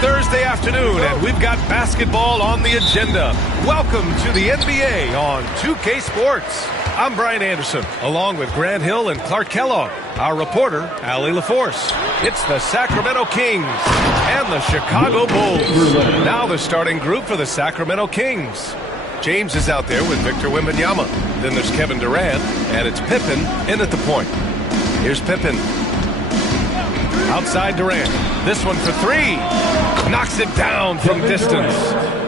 Thursday afternoon, and we've got basketball on the agenda. Welcome to the NBA on 2K Sports. I'm Brian Anderson, along with Grant Hill and Clark Kellogg. Our reporter, Allie LaForce. It's the Sacramento Kings and the Chicago Bulls. Now the starting group for the Sacramento Kings. James is out there with Victor Wembanyama. Then there's Kevin Durant, and it's Pippen in at the point. Here's Pippen. Outside Durant. This one for three. Knocks it down from distance.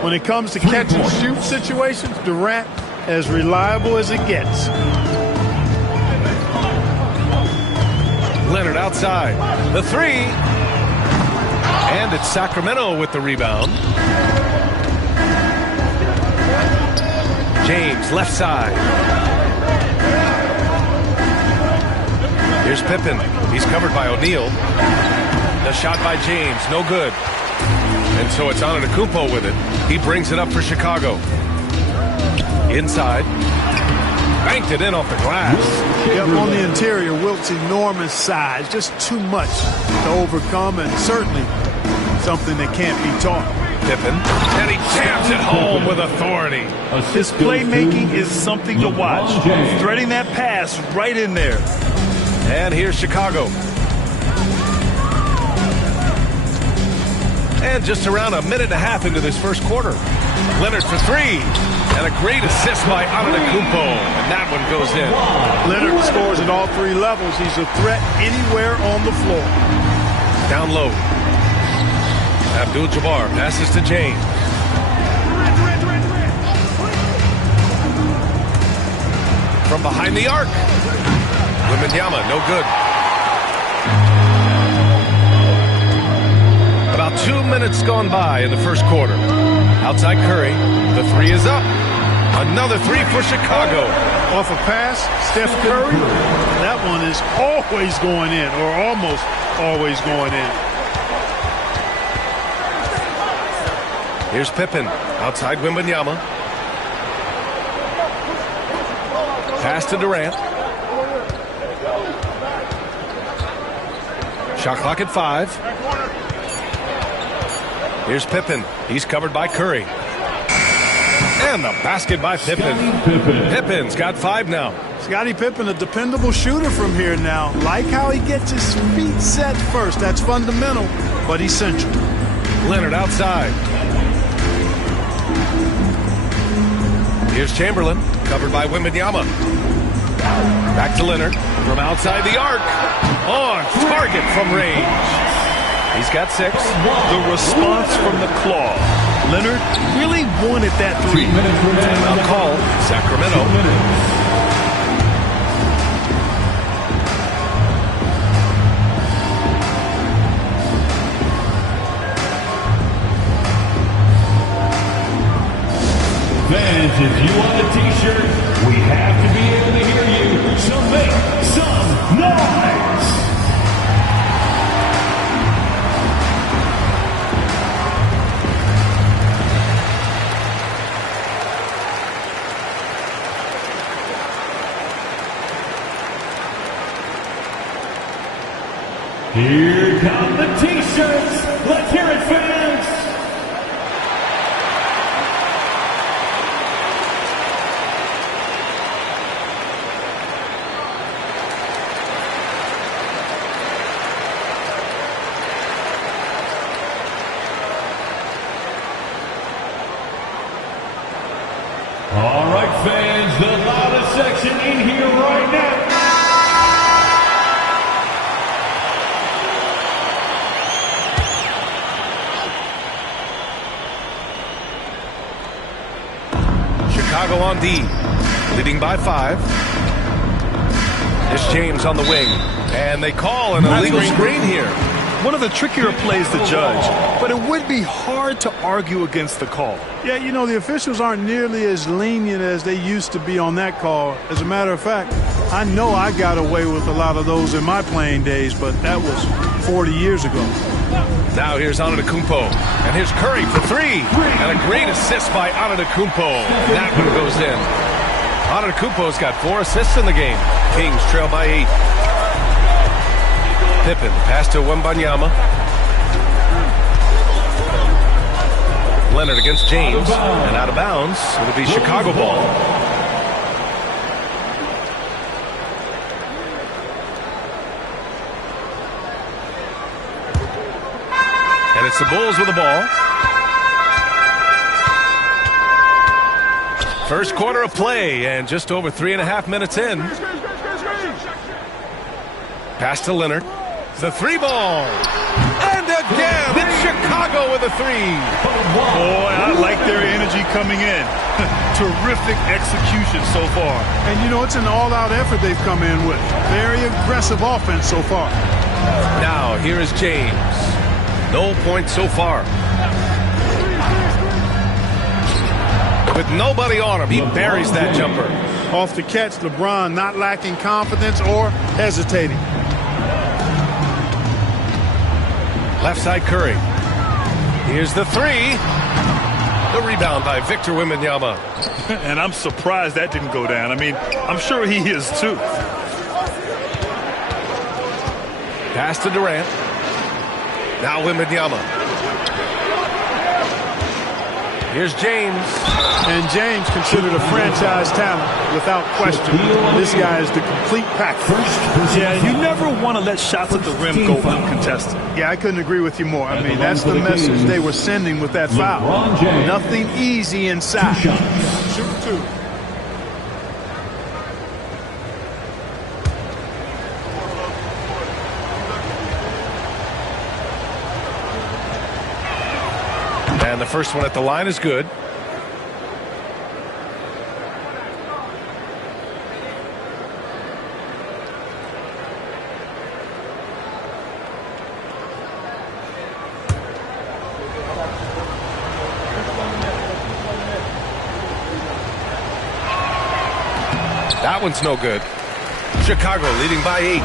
When it comes to catch and shoot situations, Durant as reliable as it gets. Leonard outside. The three. And it's Sacramento with the rebound. James left side. Here's Pippen. He's covered by O'Neal. The shot by James, no good. And so it's Antetokounmpo with it. He brings it up for Chicago. Inside. banked it in off the glass. Yep, on the interior, Wilt's enormous size, just too much to overcome, and certainly something that can't be taught. Pippen, and he jams it home with authority. His playmaking is something to watch. Threading that pass right in there. And here's Chicago. And just around a minute and a half into this first quarter. Leonard for three. And a great assist by Antetokounmpo. And that one goes in. Leonard scores at all three levels. He's a threat anywhere on the floor. Down low. Abdul-Jabbar passes to James. From behind the arc. Wembanyama, no good. About 2 minutes gone by in the first quarter. Outside Curry. The three is up. Another three for Chicago. Off a pass, Steph Curry. That one is always going in, or almost always going in. Here's Pippen. Outside Wembanyama. Pass to Durant. Shot clock at 5. Here's Pippen. He's covered by Curry. And the basket by Pippen. Pippen's got 5 now. Scottie Pippen, a dependable shooter from here now. Like how he gets his feet set first. That's fundamental, but essential. Leonard outside. Here's Chamberlain, covered by Wembanyama. Back to Leonard from outside the arc. On target from range. He's got 6. The response from the claw. Leonard really wanted that three. Timeout call, Sacramento. Fans, if you want a t-shirt, we have to be able to hear you. So make some noise! Here come the t-shirts. Let's hear it, fans. All right, fans, the loudest section in here right now. Chicago on D, leading by 5. It's James on the wing, and they call an illegal screen here. One of the trickier plays to judge, but it would be hard to argue against the call. Yeah, you know, the officials aren't nearly as lenient as they used to be on that call. As a matter of fact, I know I got away with a lot of those in my playing days, but that was 40 years ago. Now here's Antetokounmpo, and here's Curry for 3, and a great assist by Antetokounmpo. That one goes in. Antetokounmpo's got 4 assists in the game. Kings trail by 8. Pippen, pass to Wembanyama. Leonard against James, and out of bounds. It'll be Chicago ball. And it's the Bulls with the ball. First quarter of play, and just over 3.5 minutes in. Pass to Leonard. The 3 ball. And again, it's Chicago with a 3. Boy, I like their energy coming in. Terrific execution so far. And, you know, it's an all-out effort they've come in with. Very aggressive offense so far. Now, here is James. No points so far. With nobody on him, he buries that jumper. Off the catch, LeBron not lacking confidence or hesitating. Left side Curry. Here's the 3. The rebound by Victor Wembanyama. And I'm surprised that didn't go down. I mean, I'm sure he is too. Pass to Durant. Now Wembanyama. Here's James. And James considered a franchise talent without question. This guy is the complete package. Yeah, you never want to let shots at the rim go uncontested. Yeah, I couldn't agree with you more. I mean, that's the message they were sending with that foul. Nothing easy inside. Shoot two. And the first one at the line is good. That one's no good. Chicago leading by 8.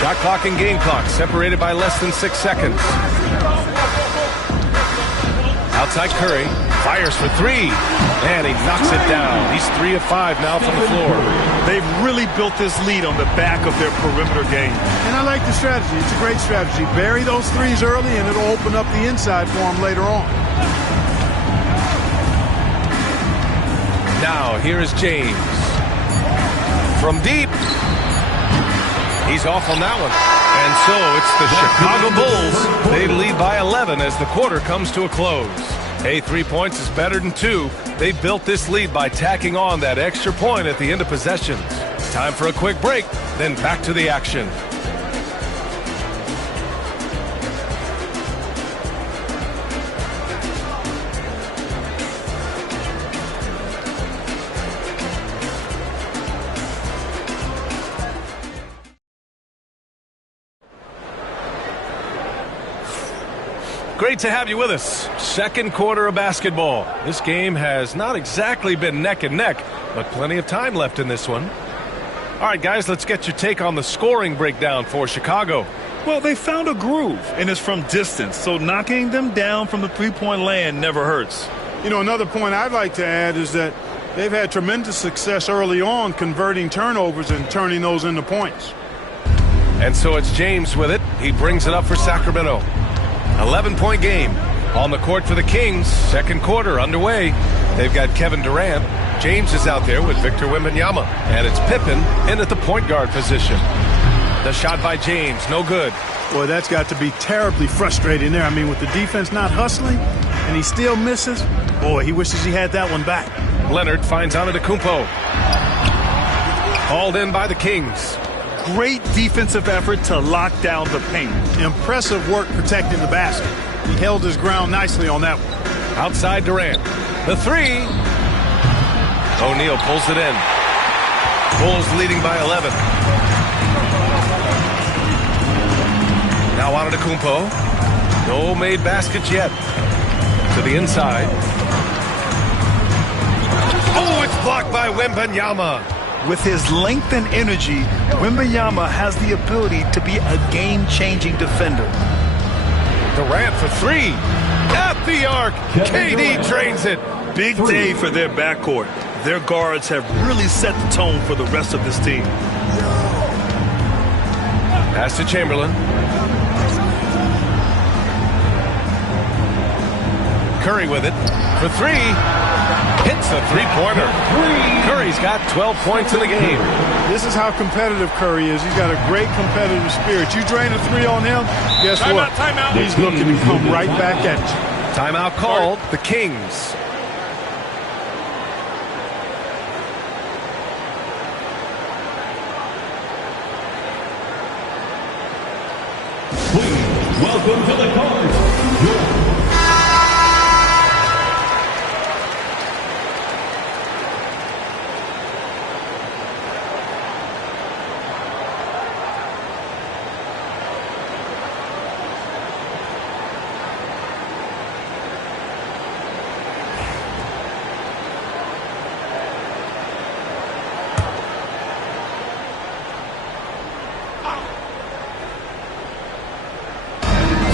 Shot clock and game clock separated by less than 6 seconds. Outside Curry, fires for 3, and he knocks it down. He's 3 of 5 now from the floor. They've really built this lead on the back of their perimeter game. And I like the strategy. It's a great strategy. Bury those threes early, and it'll open up the inside for them later on. Now, here is James. From deep. He's off on that one. And so it's the Chicago Bulls. They lead by 11 as the quarter comes to a close. Hey, 3 points is better than 2. They built this lead by tacking on that extra point at the end of possessions. Time for a quick break, then back to the action. Great to have you with us. Second quarter of basketball. This game has not exactly been neck and neck, but plenty of time left in this one. All right, guys, let's get your take on the scoring breakdown for Chicago. Well, they found a groove, and it's from distance, so knocking them down from the three-point land never hurts. You know, another point I'd like to add is that they've had tremendous success early on converting turnovers and turning those into points. And so it's James with it. He brings it up for Sacramento. 11-point game on the court for the Kings. Second quarter underway. They've got Kevin Durant. James is out there with Victor Wembanyama. And it's Pippen in at the point guard position. The shot by James, no good. Boy, that's got to be terribly frustrating there. I mean, with the defense not hustling and he still misses, boy, he wishes he had that one back. Leonard finds Antetokounmpo. Hauled in by the Kings. Great defensive effort to lock down the paint. Impressive work protecting the basket. He held his ground nicely on that one. Outside Durant. The 3. O'Neal pulls it in. Bulls leading by 11. Now Antetokounmpo. No made baskets yet. To the inside. Oh, it's blocked by Wembanyama. With his length and energy, Wembanyama has the ability to be a game-changing defender. Durant for 3. At the arc. KD drains it. Big day for their backcourt. Their guards have really set the tone for the rest of this team. Pass to Chamberlain. Curry with it for 3. Hits a three-pointer. Curry's got 12 points in the game. This is how competitive Curry is. He's got a great competitive spirit. You drain a 3 on him, guess what? Timeout. He's looking to come right back at you. Timeout called. The Kings. Please welcome to the court.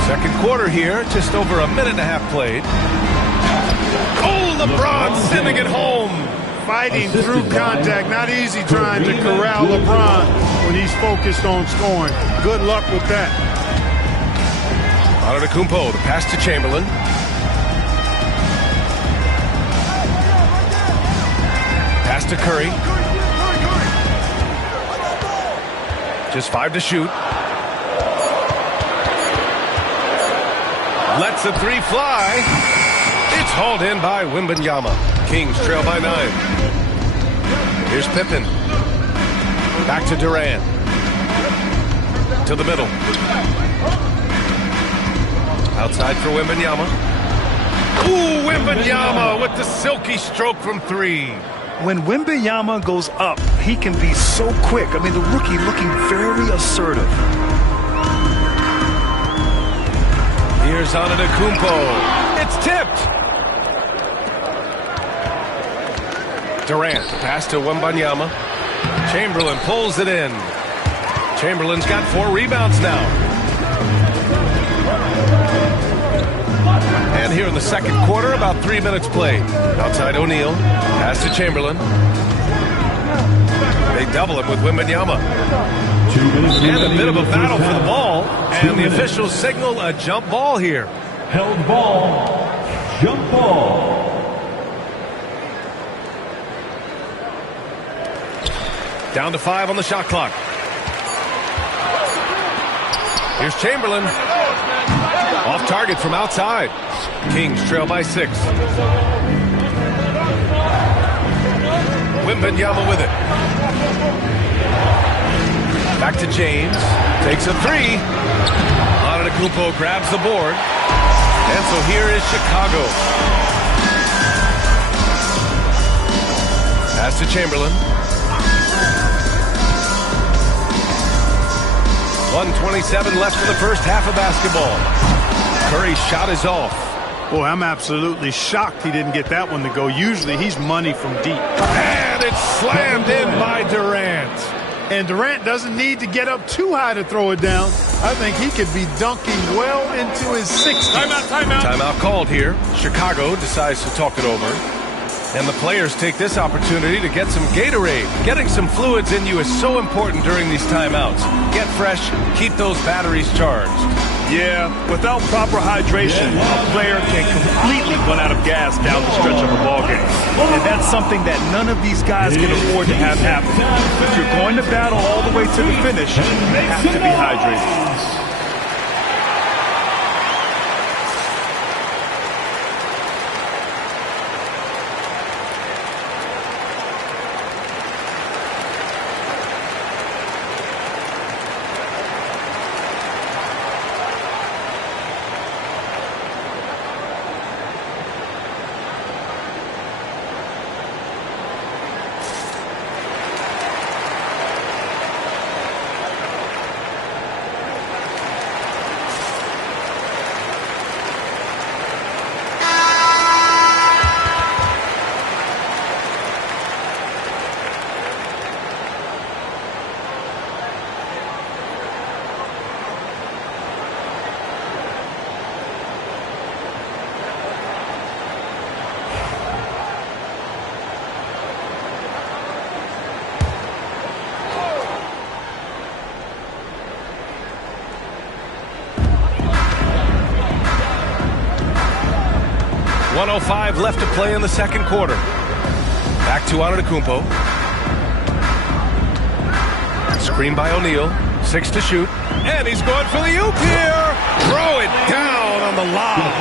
Second quarter here, just over a minute and a half played. Oh, LeBron sending it home. Fighting through contact. Not easy trying to corral LeBron when he's focused on scoring. Good luck with that. Antetokounmpo, the pass to Chamberlain. Pass to Curry. Just 5 to shoot. Lets the 3 fly. It's hauled in by Wembanyama. Kings trail by 9. Here's Pippen. Back to Durant. To the middle. Outside for Wembanyama. Ooh, Wembanyama with the silky stroke from 3. When Wembanyama goes up, he can be so quick. I mean, the rookie looking very assertive. Here's Antetokounmpo. It's tipped. Durant, pass to Wembanyama. Chamberlain pulls it in. Chamberlain's got 4 rebounds now. And here in the second quarter, about 3 minutes played. Outside O'Neal, pass to Chamberlain. They double him with Wembanyama. And a bit of a battle for the ball. And the officials signal a jump ball here. Held ball. Jump ball. Down to 5 on the shot clock. Here's Chamberlain. Off target from outside. Kings trail by 6. Wembanyama with it. Back to James. Takes a 3. Antetokounmpo grabs the board. And so here is Chicago. Pass to Chamberlain. 1:27 left in the first half of basketball. Curry's shot is off. Boy, I'm absolutely shocked he didn't get that one to go. Usually he's money from deep. And it's slammed in by Durant. And Durant doesn't need to get up too high to throw it down. I think he could be dunking well into his 60s. Timeout. Timeout called here. Chicago decides to talk it over. And the players take this opportunity to get some Gatorade. Getting some fluids in you is so important during these timeouts. Get fresh, keep those batteries charged. Yeah, without proper hydration, a player can completely run out of gas down the stretch of a ball game. And that's something that none of these guys can afford to have happen. If you're going to battle all the way to the finish, you have to be hydrated. .05 left to play in the second quarter. Back to Antetokounmpo. Screen by O'Neal. 6 to shoot. And he's going for the oop here. Throw it down on the lob.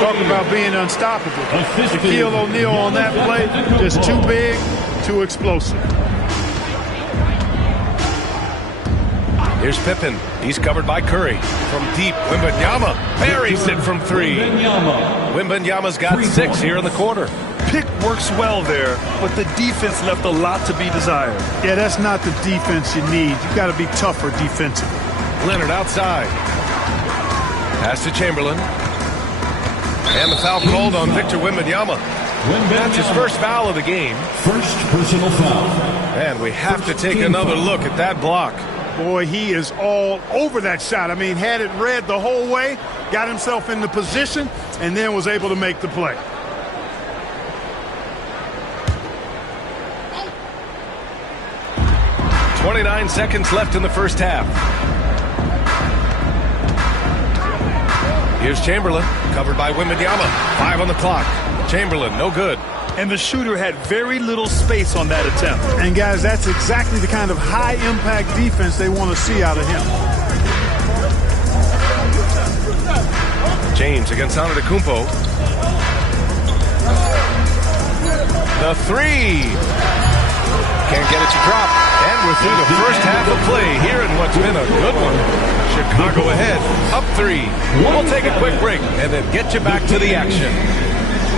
Talk about being unstoppable. Shaquille O'Neal on that play, just too big, too explosive. Here's Pippen. He's covered by Curry. From deep, Wembanyama buries it from 3. Wembanyama's got 6 here in the quarter. Pick works well there, but the defense left a lot to be desired. Yeah, that's not the defense you need. You got to be tougher defensively. Leonard outside. Pass to Chamberlain. And the foul called on Victor Wembanyama. That's his first foul of the game. First personal foul. And we have to take another look at that block. Boy, he is all over that shot. I mean, had it read the whole way, got himself in the position, and then was able to make the play. 29 seconds left in the first half. Here's Chamberlain, covered by Wembanyama. 5 on the clock. Chamberlain, no good. And the shooter had very little space on that attempt. And guys, that's exactly the kind of high-impact defense they want to see out of him. James against Antetokounmpo. The three. Can't get it to drop. And we're through the first half of play here in what's been a good one. Chicago ahead, up 3. We'll take a quick break and then get you back to the action.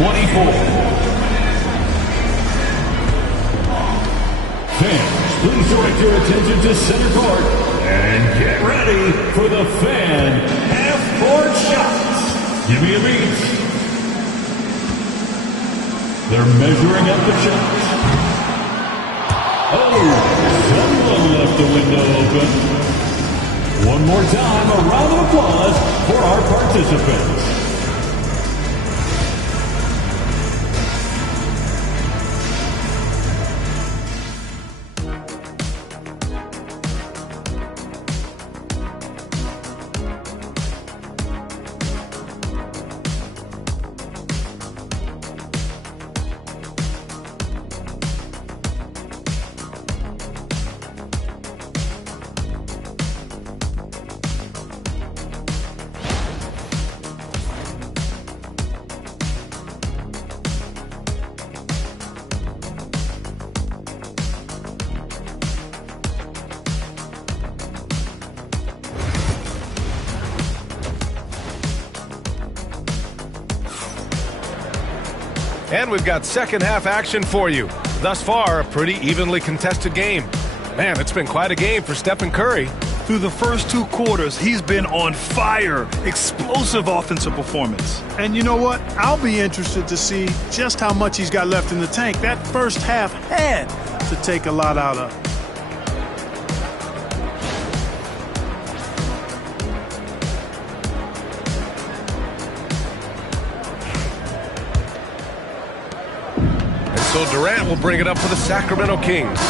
24. Fans, please direct your attention to center court and get ready for the fan half-court shots. Give me a beat. They're measuring up the shots. Oh, someone left the window open. One more time, a round of applause for our participants. And we've got second half action for you. Thus far, a pretty evenly contested game. Man, it's been quite a game for Stephen Curry. Through the first 2 quarters, he's been on fire. Explosive offensive performance. And you know what? I'll be interested to see just how much he's got left in the tank. That first half had to take a lot out of. So Durant will bring it up for the Sacramento Kings.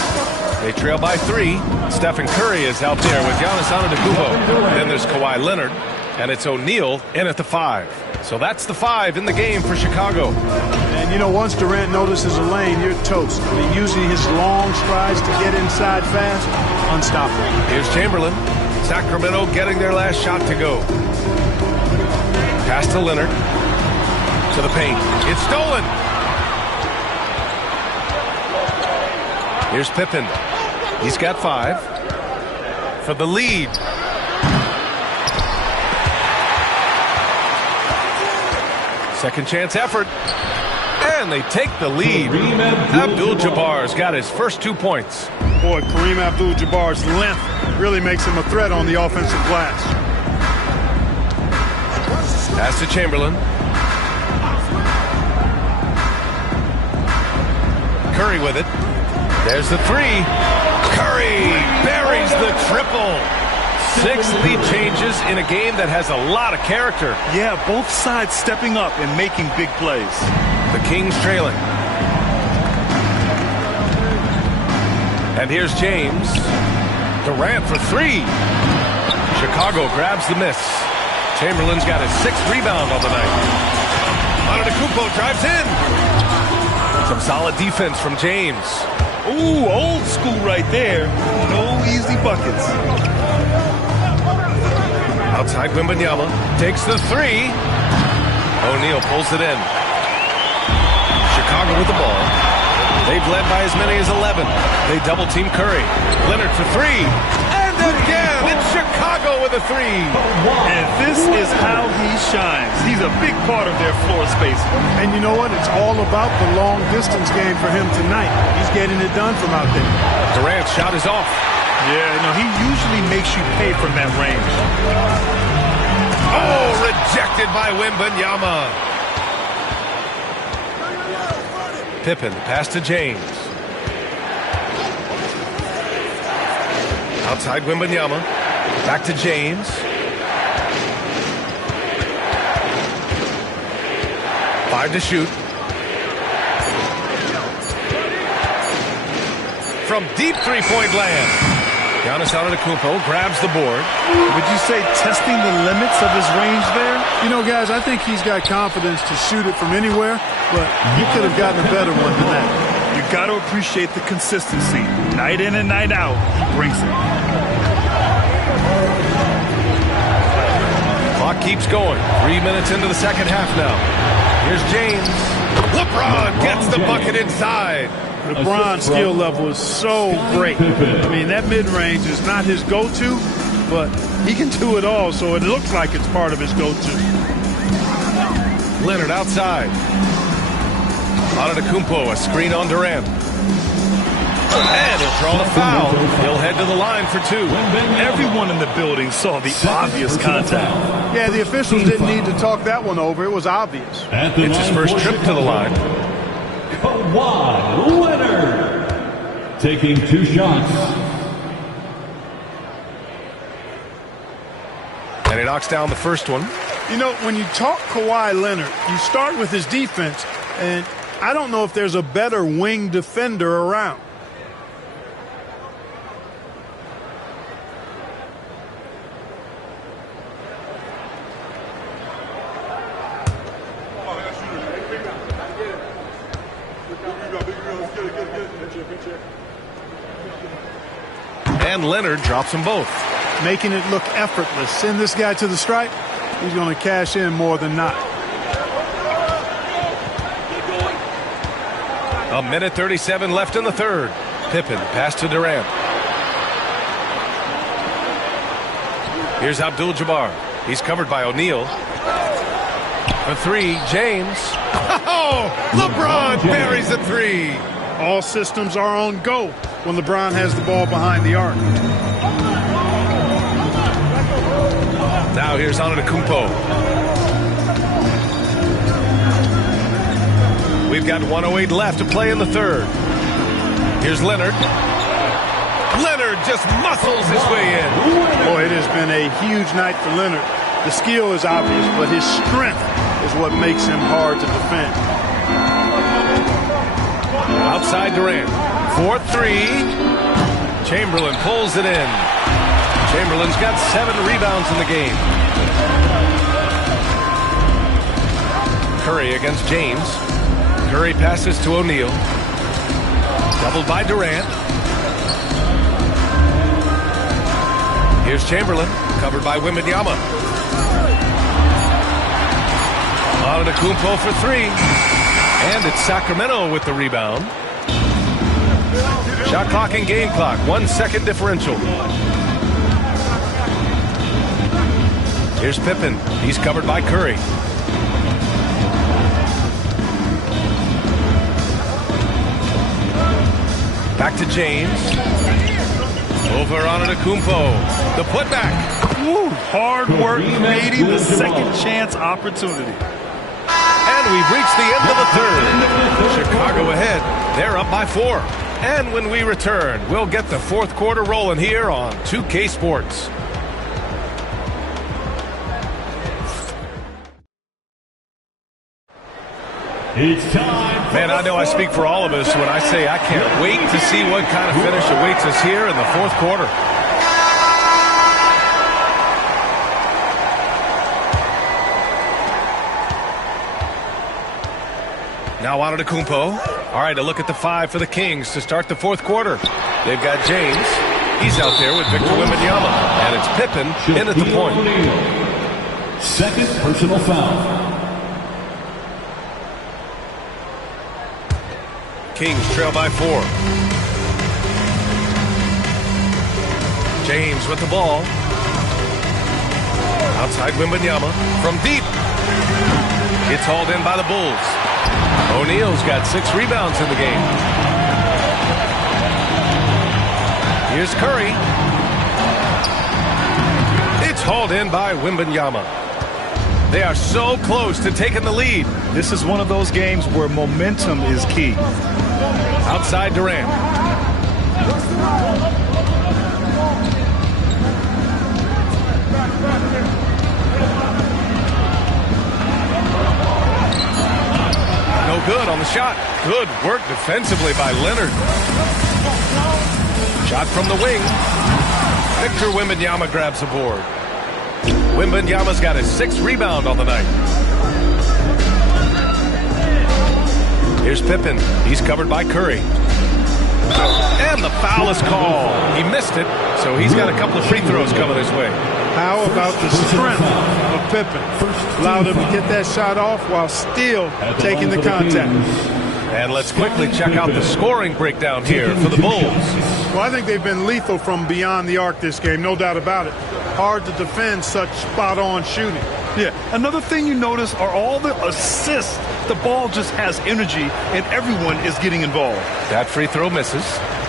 They trail by 3. Stephen Curry is out there with Giannis Antetokounmpo. Then there's Kawhi Leonard, and it's O'Neal in at the 5. So that's the 5 in the game for Chicago. And you know, once Durant notices a lane, you're toast. I mean, using his long strides to get inside fast, unstoppable. Here's Chamberlain. Sacramento getting their last shot to go. Pass to Leonard. To the paint. It's stolen. Here's Pippen. He's got 5 for the lead. Second chance effort. And they take the lead. Abdul-Jabbar's got his first 2 points. Boy, Kareem Abdul-Jabbar's length really makes him a threat on the offensive glass. Pass to Chamberlain. Curry with it. There's the 3. Curry buries the triple. 6 lead changes in a game that has a lot of character. Yeah, both sides stepping up and making big plays. The Kings trailing. And here's James. Durant for 3. Chicago grabs the miss. Chamberlain's got his 6th rebound on the night. Antetokounmpo drives in. Some solid defense from James. Ooh, old school right there. No easy buckets. Outside Wembanyama takes the 3. O'Neal pulls it in. Chicago with the ball. They've led by as many as 11. They double team Curry. Leonard for 3. And again, it's Chicago with a 3. And this is how he shines. He's a big part of their floor space. And you know what? It's all about the long distance game for him tonight. He's getting it done from out there. Durant's shot is off. Yeah, no, he usually makes you pay from that range. Oh, rejected by Wembanyama. Pippen, pass to James. Outside Wembanyama. Back to James. Five to shoot. From deep three-point land. Giannis Antetokounmpo grabs the board. Would you say testing the limits of his range there? You know, guys, I think he's got confidence to shoot it from anywhere, but he could have gotten a better one than that. You got to appreciate the consistency. Night in and night out, he brings it. Clock keeps going. 3 minutes into the second half now. Here's James. LeBron gets the bucket inside. LeBron's skill level is so great. I mean, that mid-range is not his go-to, but he can do it all, so it looks like it's part of his go-to. Leonard outside. Antetokounmpo, a screen on Durant. And he'll draw the foul. He'll head to the line for two. Everyone in the building saw the obvious contact. Yeah, the officials didn't need to talk that one over. It was obvious. It's his first trip to the line. Kawhi Leonard taking 2 shots. And he knocks down the first one. You know, when you talk Kawhi Leonard, you start with his defense, and I don't know if there's a better wing defender around. And Leonard drops them both. Making it look effortless. Send this guy to the stripe, he's going to cash in more than not. A minute 37 left in the third. Pippen pass to Durant. Here's Abdul-Jabbar. He's covered by O'Neal. For three, James. Oh, LeBron buries a three. All systems are on go when LeBron has the ball behind the arc. Now here's Antetokounmpo. We've got 1:08 left to play in the third. Here's Leonard. Leonard just muscles his way in. Boy, it has been a huge night for Leonard. The skill is obvious, but his strength is what makes him hard to defend. Outside Durant. 4-3. Chamberlain pulls it in. Chamberlain's got 7 rebounds in the game. Curry against James. Curry passes to O'Neal. Doubled by Durant. Here's Chamberlain, covered by Wembanyama. Antetokounmpo for three. And it's Sacramento with the rebound. Shot clock and game clock, 1 second differential. Here's Pippen. He's covered by Curry. Back to James. Over Antetokounmpo. The putback. Woo, hard work creating the second chance opportunity. And we've reached the end of the third. Chicago ahead. They're up by 4. And when we return, we'll get the fourth quarter rolling here on 2K Sports. It's time. Man, I know I speak for all of us when I say I can't wait to see what kind of finish awaits us here in the fourth quarter. Now Antetokounmpo. All right, a look at the 5 for the Kings to start the fourth quarter. They've got James. He's out there with Victor Wembanyama. And it's Pippen in at the point. Second personal foul. Kings trail by 4. James with the ball. Outside Wembanyama from deep. It's hauled in by the Bulls. O'Neal's got 6 rebounds in the game. Here's Curry. It's hauled in by Wembanyama. They are so close to taking the lead. This is one of those games where momentum is key. Outside Durant. No good on the shot. Good work defensively by Leonard. Shot from the wing. Victor Wembanyama grabs the board. Wembanyama's got his 6th rebound on the night. Here's Pippen. He's covered by Curry. And the foul is called. He missed it, so he's got a couple of free throws coming his way. How about the strength of Pippen? Allowed him to get that shot off while still taking the contact. And let's quickly check out the scoring breakdown here for the Bulls. Well, I think they've been lethal from beyond the arc this game, no doubt about it. Hard to defend such spot-on shooting. Yeah, another thing you notice are all the assists. The ball just has energy, and everyone is getting involved. That free throw misses.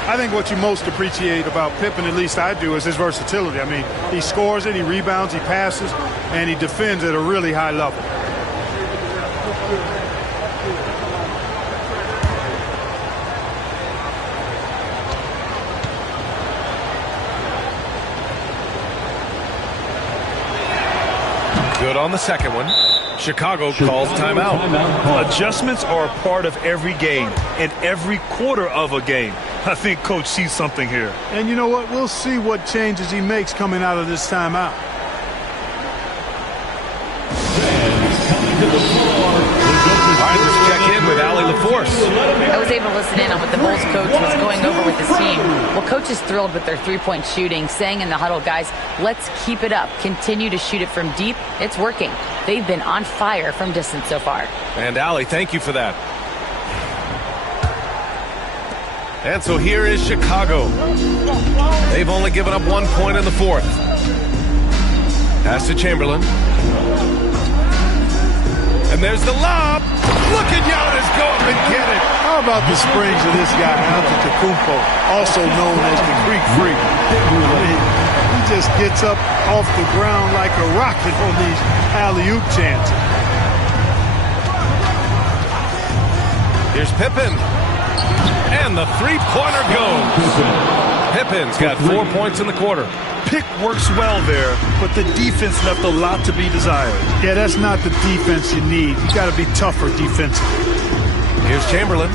I think what you most appreciate about Pippen, at least I do, is his versatility. I mean, he scores it, he rebounds, he passes, and he defends at a really high level. Good on the second one. Chicago calls timeout. Adjustments are a part of every game and every quarter of a game. I think Coach sees something here. And you know what? We'll see what changes he makes coming out of this timeout. All right, let's check in with Allie LaForce. I was able to listen in on what the Bulls coach was going over with his team. Well, coach is thrilled with their three-point shooting, saying in the huddle, guys, let's keep it up. Continue to shoot it from deep. It's working. They've been on fire from distance so far. And Allie, thank you for that. And so here is Chicago. They've only given up 1 point in the 4th. Pass to Chamberlain. And there's the lob. Look at Giannis go up and get it. How about the springs of this guy, Antetokounmpo, also known as the Greek Freak? He just gets up off the ground like a rocket on these alley-oop chances. Here's Pippen. And the three-pointer goes. Pippen's got 4 points in the quarter. Pick works well there, but the defense left a lot to be desired. Yeah, that's not the defense you need. You got to be tougher defensively. Here's Chamberlain.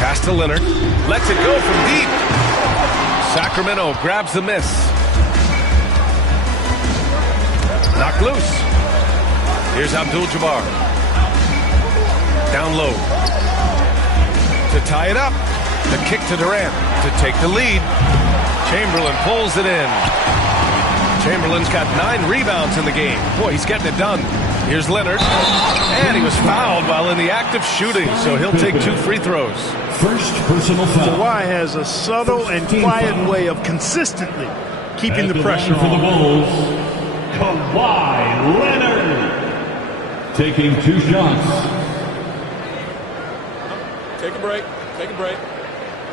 Pass to Leonard. Lets it go from deep. Sacramento grabs the miss. Knocked loose. Here's Abdul-Jabbar. Down low. To tie it up. The kick to Durant to take the lead. Chamberlain pulls it in. Chamberlain's got 9 rebounds in the game. Boy, he's getting it done. Here's Leonard. And he was fouled while in the act of shooting, so he'll take 2 free throws. First personal foul. Kawhi has a subtle and quiet way of consistently keeping the pressure for the on. Bulls, Kawhi Leonard taking 2 shots. Take a break. Take a break.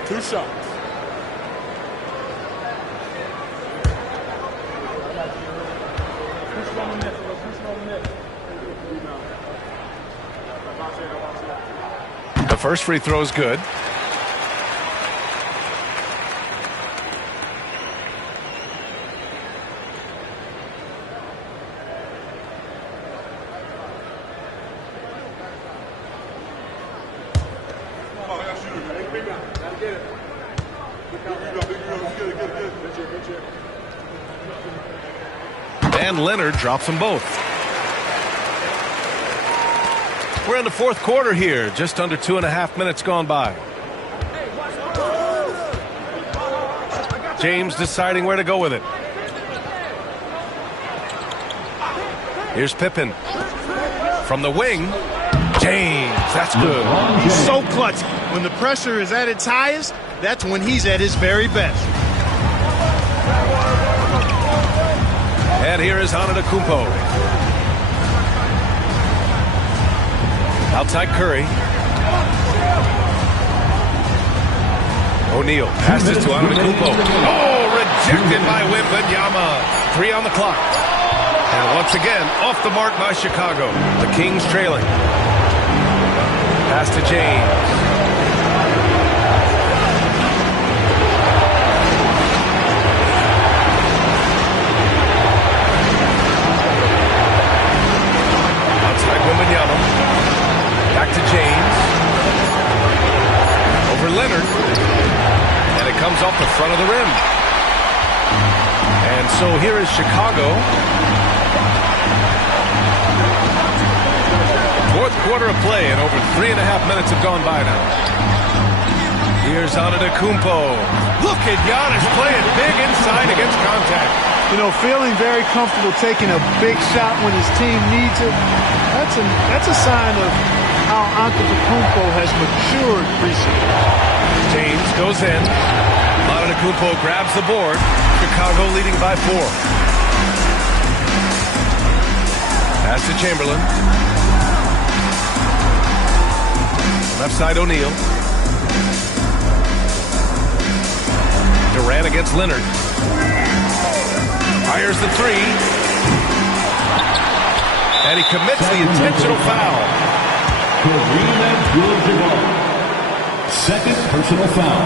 2 shots. The first free throw is good. And Leonard drops them both. We're in the 4th quarter here, just under 2.5 minutes gone by. James deciding where to go with it. Here's Pippen. From the wing, James, that's good. He's so clutch. When the pressure is at its highest, that's when he's at his very best. And here is Antetokounmpo. Outside Curry. O'Neal passes to Antetokounmpo. Oh, rejected by Wembanyama. 3 on the clock. And once again, off the mark by Chicago. The Kings trailing. Pass to James. Wembanyama. Back to James. Over Leonard. comes off the front of the rim. And so here is Chicago. Fourth quarter of play, and over 3.5 minutes have gone by now. Here's Antetokounmpo. Look at Giannis playing big inside against contact. You know, feeling very comfortable taking a big shot when his team needs it. That's a sign of how Antetokounmpo has matured recently. James goes in. Antetokounmpo grabs the board. Chicago leading by 4. Pass to Chamberlain. Left side O'Neal. Durant against Leonard. Fires the 3. And he commits the intentional foul. Kareem Abdul-Jabbar. Second personal foul.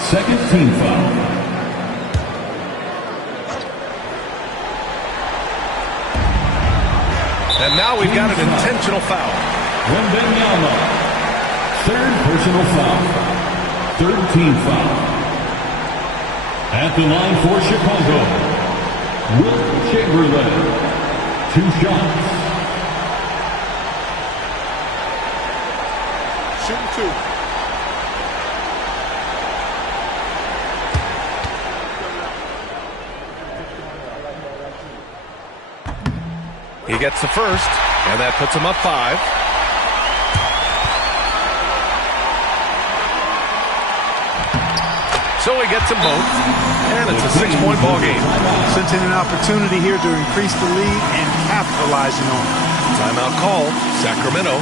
Second team foul. And now we've got an intentional foul. Wembanyama. Third personal foul. Third team foul. At the line for Chicago, Wilt Chamberlain. 2 shots. Shooting 2. He gets the first, and that puts him up 5. So he gets them both, and it's a 6-point ball game. Sensing an opportunity here to increase the lead and capitalizing on it. Timeout call, Sacramento.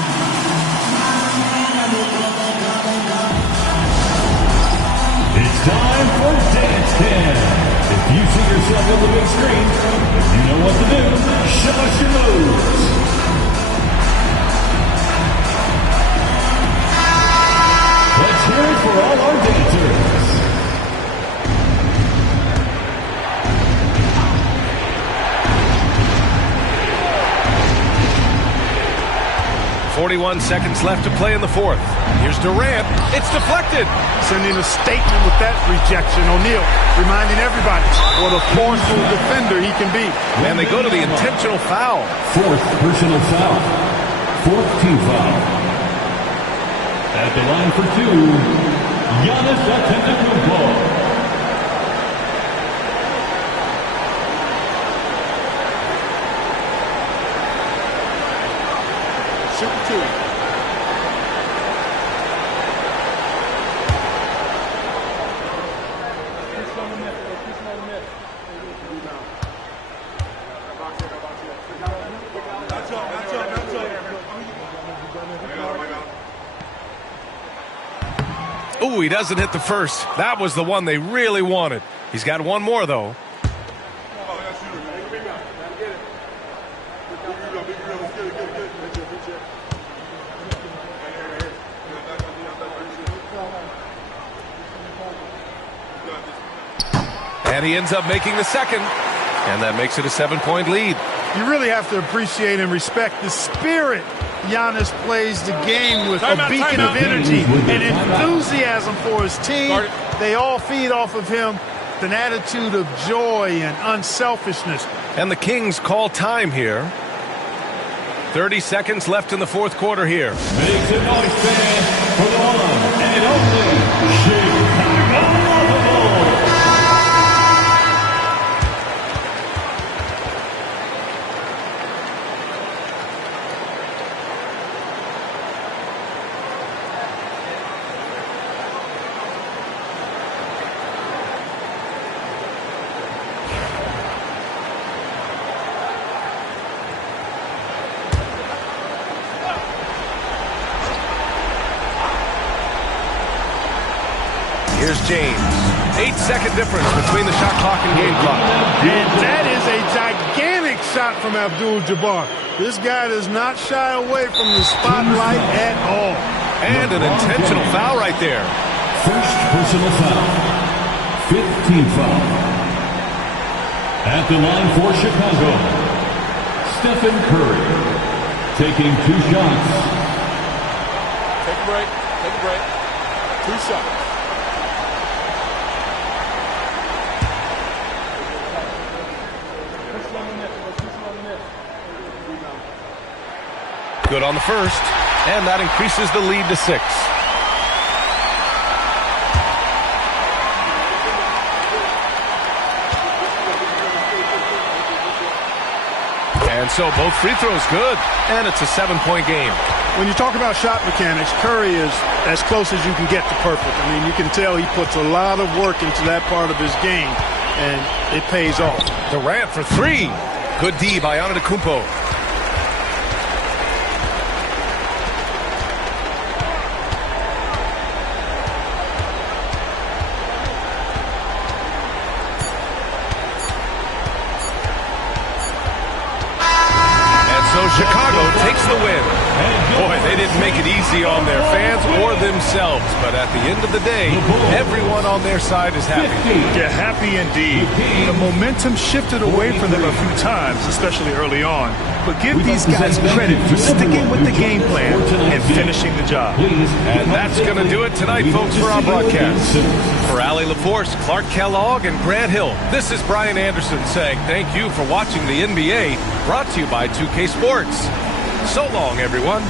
It's time for Dance Cam. If you see yourself on the big screen, you know what to do. Show us your moves. Let's hear it for all our dancers. 41 seconds left to play in the fourth. Here's Durant. It's deflected. Sending a statement with that rejection. O'Neal reminding everybody what a forceful defender he can be. And they go to the intentional foul. Fourth personal foul. Fourth team foul. At the line for 2, Giannis Antetokounmpo. Shooting 2. Ooh, he doesn't hit the first. That was the one they really wanted. He's got one more, though. And he ends up making the second. And that makes it a 7-point lead. You really have to appreciate and respect the spirit Giannis plays the game with, a beacon of energy and enthusiasm for his team. They all feed off of him with an attitude of joy and unselfishness. And the Kings call time here. 30 seconds left in the fourth quarter here. Make some noise, fans, for the one and only Chicago Bulls. Here's James. 8-second difference between the shot clock and game clock. And that is a gigantic shot from Abdul-Jabbar. This guy does not shy away from the spotlight at all. And an intentional foul right there. First personal foul. Fifth team foul. At the line for Chicago, Stephen Curry taking 2 shots. Take a break. Take a break. 2 shots. Good on the first, and that increases the lead to 6. And so both free throws good, and it's a 7-point game. When you talk about shot mechanics, Curry is as close as you can get to perfect. I mean, you can tell he puts a lot of work into that part of his game, and it pays off. Durant for 3. Good D by Antetokounmpo. So Chicago takes the win. Boy, they didn't make it easy on their fans or themselves, but at the end of the day, everyone on their side is happy. Yeah, happy indeed. The momentum shifted away from them a few times, especially early on. But give these guys credit for sticking with the game plan and finishing the job. And that's going to do it tonight, folks, for our broadcast. For Allie LaForce, Clark Kellogg, and Grant Hill, this is Brian Anderson saying thank you for watching the NBA, brought to you by 2K Sports. So long, everyone.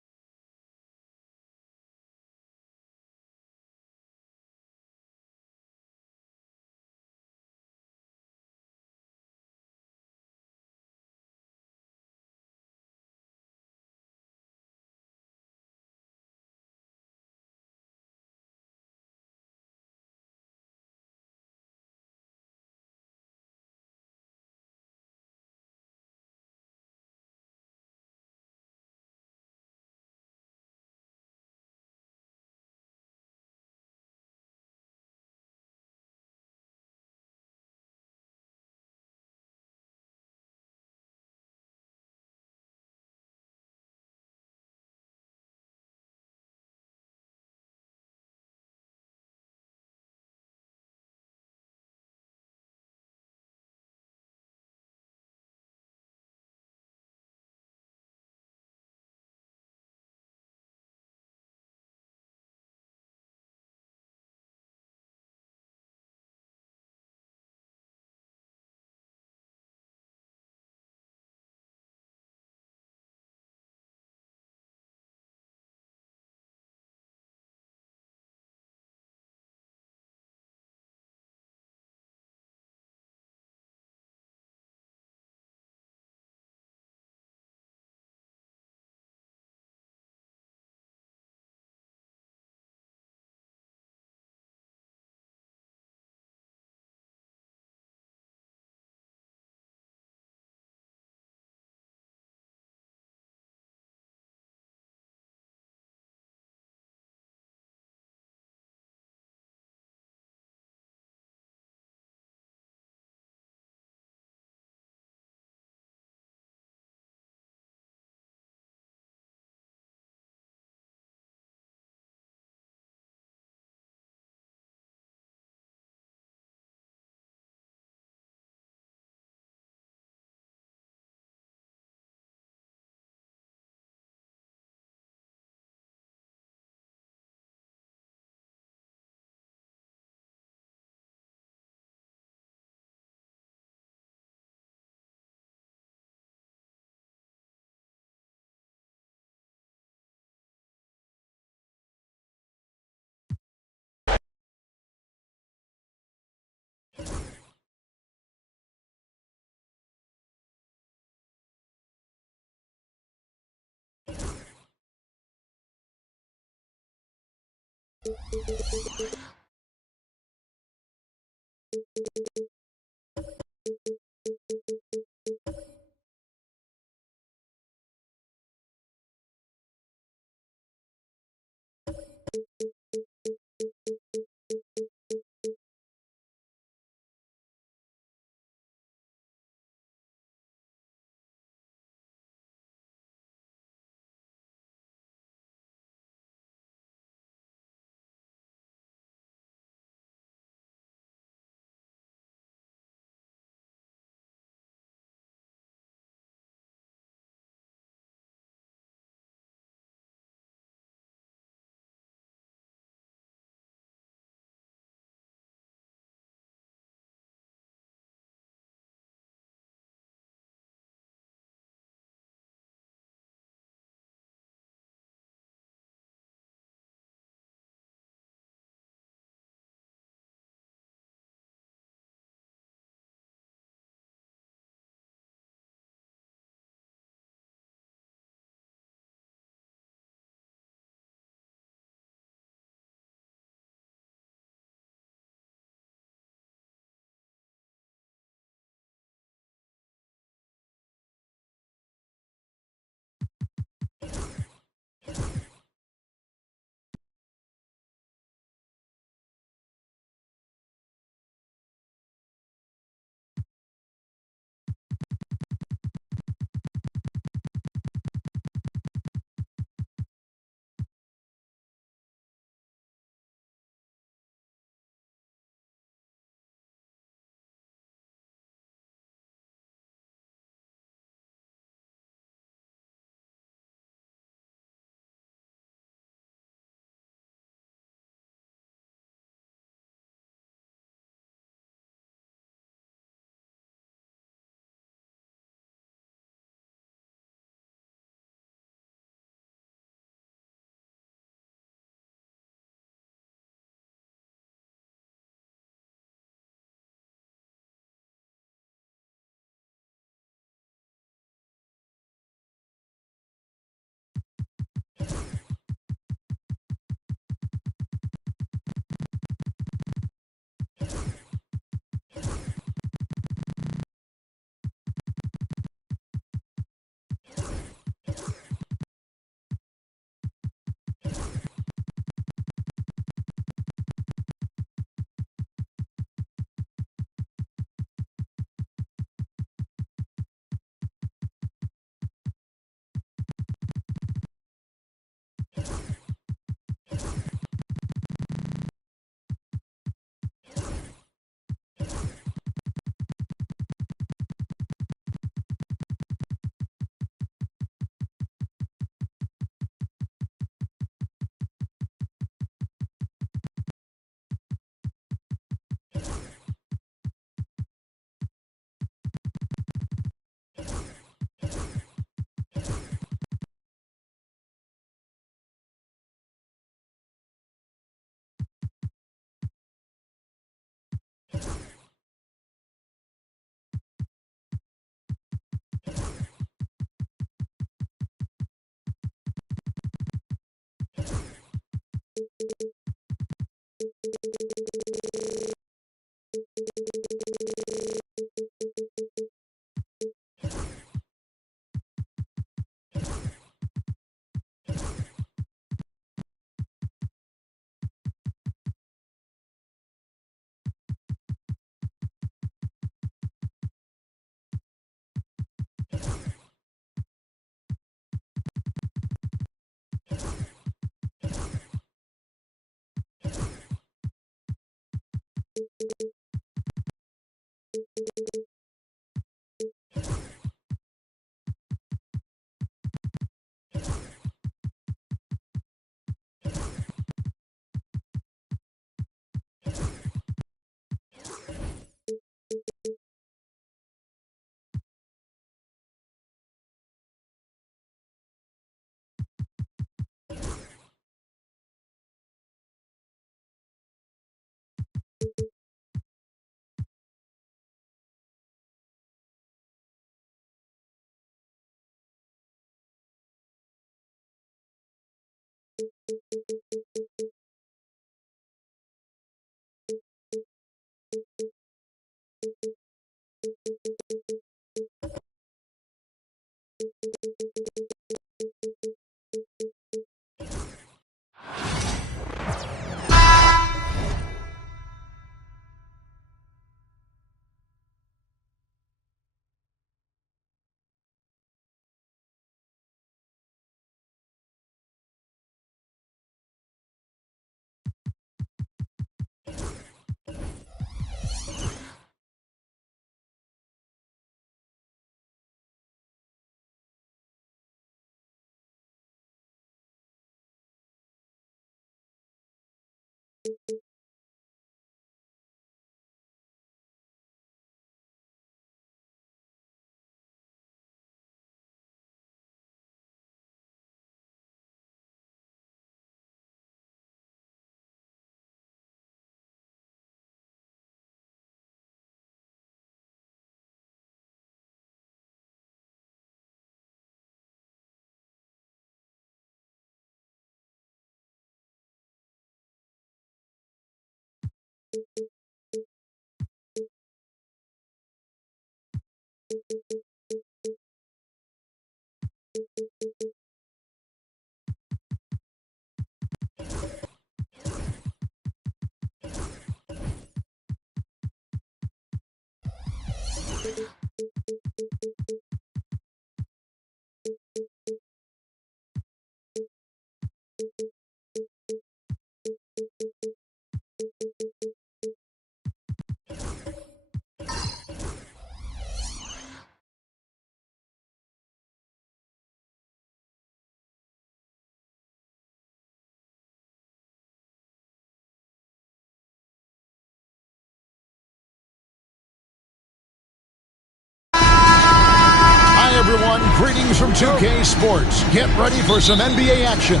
Everyone, greetings from 2K Sports. Get ready for some NBA action.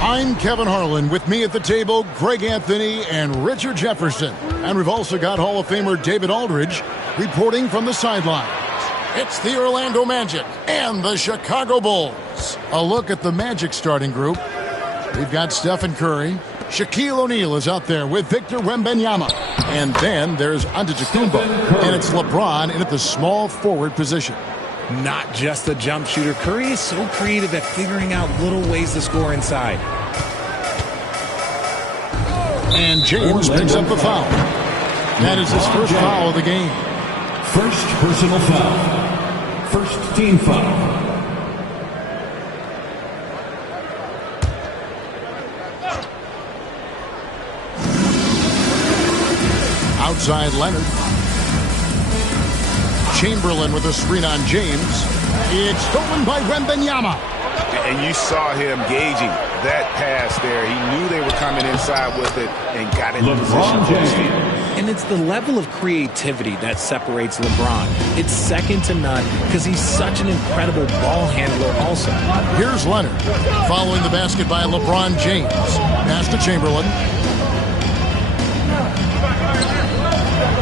I'm Kevin Harlan. With me at the table, Greg Anthony and Richard Jefferson. And we've also got Hall of Famer David Aldridge reporting from the sidelines. It's the Orlando Magic and the Chicago Bulls. A look at the Magic starting group. We've got Stephen Curry. Shaquille O'Neal is out there with Victor Wembanyama. And then there's Antetokounmpo. And it's LeBron in at the small forward position. Not just a jump shooter, Curry is so creative at figuring out little ways to score inside. And James picks up the foul. That is his first foul of the game. First personal foul. First team foul. Outside Leonard. Chamberlain with a screen on James. It's stolen by Wembanyama. And you saw him gauging that pass there. He knew they were coming inside with it and got in position. And it's the level of creativity that separates LeBron. It's second to none because he's such an incredible ball handler also. Here's Leonard following the basket by LeBron James. Pass to Chamberlain.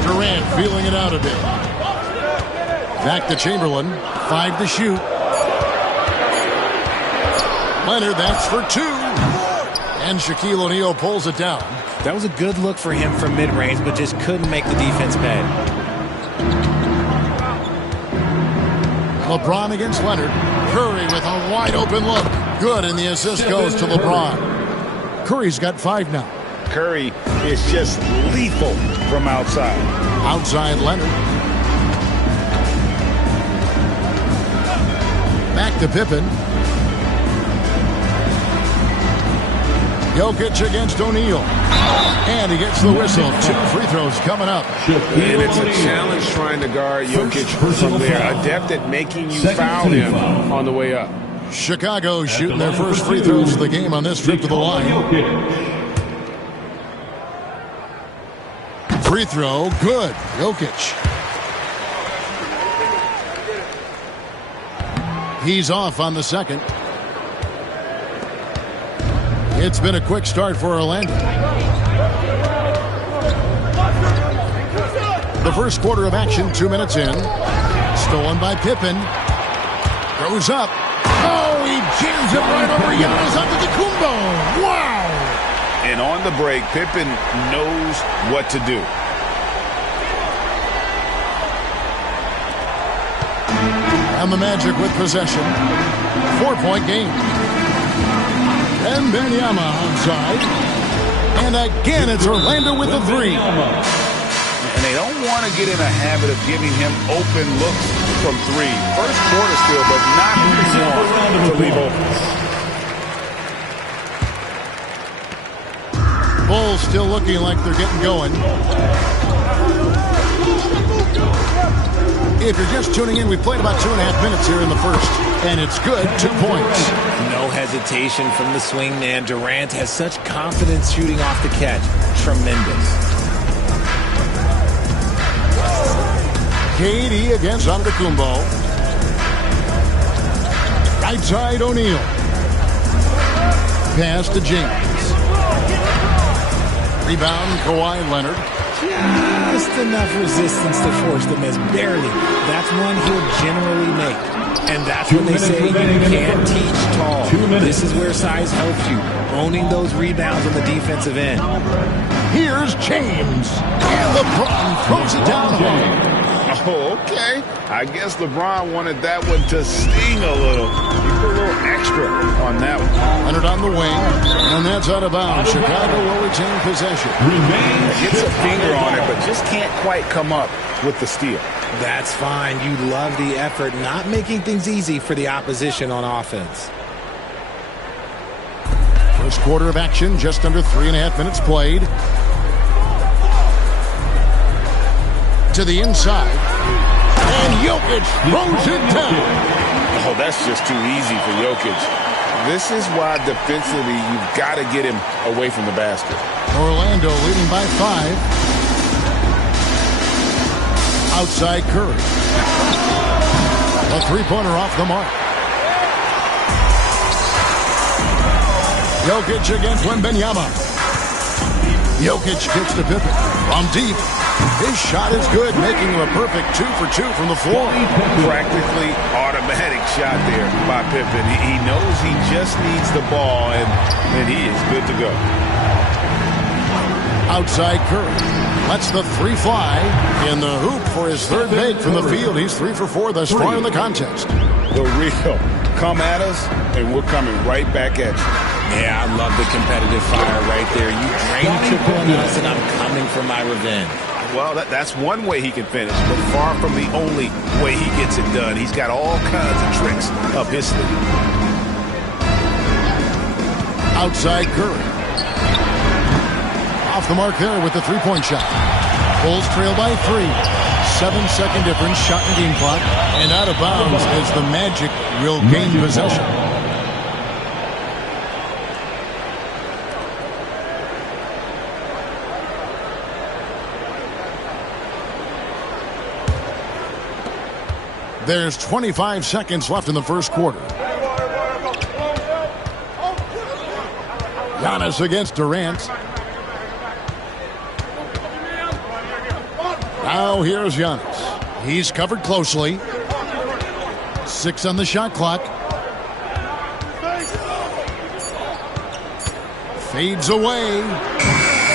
Durant feeling it out a bit. Back to Chamberlain. 5 to shoot. Leonard, that's for 2. And Shaquille O'Neal pulls it down. That was a good look for him from mid-range, but just couldn't make the defense pay. LeBron against Leonard. Curry with a wide-open look. Good, and the assist goes to LeBron. Curry's got 5 now. Curry is just lethal from outside. Outside Leonard. Back to Pippen. Jokic against O'Neal. And he gets the whistle. 2 free throws coming up. And it's a challenge trying to guard Jokic from there. Adept at making you foul him on the way up. Chicago shooting their first free throws of the game on this trip to the line. Free throw, good. Jokic. He's off on the second. It's been a quick start for Orlando. The first quarter of action, 2 minutes in. Stolen by Pippen. Goes up. Oh, he jams it right over Giannis Antetokounmpo. Wow! And on the break, Pippen knows what to do. And the Magic with possession. 4-point game. And Wembanyama outside. And again, it's Orlando with the three. And they don't want to get in a habit of giving him open looks from three. First quarter still, but not long to leave open. Bulls still looking like they're getting going. If you're just tuning in, we played about 2.5 minutes here in the first, and it's good, 2 points. No hesitation from the swing man. Durant has such confidence shooting off the catch. Tremendous. KD against Antetokounmpo. Right side, O'Neal. Pass to James. Rebound, Kawhi Leonard. Just enough resistance to force the miss. Barely. That's one he'll generally make. And that's when they say you can't teach tall. This is where size helps you. Owning those rebounds on the defensive end. Here's James. And LeBron throws it down hard. Oh, okay. I guess LeBron wanted that one to sting a little. He put a little extra on that one. Leonard on the wing, and that's out of bounds. Chicago will retain possession. Gets a finger on it, but just can't quite come up with the steal. That's fine. You love the effort, not making things easy for the opposition on offense. First quarter of action, just under 3.5 minutes played. To the inside. And Jokic throws it down. Oh, that's just too easy for Jokic. This is why defensively you've got to get him away from the basket. Orlando leading by 5. Outside Curry. A three-pointer off the mark. Jokic against Wembanyama. Jokic gets to Pippen from deep. His shot is good, making him a perfect 2 for 2 from the floor. Practically automatic shot there by Pippen. He knows he just needs the ball, and he is good to go. Outside Curry. Lets the three fly in the hoop for his third make from the field. He's 3 for 4 thus far in the contest. The real come at us, and we're coming right back at you. Yeah, I love the competitive fire right there. You drain triple on us, and I'm coming for my revenge. Well, that's one way he can finish, but far from the only way he gets it done. He's got all kinds of tricks up his sleeve. Outside Curry. Off the mark there with the three-point shot. Bulls trail by 3. 7-second difference, shot and game clock. And out of bounds as the Magic will gain possession. There's 25 seconds left in the first quarter. Giannis against Durant. Now here's Giannis. He's covered closely. 6 on the shot clock. Fades away.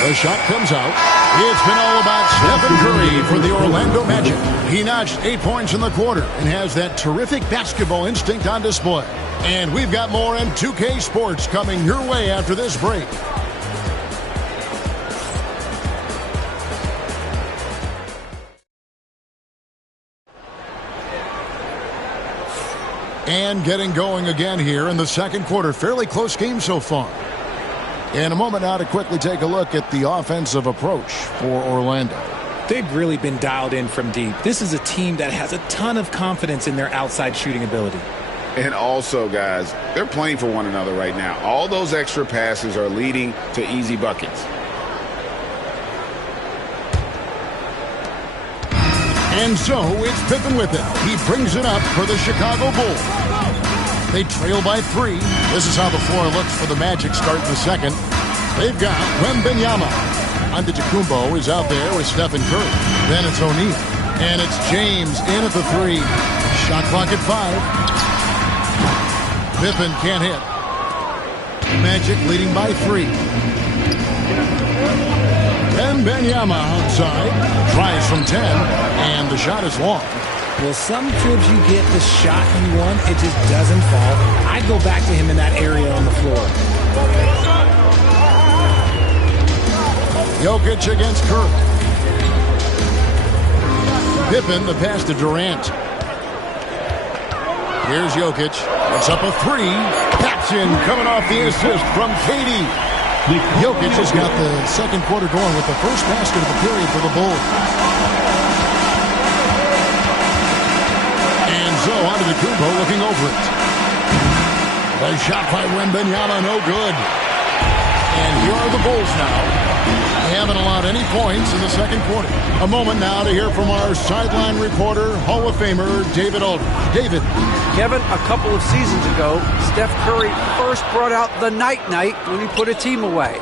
The shot comes out. It's been all about Stephen Curry for the Orlando Magic. He notched 8 points in the quarter and has that terrific basketball instinct on display. And we've got more in 2K Sports coming your way after this break. And getting going again here in the second quarter. Fairly close game so far. In a moment now to quickly take a look at the offensive approach for Orlando. They've really been dialed in from deep. This is a team that has a ton of confidence in their outside shooting ability. And also, guys, they're playing for one another right now. All those extra passes are leading to easy buckets. And so it's Pippen with it. He brings it up for the Chicago Bulls. They trail by 3. This is how the floor looks for the Magic starting the second. They've got Wembanyama. Antetokounmpo is out there with Stephen Curry. Then it's O'Neal. And it's James in at the 3. Shot clock at 5. Pippen can't hit. Magic leading by 3. Wembanyama outside. Tries from 10. And the shot is long. Well, some trips you get the shot you want, it just doesn't fall. I'd go back to him in that area on the floor. Jokic against Curry. Pippen, the pass to Durant. Here's Jokic. It's up a 3. Taps in, coming off the assist from KD. Jokic has got the second quarter going with the first basket of the period for the Bulls. And so on to Kumbo looking over it. The shot by Wembanyama, no good. And here are the Bulls now. They haven't allowed any points in the second quarter. A moment now to hear from our sideline reporter, Hall of Famer David Aldridge. David. Kevin, a couple of seasons ago, Steph Curry first brought out the night-night when he put a team away.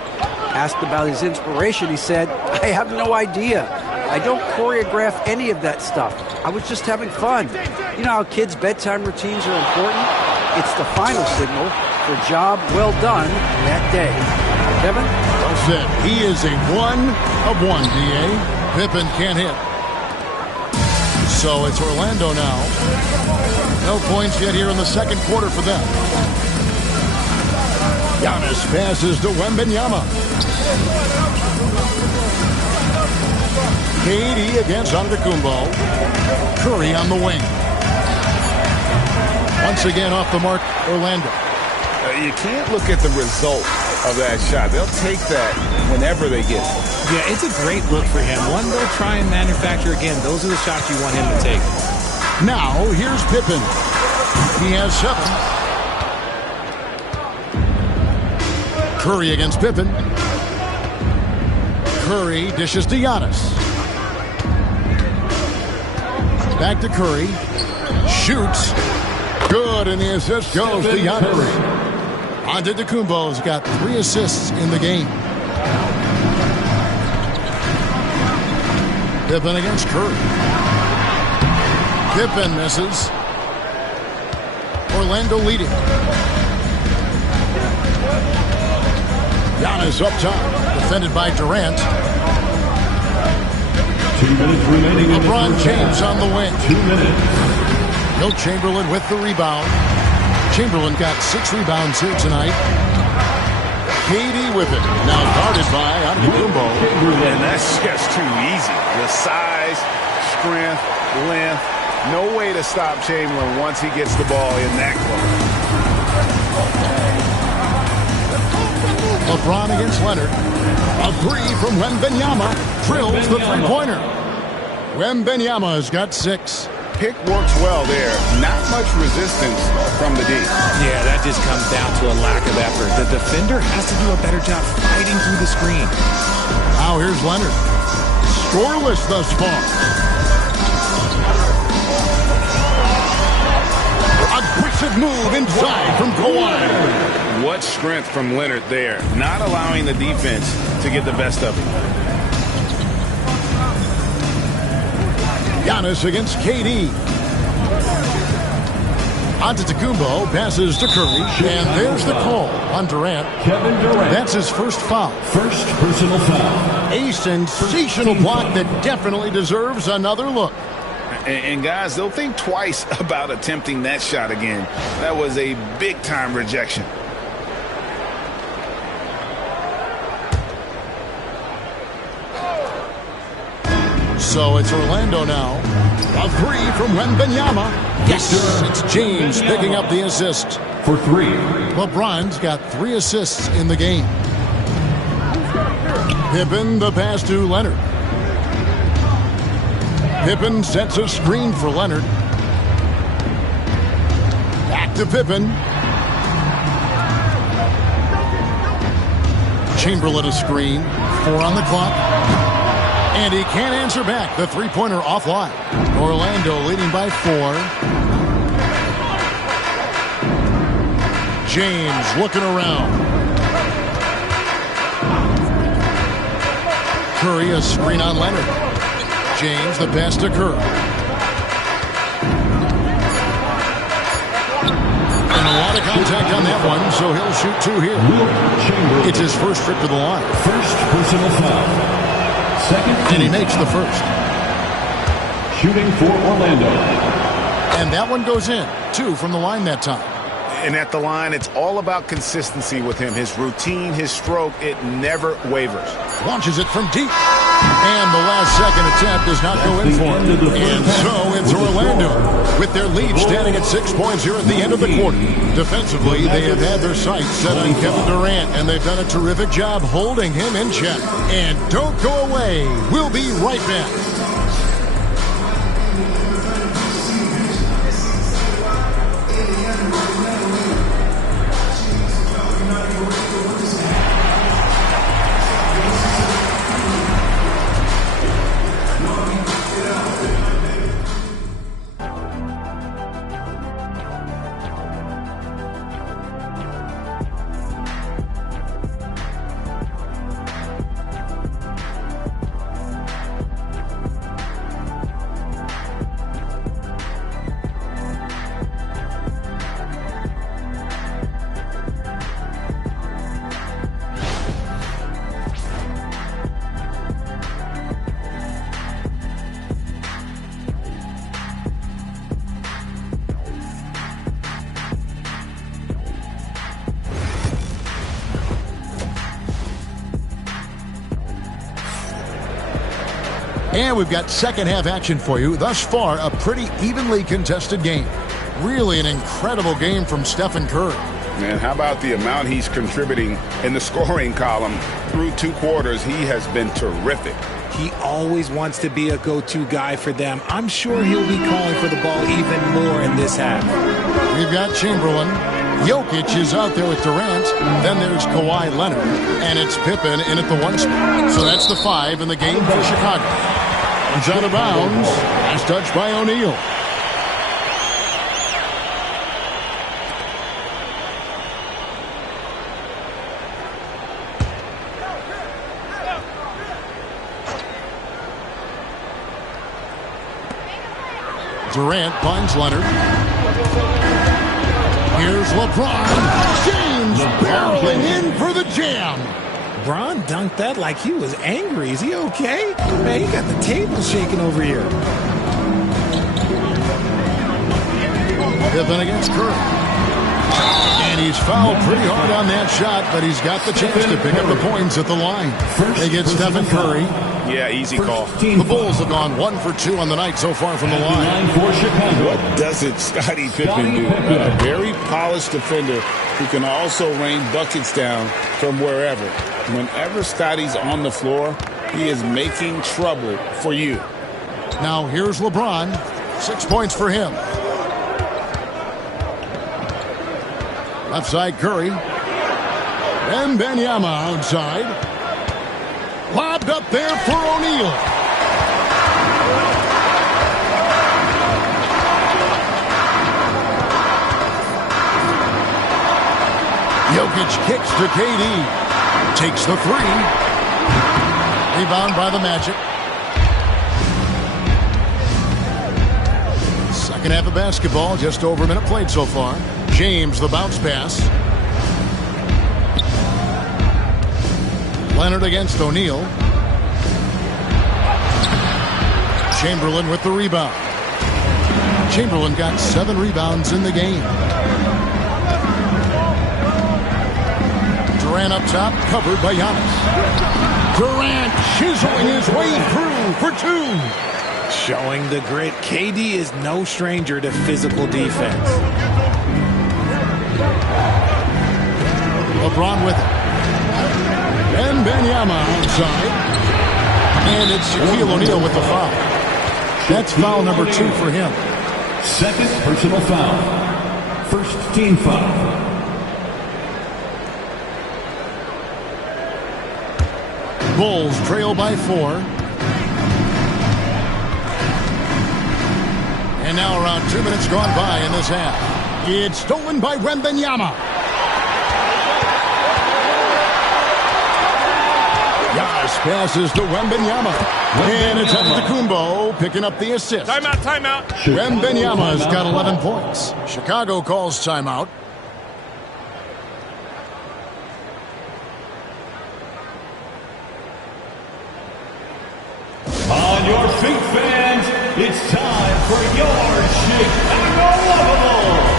Asked about his inspiration, he said, "I have no idea. I don't choreograph any of that stuff. I was just having fun." You know how kids' bedtime routines are important? It's the final signal for job well done that day. Kevin? Well said. He is a 1 of 1, D.A. Pippen can't hit. So it's Orlando now. No points yet here in the second quarter for them. Giannis passes to Wembanyama. KD against Antetokounmpo. Curry on the wing. Once again off the mark, Orlando. You can't look at the result of that shot. They'll take that whenever they get it. Yeah, it's a great look for him. One they'll try and manufacture again. Those are the shots you want him to take. Now, here's Pippen. He has 7. Curry against Pippen. Curry dishes to Giannis. Back to Curry. Shoots. Good, and the assist goes to Giannis. Antetokounmpo's got 3 assists in the game. Pippen against Curry. Pippen misses. Orlando leading. Giannis up top, defended by Durant. 2 minutes remaining. LeBron James on the wing. 2 minutes. Wilt Chamberlain with the rebound. Chamberlain got 6 rebounds here tonight. KD with it. Now guarded by Antetokounmpo. And that's just too easy. The size, strength, length. No way to stop Chamberlain once he gets the ball in that close. LeBron against Leonard. A 3 from Wembanyama. Drills the three-pointer. Wembanyama has got 6. Pick works well there. Not much resistance from the D. Yeah, that just comes down to a lack of effort. The defender has to do a better job fighting through the screen. Now here's Leonard. Scoreless thus far. Aggressive move inside from Kawhi. What strength from Leonard there. Not allowing the defense to get the best of it. Giannis against KD. Antetokounmpo passes to Curry, and there's the call on Durant. Kevin Durant. That's his first foul. First personal foul. A sensational block that definitely deserves another look. And guys, they'll think twice about attempting that shot again. That was a big-time rejection. So it's Orlando now. A 3 from Wembanyama. Yes, it's James picking up the assist. For 3. LeBron's got 3 assists in the game. Pippen the pass to Leonard. Pippen sets a screen for Leonard. Back to Pippen. Chamberlain a screen. 4 on the clock. And he can't answer back. The three-pointer offline. Orlando leading by 4. James looking around. Curry a screen on Leonard. James the pass to Curry. And a lot of contact on that one, so he'll shoot 2 here. It's his first trip to the line. First personal foul. Second. And he makes the first. Shooting for Orlando. And that one goes in. 2 from the line that time. And at the line, it's all about consistency with him. His routine, his stroke, it never wavers. Launches it from deep. And the last second attempt does not go in for him. And so it's Orlando with their lead standing at 6 points here at the end of the quarter. Defensively, they have had their sights set on Kevin Durant, and they've done a terrific job holding him in check. And don't go away. We'll be right back. And we've got second half action for you. Thus far, a pretty evenly contested game. Really an incredible game from Stephen Curry. And how about the amount he's contributing in the scoring column through 2 quarters? He has been terrific. He always wants to be a go-to guy for them. I'm sure he'll be calling for the ball even more in this half. We've got Chamberlain. Jokic is out there with Durant. Then there's Kawhi Leonard. And it's Pippen in at the 1 spot. So that's the 5 in the game for Chicago. It's out of bounds. Last touch by O'Neal. Durant finds Leonard. Here's LeBron. James barreling in for the jam. Bron dunked that like he was angry. Is he okay? Man, he got the table shaking over here. Pippen against Curry. And he's fouled pretty hard on that shot, but he's got the chance to pick up the points at the line. They get Stephen Curry. Yeah, easy call. The Bulls have gone 1 for 2 on the night so far from the line. What doesn't Scottie Pippen do? A very polished defender who can also rain buckets down from wherever. Whenever Scottie's on the floor, he is making trouble for you. Now here's LeBron. 6 points for him. Left side Curry. Wembanyama outside. Lobbed up there for O'Neal. Jokic kicks to KD. Takes the 3. Rebound by the Magic. Second half of basketball, just over a minute played so far. James, the bounce pass. Leonard against O'Neal. Chamberlain with the rebound. Chamberlain got 7 rebounds in the game. Durant up top, covered by Giannis. Durant chiseling his way through for 2. Showing the grit. KD is no stranger to physical defense. LeBron with it. Wembanyama outside. And it's Shaquille O'Neal with the foul. That's foul number 2 for him. Second personal foul. First team foul. Bulls trail by 4. And now around 2 minutes gone by in this half. It's stolen by Wembanyama. Giannis passes to Wembanyama. And it's Antetokounmpo picking up the assist. Timeout, timeout. Wembanyama's got 11 points. Chicago calls timeout. for your Chicago Bulls.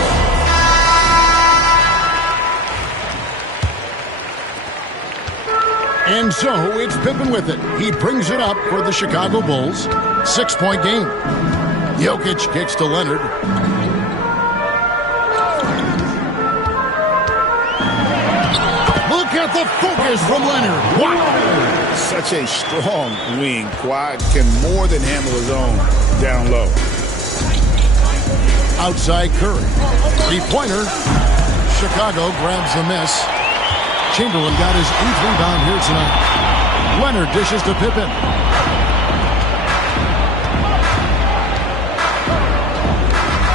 And so it's Pippen with it. He brings it up for the Chicago Bulls. 6-point game. Jokic kicks to Leonard. Look at the focus from Leonard. Wow. Such a strong wing. Kawhi can more than handle his own down low. Outside Curry. Three-pointer. Chicago grabs the miss. Chamberlain got his 8th rebound here tonight. Leonard dishes to Pippen.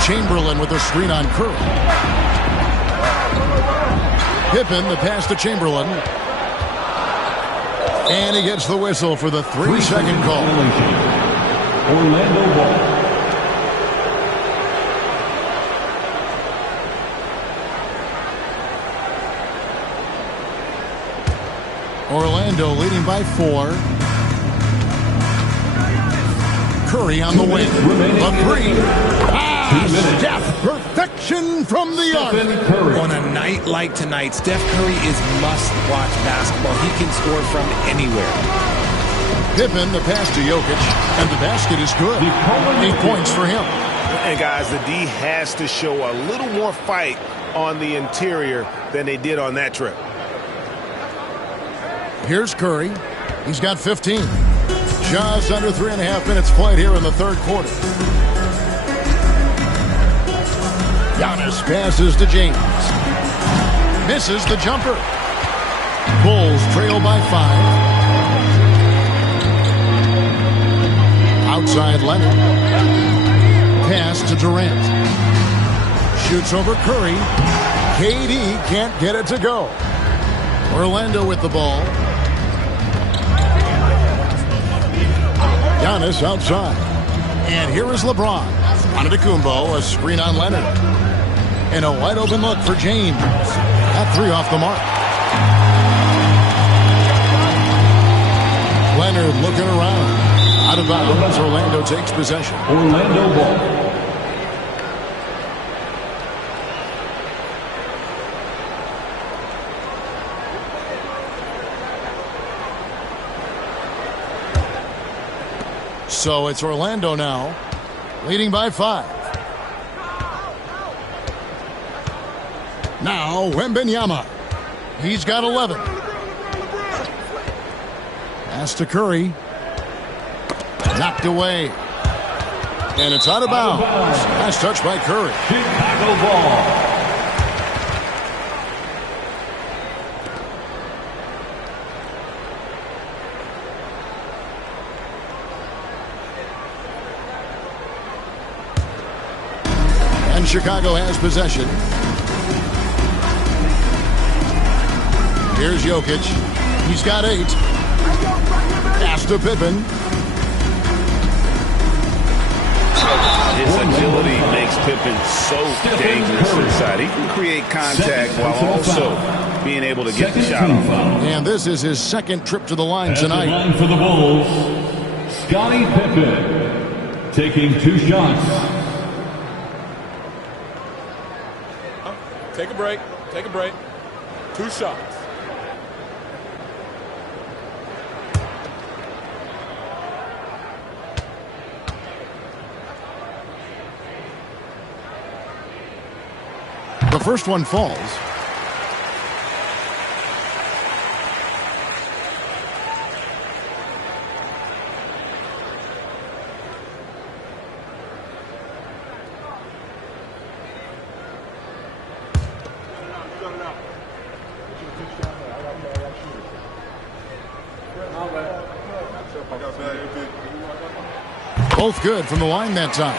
Chamberlain with a screen on Curry. Pippen, the pass to Chamberlain. And he gets the whistle for the 3-second call. Orlando ball. Orlando leading by 4. Curry on the wing. The 3. Steph, perfection from the arc. On a night like tonight, Steph Curry is must-watch basketball. He can score from anywhere. Pippen, the pass to Jokic, and the basket is good. 8 points for him. And guys, the D has to show a little more fight on the interior than they did on that trip. Here's Curry. He's got 15. Just under 3.5 minutes played here in the third quarter. Giannis passes to James. Misses the jumper. Bulls trail by 5. Outside Leonard. Pass to Durant. Shoots over Curry. KD can't get it to go. Orlando with the ball. Giannis outside. And here is LeBron. Antetokounmpo, a screen on Leonard. And a wide open look for James. That 3 off the mark. Leonard looking around. Out of bounds. Orlando takes possession. Orlando ball. So it's Orlando now, leading by 5. Now Wembanyama. He's got 11. Pass to Curry. Knocked away. And it's out of bounds. Nice touch by Curry. Chicago ball. And Chicago has possession. Here's Jokic. He's got 8. Pass to Pippen. His agility makes Pippen so dangerous inside. He can create contact while also being able to get the shot off. And this is his second trip to the line tonight. At the line for the Bulls, Scottie Pippen taking 2 shots. Take a break. Take a break. 2 shots. The first one falls. Both good from the line that time.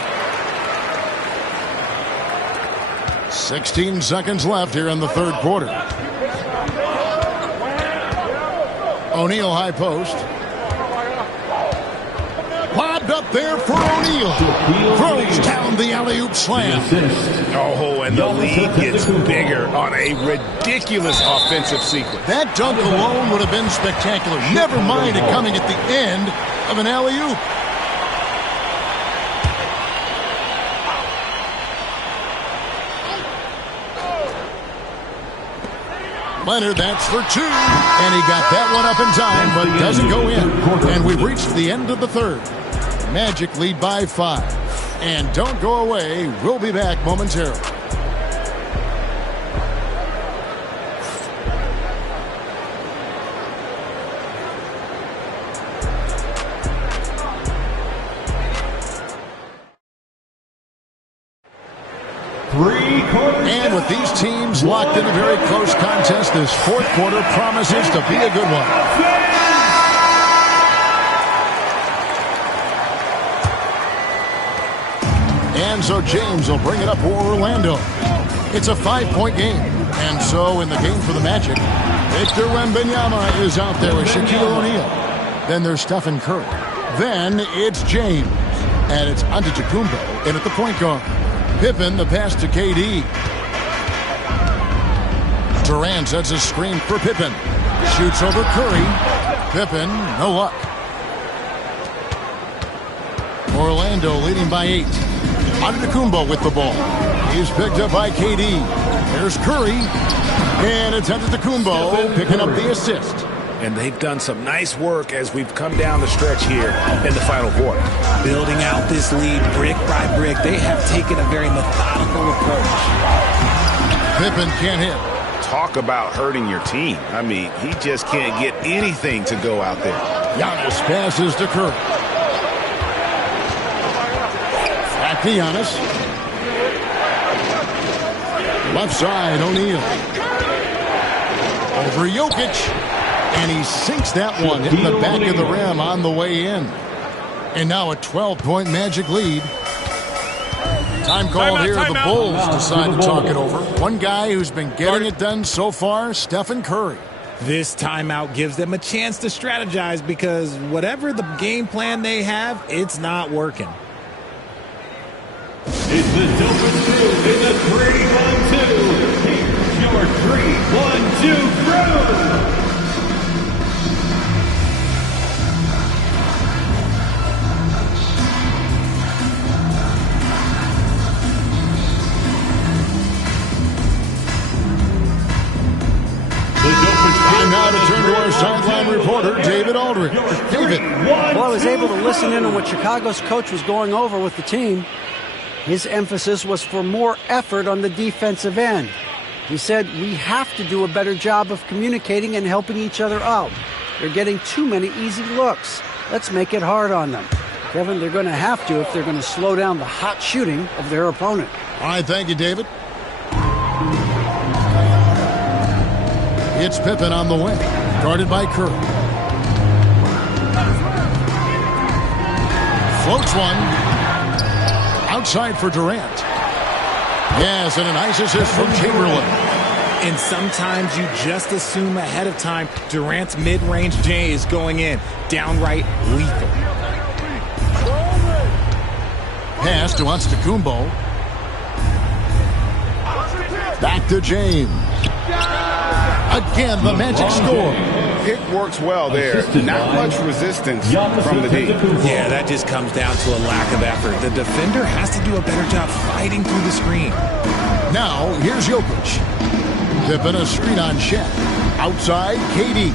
16 seconds left here in the third quarter. O'Neal high post. Lobbed up there for O'Neal. Throws down the alley-oop slam. Oh, and the lead gets bigger on a ridiculous offensive sequence. That dunk alone would have been spectacular. Never mind it coming at the end of an alley-oop. Leonard, that's for 2. And he got that one up in time, but doesn't go in. And we've reached the end of the third. Magic lead by 5. And don't go away. We'll be back momentarily. And with these teams locked in a very close contest, this fourth quarter promises to be a good one. And so James will bring it up for Orlando. It's a 5-point game. And so in the game for the Magic, Victor Wembanyama is out there with Shaquille O'Neal. Then there's Stephen Curry. Then it's James. And it's Antetokounmpo in at the point guard. Pippen, the pass to KD. Durant sets a screen for Pippen. Shoots over Curry. Pippen, no luck. Orlando leading by 8. Antetokounmpo with the ball. He's picked up by KD. There's Curry. And it's Antetokounmpo picking up the assist. And they've done some nice work as we've come down the stretch here in the final quarter. Building out this lead brick by brick. They have taken a very methodical approach. Pippen can't hit. Talk about hurting your team. I mean, he just can't get anything to go out there. Giannis passes to Curry. Back to Giannis. Left side, O'Neal. Over Jokic. And he sinks that one, hitting the back of the rim on the way in. And now a 12-point Magic lead. Time called here. The Bulls decide to talk it over. One guy who's been getting it done so far, Stephen Curry. This timeout gives them a chance to strategize because whatever the game plan they have, it's not working. It's the Dopest Crew in the 3-1-2. Here's your 3-1-2 crew. And now to turn to our sideline reporter, David Aldridge. David. Well, I was able to listen in on what Chicago's coach was going over with the team. His emphasis was for more effort on the defensive end. He said, we have to do a better job of communicating and helping each other out. They're getting too many easy looks. Let's make it hard on them. Kevin, they're going to have to if they're going to slow down the hot shooting of their opponent. All right, thank you, David. It's Pippen on the way, guarded by Curry. Floats one. Outside for Durant. Yes, and a nice assist from Chamberlain. And sometimes you just assume ahead of time Durant's mid-range J is going in. Downright lethal. Pass to Antetokounmpo. Back to James. Again, the Magic score. Pick works well there. Not much resistance from the D. Yeah, that just comes down to a lack of effort. The defender has to do a better job fighting through the screen. Now, here's Jokic. Pippen a screen on Shaq. Outside, KD.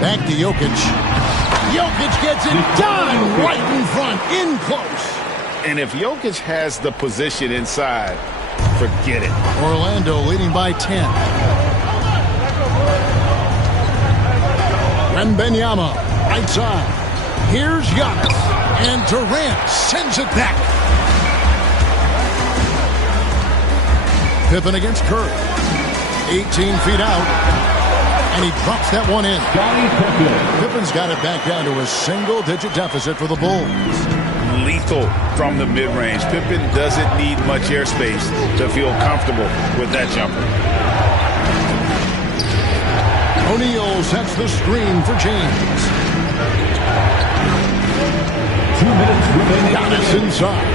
Back to Jokic. Jokic gets it done right in front, in close. And if Jokic has the position inside, forget it. Orlando leading by 10. Wembanyama, right side. Here's Giannis. And Durant sends it back. Pippen against Curry. 18 feet out. And he drops that one in. Pippen's got it back down to a single-digit deficit for the Bulls. Lethal from the mid-range. Pippen doesn't need much airspace to feel comfortable with that jumper. O'Neal sets the screen for James. 2 minutes remaining. Giannis inside.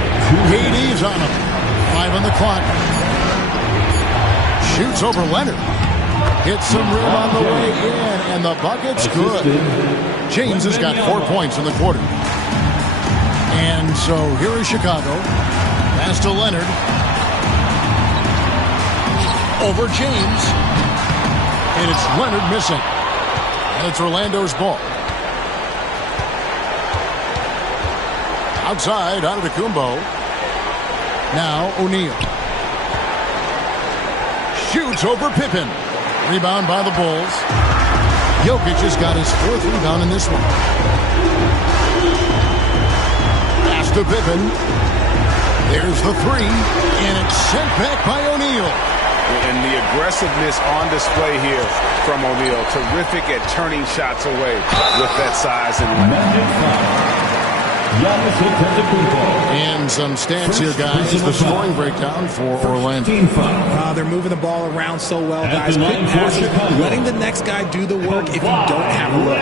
KD's on him. 5 on the clock. Shoots over Leonard. Hits some rim on the way in, and the bucket's good. James has got 4 points in the quarter. And so here is Chicago. Pass to Leonard. Over James. And it's Leonard missing. And it's Orlando's ball. Outside, Antetokounmpo. Now O'Neal. Shoots over Pippen. Rebound by the Bulls. Jokic has got his 4th rebound in this one. Pass to Pippen. There's the 3. And it's sent back by O'Neal. And the aggressiveness on display here from O'Neal. Terrific at turning shots away with that size and length. And some stats here, guys. The scoring breakdown for Orlando. They're moving the ball around so well, guys. Quick passes, letting the next guy do the work if you don't have a look.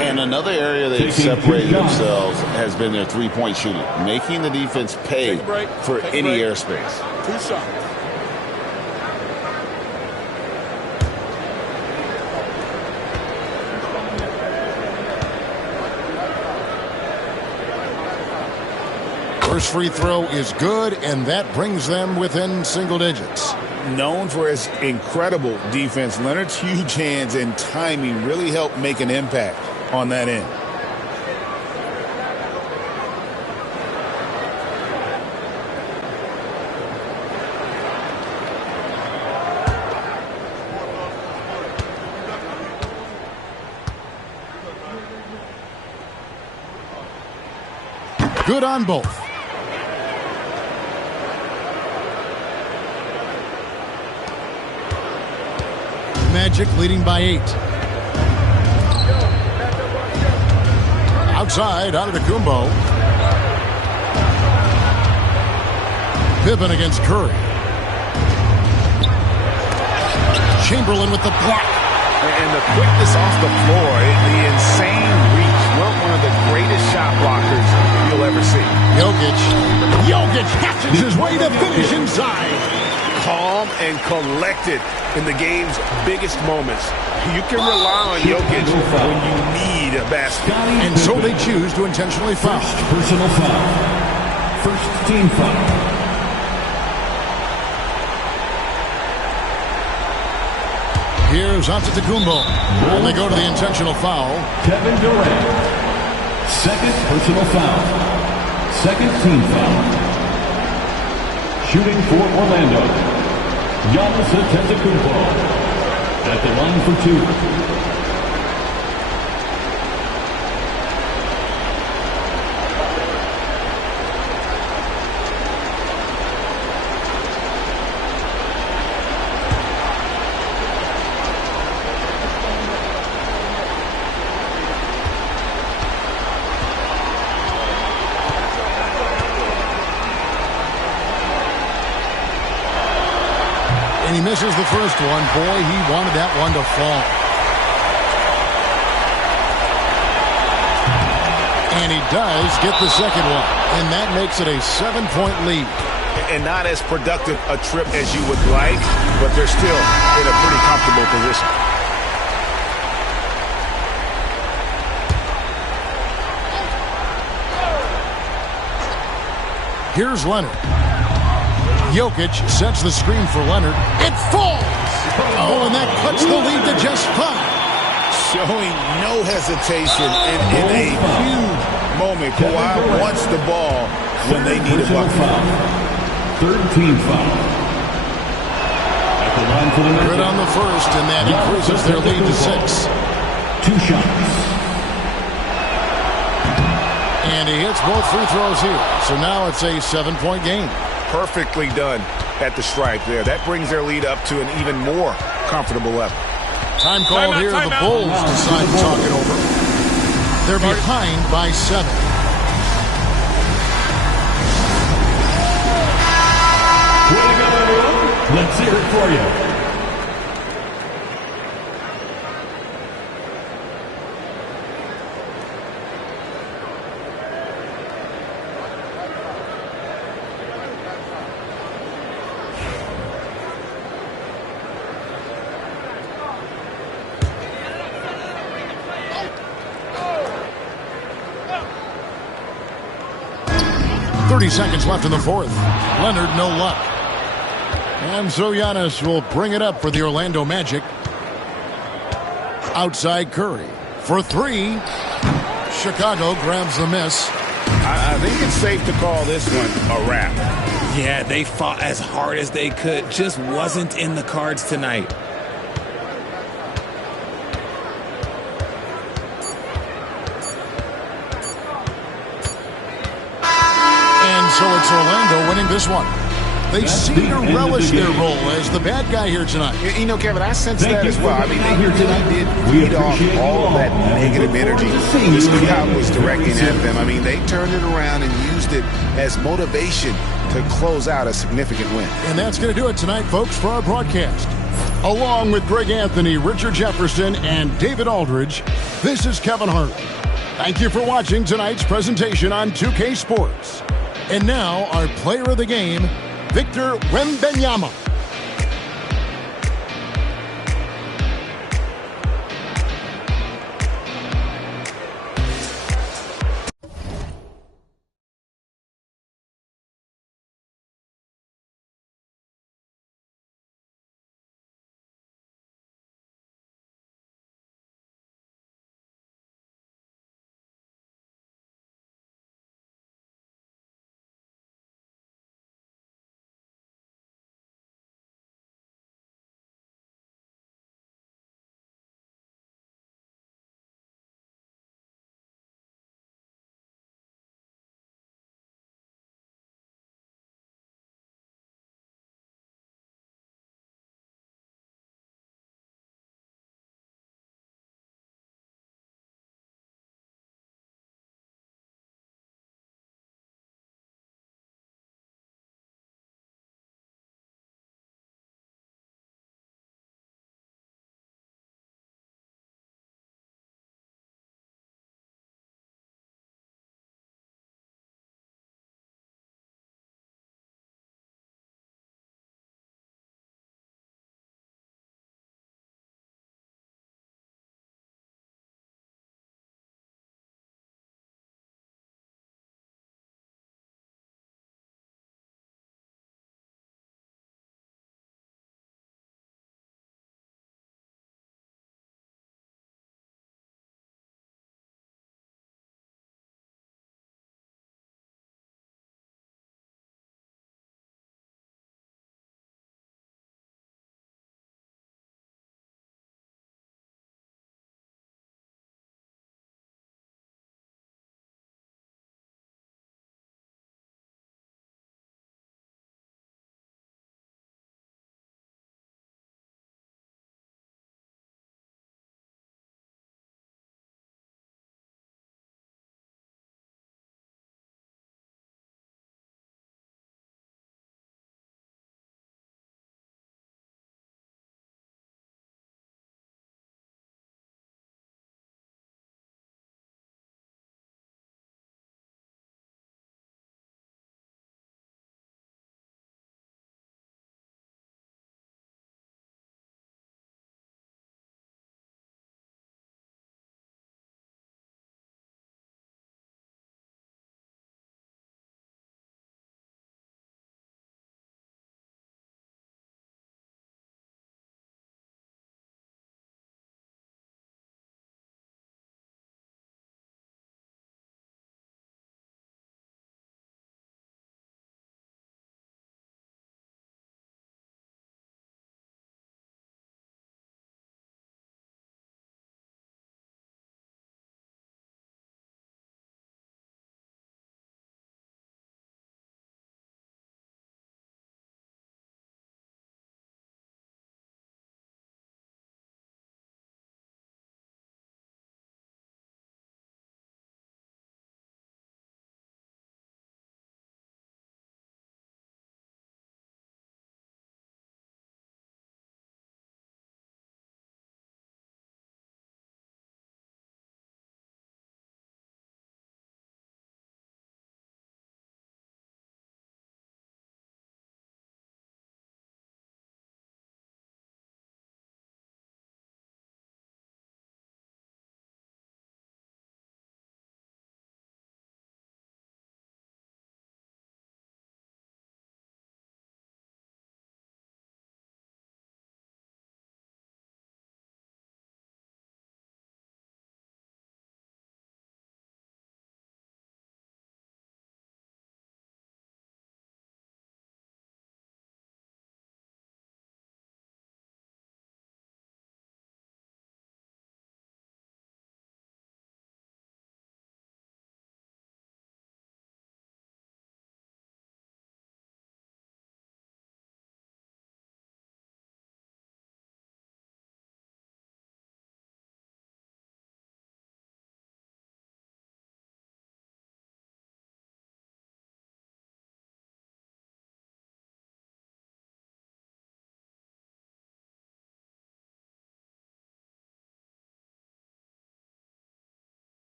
And another area they've separated themselves has been their three-point shooting, making the defense pay for any airspace. 2 shots. First free throw is good, and that brings them within single digits. Known for his incredible defense, Leonard's huge hands and timing really helped make an impact on that end. Good on both. Magic leading by 8. Outside, Antetokounmpo. Pippen against Curry. Chamberlain with the block. And the quickness off the floor, the insane reach. One of the greatest shot blockers you'll ever see. Jokic hatches his way to finish inside. Calm and collected in the game's biggest moments. You can rely on Jokic when you need a basket. And so they choose to intentionally foul. Personal foul. First team foul. Here's Antetokounmpo. And they go to the intentional foul. Kevin Durant. Second personal foul. Second team foul. Shooting for Orlando. Giannis Antetokounmpo at the line for 2. He misses the first one. Boy, he wanted that one to fall. And he does get the second one. And that makes it a 7-point lead. And not as productive a trip as you would like, but they're still in a pretty comfortable position. Here's Leonard. Jokic sets the screen for Leonard. It falls! Oh, and that cuts the lead to just 5. Showing no hesitation and in a huge moment. Kawhi wants the ball when they need a bucket. Third team foul. At the line for the Good on the first, and that increases their lead to 6. 2 shots. And he hits both free throws here. So now it's a 7-point game. Perfectly done at the stripe there. That brings their lead up to an even more comfortable level. Time called here. The Bulls decide to talk it over. They're behind by 7. Let's hear it for you. Seconds left in the fourth. Leonard, no luck. And so Giannis will bring it up for the Orlando Magic. Outside Curry for three. Chicago grabs the miss. I think it's safe to call this one a wrap. Yeah, they fought as hard as they could. Just wasn't in the cards tonight. And so it's Orlando winning this one. They seem to relish their role as the bad guy here tonight. You know, Kevin, I sense that as well. I mean, they really did feed off all of that negative energy this crowd was directing at them. I mean, they turned it around and used it as motivation to close out a significant win. And that's going to do it tonight, folks, for our broadcast. Along with Greg Anthony, Richard Jefferson, and David Aldridge, this is Kevin Harlan. Thank you for watching tonight's presentation on 2K Sports. And now, our player of the game, Victor Wembanyama.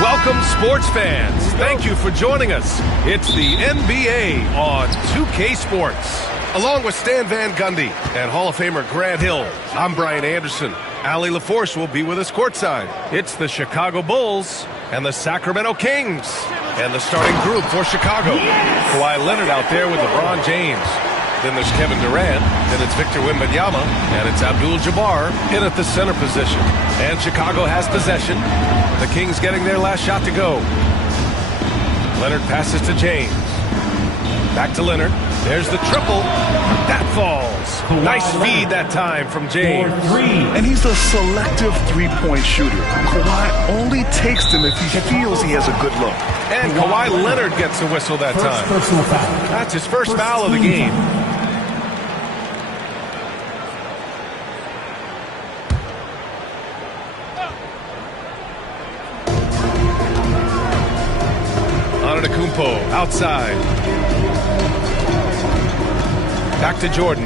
Welcome, sports fans. Thank you for joining us. It's the NBA on 2K Sports. Along with Stan Van Gundy and Hall of Famer Grant Hill, I'm Brian Anderson. Allie LaForce will be with us courtside. It's the Chicago Bulls and the Sacramento Kings. And the starting group for Chicago. Kawhi Leonard out there with LeBron James. Then there's Kevin Durant, then it's Victor Wembanyama, and it's Abdul-Jabbar in at the center position. And Chicago has possession. The Kings getting their last shot to go. Leonard passes to James. Back to Leonard. There's the triple. That falls. Nice feed that time from James. And he's a selective three-point shooter. Kawhi only takes them if he feels he has a good look. And Kawhi Leonard gets a whistle that time. That's his first foul of the game. Antetokounmpo outside. Back to Jordan.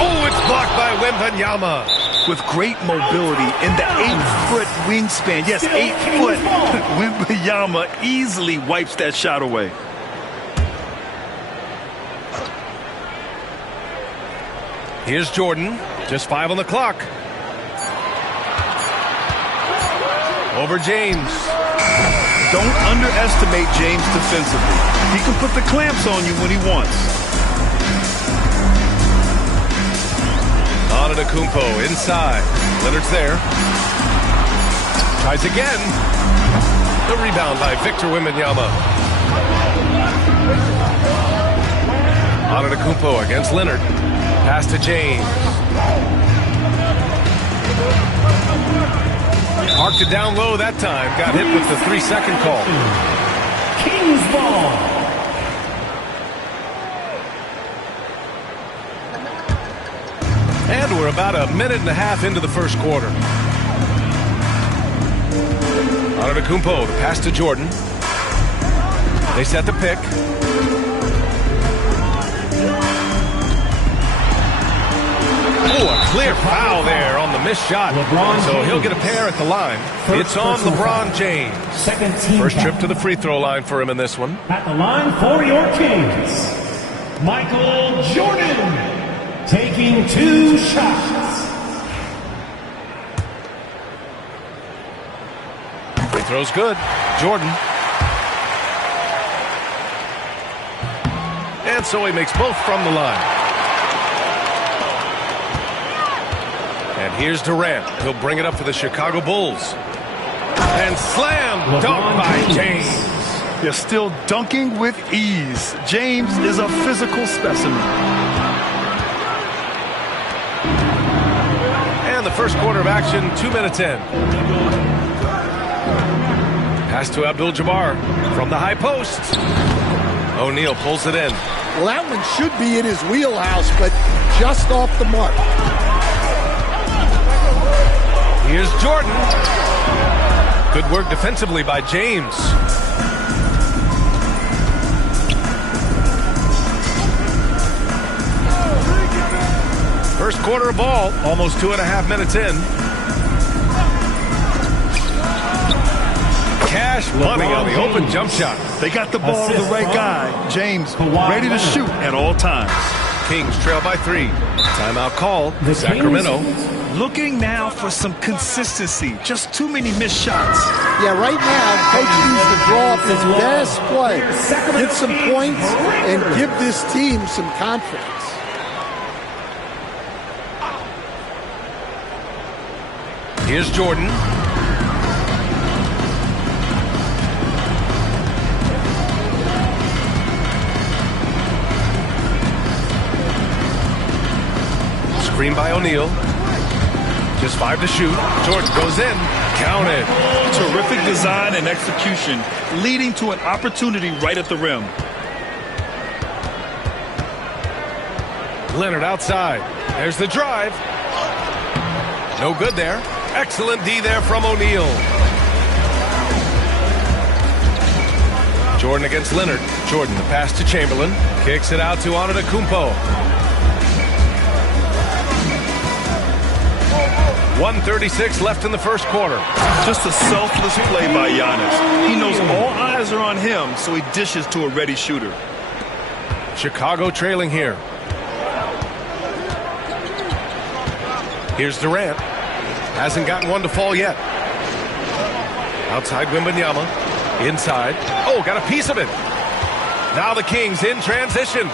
Oh, it's blocked by Wembanyama. With great mobility in the 8-foot wingspan. Yes, 8 foot. Wembanyama easily wipes that shot away. Here's Jordan. Just 5 on the clock. Over James. Don't underestimate James defensively. He can put the clamps on you when he wants. Antetokounmpo inside. Leonard's there. Tries again. The rebound by Victor Wembanyama. Antetokounmpo against Leonard. Pass to James. Marked it down low that time. Got hit with the 3-second call. Kings ball. And we're about a minute and a half into the first quarter. Antetokounmpo, the pass to Jordan. They set the pick. Oh, a clear foul there on the missed shot. So he'll get a pair at the line. It's on LeBron James. First trip to the free throw line for him in this one. At the line for your Kings, Michael Jordan, taking 2 shots. Free throw's good. Jordan. And so he makes both from the line. And here's Durant. He'll bring it up for the Chicago Bulls. And slam dunk by James. They're still dunking with ease. James is a physical specimen. And the first quarter of action, 2 minutes in. Pass to Abdul-Jabbar from the high post. O'Neal pulls it in. Well, that one should be in his wheelhouse, but just off the mark. Here's Jordan. Good work defensively by James. First quarter of ball, almost 2.5 minutes in. Cash money on the open jump shot. They got the ball to the right guy. James ready to shoot at all times. Kings trail by 3. Timeout call. Sacramento. Looking now for some consistency. Just too many missed shots. Yeah, right now, coach needs to draw up his best play, get some points, and give this team some confidence. Here's Jordan. Screen by O'Neal. Just 5 to shoot. Jordan goes in. Counted. Terrific design and execution, leading to an opportunity right at the rim. Leonard outside. There's the drive. No good there. Excellent D there from O'Neal. Jordan against Leonard. Jordan, the pass to Chamberlain. Kicks it out to Antetokounmpo. 1:36 left in the first quarter. Just a selfless play by Giannis. He knows all eyes are on him, so he dishes to a ready shooter. Chicago trailing here. Here's Durant. Hasn't gotten one to fall yet. Outside Wembanyama. Inside. Oh, got a piece of it. Now the Kings in transition.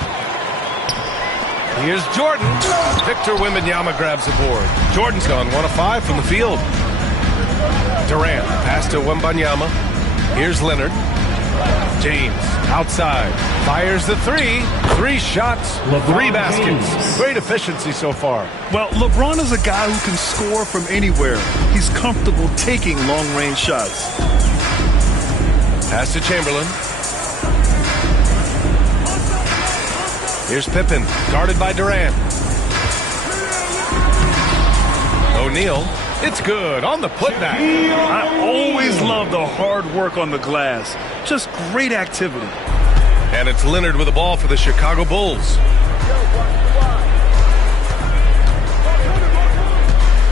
Here's Jordan. Victor Wembanyama grabs the board. Jordan's gone 1 of 5 from the field. Durant, pass to Wembanyama. Here's Leonard. James, outside. Fires the 3. 3 shots, 3 baskets. Great efficiency so far. Well, LeBron is a guy who can score from anywhere. He's comfortable taking long-range shots. Pass to Chamberlain. Here's Pippen, guarded by Durant. O'Neal, it's good on the putback. I always love the hard work on the glass. Just great activity. And it's Leonard with the ball for the Chicago Bulls.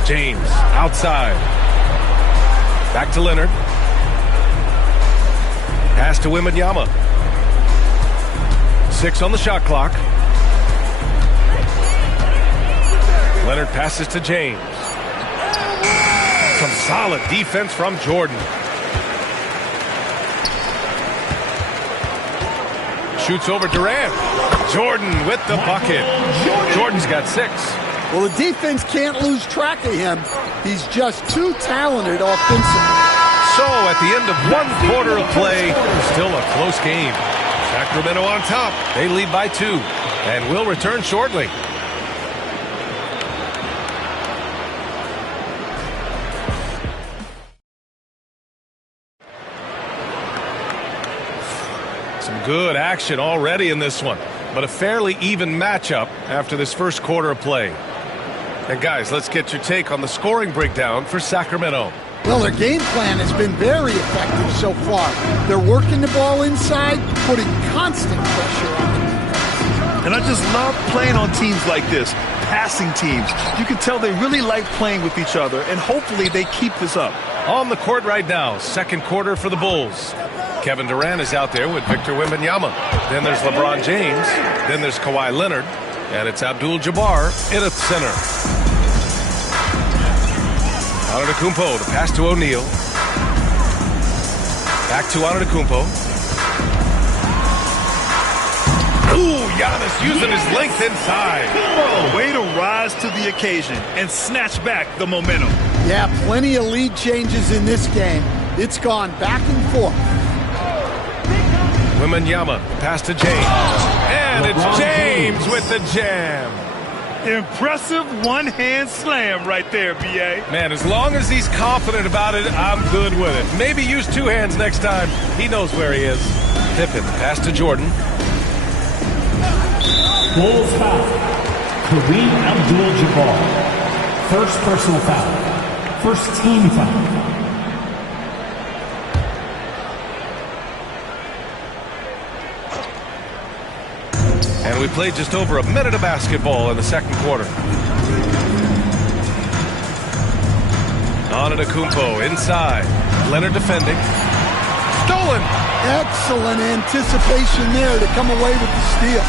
James, outside. Back to Leonard. Pass to Wembanyama. 6 on the shot clock. Leonard passes to James. Some solid defense from Jordan. Shoots over Durant. Jordan with the bucket. Jordan's got 6. Well, the defense can't lose track of him. He's just too talented offensively. So at the end of 1 quarter of play, still a close game. Sacramento on top. They lead by 2. And we'll return shortly. Some good action already in this one, but a fairly even matchup after this first quarter of play. And guys, let's get your take on the scoring breakdown for Sacramento. Well, their game plan has been very effective so far. They're working the ball inside, putting constant pressure on them. And I just love playing on teams like this, passing teams. You can tell they really like playing with each other, and hopefully they keep this up. On the court right now, second quarter for the Bulls. Kevin Durant is out there with Victor Wembanyama. Then there's LeBron James. Then there's Kawhi Leonard. And it's Abdul-Jabbar in at center. Antetokounmpo, the pass to O'Neal. Back to Antetokounmpo. Ooh, Giannis using his length inside. Way to rise to the occasion and snatch back the momentum. Yeah, plenty of lead changes in this game. It's gone back and forth. Wembanyama, pass to James. And it's James with the jam. Impressive one-hand slam right there, B.A. Man, as long as he's confident about it, I'm good with it. Maybe use two hands next time. He knows where he is. Pippen, pass to Jordan. Bulls foul. Kareem Abdul-Jabbar. First personal foul. First team foul. And we played just over a minute of basketball in the second quarter. Antetokounmpo inside. Leonard defending. Stolen! Excellent anticipation there to come away with the steal.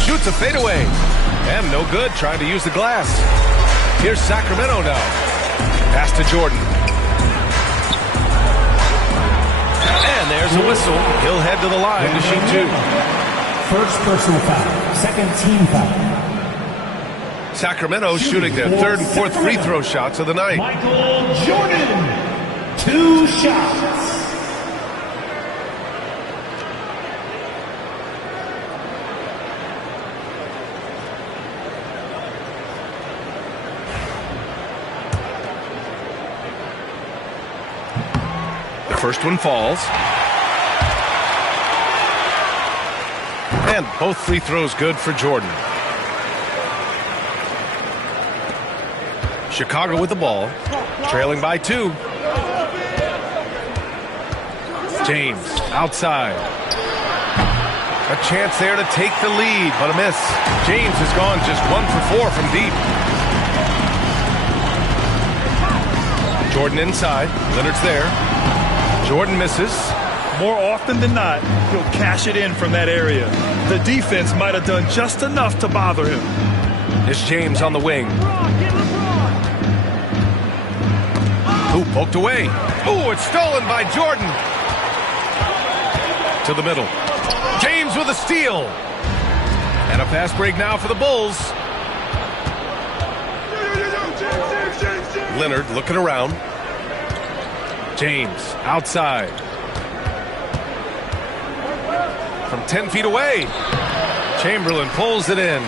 Shoots a fadeaway. And no good, trying to use the glass. Here's Sacramento now. Pass to Jordan. And there's a whistle. He'll head to the line to shoot two. First personal foul. Second team foul. Sacramento shooting their third and fourth free throw shots of the night. Michael Jordan. 2 shots. The first one falls. And both free throws good for Jordan. Chicago with the ball, trailing by 2. James outside. A chance there to take the lead, but a miss. James has gone just 1 for 4 from deep. Jordan inside. Leonard's there. Jordan misses. More often than not, he'll cash it in from that area. The defense might have done just enough to bother him. It's James on the wing. Ooh, poked away. Ooh, it's stolen by Jordan. To the middle. James with a steal. And a fast break now for the Bulls. Leonard looking around. James outside. From 10 feet away. Chamberlain pulls it in.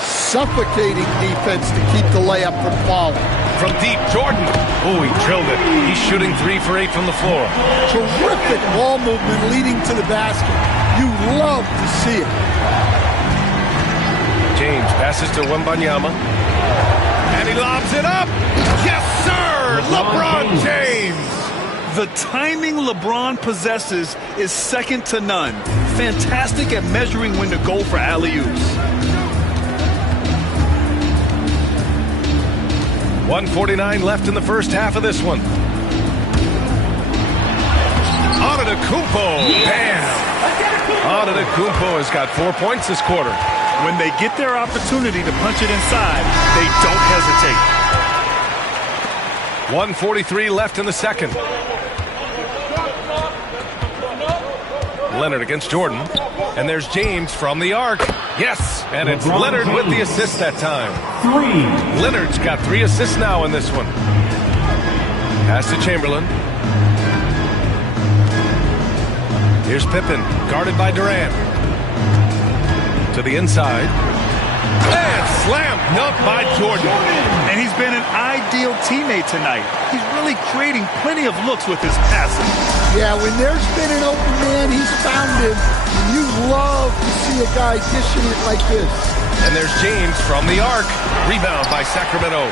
Suffocating defense to keep the layup from falling. From deep, Jordan. Oh, he drilled it. He's shooting 3 for 8 from the floor. Terrific ball movement leading to the basket. You love to see it. James passes to Wembanyama. And he lobs it up. Yes, sir! LeBron James! The timing LeBron possesses is second to none. Fantastic at measuring when to go for alley-oops. 1:49 left in the first half of this one. Antetokounmpo. Bam! Antetokounmpo has got 4 points this quarter. When they get their opportunity to punch it inside, they don't hesitate. 1:43 left in the second. Leonard against Jordan. And there's James from the arc. Yes, and it's Leonard with the assist that time. 3. Leonard's got 3 assists now in this one. Pass to Chamberlain. Here's Pippen, guarded by Durant. To the inside. And slam dunked by Jordan. And he's been an ideal teammate tonight. He's really creating plenty of looks with his passing. Yeah, when there's been an open man, he's found him. And you love to see a guy dishing it like this. And there's James from the arc. Rebound by Sacramento.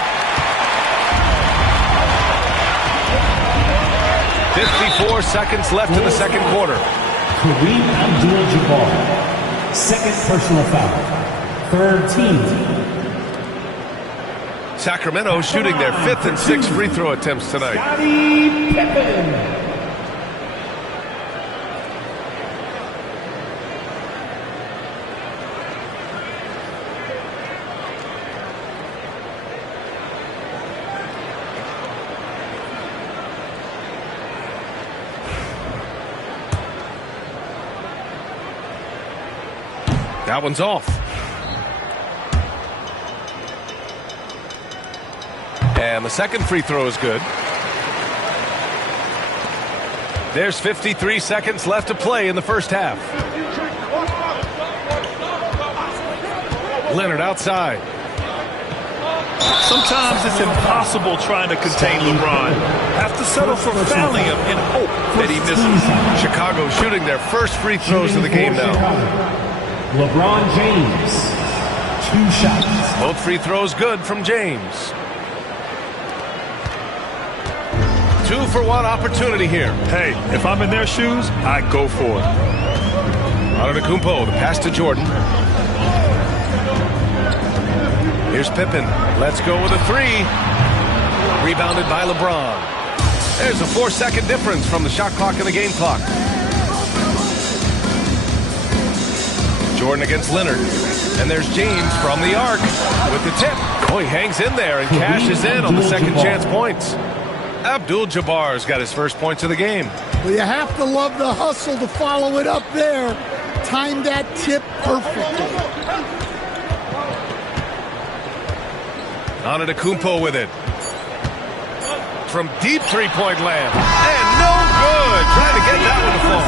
54 seconds left in the second quarter. Kareem Abdul-Jabbar, second personal foul. Third team. Sacramento shooting their 5th and 6th free throw attempts tonight. Scottie Pippen. That one's off. And the second free throw is good. There's 53 seconds left to play in the first half. Leonard outside. Sometimes it's impossible trying to contain LeBron. Have to settle for fouling him in hope that he misses. Chicago shooting their first free throws of the game now. LeBron James, 2 shots. Both free throws good from James. 2-for-1 opportunity here. Hey, if I'm in their shoes, I go for it. Antetokounmpo, the pass to Jordan. Here's Pippen. Let's go with a 3. Rebounded by LeBron. There's a 4-second difference from the shot clock and the game clock. Jordan against Leonard. And there's James from the arc with the tip. Oh, he hangs in there and cashes in on the second chance points. Abdul-Jabbar's got his first points of the game. Well, you have to love the hustle to follow it up there. Timed that tip perfectly. Antetokounmpo with it. From deep three-point land. And no good. Trying to get that one to fall.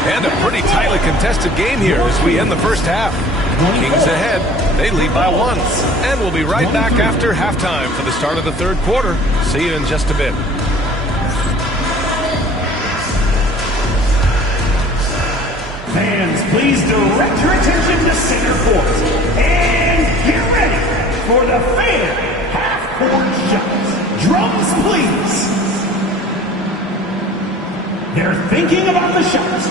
And a pretty tightly contested game here as we end the first half. Kings ahead. They lead by 1. And we'll be right back after halftime for the start of the third quarter. See you in just a bit. Fans, please direct your attention to center court. And get ready for the fan half-court shots. Drums, please. They're thinking about the shots.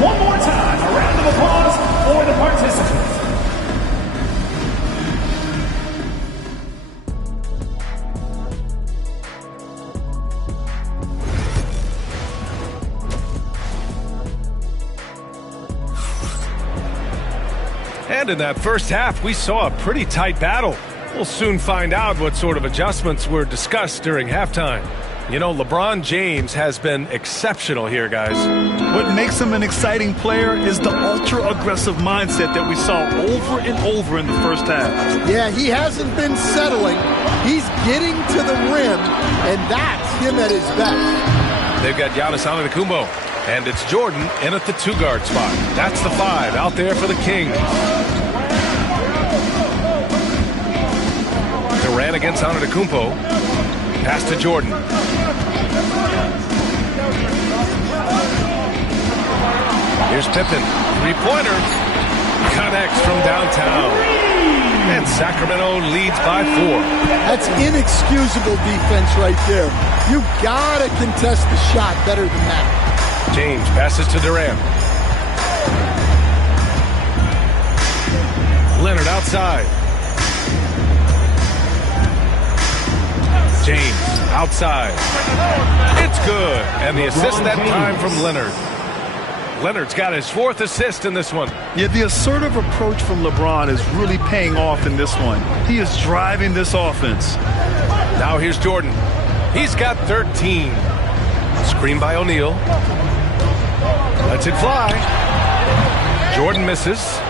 One more time, a round of applause for the participants. And in that first half, we saw a pretty tight battle. We'll soon find out what sort of adjustments were discussed during halftime. You know, LeBron James has been exceptional here, guys. What makes him an exciting player is the ultra-aggressive mindset that we saw over and over in the first half. Yeah, he hasn't been settling. He's getting to the rim, and that's him at his best. They've got Giannis Antetokounmpo, and it's Jordan in at the 2-guard spot. That's the 5 out there for the Kings. Durant against Antetokounmpo. Pass to Jordan. Here's Pippen. 3-pointer. Connects from downtown. And Sacramento leads by 4. That's inexcusable defense right there. You gotta contest the shot better than that. James passes to Durant. Leonard outside. James outside. It's good. And the assist that time from Leonard. Leonard's got his 4th assist in this one. Yeah, the assertive approach from LeBron is really paying off in this one. He is driving this offense. Now here's Jordan. He's got 13. Screen by O'Neal. Lets it fly. Jordan misses.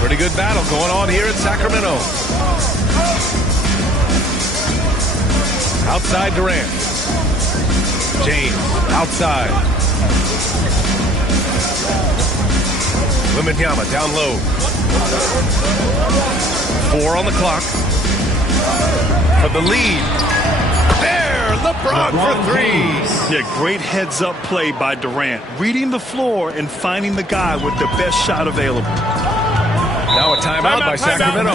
Pretty good battle going on here in Sacramento. Outside Durant. James outside. Wembanyama down low. 4 on the clock. For the lead. There, LeBron for 3. Yeah, great heads-up play by Durant. Reading the floor and finding the guy with the best shot available. Now a timeout by Sacramento.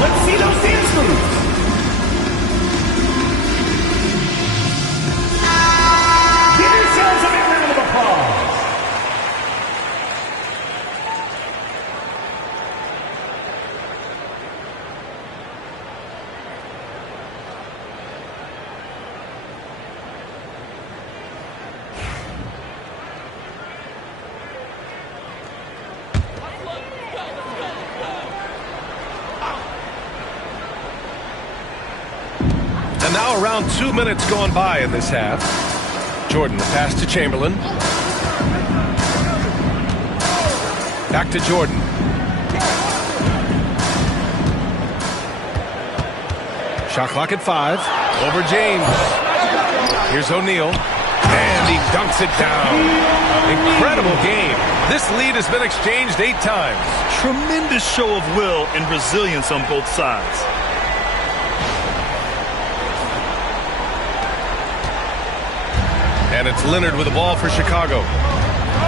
Let's see those dance moves. Give yourselves a big round of applause. And now around 2 minutes going by in this half. Jordan, the pass to Chamberlain. Back to Jordan. Shot clock at 5. Over James. Here's O'Neal. And he dunks it down. Incredible game. This lead has been exchanged 8 times. Tremendous show of will and resilience on both sides. And it's Leonard with the ball for Chicago.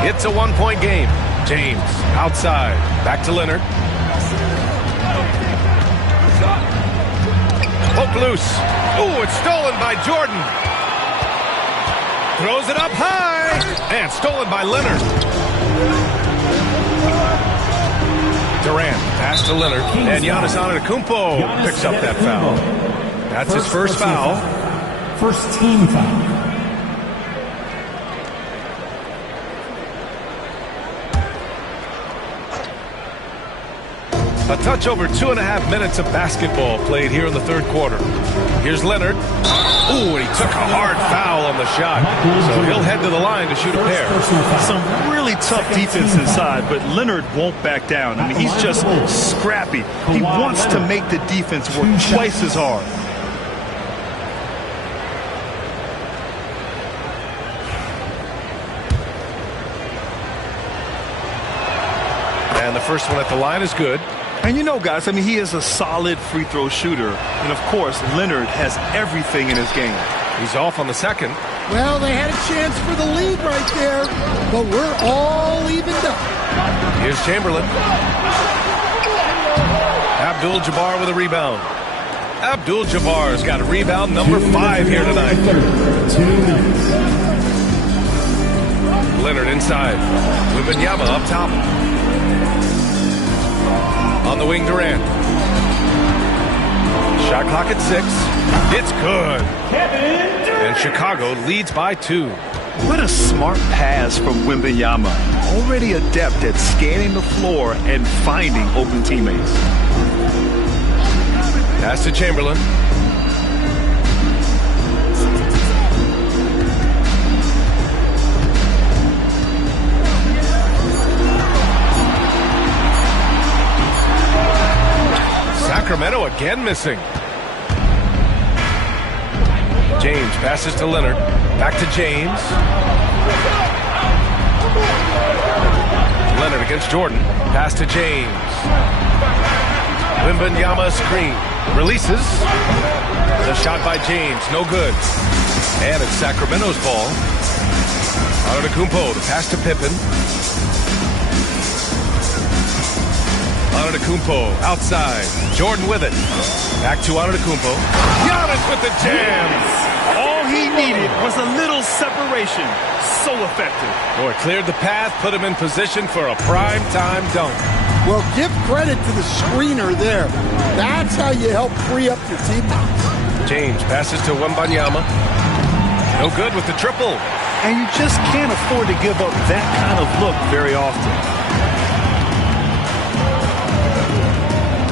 It's a 1-point game. James outside. Back to Leonard. Poke loose. Ooh, it's stolen by Jordan. Throws it up high. And stolen by Leonard. Durant pass to Leonard. And Giannis Antetokounmpo picks up that foul. That's his first foul. First team foul. A touch over 2.5 minutes of basketball played here in the third quarter. Here's Leonard. Ooh, and he took a hard foul on the shot. So he'll head to the line to shoot a pair. Some really tough defense inside, but Leonard won't back down. I mean, he's just scrappy. He wants to make the defense work twice as hard. And the first one at the line is good. And you know, guys, I mean, he is a solid free throw shooter. And, of course, Leonard has everything in his game. He's off on the second. Well, they had a chance for the lead right there, but we're all evened up. Here's Chamberlain. Abdul-Jabbar with a rebound. Abdul-Jabbar's got a rebound number 5 here tonight. 2 minutes. Leonard inside. Wembanyama up top. On the wing, Durant. Shot clock at 6. It's good. And Chicago leads by 2. What a smart pass from Wembanyama. Already adept at scanning the floor and finding open teammates. Pass to Chamberlain. Sacramento again missing. James passes to Leonard. Back to James. Leonard against Jordan. Pass to James. Wembanyama screen. Releases. The shot by James. No good. And it's Sacramento's ball. Antetokounmpo. The pass to Pippen. Antetokounmpo outside. Jordan with it. Back to Antetokounmpo. Giannis with the jam. All he needed was a little separation. So effective. Boy, cleared the path, put him in position for a prime-time dunk. Well, give credit to the screener there. That's how you help free up your teammates. James passes to Wembanyama. No good with the triple. And you just can't afford to give up that kind of look very often.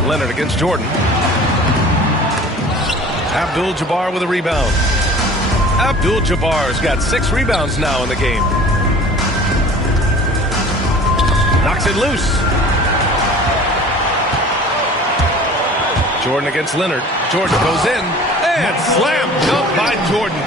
Leonard against Jordan. Abdul-Jabbar with a rebound. Abdul-Jabbar's got 6 rebounds now in the game. Knocks it loose. Jordan against Leonard. Jordan goes in and slam dunk by Jordan.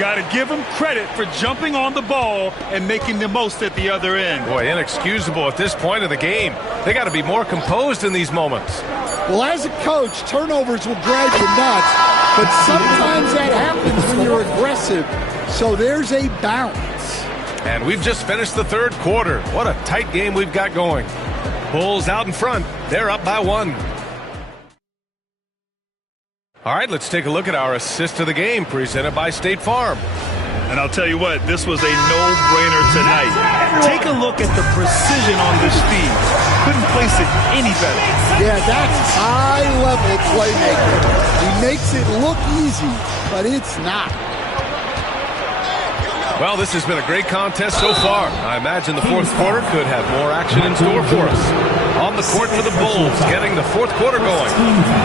Got to give him credit for jumping on the ball and making the most at the other end. Boy, inexcusable at this point of the game. They got to be more composed in these moments. Well, as a coach, turnovers will drive you nuts, but sometimes that happens when you're aggressive. So there's a balance. And we've just finished the third quarter. What a tight game we've got going. Bulls out in front. They're up by 1. All right, let's take a look at our assist of the game presented by State Farm. And I'll tell you what, this was a no-brainer tonight. Take a look at the precision on this feed. Couldn't place it any better. Yeah, that's high-level playmaking. He makes it look easy, but it's not. Well, this has been a great contest so far. I imagine the fourth quarter could have more action in store for us. On the court for the Bulls, getting the fourth quarter going.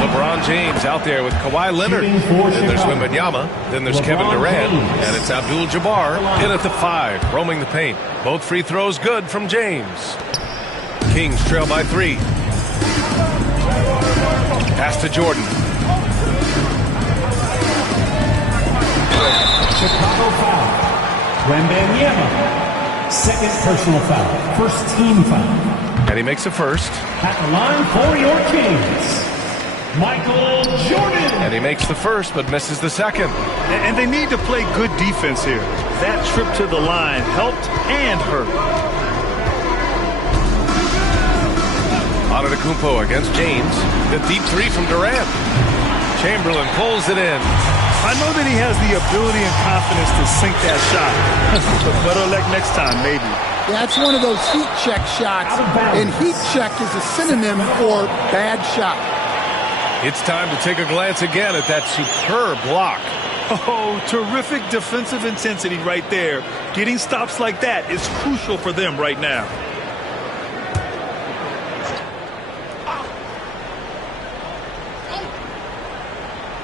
LeBron James out there with Kawhi Leonard. Then there's Wembanyama. Then there's Kevin Durant. And it's Abdul-Jabbar in at the 5, roaming the paint. Both free throws good from James. Kings trail by 3. Pass to Jordan. Chicago foul. Wembanyama. Second personal foul. First team foul. And he makes the first. At the line for your Kings, Michael Jordan. And he makes the first, but misses the second. And they need to play good defense here. That trip to the line helped and hurt. Antetokounmpo against James. The deep 3 from Durant. Chamberlain pulls it in. I know that he has the ability and confidence to sink that shot. But better luck next time, maybe. That's one of those heat check shots, and heat check is a synonym for bad shot. It's time to take a glance again at that superb block. Oh, terrific defensive intensity right there. Getting stops like that is crucial for them right now.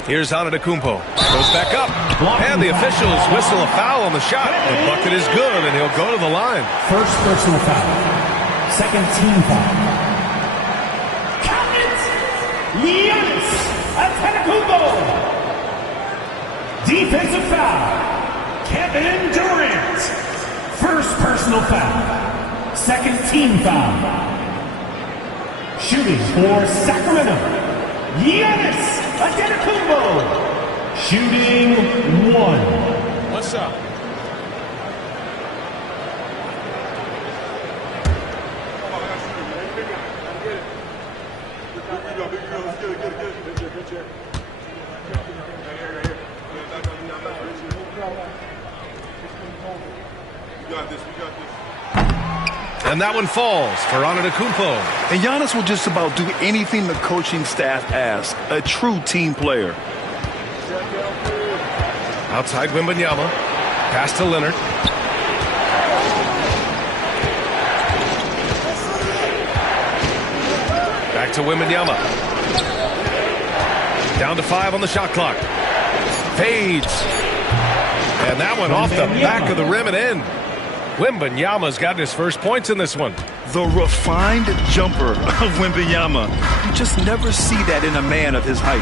Here's Antetokounmpo. Goes back up. And the officials whistle a foul on the shot. The bucket is good, and he'll go to the line. First personal foul. Second team foul. Count it! Giannis Antetokounmpo. Defensive foul. Kevin Durant. First personal foul. Second team foul. Shooting for Sacramento. Giannis Antetokounmpo. Shooting 1. What's up? And that one falls for Antetokounmpo. And Giannis will just about do anything the coaching staff asks. A true team player. Outside Wembanyama. Pass to Leonard. Back to Wembanyama. Down to 5 on the shot clock. Fades. And that one off the back of the rim and in. Wembanyama's got his first points in this one. The refined jumper of Wembanyama. You just never see that in a man of his height.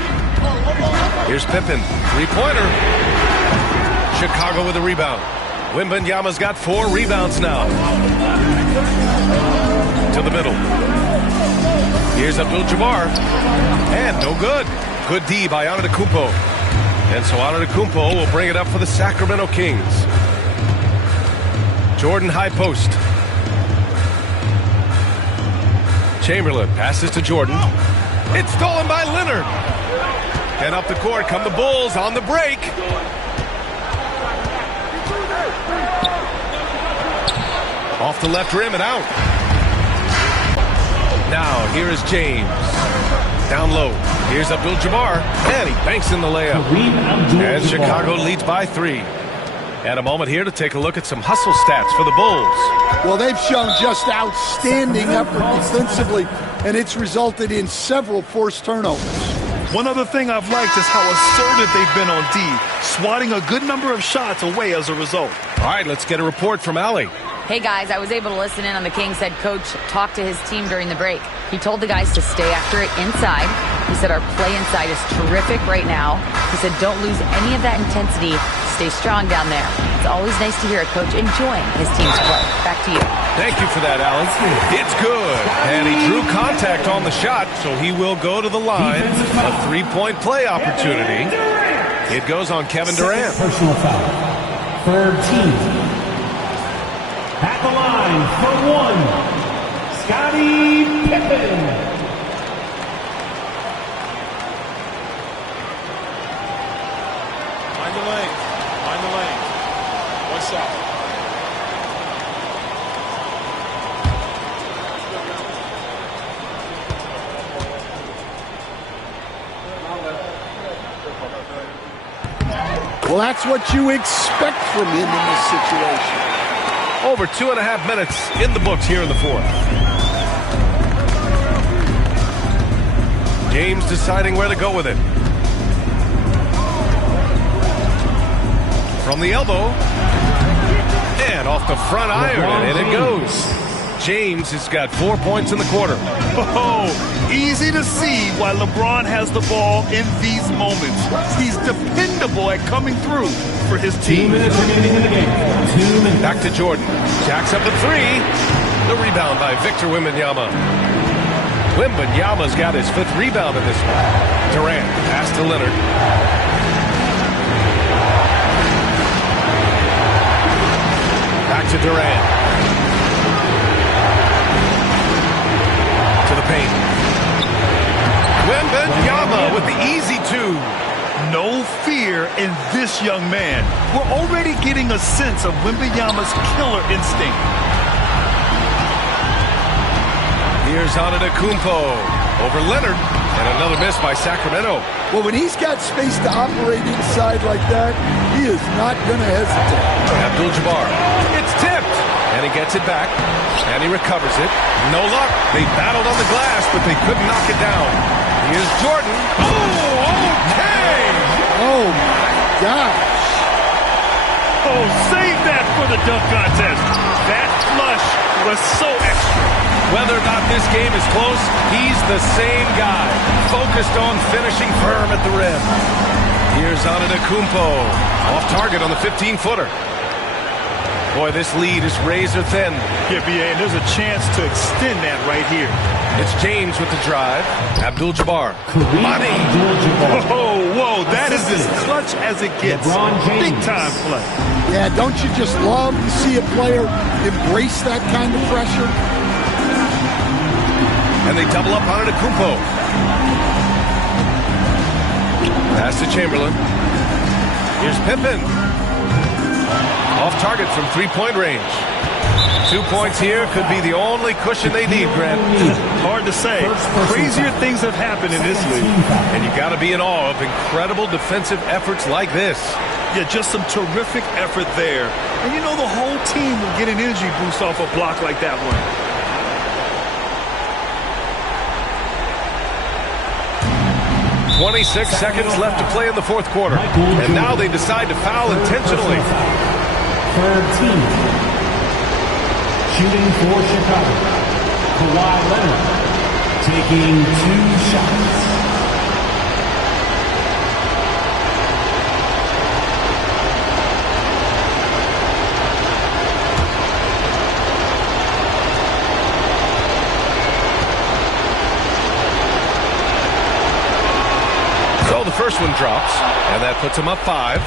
Here's Pippen. 3-pointer. Chicago with a rebound. Wembanyama's got 4 rebounds now. To the middle. Here's Abdul-Jabbar. And no good. Good D by Antetokounmpo. And so Antetokounmpo will bring it up for the Sacramento Kings. Jordan high post. Chamberlain passes to Jordan. It's stolen by Leonard. And up the court come the Bulls on the break. Off the left rim and out. Now here is James. Down low. Here's Abdul-Jabbar. And he banks in the layup. And Chicago leads by 3. And a moment here to take a look at some hustle stats for the Bulls. Well, they've shown just outstanding effort defensively, and it's resulted in several forced turnovers. One other thing I've liked is how assertive they've been on D, swatting a good number of shots away as a result. All right, let's get a report from Allie. Hey guys, I was able to listen in on the Kings head coach talk to his team during the break. He told the guys to stay after it inside. He said our play inside is terrific right now. He said don't lose any of that intensity. Stay strong down there. It's always nice to hear a coach enjoying his team's play. Back to you. Thank you for that, Allie. It's good. And he drew contact on the shot, so he will go to the line. A three-point play opportunity. It goes on Kevin Durant. Personal foul. Third team. At the line for one, Scottie Pippen. Find the lane. Find the lane. One shot. Well, that's what you expect from him in this situation. Over 2.5 minutes in the books here in the fourth. James deciding where to go with it. From the elbow. And off the front iron, and it goes. James has got 4 points in the quarter. Oh, easy to see why LeBron has the ball in these moments. He's dependable at coming through for his team. 2 minutes remaining in the game. 2 minutes. Back to Jordan. Jacks up the three. The rebound by Victor Wembanyama. Wembanyama's got his 5th rebound in this one. Durant pass to Leonard. Back to Durant. To the paint. Wembanyama with the easy two. No fear in this young man. We're already getting a sense of Wembanyama's killer instinct. Here's Antetokounmpo over Leonard, and another miss by Sacramento. Well, when he's got space to operate inside like that, he is not going to hesitate. Abdul-Jabbar. It's tipped, and he gets it back, and he recovers it. No luck. They battled on the glass, but they couldn't knock it down. Here's Jordan. Oh, okay. Oh, my gosh. Oh, save that for the dunk contest. That flush was so extra. Whether or not this game is close, he's the same guy, focused on finishing firm at the rim. Here's Antetokounmpo, off target on the 15-footer. Boy, this lead is razor thin. Yeah, B.A., and there's a chance to extend that right here. It's James with the drive. Abdul-Jabbar. Money! Whoa, that is as clutch as it gets. Big-time play. Yeah, don't you just love to see a player embrace that kind of pressure? And they double up on Antetokounmpo. Pass to Chamberlain. Here's Pippen. Off target from three-point range. 2 points here could be the only cushion they need, Grant. Hard to say. Crazier things have happened in this league. And you got to be in awe of incredible defensive efforts like this. Yeah, just some terrific effort there. And you know the whole team will get an energy boost off a block like that one. 26 seconds left to play in the fourth quarter. And now they decide to foul intentionally. Third team. Shooting for Chicago. Kawhi Leonard taking 2 shots. So the first one drops, and that puts him up 5.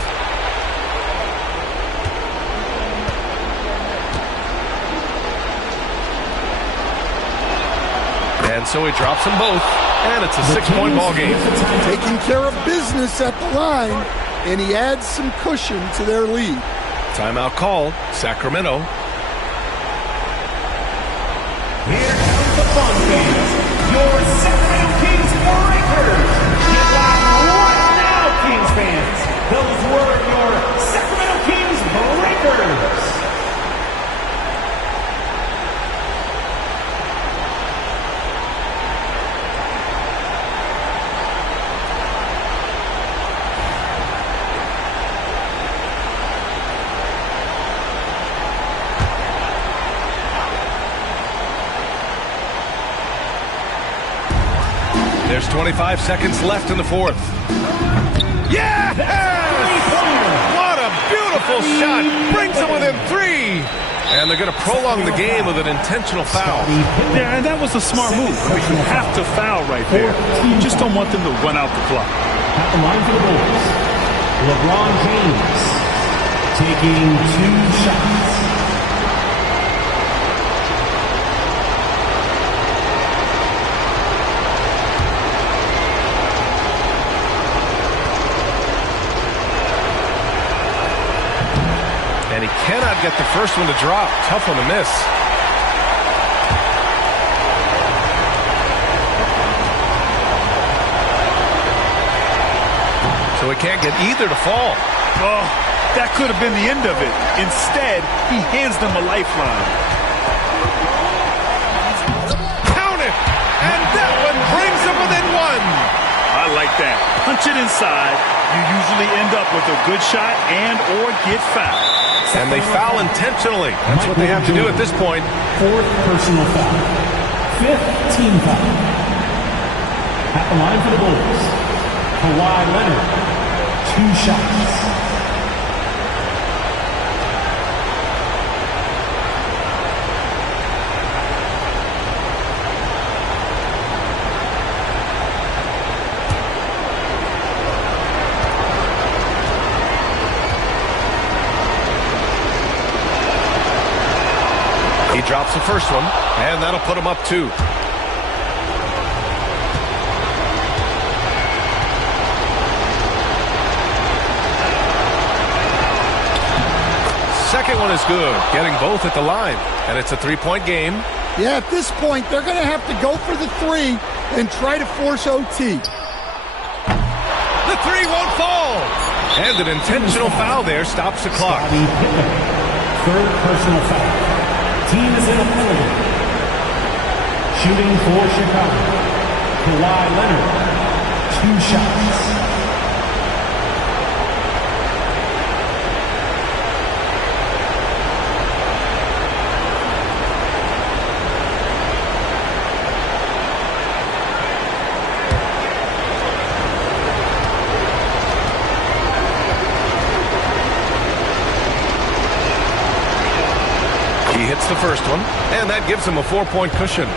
And so he drops them both, and it's a 6-point ball game. Taking care of business at the line, and he adds some cushion to their lead. Timeout called, Sacramento. Here comes the fun fans, your Sacramento Kings breakers. Get loud right now, Kings fans. Those were your Sacramento Kings breakers. There's 25 seconds left in the fourth. Yeah! What a beautiful shot. Brings them within 3. And they're going to prolong the game with an intentional foul. Yeah, and that was a smart move. I mean, you have to foul right there. You just don't want them to run out the clock. At the line for the Bulls, LeBron James taking 2 shots. And he cannot get the first one to drop. Tough one to miss. So he can't get either to fall. Oh, that could have been the end of it. Instead, he hands them a lifeline. Count it! And that one brings them within 1. I like that. Punch it inside. You usually end up with a good shot and or get fouled. And they foul intentionally. That's what they have to do at this point. 4th personal foul. 5th team foul. At the line for the Bulls, Kawhi Leonard, 2 shots. He drops the first one, and that'll put him up 2. Second one is good, getting both at the line, and it's a 3-point game. Yeah, at this point, they're going to have to go for the 3 and try to force OT. The 3 won't fall, and an intentional foul there stops the clock. 3rd personal foul. Team is in a penalty. Shooting for Chicago, Kawhi Leonard, 2 shots. He hits the first one, and that gives him a 4-point cushion.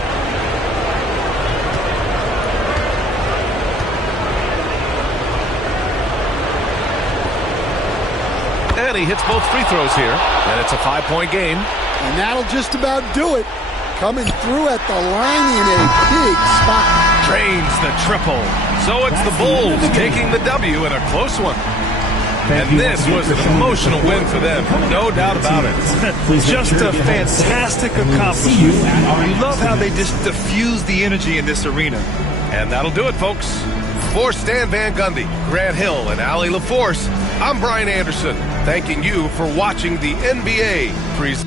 And he hits both free throws here, and it's a 5-point game. And that'll just about do it. Coming through at the line in a big spot. Drains the triple. So it's the Bulls taking the W in a close one. And this was an emotional win for them, no doubt about it. Just a fantastic accomplishment. We love how they just diffuse the energy in this arena. And that'll do it, folks. For Stan Van Gundy, Grant Hill, and Allie LaForce, I'm Brian Anderson, thanking you for watching the NBA presentation.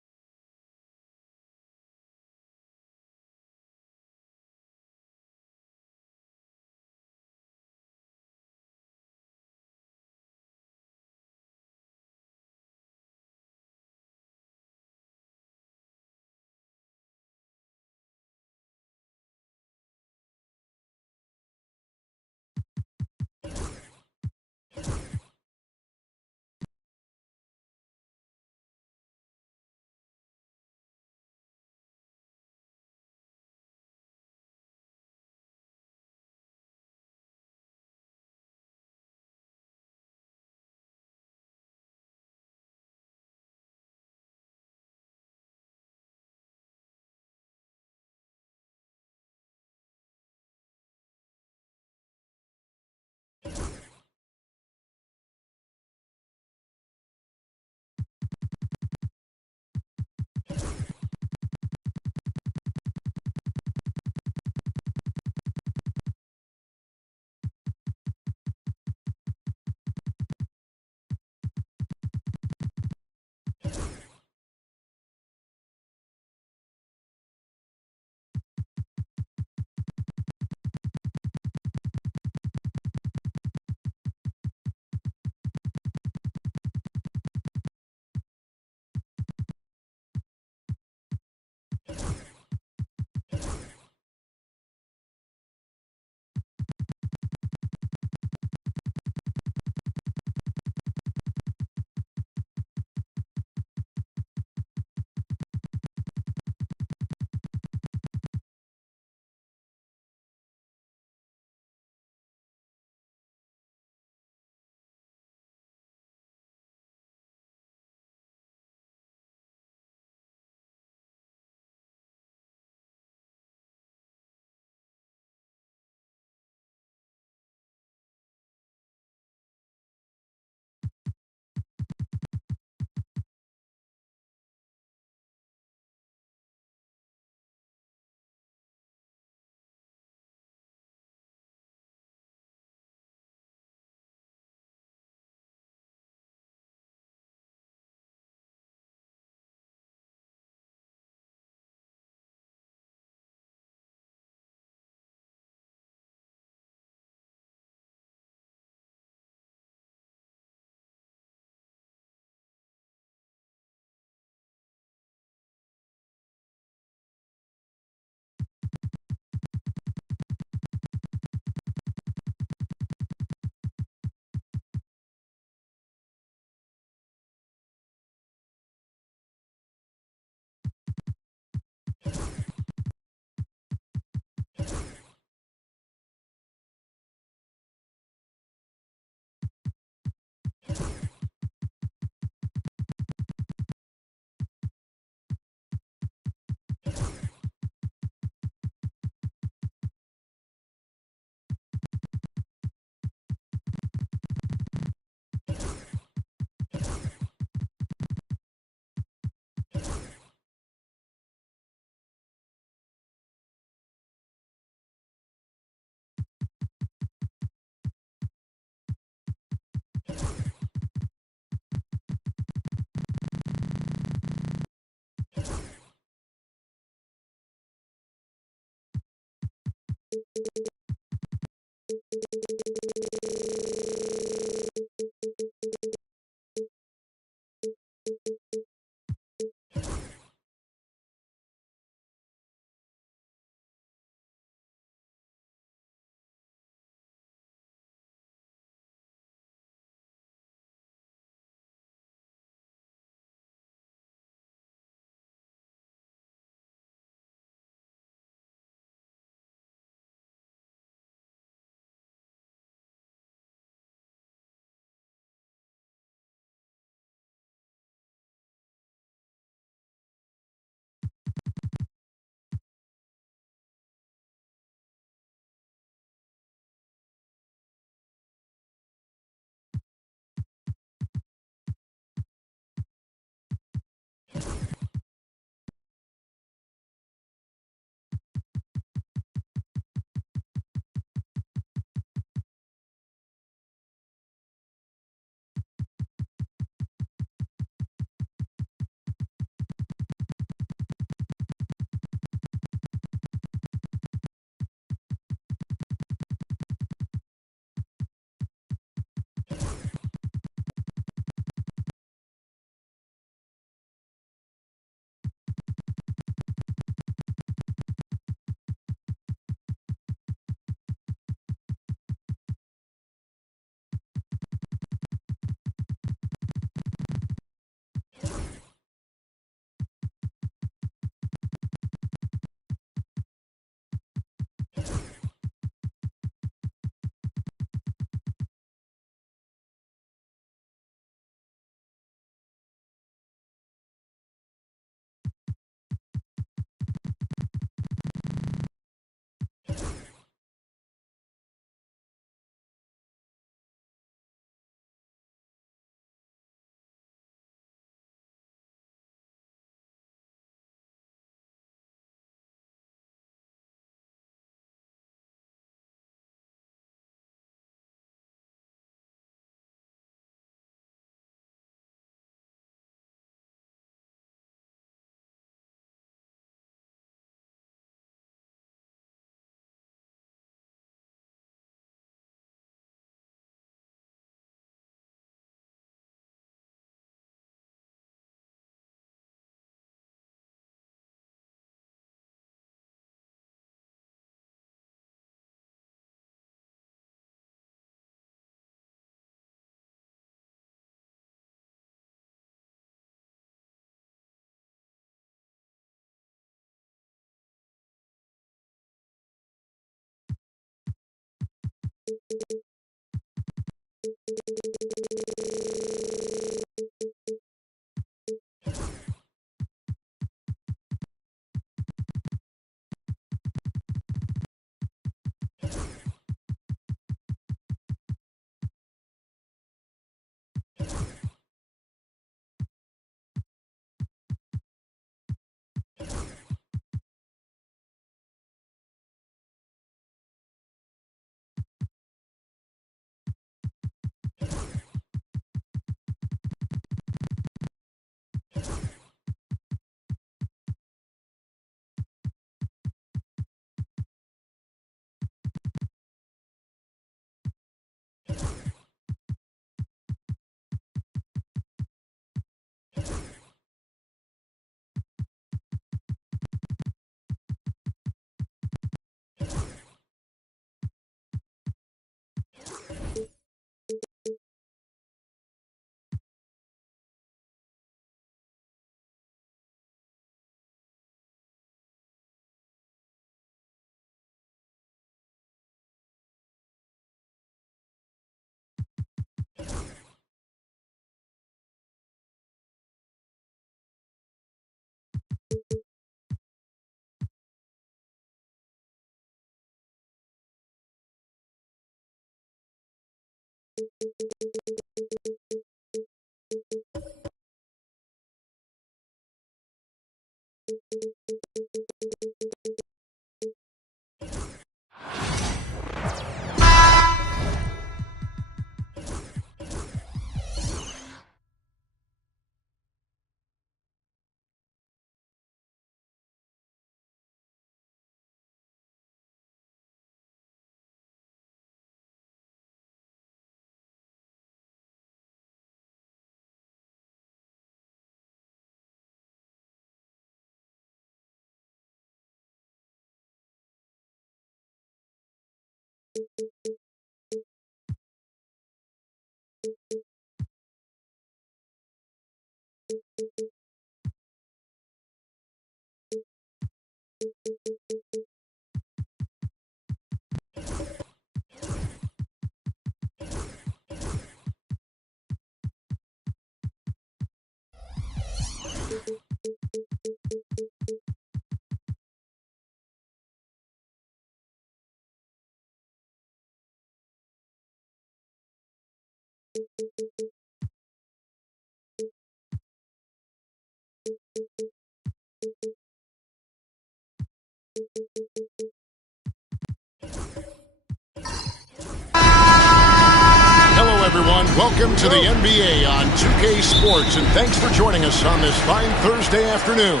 Hello, everyone. Welcome to the NBA on 2K Sports, and thanks for joining us on this fine Thursday afternoon.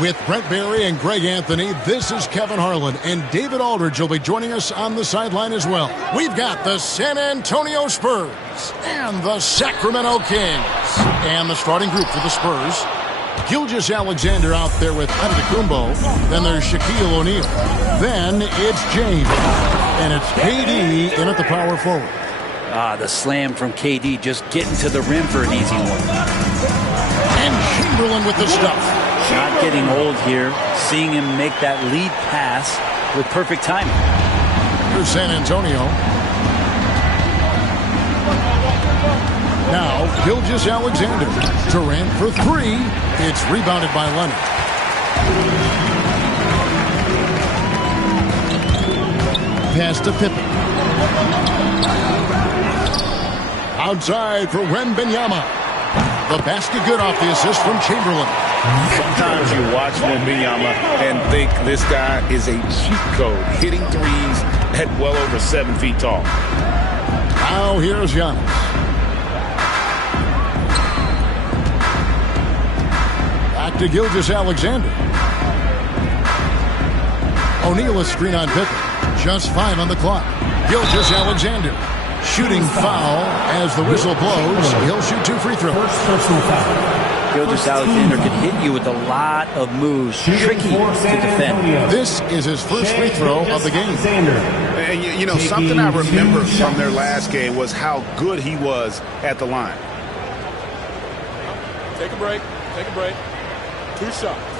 With Brent Barry and Greg Anthony, this is Kevin Harlan, and David Aldridge will be joining us on the sideline as well. We've got the San Antonio Spurs and the Sacramento Kings. And the starting group for the Spurs: Gilgeous-Alexander out there with Antetokounmpo. Then there's Shaquille O'Neal. Then it's James. And it's KD in at the power forward. The slam from KD, just getting to the rim for an easy one. And Chamberlain with the stuff. Not getting old here. Seeing him make that lead pass with perfect timing. Here's San Antonio. Now, Gilgeous-Alexander. Durant for three. It's rebounded by Leonard. Pass to Pippen. Outside for Wembanyama. The basket good off the assist from Chamberlain. Sometimes you watch Wembanyama and think this guy is a cheat code, hitting threes at well over 7 feet tall. Now here's Giannis. Back to Gilgeous-Alexander. O'Neal a screen on Pippen. Just 5 on the clock. Gilgeous-Alexander. Shooting foul as the whistle blows. He'll shoot 2 free throws. Personal foul. Gilgeous-Alexander can hit you with a lot of moves. Tricky to defend. This is his first free throw of the game. And you know, something I remember from their last game was how good he was at the line. Take a break. Take a break. 2 shots.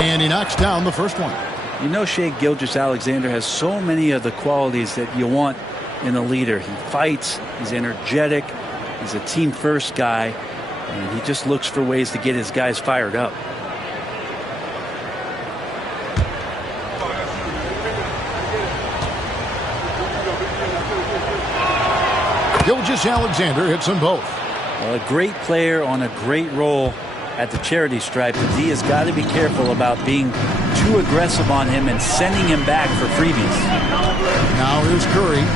And he knocks down the first one. You know, Shai Gilgeous-Alexander has so many of the qualities that you want in a leader. He fights, he's energetic, he's a team-first guy, and he just looks for ways to get his guys fired up. Gilgeous-Alexander hits them both. Well, a great player on a great role at the charity stripe. The D has got to be careful about being too aggressive on him and sending him back for freebies. Now here's Curry.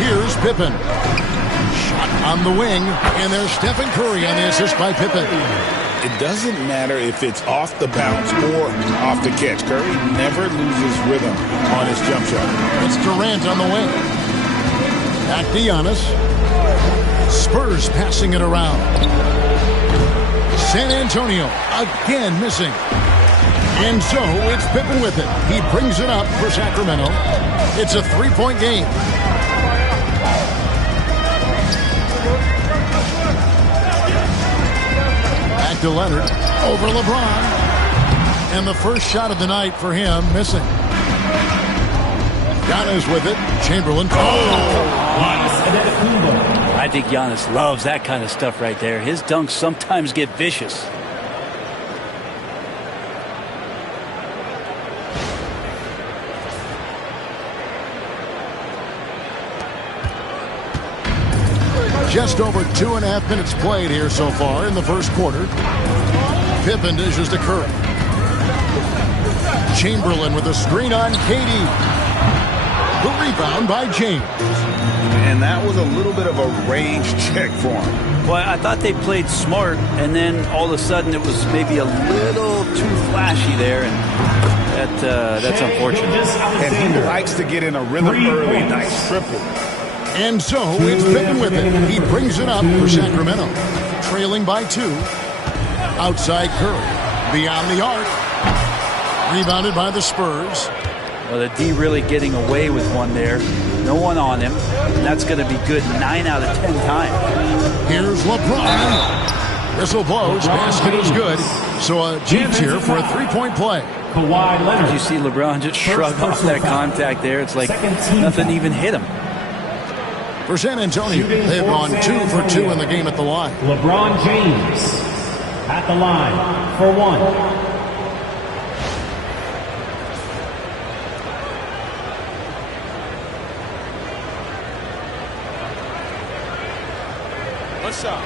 Here's Pippen. Shot on the wing, and there's Stephen Curry on the assist by Pippen. It doesn't matter if it's off the bounce or off the catch. Curry never loses rhythm on his jump shot. It's Durant on the wing. Back to Giannis. Spurs passing it around. San Antonio again missing. And so it's Pippen with it. He brings it up for Sacramento. It's a 3-point game. Back to Leonard. Over LeBron. And the first shot of the night for him missing. Giannis with it. Chamberlain. I think Giannis loves that kind of stuff right there. His dunks sometimes get vicious. Just over 2.5 minutes played here so far in the first quarter. Pippen dishes to Curry. Chamberlain with a screen on KD. The rebound by James. And that was a little bit of a range check for him. Well, I thought they played smart, and then all of a sudden it was maybe a little too flashy there, and that's unfortunate. And he likes to get in a rhythm early. Nice triple. And so it's Pippen with it. He brings it up for Sacramento. Trailing by 2. Outside Curry. Beyond the arc. Rebounded by the Spurs. Well, the D really getting away with one there. No one on him. And that's going to be good 9 out of 10 times. Here's LeBron. Whistle blows. Basket is good. So a chance here for a 3-point play. Kawhi Leonard. You see LeBron just shrug off that contact there. It's like nothing even hit him. For San Antonio, they've gone 2 for 2 in the game at the line. LeBron James at the line for 1. Shot.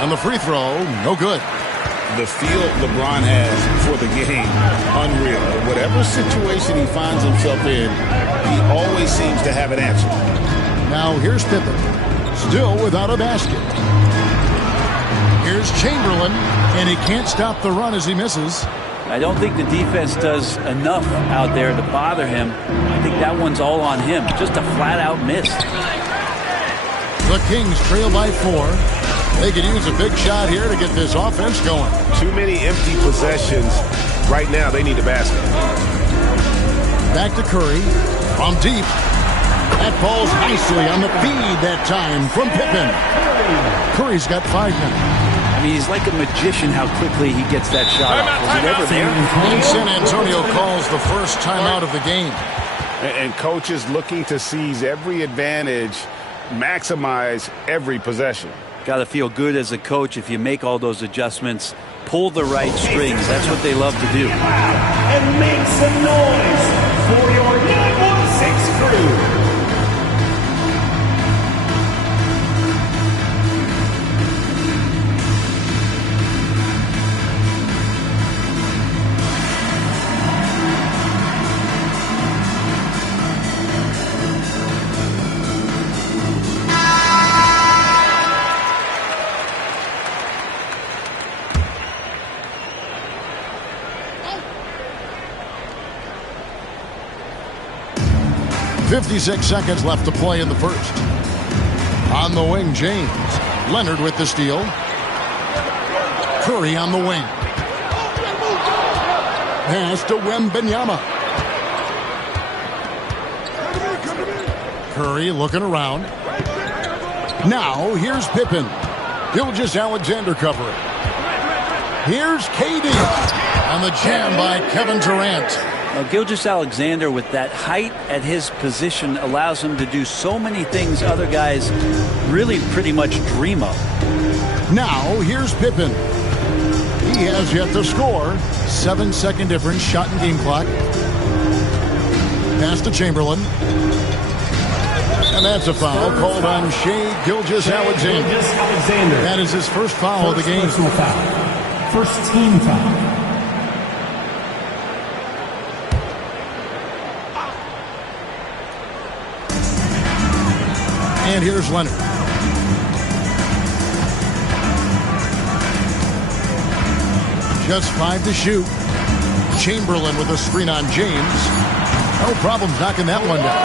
And the free throw, no good. The feel LeBron has for the game, unreal. Whatever situation he finds himself in, he always seems to have an answer. Now here's Pippen, still without a basket. Here's Chamberlain, and he can't stop the run as he misses. I don't think the defense does enough out there to bother him. I think that one's all on him. Just a flat-out miss. The Kings trail by 4. They could use a big shot here to get this offense going. Too many empty possessions. Right now, they need a basket. Back to Curry. From deep. That falls nicely on the feed that time from Pippen. Curry's got 5 now. I mean, he's like a magician how quickly he gets that shot off. Was it ever there? And San Antonio calls the first timeout of the game. And coaches looking to seize every advantage, maximize every possession. Got to feel good as a coach if you make all those adjustments, pull the right strings. That's what they love to do. And make some noise for your 916 crew. .56 seconds left to play in the first. On the wing, James. Leonard with the steal. Curry on the wing. Pass to Wembanyama. Curry looking around. Now, here's Pippen. Gilgeous-Alexander covering. Here's KD. And the jam by Kevin Durant. Gilgeous-Alexander, with that height at his position, allows him to do so many things other guys really pretty much dream of. Now, here's Pippen. He has yet to score. 7-second difference, shot and game clock. Pass to Chamberlain. And that's a foul called on Shai Gilgeous-Alexander. That is his first foul of the game. First team foul. And here's Leonard. Just 5 to shoot. Chamberlain with a screen on James. No problems knocking that one down.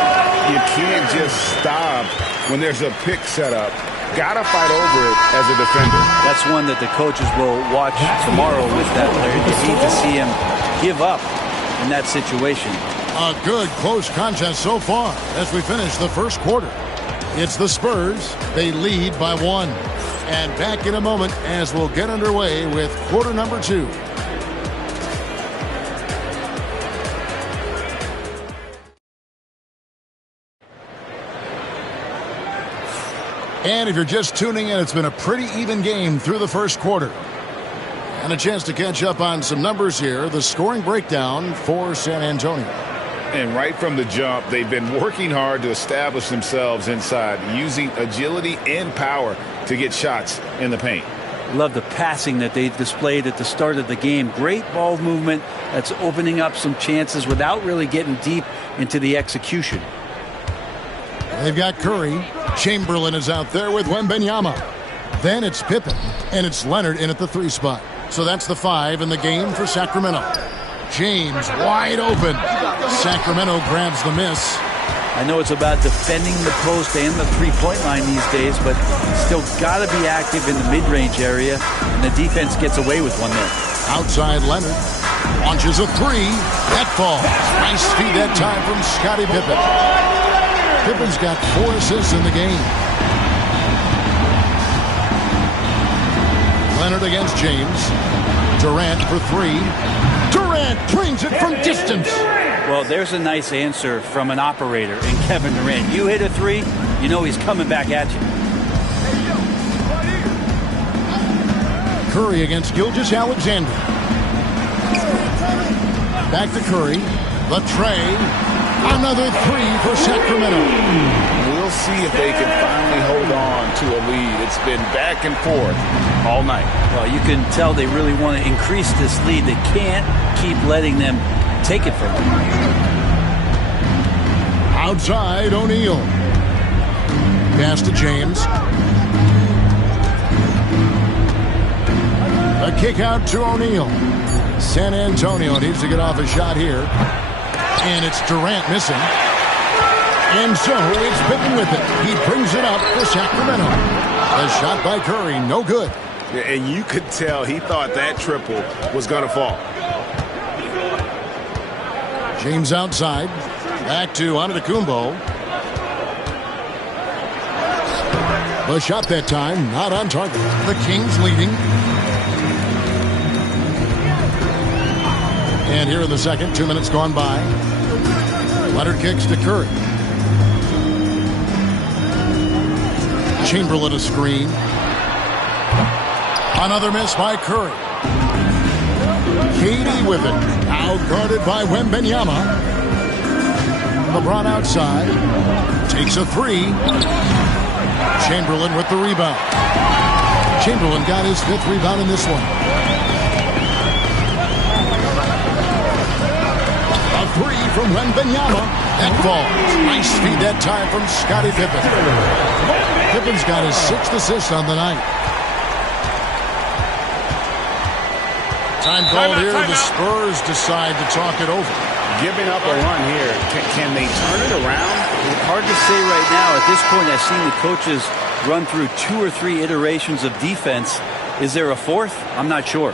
You can't just stop when there's a pick set up. Gotta fight over it as a defender. That's one that the coaches will watch tomorrow with that player. You need to see him give up in that situation. A good close contest so far as we finish the first quarter. It's the Spurs. They lead by 1. And back in a moment as we'll get underway with quarter number 2. And if you're just tuning in, it's been a pretty even game through the first quarter. And a chance to catch up on some numbers here. The scoring breakdown for San Antonio. And right from the jump, they've been working hard to establish themselves inside, using agility and power to get shots in the paint. Love the passing that they displayed at the start of the game. Great ball movement that's opening up some chances without really getting deep into the execution. They've got Curry. Chamberlain is out there with Wembanyama. Then it's Pippen, and it's Leonard in at the 3 spot. So that's the 5 in the game for Sacramento. James wide open. Sacramento grabs the miss. I know it's about defending the post and the three-point line these days, but still got to be active in the mid-range area, and the defense gets away with one there. Outside Leonard. Launches a 3. That falls. Nice feed that time from Scottie Pippen. Pippen's got 4 assists in the game. Leonard against James. Durant for 3. Durant drains it from distance. Well, there's a nice answer from an operator in Kevin Durant. You hit a 3, you know he's coming back at you. Curry against Gilgeous-Alexander. Back to Curry. The tray. Another 3 for Sacramento. We'll see if they can finally hold on to a lead. It's been back and forth all night. Well, you can tell they really want to increase this lead. They can't keep letting them take it from them. Outside O'Neal. Pass to James. A kick out to O'Neal. San Antonio needs to get off a shot here. And it's Durant missing. And so it's Pippen with it. He brings it up for Sacramento. A shot by Curry, no good. And you could tell he thought that triple was going to fall. James outside. Back to Antetokounmpo. The shot that time, not on target. The Kings leading. And here in the second, 2 minutes gone by. Leonard kicks to Curry. Chamberlain a screen. Another miss by Curry. KD with it. Out guarded by Wembanyama. LeBron outside. Takes a 3. Chamberlain with the rebound. Chamberlain got his 5th rebound in this one. A 3 from Wembanyama. That falls. Nice feed that time from Scottie Pippen. Pippen's got his 6th assist on the night. Time called here. The Spurs decide to talk it over. Giving up a run here. Can they turn it around? Hard to say right now. At this point, I've seen the coaches run through 2 or 3 iterations of defense. Is there a 4th? I'm not sure.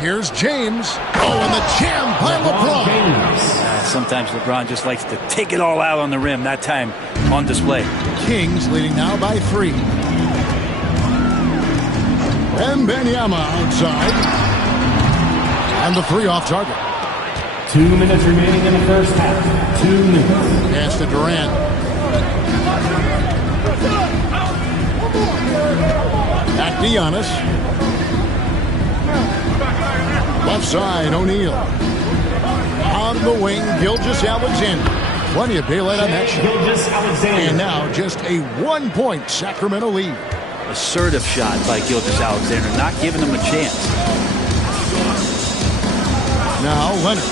Here's James. Oh, and the jam by LeBron. Sometimes LeBron just likes to take it all out on the rim. That time on display. Kings leading now by 3. Wembanyama outside. And the 3 off target. 2 minutes remaining in the first half. 2 minutes. Pass to Durant. Back to Giannis. Left side, O'Neal. On the wing, Gilgeous-Alexander. Plenty of daylight on that shot. And now just a 1-point Sacramento lead. Assertive shot by Gilgeous-Alexander, not giving him a chance. Now Leonard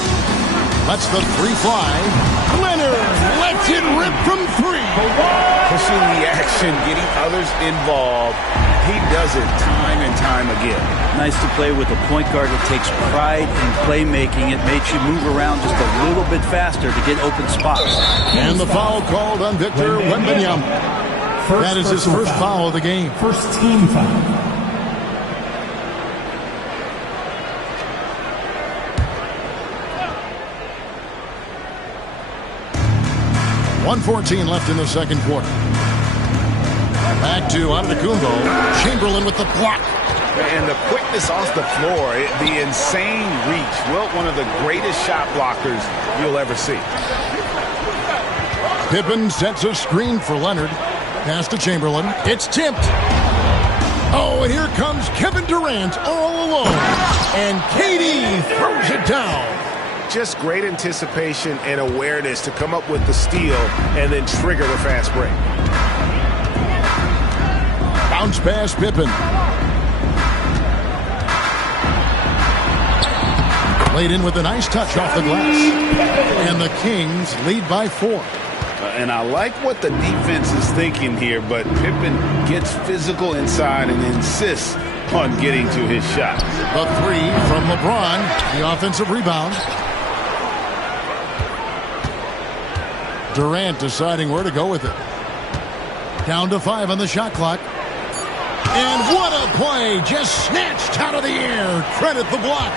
lets the 3 fly. Leonard lets it rip from 3. Pushing the action, getting others involved. He does it time and time again. Nice to play with a point guard that takes pride in playmaking. It makes you move around just a little bit faster to get open spots. And the foul called on Victor Wembanyama. That is his first foul of the game. First team foul. .114 left in the second quarter. Back to Antetokounmpo. Chamberlain with the block. And the quickness off the floor, the insane reach. Well, one of the greatest shot blockers you'll ever see. Pippen sets a screen for Leonard. Pass to Chamberlain. It's tipped. Oh, and here comes Kevin Durant all alone. And KD throws it down. Just great anticipation and awareness to come up with the steal and then trigger the fast break. Bounce pass, Pippen. Laid in with a nice touch off the glass. And the Kings lead by 4. And I like what the defense is thinking here, but Pippen gets physical inside and insists on getting to his shot. The 3 from LeBron, the offensive rebound. Durant deciding where to go with it. Down to 5 on the shot clock. And what a play! Just snatched out of the air. Credit the block.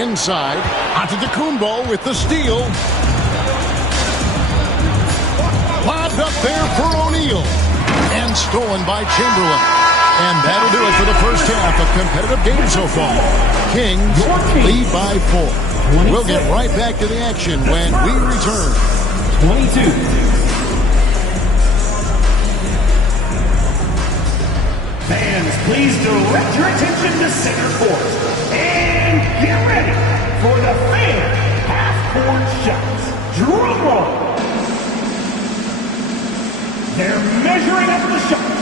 Inside, Antetokounmpo with the steal. Lobbed up there for O'Neal. And stolen by Chamberlain. And that'll do it for the first half. A competitive game so far. Kings lead by 4. We'll get right back to the action when we return. 22. Fans, please direct your attention to center court. And get ready for the fan half-court shots. Drum roll. They're measuring up the shots.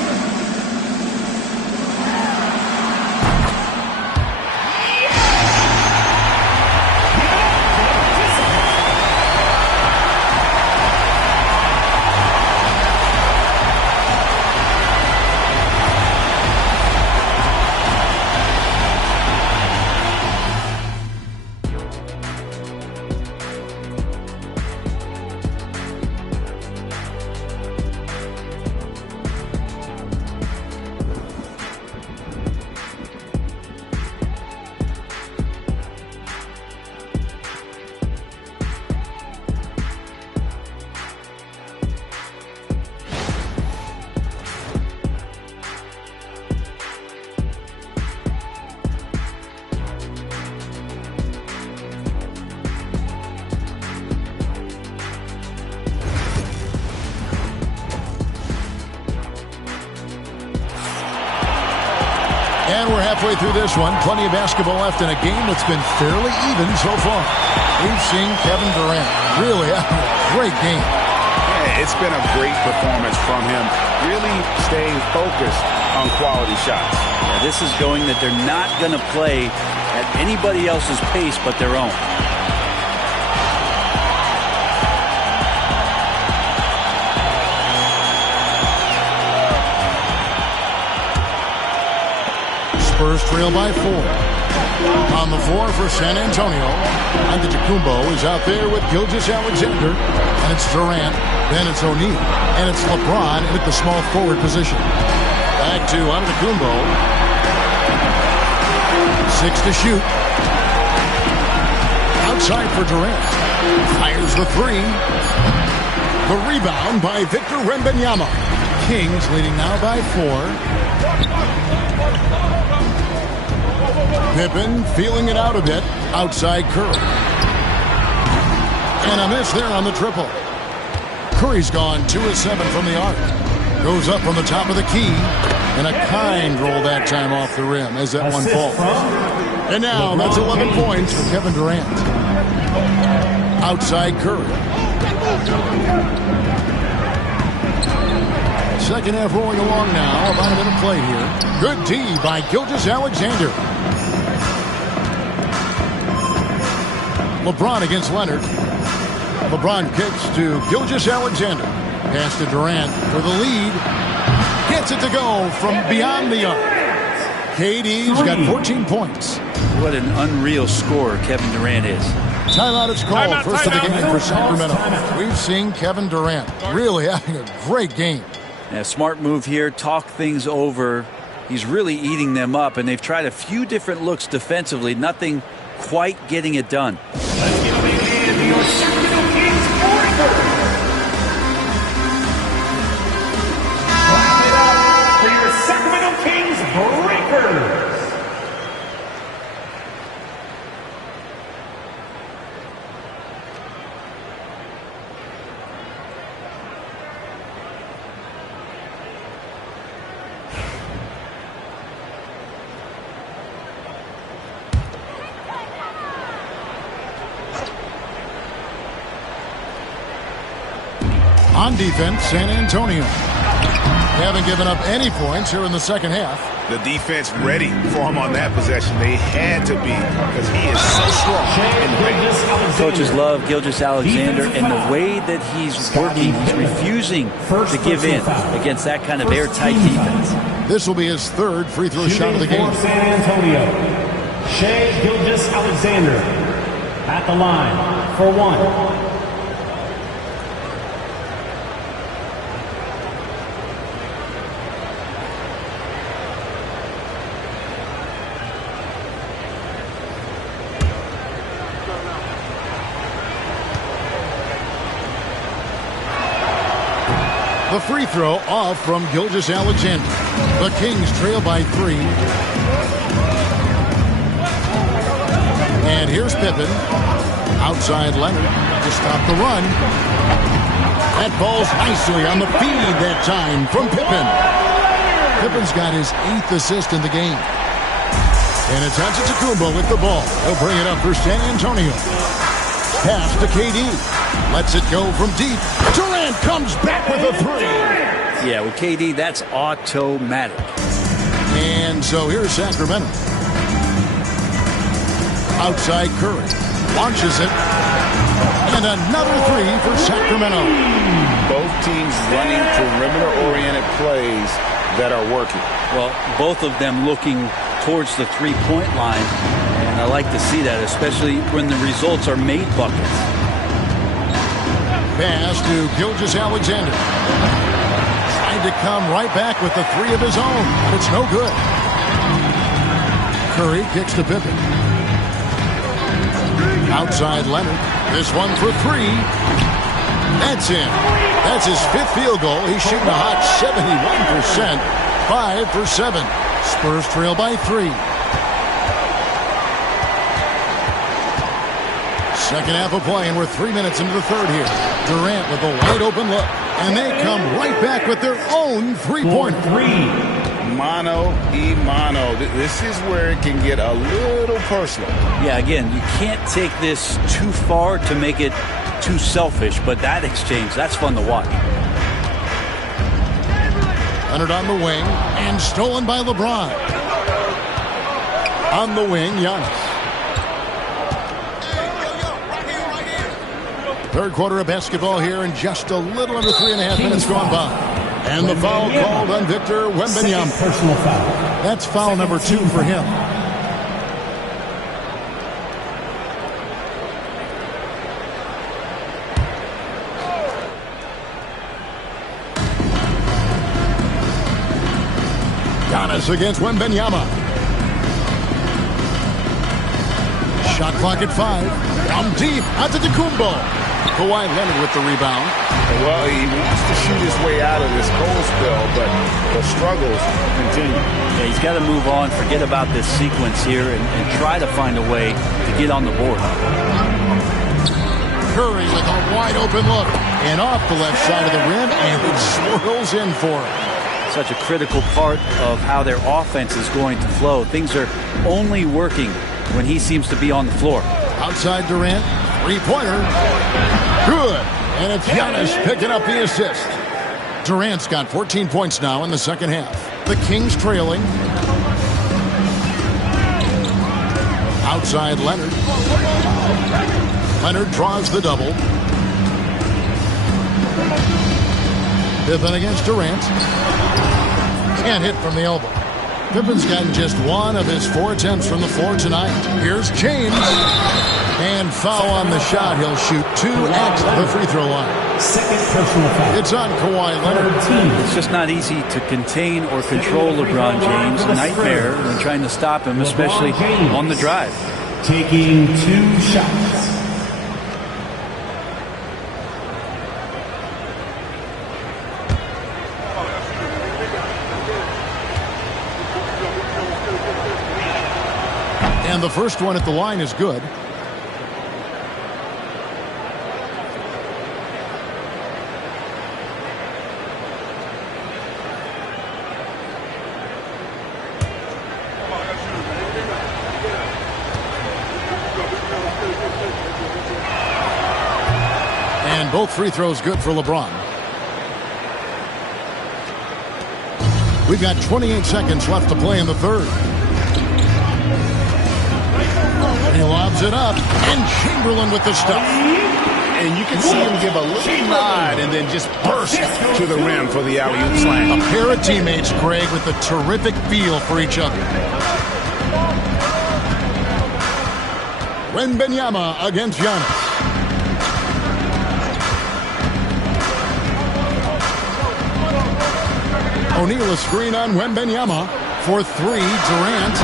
And we're halfway through this one. Plenty of basketball left in a game that's been fairly even so far. We've seen Kevin Durant really having a great game. Yeah, it's been a great performance from him. Really staying focused on quality shots. Yeah, this is going that they're not going to play at anybody else's pace but their own. Spurs trail by 4. On the floor for San Antonio. Antetokounmpo is out there with Gilgeous-Alexander. And it's Durant. Then it's O'Neal. And it's LeBron at the small forward position. Back to Antetokounmpo. 6 to shoot. Outside for Durant. Fires the 3. The rebound by Victor Wembanyama. Kings leading now by 4. Pippen feeling it out a bit. Outside Curry. And a miss there on the triple. Curry's gone 2 of 7 from the arc. Goes up from the top of the key. And a kind roll that time off the rim as that one falls. And now that's 11 points for Kevin Durant. Outside Curry. Second half rolling along now. About a minute played here. Good D by Gilgeous-Alexander. LeBron against Leonard. LeBron kicks to Gilgeous-Alexander. Pass to Durant for the lead. Gets it to go from beyond the arc. KD's got 14 points. What an unreal scorer Kevin Durant is. Timeout is called. First of the game for Sacramento. We've seen Kevin Durant really having a great game. Yeah, smart move here. Talk things over. He's really eating them up, and they've tried a few different looks defensively. Nothing quite getting it done. Let's give a big hand to your Sacramento Kings breakers. Clap it up for your Sacramento Kings breakers. On defense, San Antonio. They haven't given up any points here in the second half. The defense ready for him on that possession. They had to be because he is so strong in the paint. Coaches love Gilgeous-Alexander, and the way that he's working, he's refusing to give in against that kind of airtight defense. This will be his third free throw shot of the game. For San Antonio, Shai Gilgeous-Alexander at the line for one. The free throw off from Gilgeous-Alexander. The Kings trail by 3. And here's Pippen. Outside Leonard to stop the run. That falls nicely on the feed that time from Pippen. Pippen's got his 8th assist in the game. And it's Antetokounmpo with the ball. He'll bring it up for San Antonio. Pass to KD. Lets it go from deep. Durant comes back with a 3. Yeah, with KD, that's automatic. And so here's Sacramento. Outside Curry. Launches it. And another 3 for Sacramento. Both teams running perimeter-oriented plays that are working. Well, both of them looking towards the three-point line. And I like to see that, especially when the results are made buckets. Pass to Gilgeous-Alexander. Trying to come right back with the 3 of his own, but it's no good. Curry kicks to Pippen. Outside Leonard. This one for 3. That's in. That's his 5th field goal. He's shooting a hot 71%. 5 for 7. Spurs trail by 3. Second half of play, and we're 3 minutes into the third here. Durant with a wide open look. And they come right back with their own three-pointer. Mano y mano. This is where it can get a little personal. Yeah, again, you can't take this too far to make it too selfish, but that exchange, that's fun to watch. Leonard on the wing, and stolen by LeBron. On the wing, Giannis. Third quarter of basketball here, and just a little under 3.5 minutes gone by. And the foul called on Victor Wembanyama. Personal foul. That's foul number 2 for him. Giannis against Wembanyama. Shot clock at 5. Down deep. Antetokounmpo. Kawhi Leonard with the rebound. Well, he wants to shoot his way out of this cold spell, but the struggles continue. Yeah, he's got to move on, forget about this sequence here, and try to find a way to get on the board. Curry with a wide open look. And off the left side of the rim, and it swirls in for him. Such a critical part of how their offense is going to flow. Things are only working when he seems to be on the floor. Outside Durant, three-pointer. Good. And it's Giannis picking up the assist. Durant's got 14 points now in the second half. The Kings trailing. Outside Leonard. Leonard draws the double. Pippen against Durant. Can't hit from the elbow. Pippen's gotten just 1 of his 4 attempts from the floor tonight. Here's James. And foul on the shot. He'll shoot 2 at the free throw line. Second personal foul. It's on Kawhi Leonard. It's just not easy to contain or control LeBron James. A nightmare when trying to stop him, especially on the drive. Taking 2 shots. And the first one at the line is good. And both free throws good for LeBron. We've got 28 seconds left to play in the third. He lobs it up, and Chamberlain with the stuff. And you can see him give a little nod and then just burst to the rim for the alley-oop slam. A pair of teammates, Greg, with a terrific feel for each other. Wembanyama against Giannis. O'Neal a screen on Wembanyama for three. Durant.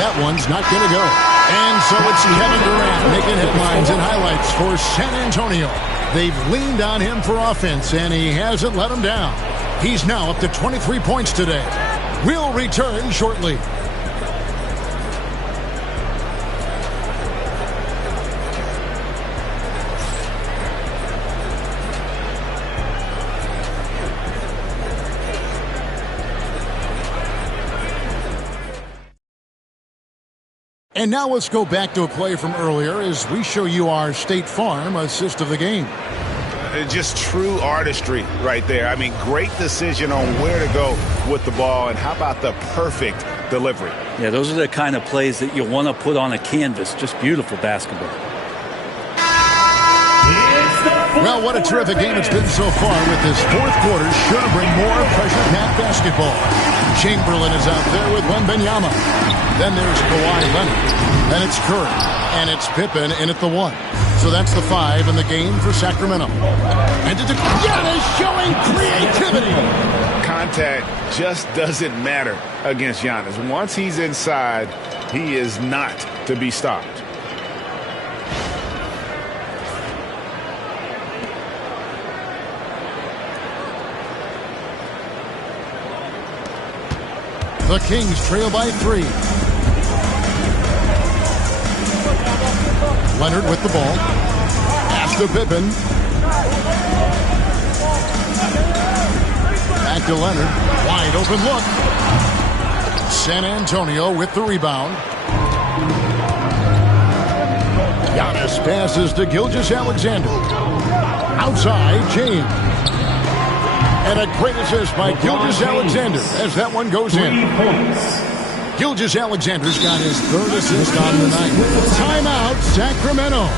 That one's not going to go. And so it's Kevin Durant making headlines and highlights for San Antonio. They've leaned on him for offense, and he hasn't let them down. He's now up to 23 points today. We'll return shortly. And now let's go back to a play from earlier as we show you our State Farm assist of the game. Just true artistry right there. I mean, great decision on where to go with the ball, and how about the perfect delivery? Yeah, those are the kind of plays that you want to put on a canvas. Just beautiful basketball. Well, what a terrific game it's been so far with this fourth quarter. Sure to bring more pressure-packed basketball. Chamberlain is out there with Wembanyama. Then there's Kawhi Leonard. Then it's Curry. And it's Pippen in at the 1. So that's the 5 in the game for Sacramento. And Giannis showing creativity. Contact just doesn't matter against Giannis. Once he's inside, he is not to be stopped. The Kings trail by 3. Leonard with the ball. Pass to Pippen. Back to Leonard. Wide open look. San Antonio with the rebound. Giannis passes to Gilgeous-Alexander. Outside, James. And a great assist by Gilgeous-Alexander as that one goes in. Gilgeous-Alexander's got his third assist on the night. Timeout, Sacramento.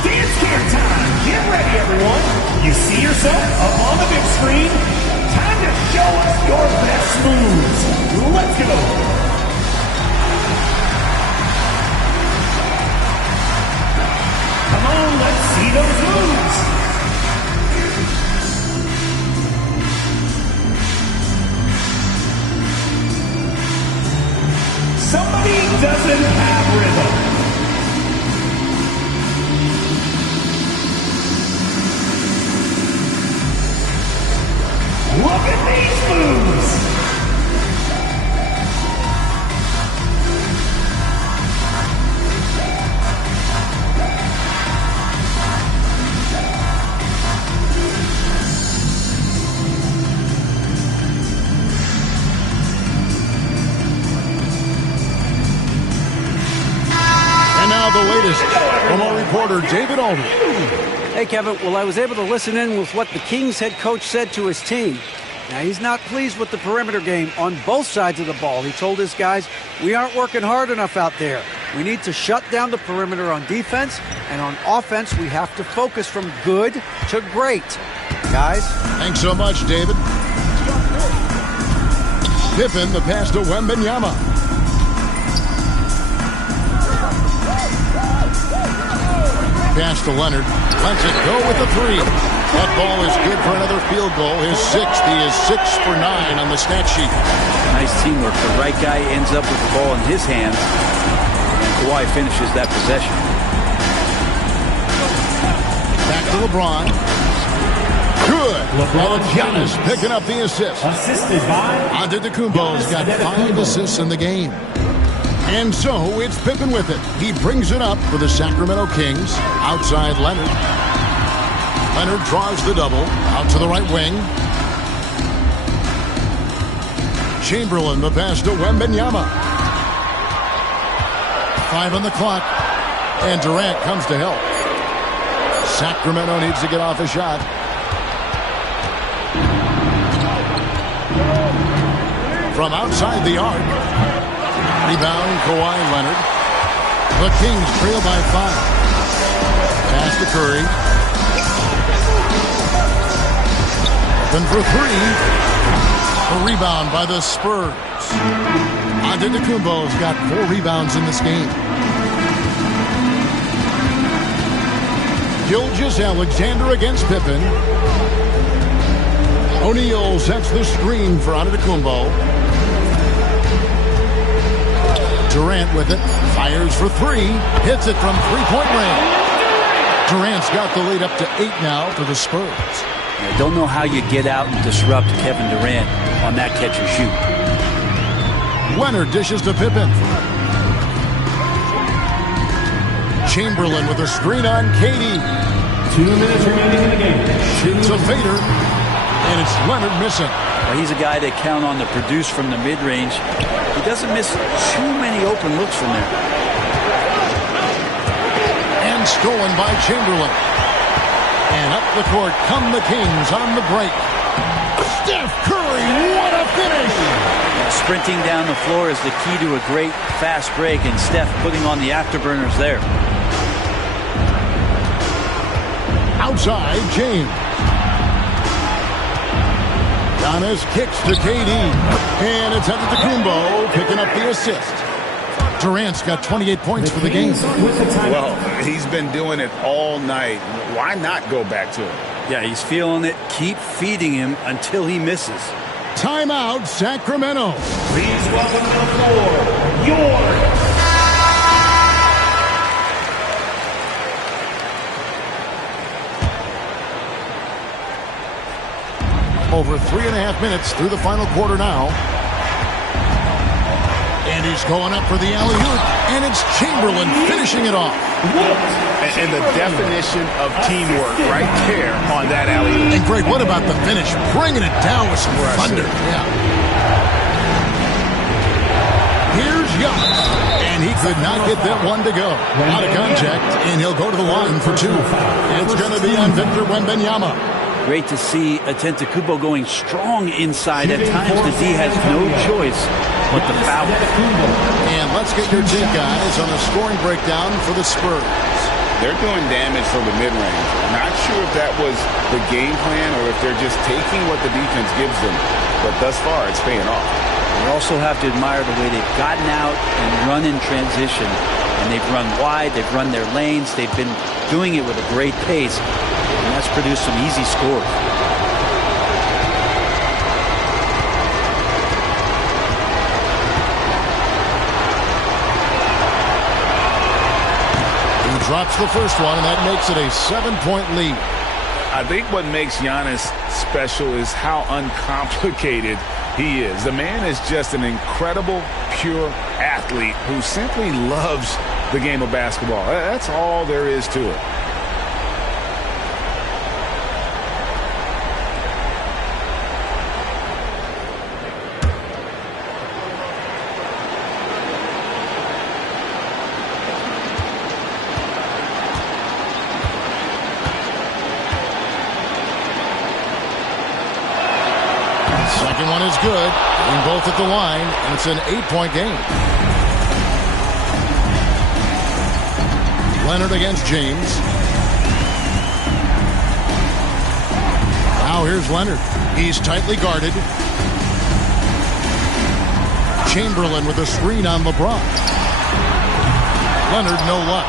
Dance cam time. Get ready, everyone. You see yourself up on the big screen? Time to show us your best moves. Let's go. Let's see those moves. Somebody doesn't have rhythm. Look at these moves. The latest from our reporter, David Aldridge. Hey, Kevin. Well, I was able to listen in with what the Kings head coach said to his team. Now, he's not pleased with the perimeter game on both sides of the ball. He told his guys, we aren't working hard enough out there. We need to shut down the perimeter on defense, and on offense, we have to focus from good to great. Guys? Thanks so much, David. Pippen, the pass to Wembanyama. Pass to Leonard. Lets it go with the 3. That ball is good for another field goal. His 6th. He is 6 for 9 on the stat sheet. Nice teamwork. The right guy ends up with the ball in his hands, and Kawhi finishes that possession. Back to LeBron. Good. LeBron Giannis picking up the assist. Assisted by Antetokounmpo's got 5 assists in the game. And so it's Pippen with it. He brings it up for the Sacramento Kings. Outside Leonard. Leonard draws the double. Out to the right wing. Chamberlain, the pass to Wembanyama. 5 on the clock. And Durant comes to help. Sacramento needs to get off a shot. From outside the arc. Rebound, Kawhi Leonard. The Kings trail by 5. Pass to Curry. Open for 3. A rebound by the Spurs. Antetokounmpo's got 4 rebounds in this game. Gilgeous-Alexander against Pippen. O'Neal sets the screen for Antetokounmpo. Durant with it. Fires for 3. Hits it from three-point range. Durant's got the lead up to 8 now for the Spurs. I don't know how you get out and disrupt Kevin Durant on that catch and shoot. Leonard dishes to Pippen. Chamberlain with a screen on KD. 2 minutes remaining in the game. Shoots a fader, and it's Leonard missing. Well, he's a guy they count on to produce from the mid-range. He doesn't miss too many open looks from there. And stolen by Chamberlain. And up the court come the Kings on the break. Steph Curry, what a finish! Sprinting down the floor is the key to a great fast break, and Steph putting on the afterburners there. Outside, James. Giannis kicks to KD. And it's Antetokounmpo picking up the assist. Durant's got 28 points for the game. Well, he's been doing it all night. Why not go back to it? Yeah, he's feeling it. Keep feeding him until he misses. Timeout, Sacramento. Please welcome to the floor, your over 3.5 minutes through the final quarter now. And he's going up for the alley-oop, and it's Chamberlain finishing it off. And the definition of teamwork right there on that alley-oop. And Greg, what about the finish? Bringing it down with some thunder. Yeah. Here's Giannis, and he could not get that one to go. Out of contact, and he'll go to the line for 2. It's going to be on Victor Wembanyama. Great to see Antetokounmpo going strong inside. At times, the D has no choice but to foul. And let's get your take, guys, on the scoring breakdown for the Spurs. They're doing damage from the mid-range. Not sure if that was the game plan or if they're just taking what the defense gives them. But thus far, it's paying off. You also have to admire the way they've gotten out and run in transition. And they've run wide, they've run their lanes, they've been doing it with a great pace. And that's produced some easy scores. He drops the first one, and that makes it a 7-point lead. I think what makes Giannis special is how uncomplicated he is. The man is just an incredible, pure athlete who simply loves the game of basketball. That's all there is to it. Second one is good. And both at the line, and it's an 8-point game. Leonard against James. Now here's Leonard. He's tightly guarded. Chamberlain with a screen on LeBron. Leonard, no luck.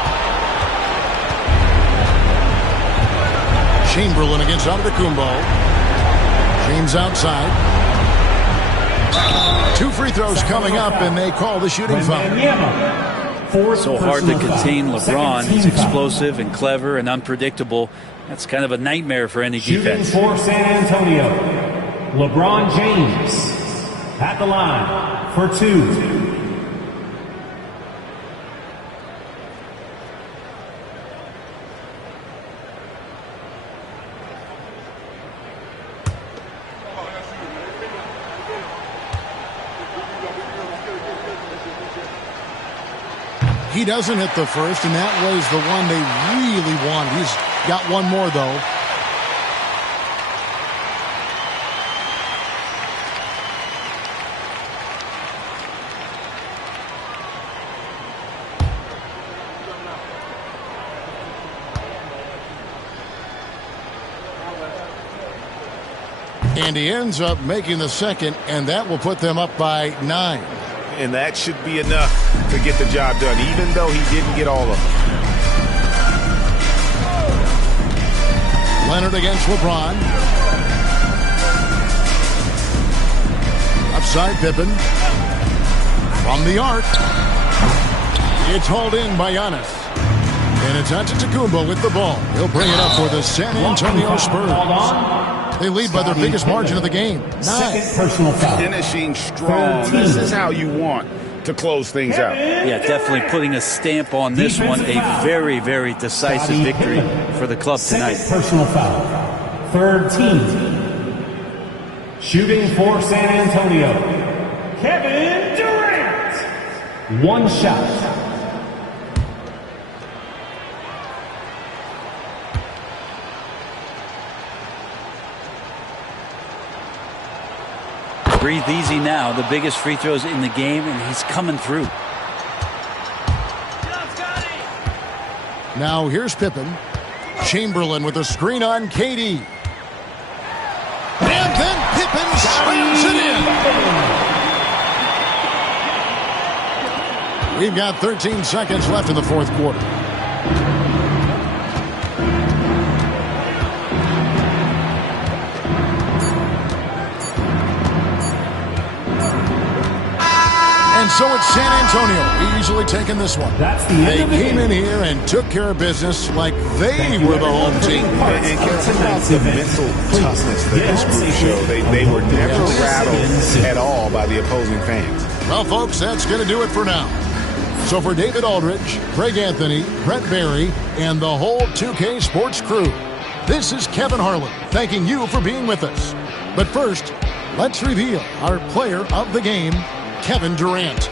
Chamberlain against Antetokounmpo. James outside. 2 free throws coming up, and they call the shooting foul. So hard to contain LeBron. He's explosive and clever and unpredictable. That's kind of a nightmare for any defense. Shooting for San Antonio, LeBron James at the line for 2. He doesn't hit the first, and that was the one they really wanted. He's got one more, though. And he ends up making the second, and that will put them up by 9. And that should be enough to get the job done, even though he didn't get all of them. Leonard against LeBron. Upside Pippen. From the arc. It's hauled in by Giannis. And it's Antetokounmpo with the ball. He'll bring it up for the San Antonio Spurs. They lead by their biggest margin of the game. 9. Personal foul. Finishing strong. 13. This is how you want to close things out. Yeah, definitely putting a stamp on this one. A very, very decisive victory for the club tonight. Personal foul. 13. Shooting for San Antonio, Kevin Durant. 1 shot. Breathe easy now. The biggest free throws in the game, and he's coming through. Now here's Pippen. Chamberlain with a screen on KD. And then Pippen slams it in. We've got 13 seconds left in the fourth quarter. And so it's San Antonio easily taking this one. They came in here and took care of business like they were the home team. And Kevin, about the mental toughness that this group showed. They were never rattled at all by the opposing fans. Well, folks, that's going to do it for now. So for David Aldridge, Greg Anthony, Brett Barry, and the whole 2K Sports crew, this is Kevin Harlan thanking you for being with us. But first, let's reveal our player of the game, Kevin Durant.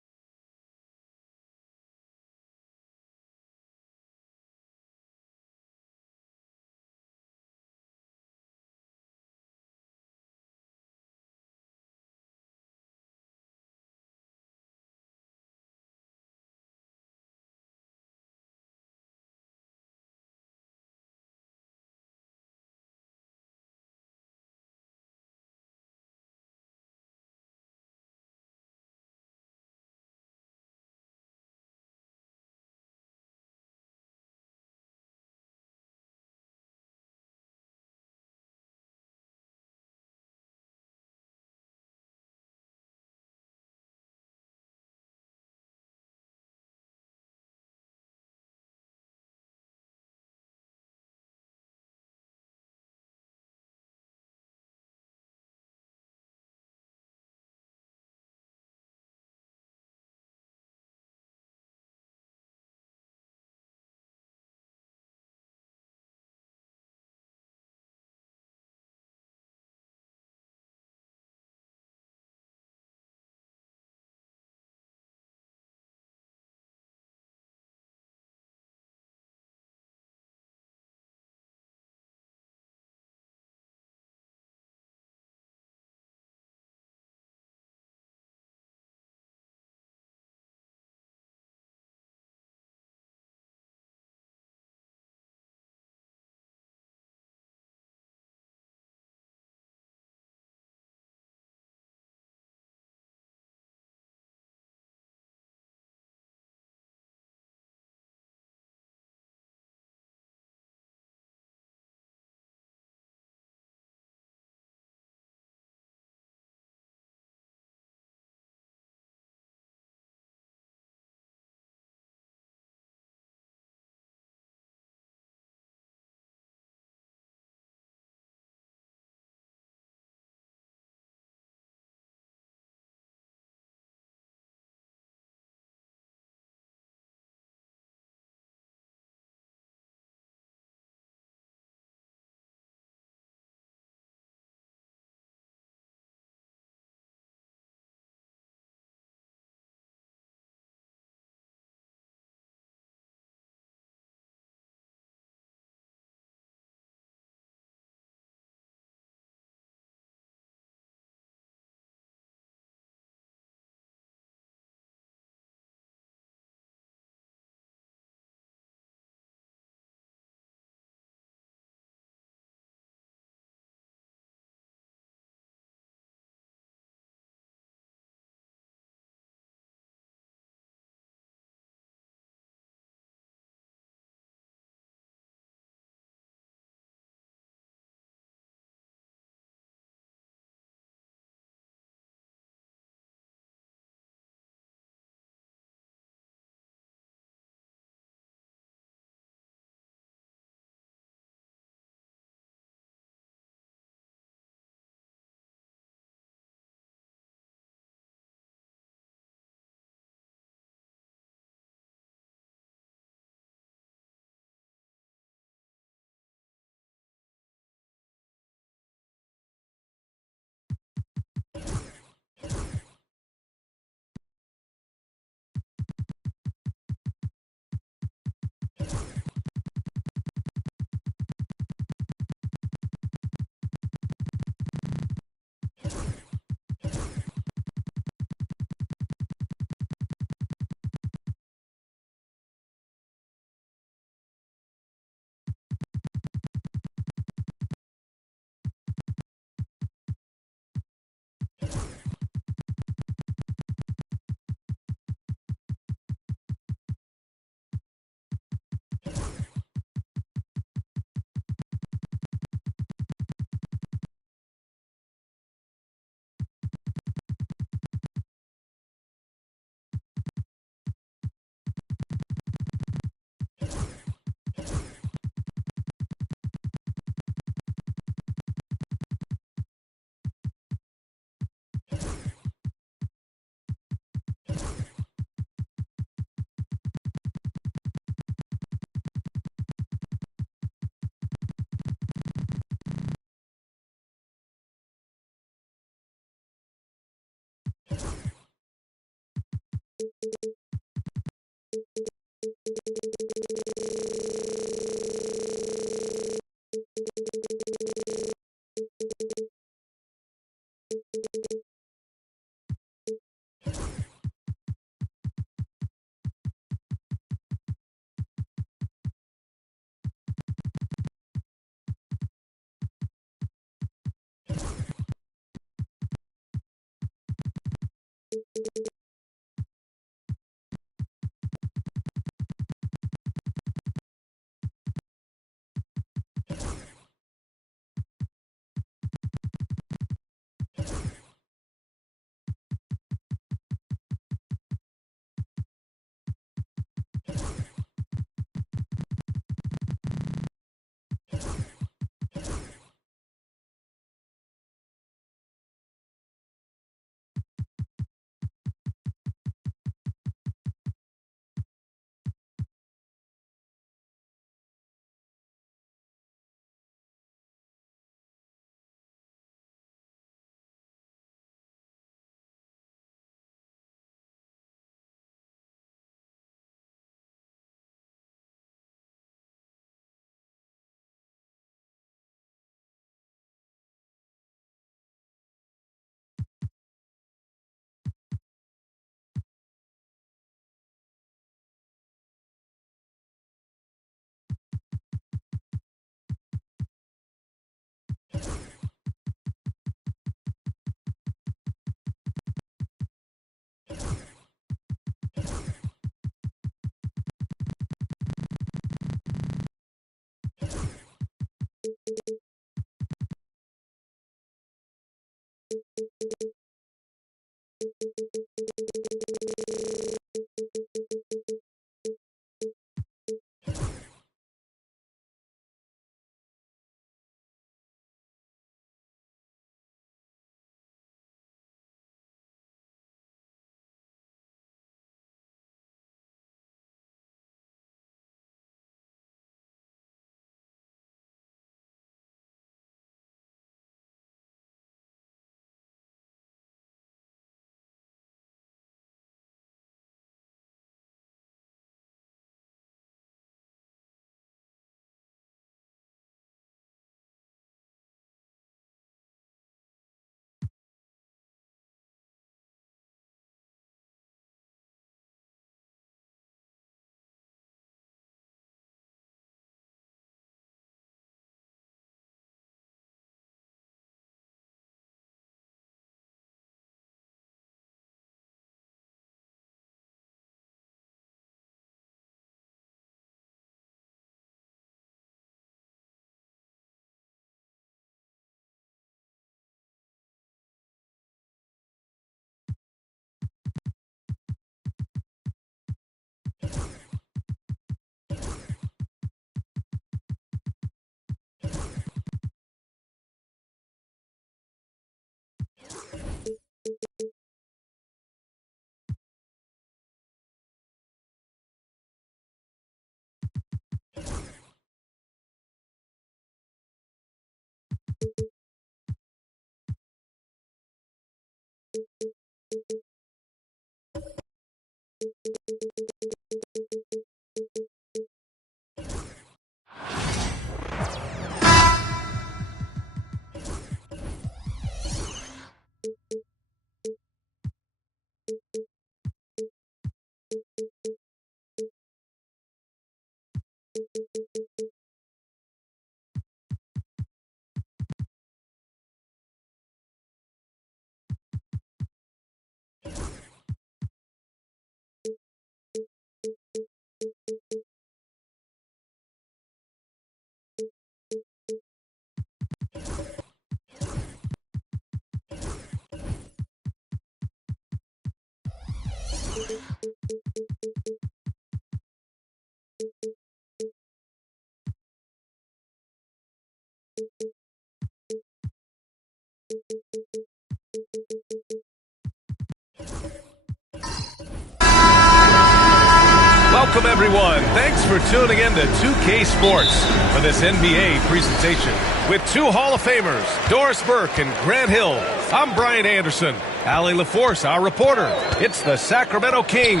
Welcome, everyone. Thanks for tuning in to 2K Sports for this NBA presentation with two Hall of Famers, Doris Burke and Grant Hill. I'm Brian Anderson. Allie LaForce, our reporter. It's the Sacramento Kings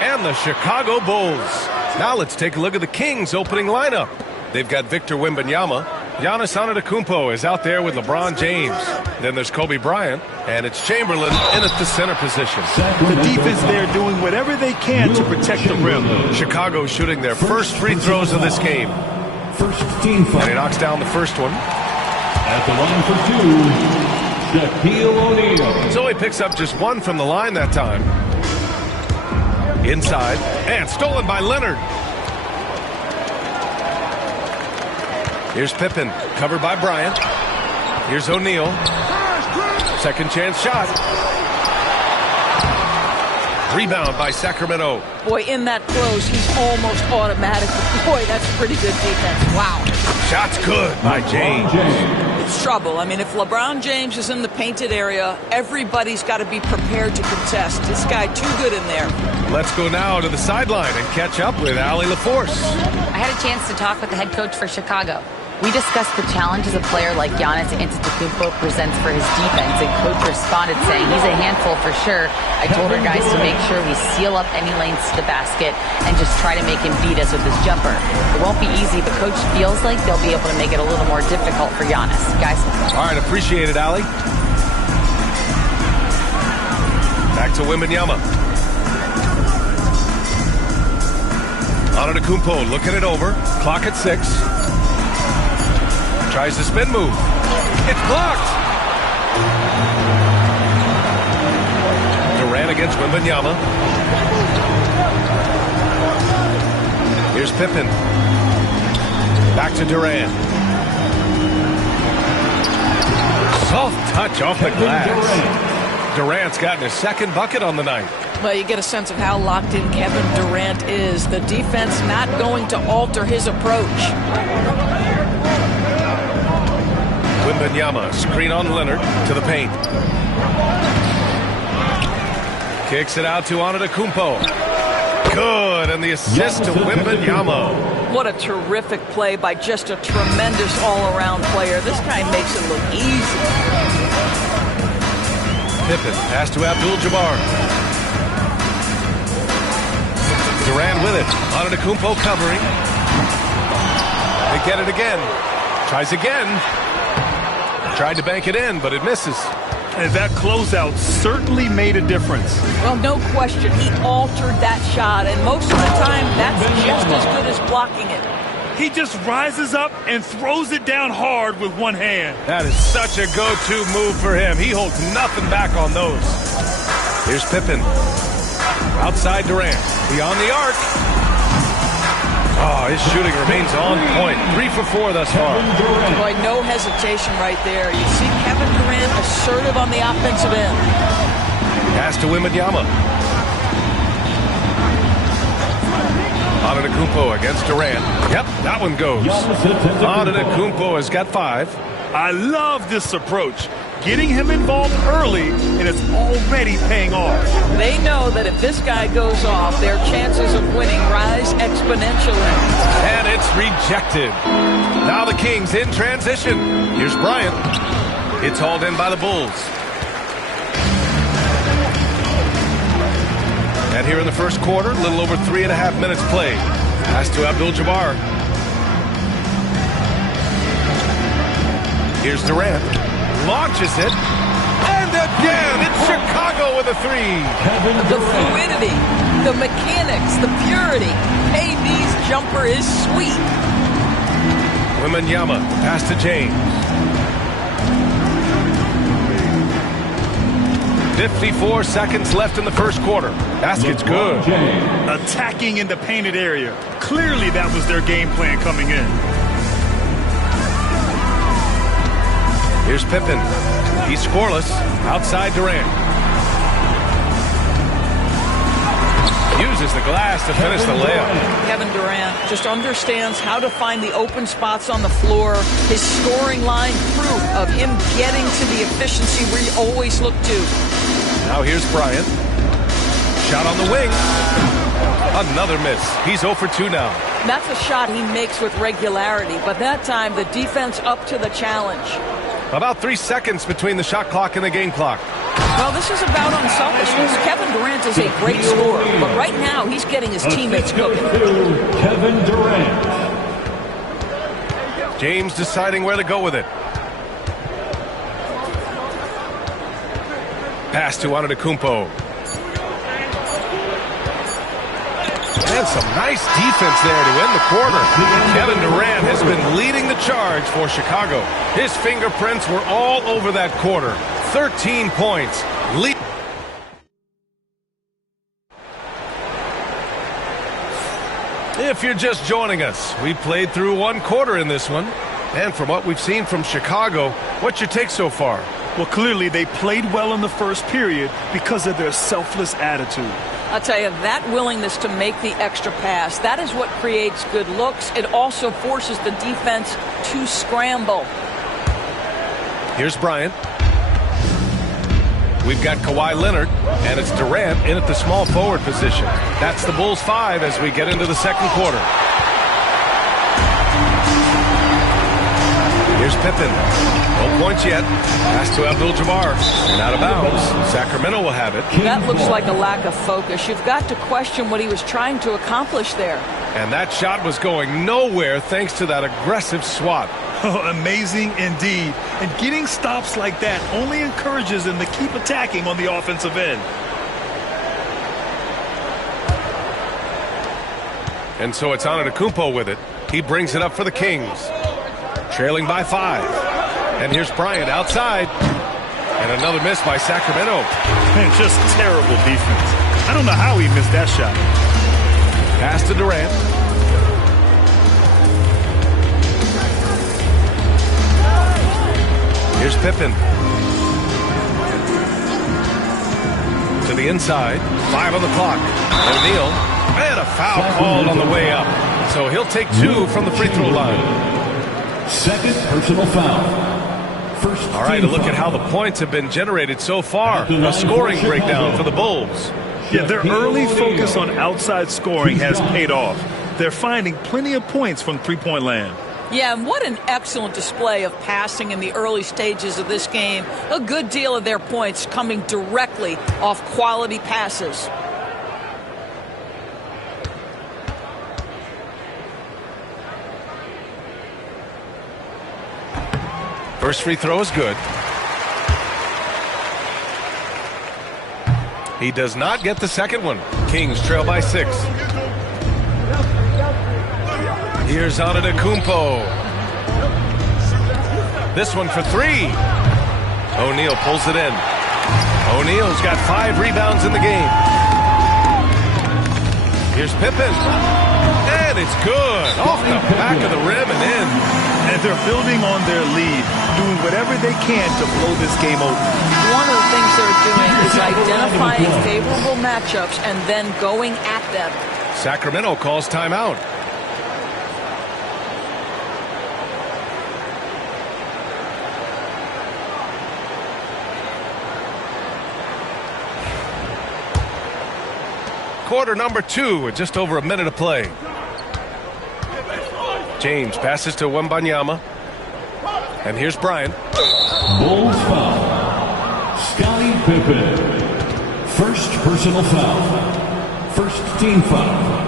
and the Chicago Bulls. Now let's take a look at the Kings' opening lineup. They've got Victor Wembanyama. Giannis Antetokounmpo is out there with LeBron James. Then there's Kobe Bryant, and it's Chamberlain in at the center position. The defense there doing whatever they can to protect the rim. Chicago shooting their first free throws of this game. First team foul. And he knocks down the first one. At the line for 2, Shaquille O'Neal. So he picks up just one from the line that time. Inside, and stolen by Leonard. Here's Pippen, covered by Bryant. Here's O'Neal. Second chance shot. Rebound by Sacramento. Boy, in that close, he's almost automatic. Boy, that's pretty good defense. Wow. Shot's good by James. It's trouble. I mean, if LeBron James is in the painted area, everybody's got to be prepared to contest. This guy too good in there. Let's go now to the sideline and catch up with Allie LaForce. I had a chance to talk with the head coach for Chicago. We discussed the challenges a player like Giannis Antetokounmpo presents for his defense, and coach responded saying he's a handful for sure. I told our guys to make sure we seal up any lanes to the basket and just try to make him beat us with his jumper. It won't be easy, but coach feels like they'll be able to make it a little more difficult for Giannis. Guys? All right, appreciate it, Allie. Back to Wembanyama. Antetokounmpo looking it over. Clock at 6. Tries the spin move. It's blocked. Durant against Wembanyama. Here's Pippen. Back to Durant. Soft touch off the glass. Durant's gotten his second bucket on the night. Well, you get a sense of how locked in Kevin Durant is. The defense not going to alter his approach. Wembanyama, screen on Leonard to the paint. Kicks it out to Antetokounmpo. Good, and the assist to Wembanyama. What a terrific play by just a tremendous all-around player. This guy makes it look easy. Pippen, pass to Abdul-Jabbar. Durant with it. Antetokounmpo covering. They get it again. Tries again. Tried to bank it in, but it misses. And that closeout certainly made a difference. Well, no question. He altered that shot, and most of the time, that's just as good as blocking it. He just rises up and throws it down hard with one hand. That is such a go-to move for him. He holds nothing back on those. Here's Pippen. Outside Durant. Beyond the arc. Oh, his shooting remains on point. 3 for 4 thus far. Boy, no hesitation right there. You see Kevin Durant assertive on the offensive end. Pass to Wembanyama. Antetokounmpo against Durant. Yep, that one goes. Antetokounmpo has got 5. I love this approach. Getting him involved early, and it's already paying off. They know that if this guy goes off, their chances of winning rise exponentially. And it's rejected. Now the Kings in transition. Here's Bryant. It's hauled in by the Bulls. And here in the first quarter, a little over 3.5 minutes played. Pass to Abdul-Jabbar. Here's Durant. Launches it. And again, it's Chicago with a 3. The fluidity, the mechanics, the purity. KD's jumper is sweet. Wembanyama, pass to James. 54 seconds left in the first quarter. Basket's good. Attacking in the painted area. Clearly that was their game plan coming in. Here's Pippen. He's scoreless. Outside Durant. Uses the glass to finish the layup. Kevin Durant just understands how to find the open spots on the floor. His scoring line, proof of him getting to the efficiency we always look to. Now here's Bryant. Shot on the wing. Another miss. He's 0 for 2 now. That's a shot he makes with regularity, but that time the defense up to the challenge. About 3 seconds between the shot clock and the game clock. Well, this is about unselfishness. Kevin Durant is a great scorer, but right now he's getting his teammates cooking. Kevin Durant. James deciding where to go with it. Pass to Antetokounmpo. And some nice defense there to end the quarter. Kevin Durant has been leading the charge for Chicago. His fingerprints were all over that quarter. 13 points. If you're just joining us, we played through one quarter in this one. And from what we've seen from Chicago, what's your take so far? Well, clearly they played well in the first period because of their selfless attitude. I'll tell you, that willingness to make the extra pass, that is what creates good looks. It also forces the defense to scramble. Here's Bryant. We've got Kawhi Leonard, and it's Durant in at the small forward position. That's the Bulls 5 as we get into the second quarter. Here's Pippen. No points yet. Pass to Abdul-Jabbar. And out of bounds. Sacramento will have it. That looks like a lack of focus. You've got to question what he was trying to accomplish there. And that shot was going nowhere thanks to that aggressive swat. Oh, amazing indeed. And getting stops like that only encourages them to keep attacking on the offensive end. And so it's Antetokounmpo with it. He brings it up for the Kings. Trailing by 5. And here's Bryant outside. And another miss by Sacramento. Man, just terrible defense. I don't know how he missed that shot. Pass to Durant. Here's Pippen. To the inside. 5 on the clock. O'Neal. And a foul called on the way up. So he'll take 2 from the free throw line. Second personal foul. First. All right, a look at how the points have been generated so far. A scoring breakdown for the Bulls. Yeah, their early focus on outside scoring has paid off. They're finding plenty of points from three-point land. Yeah, and what an excellent display of passing in the early stages of this game. A good deal of their points coming directly off quality passes. First free throw is good. He does not get the second one. Kings trail by 6. Here's Antetokounmpo. This one for 3. O'Neal pulls it in. O'Neal's got 5 rebounds in the game. Here's Pippen. And it's good. Off the back of the rim and in. And they're building on their lead, doing whatever they can to blow this game open. One of the things they're doing is identifying favorable matchups and then going at them. Sacramento calls timeout. Quarter number 2 with just over a minute to play. James passes to Wembanyama. And here's Bryant. Bulls foul. Scottie Pippen. First personal foul. First team foul.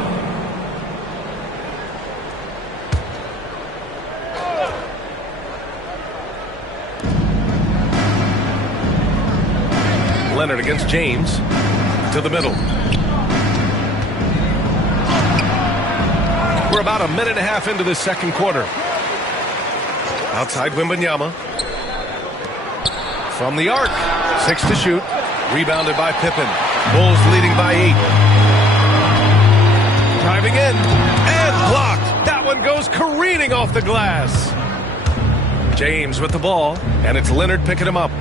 Leonard against James. To the middle. We're about a minute and a half into this second quarter. Outside Wembanyama. From the arc. 6 to shoot. Rebounded by Pippen. Bulls leading by 8. Driving in. And blocked. That one goes careening off the glass. James with the ball. And it's Leonard picking him up.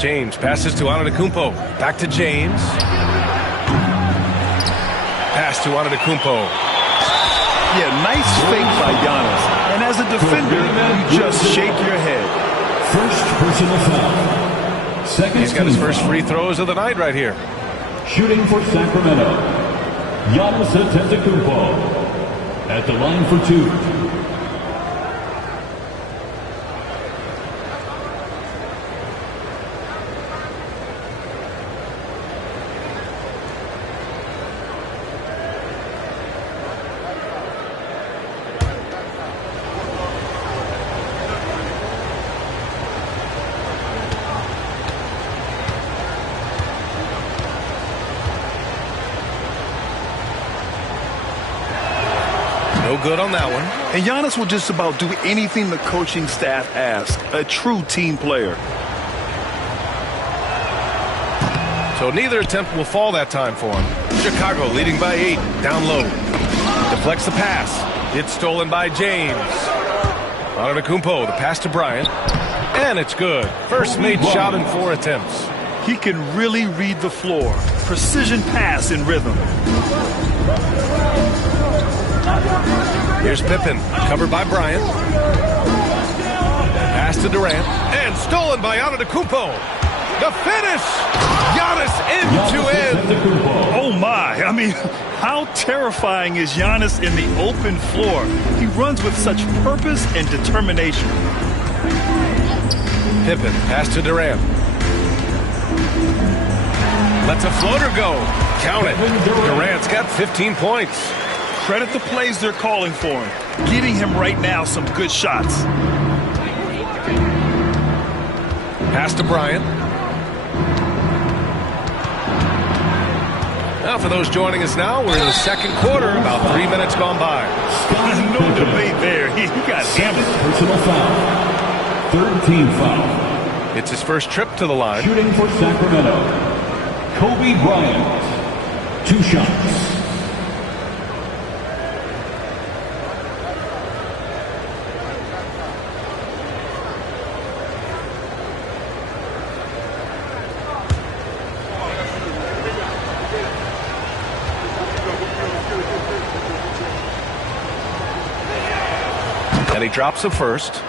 James passes to Antetokounmpo. Back to James. Pass to Antetokounmpo. Yeah, nice fake by Giannis. And as a defender, you just shake your head. First personal foul. Second. He's got his first free throws of the night right here. Shooting for Sacramento. Giannis Antetokounmpo. At the line for 2. good on that one. And Giannis will just about do anything the coaching staff asks. A true team player. So neither attempt will fall that time for him. Chicago leading by 8, down low. Deflects the pass. It's stolen by James. Antetokounmpo, the pass to Bryant. And it's good. First made shot in 4 attempts. He can really read the floor. Precision pass in rhythm. Here's Pippen, covered by Bryant. Pass to Durant. And stolen by Antetokounmpo. The finish! Giannis into end. Oh my, I mean, how terrifying is Giannis in the open floor? He runs with such purpose and determination. Pippen, pass to Durant. Lets a floater go. Count it. Durant's got 15 points. Credit the plays they're calling for him. Getting him right now some good shots. Pass to Bryant. Now, for those joining us now, we're in the second quarter, about 3 minutes gone by. There's no debate there. He got hammered. Personal foul. Third team foul. It's his first trip to the line. Shooting for Sacramento, Kobe Bryant. 2 shots. And he drops the first.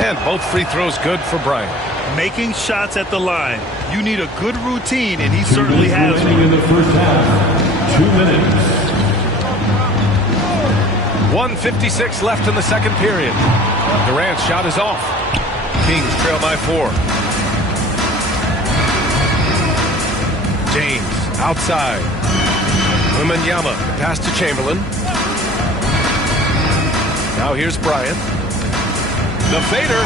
And both free throws good for Bryant. Making shots at the line. You need a good routine, and he certainly has one. In the first half, 2 minutes. 1:56 left in the second period. Durant's shot is off. Kings trail by 4. James outside. Wembanyama pass to Chamberlain. Now here's Bryant. The fader.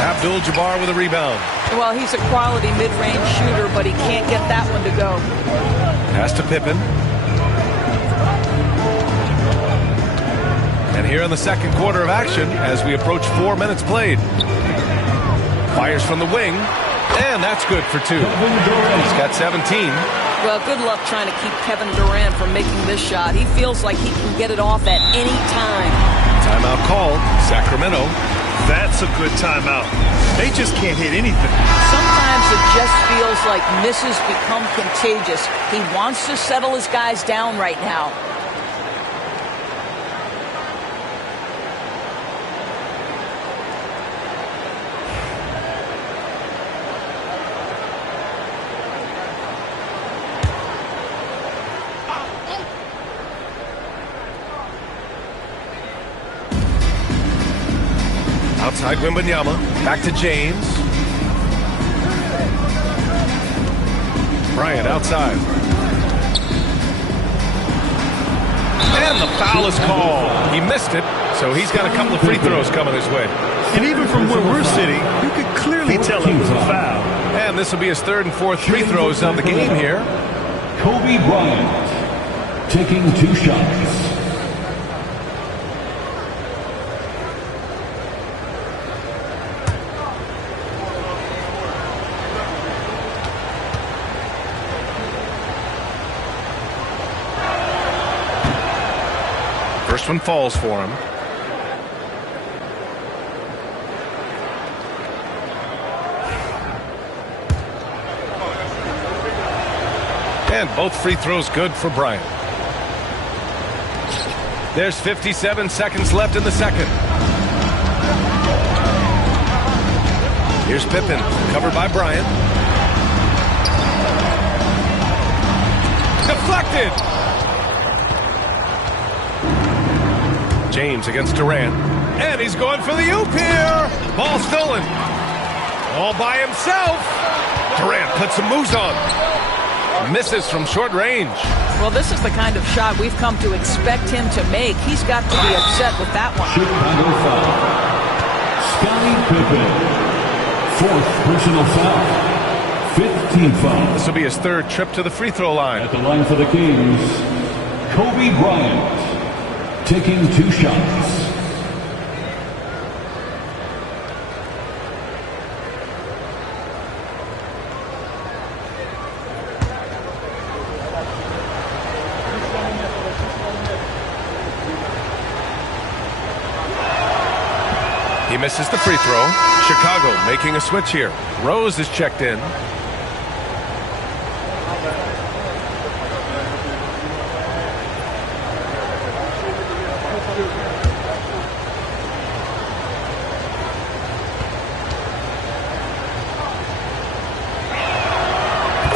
Abdul-Jabbar with a rebound. Well, he's a quality mid-range shooter, but he can't get that one to go. Pass to Pippen. And here in the second quarter of action, as we approach 4 minutes played. Fires from the wing. And that's good for 2. He's got 17. Well, good luck trying to keep Kevin Durant from making this shot. He feels like he can get it off at any time. Timeout called. Sacramento. That's a good timeout. They just can't hit anything. Sometimes it just feels like misses become contagious. He wants to settle his guys down right now. Outside Wembanyama. Back to James. Bryant outside. And the foul is called. He missed it, so he's got a couple of free throws coming his way. And even from where we're sitting, you could clearly tell it was a foul. And this will be his 3rd and 4th free throws of the game here. Kobe Bryant taking 2 shots. First one falls for him. And both free throws good for Bryant. There's 57 seconds left in the second. Here's Pippen, covered by Bryant. Deflected! James against Durant. And he's going for the oop here. Ball stolen. All by himself. Durant puts some moves on. Misses from short range. Well, this is the kind of shot we've come to expect him to make. He's got to be upset with that one. Chicago foul. Scottie Pippen. Fourth personal foul. 15th foul. This will be his third trip to the free throw line. At the line for the Kings, Kobe Bryant, taking 2 shots. He misses the free throw. Chicago making a switch here. Rose is checked in.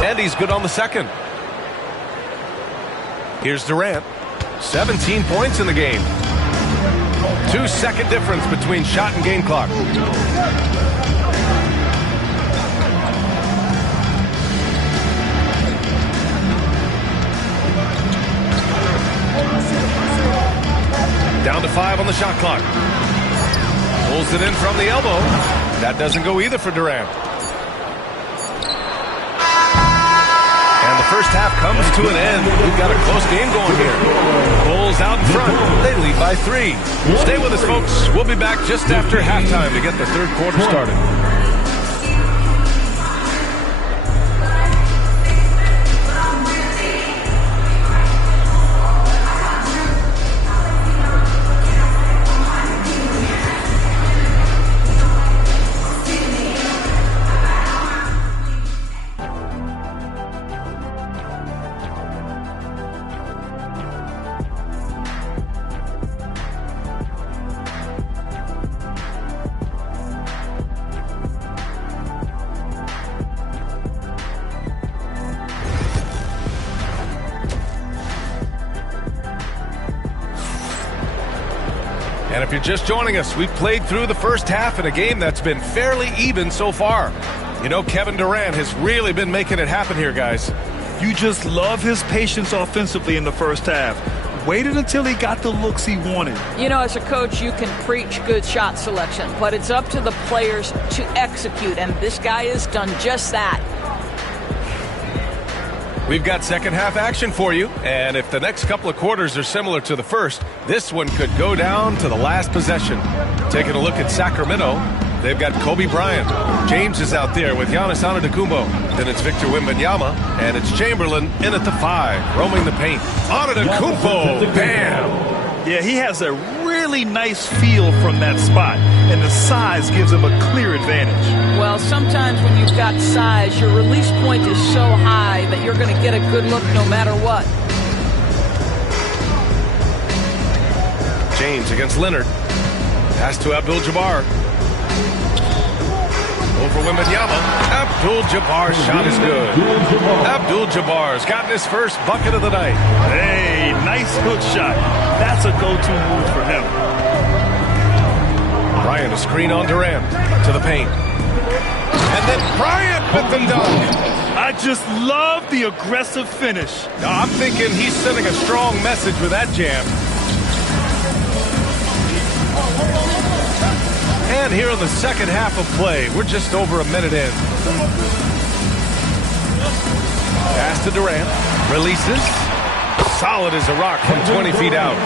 And he's good on the second. Here's Durant. 17 points in the game. 2-second difference between shot and game clock. Down to 5 on the shot clock. Pulls it in from the elbow. That doesn't go either for Durant. And the first half comes to an end. We've got a close game going here. Bulls out in front. They lead by 3. Stay with us, folks. We'll be back just after halftime to get the third quarter started. And if you're just joining us, we've played through the first half in a game that's been fairly even so far. You know, Kevin Durant has really been making it happen here, guys. You just love his patience offensively in the first half. Waited until he got the looks he wanted. You know, as a coach, you can preach good shot selection, but it's up to the players to execute, and this guy has done just that. We've got second half action for you, and if the next couple of quarters are similar to the first, this one could go down to the last possession. Taking a look at Sacramento, they've got Kobe Bryant. James is out there with Giannis Antetokounmpo. Then it's Victor Wembanyama, and it's Chamberlain in at the 5, roaming the paint. Antetokounmpo, bam! Yeah, he has a really nice feel from that spot, and the size gives him a clear advantage. Well, sometimes when you've got size, your release point is so high that you're going to get a good look no matter what. James against Leonard. Pass to Abdul-Jabbar. Over Wembanyama. Abdul-Jabbar's shot is good. Abdul-Jabbar's gotten his first bucket of the night. Hey, nice hook shot. That's a go-to move for him. Bryant a screen on Durant to the paint. And then Bryant with them dunk. I just love the aggressive finish. I'm thinking he's sending a strong message with that jam. And here in the second half of play, we're just over a minute in. Pass to Durant. Releases. Solid as a rock from 20 feet out.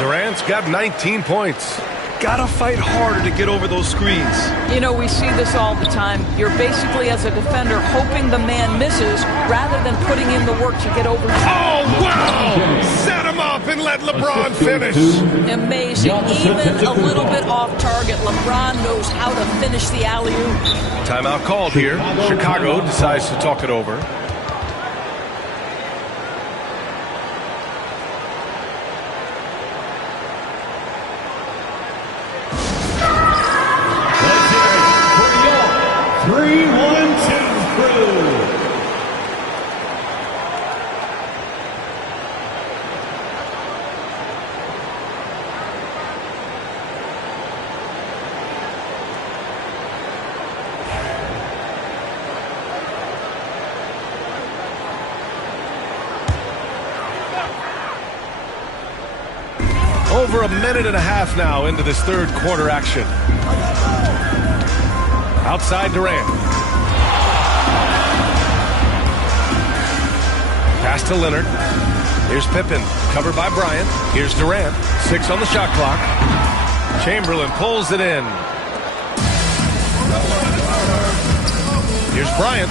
Durant's got 19 points. Gotta fight harder to get over those screens. You know, we see this all the time. You're basically, as a defender, hoping the man misses rather than putting in the work to get over. Oh, wow! Set him up and let LeBron finish. Amazing. Even a little bit off target, LeBron knows how to finish the alley-oop. Timeout called here. Chicago decides to talk it over. Over a minute and a half now into this third quarter action. Outside Durant. Pass to Leonard. Here's Pippen, covered by Bryant. Here's Durant, 6 on the shot clock. Chamberlain pulls it in. Here's Bryant.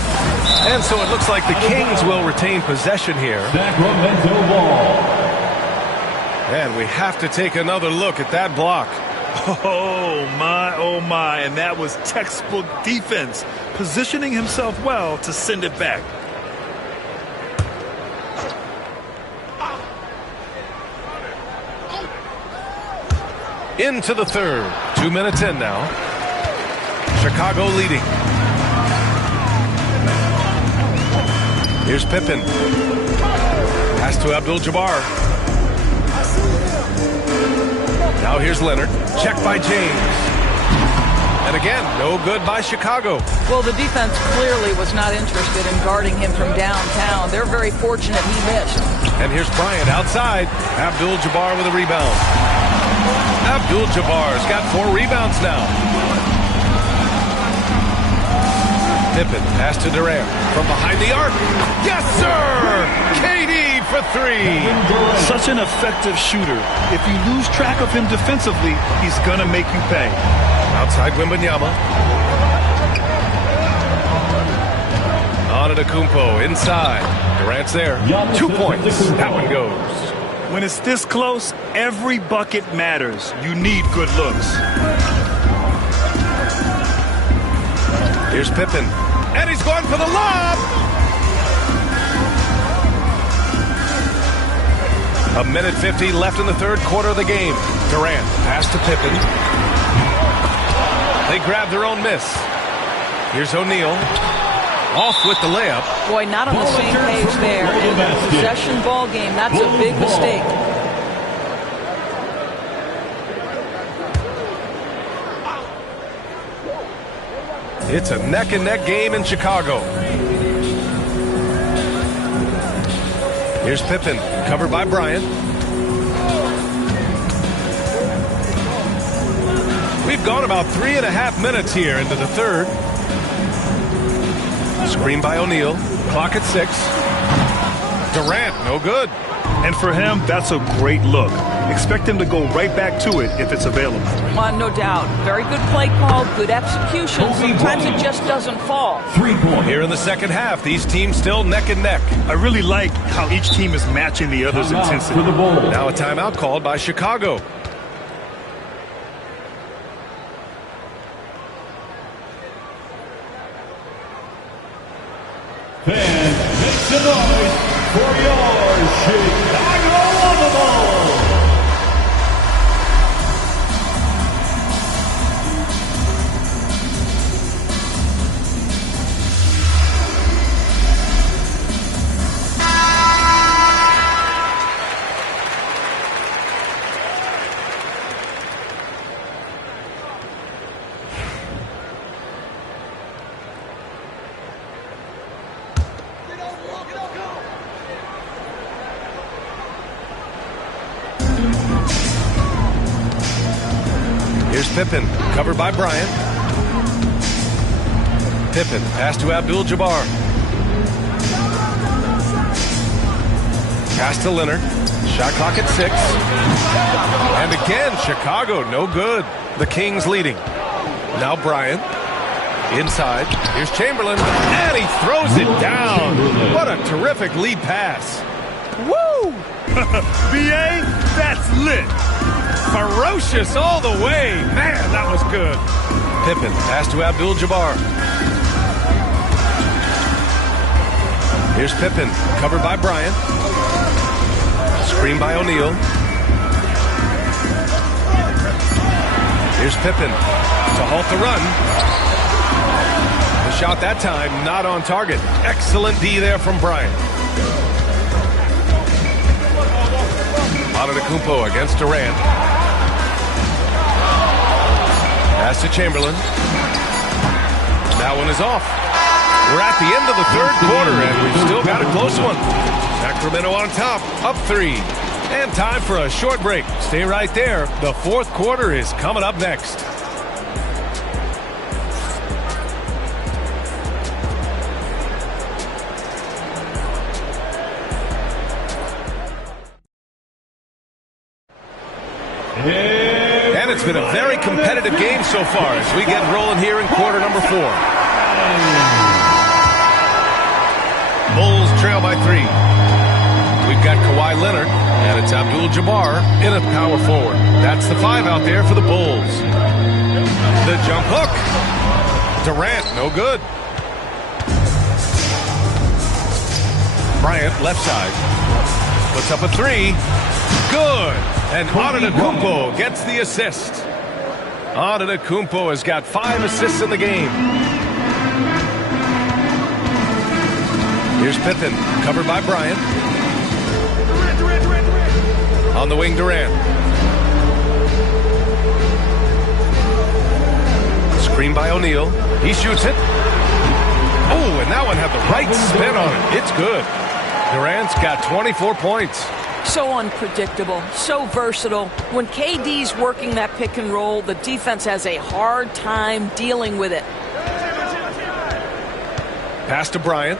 And so it looks like the Kings will retain possession here. Sacramento ball. And we have to take another look at that block. Oh, my. And that was textbook defense. Positioning himself well to send it back. Into the third. 2 minutes in now. Chicago leading. Here's Pippen. Pass to Abdul-Jabbar. Now here's Leonard. Check by James. And again, no good by Chicago. Well, the defense clearly was not interested in guarding him from downtown. They're very fortunate he missed. And here's Bryant outside. Abdul-Jabbar with a rebound. Abdul-Jabbar's got 4 rebounds now. Pippen, pass to Durant. From behind the arc. Yes, sir! KD for 3. Such an effective shooter. If you lose track of him defensively, he's going to make you pay. Outside Wembanyama. Antetokounmpo inside. Durant's there. 2 points. That one goes. When it's this close, every bucket matters. You need good looks. Here's Pippen. And he's going for the lob. A minute 50 left in the third quarter of the game. Durant, pass to Pippen. They grab their own miss. Here's O'Neal. Off with the layup. Boy, not on the same page there. In the possession ball game, that's a big mistake. It's a neck-and-neck game in Chicago. Here's Pippen, covered by Bryant. We've gone about 3.5 minutes here into the third. Screen by O'Neal. Clock at 6. Durant, no good. And for him, that's a great look. Expect him to go right back to it if it's available. No doubt. Very good play call, good execution. Sometimes it just doesn't fall. 3 points. Here in the second half, these teams still neck and neck. I really like how each team is matching the other's intensity. Now a timeout called by Chicago. Fans, make some noise for your Chicago Bulls. Here's Pippen, covered by Bryant. Pippen, pass to Abdul-Jabbar. Pass to Leonard. Shot clock at 6. And again, Chicago, no good. The Kings leading. Now Bryant. Inside. Here's Chamberlain. And he throws it down. What a terrific lead pass. Woo! BA, that's lit. Ferocious all the way. Man, that was good. Pippen, pass to Abdul-Jabbar. Here's Pippen, covered by Bryant. Screen by O'Neal. Here's Pippen to halt the run. The shot that time not on target. Excellent D there from Bryant. Antetokounmpo against Durant. Pass to Chamberlain. That one is off. We're at the end of the third quarter, and we've still got a close one. Sacramento on top, up 3. And time for a short break. Stay right there. The fourth quarter is coming up next. And it's been a very competitive game so far as we get rolling here in quarter number 4. Bulls trail by 3. We've got Kawhi Leonard, and it's Abdul-Jabbar in a power forward. That's the 5 out there for the Bulls. The jump hook. Durant, no good. Bryant, left side. Puts up a 3. Good. And Antetokounmpo gets the assist. Antetokounmpo has got 5 assists in the game. Here's Pippen, covered by Bryant. On the wing, Durant. Screen by O'Neal. He shoots it. Oh, and that one had the right spin on it. It's good. Durant's got 24 points. So unpredictable, so versatile. When KD's working that pick and roll, the defense has a hard time dealing with it. Pass to Bryant.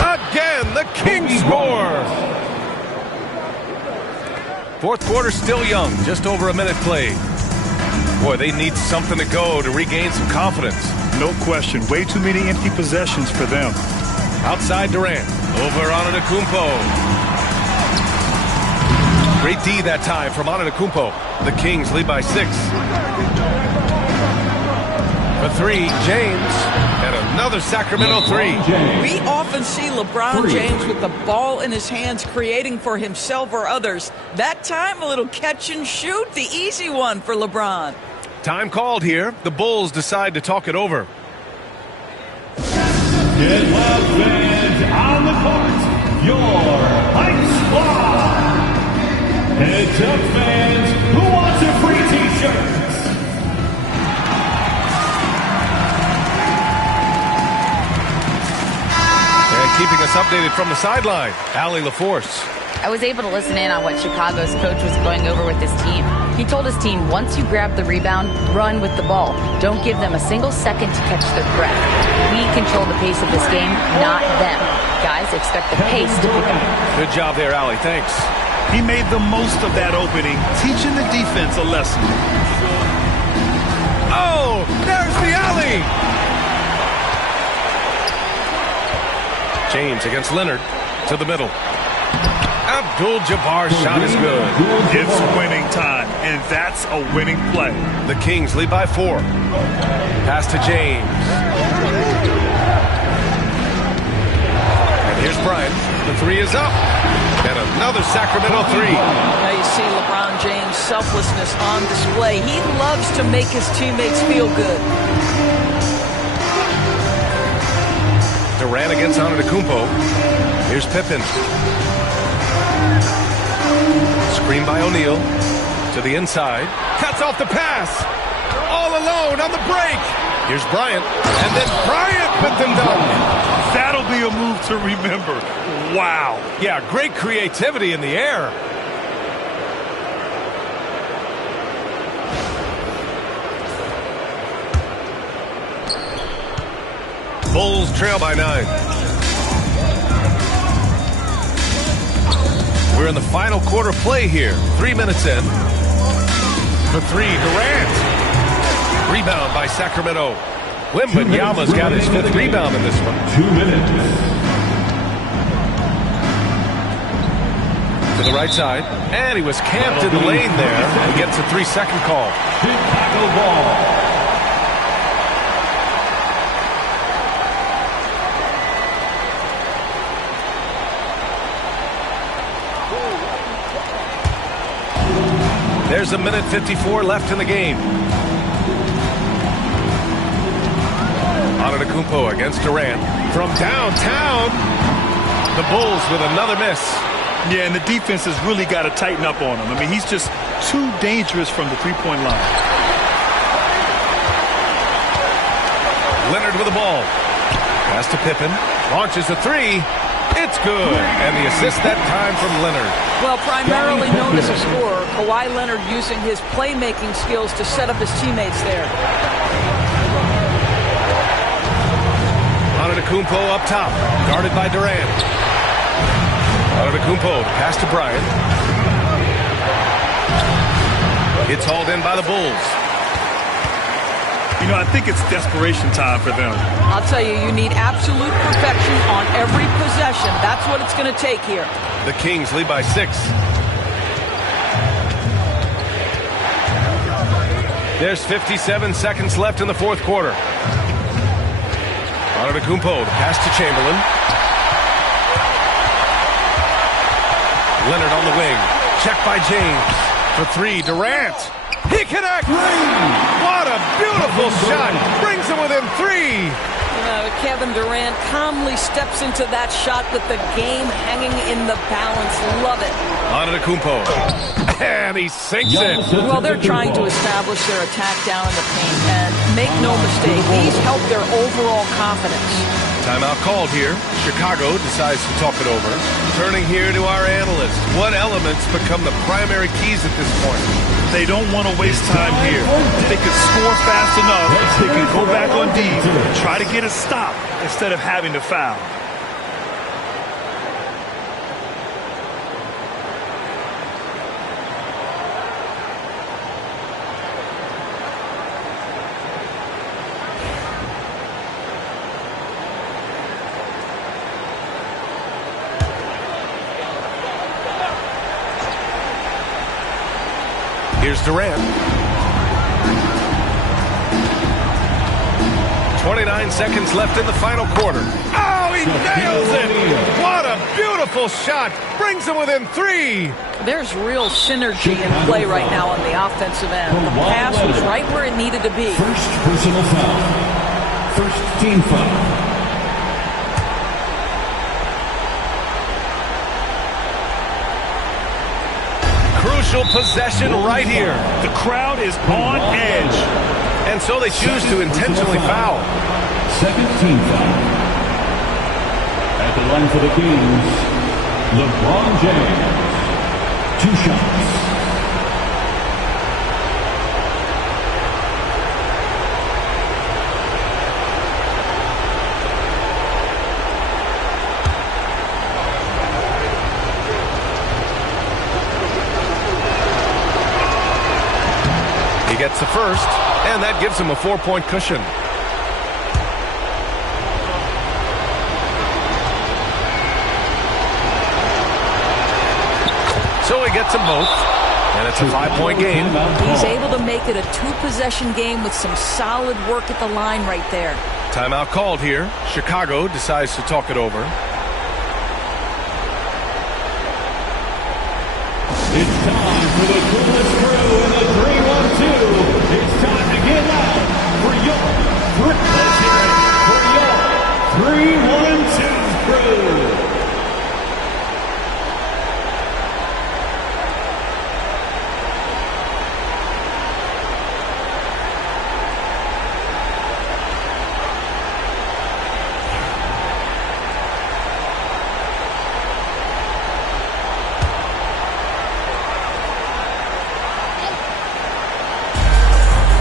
Again, the Kings score. Fourth quarter still young, just over a minute played. Boy, they need something to go to regain some confidence. No question. Way too many empty possessions for them. Outside Durant. Over Antetokounmpo. Great D that time from Antetokounmpo. The Kings lead by 6. For 3, James. And another Sacramento 3. We often see LeBron James with the ball in his hands creating for himself or others. That time, a little catch and shoot. The easy one for LeBron. Time called here. The Bulls decide to talk it over. Get loud, fans, on the court, your hype squad. Heads up, fans, who wants a free t-shirt? And keeping us updated from the sideline, Allie LaForce. I was able to listen in on what Chicago's coach was going over with his team. He told his team, once you grab the rebound, run with the ball. Don't give them a single second to catch their breath. We control the pace of this game, not them. Guys, expect the pace to pick up. Good job there, Allie. Thanks. He made the most of that opening, teaching the defense a lesson. Oh, there's the alley. James against Leonard to the middle. Abdul-Jabbar's shot is good. It's winning time, and that's a winning play. The Kings lead by 4. Pass to James. And here's Bryant. The 3 is up. And another Sacramento 3. Now you see LeBron James' selflessness on display. He loves to make his teammates feel good. Durant against Antetokounmpo. Here's Pippen. Screen by O'Neal. To the inside. Cuts off the pass. All alone on the break. Here's Bryant. And then Bryant with them done. That'll be a move to remember. Wow. Yeah, great creativity in the air. Bulls trail by 9. We're in the final quarter play here. 3 minutes in. For 3, Durant. Rebound by Sacramento. Wembanyama's got his 5th rebound in this one. 2 minutes. To the right side. And he was camped in the lane there. He gets a 3-second call. Chicago ball. There's a minute 54 left in the game. Antetokounmpo against Durant. From downtown, the Bulls with another miss. Yeah, and the defense has really got to tighten up on him. I mean, he's just too dangerous from the three-point line. Leonard with the ball. Pass to Pippen. Launches a 3. It's good. And the assist that time from Leonard. Well, primarily known as a scorer, Kawhi Leonard using his playmaking skills to set up his teammates there. Antetokounmpo up top, guarded by Durant. Antetokounmpo, pass to Bryant. It's hauled in by the Bulls. You know, I think it's desperation time for them. I'll tell you, you need absolute perfection on every possession. That's what it's going to take here. The Kings lead by 6. There's 57 seconds left in the fourth quarter. Antetokounmpo, the pass to Chamberlain. Leonard on the wing. Checked by James. For 3, Durant. He connects! What a beautiful shot! Brings him within 3! Kevin Durant calmly steps into that shot with the game hanging in the balance. Love it. Antetokounmpo. And he sinks it. Well, they're trying to establish their attack down in the paint. And make no mistake, these help their overall confidence. Timeout called here. Chicago decides to talk it over. Turning here to our analyst. What elements become the primary keys at this point? They don't want to waste time here. If they can score fast enough, they can go back on D, try to get a stop instead of having to foul. Here's Durant. 29 seconds left in the final quarter. Oh, he nails it! What a beautiful shot! Brings him within 3. There's real synergy in play right now on the offensive end. The pass was right where it needed to be. First personal foul. First team foul. Crucial possession right here. The crowd is on edge. And so they choose to intentionally foul. Second team foul. At the line for the Kings, LeBron James. 2 shots. Gets the first, and that gives him a 4-point cushion. So he gets them both, and it's a 5-point game. He's able to make it a 2-possession game with some solid work at the line right there. Timeout called here. Chicago decides to talk it over. It's time for the coolest crew in the 3-1-2. It's time to get loud for your let's hear it for your 3-1-2 crew.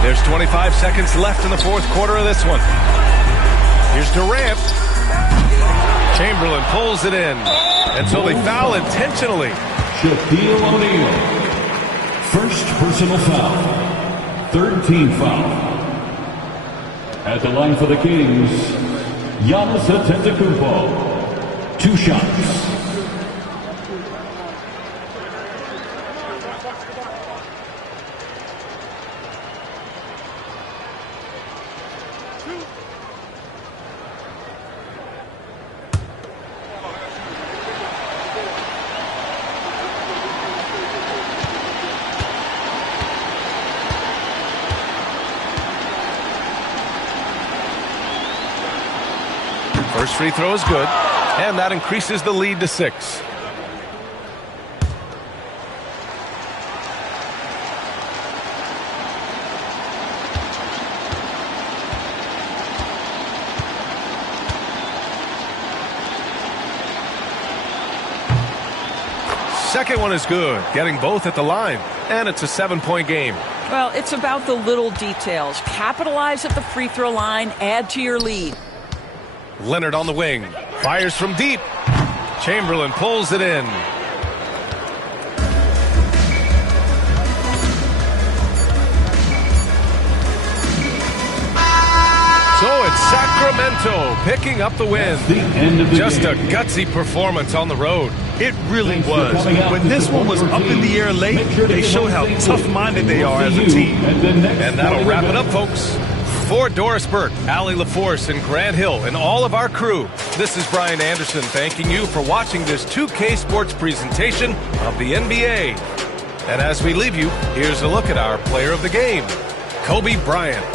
There's 25 seconds left in the fourth quarter of this one. Here's Durant. Chamberlain pulls it in. And so they foul intentionally. Shaquille O'Neal. First personal foul. Third team foul. At the line for the Kings, Giannis Antetokounmpo. 2 shots. First free throw is good, and that increases the lead to 6. Second one is good, getting both at the line, and it's a 7-point game. Well, it's about the little details. Capitalize at the free throw line, add to your lead. Leonard on the wing. Fires from deep. Chamberlain pulls it in. it's Sacramento picking up the win. Just a gutsy performance on the road. It really was. When this one was up in the air late, they showed how tough-minded they are as a team. And that'll wrap it up, folks. For Doris Burke, Allie LaForce, and Grant Hill, and all of our crew, this is Brian Anderson thanking you for watching this 2K Sports presentation of the NBA. And as we leave you, here's a look at our player of the game, Kobe Bryant.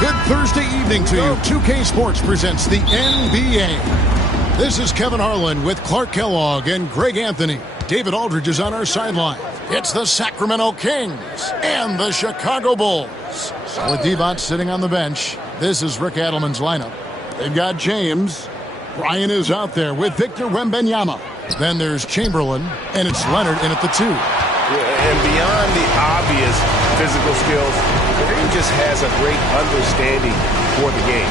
Good Thursday evening to you. 2K Sports presents the NBA. This is Kevin Harlan with Clark Kellogg and Greg Anthony. David Aldridge is on our sideline. It's the Sacramento Kings and the Chicago Bulls. With Divac sitting on the bench, this is Rick Adelman's lineup. They've got James. Ryan is out there with Victor Wembanyama. Then there's Chamberlain, and it's Leonard in at the 2. And beyond the obvious physical skills, Kareem just has a great understanding for the game.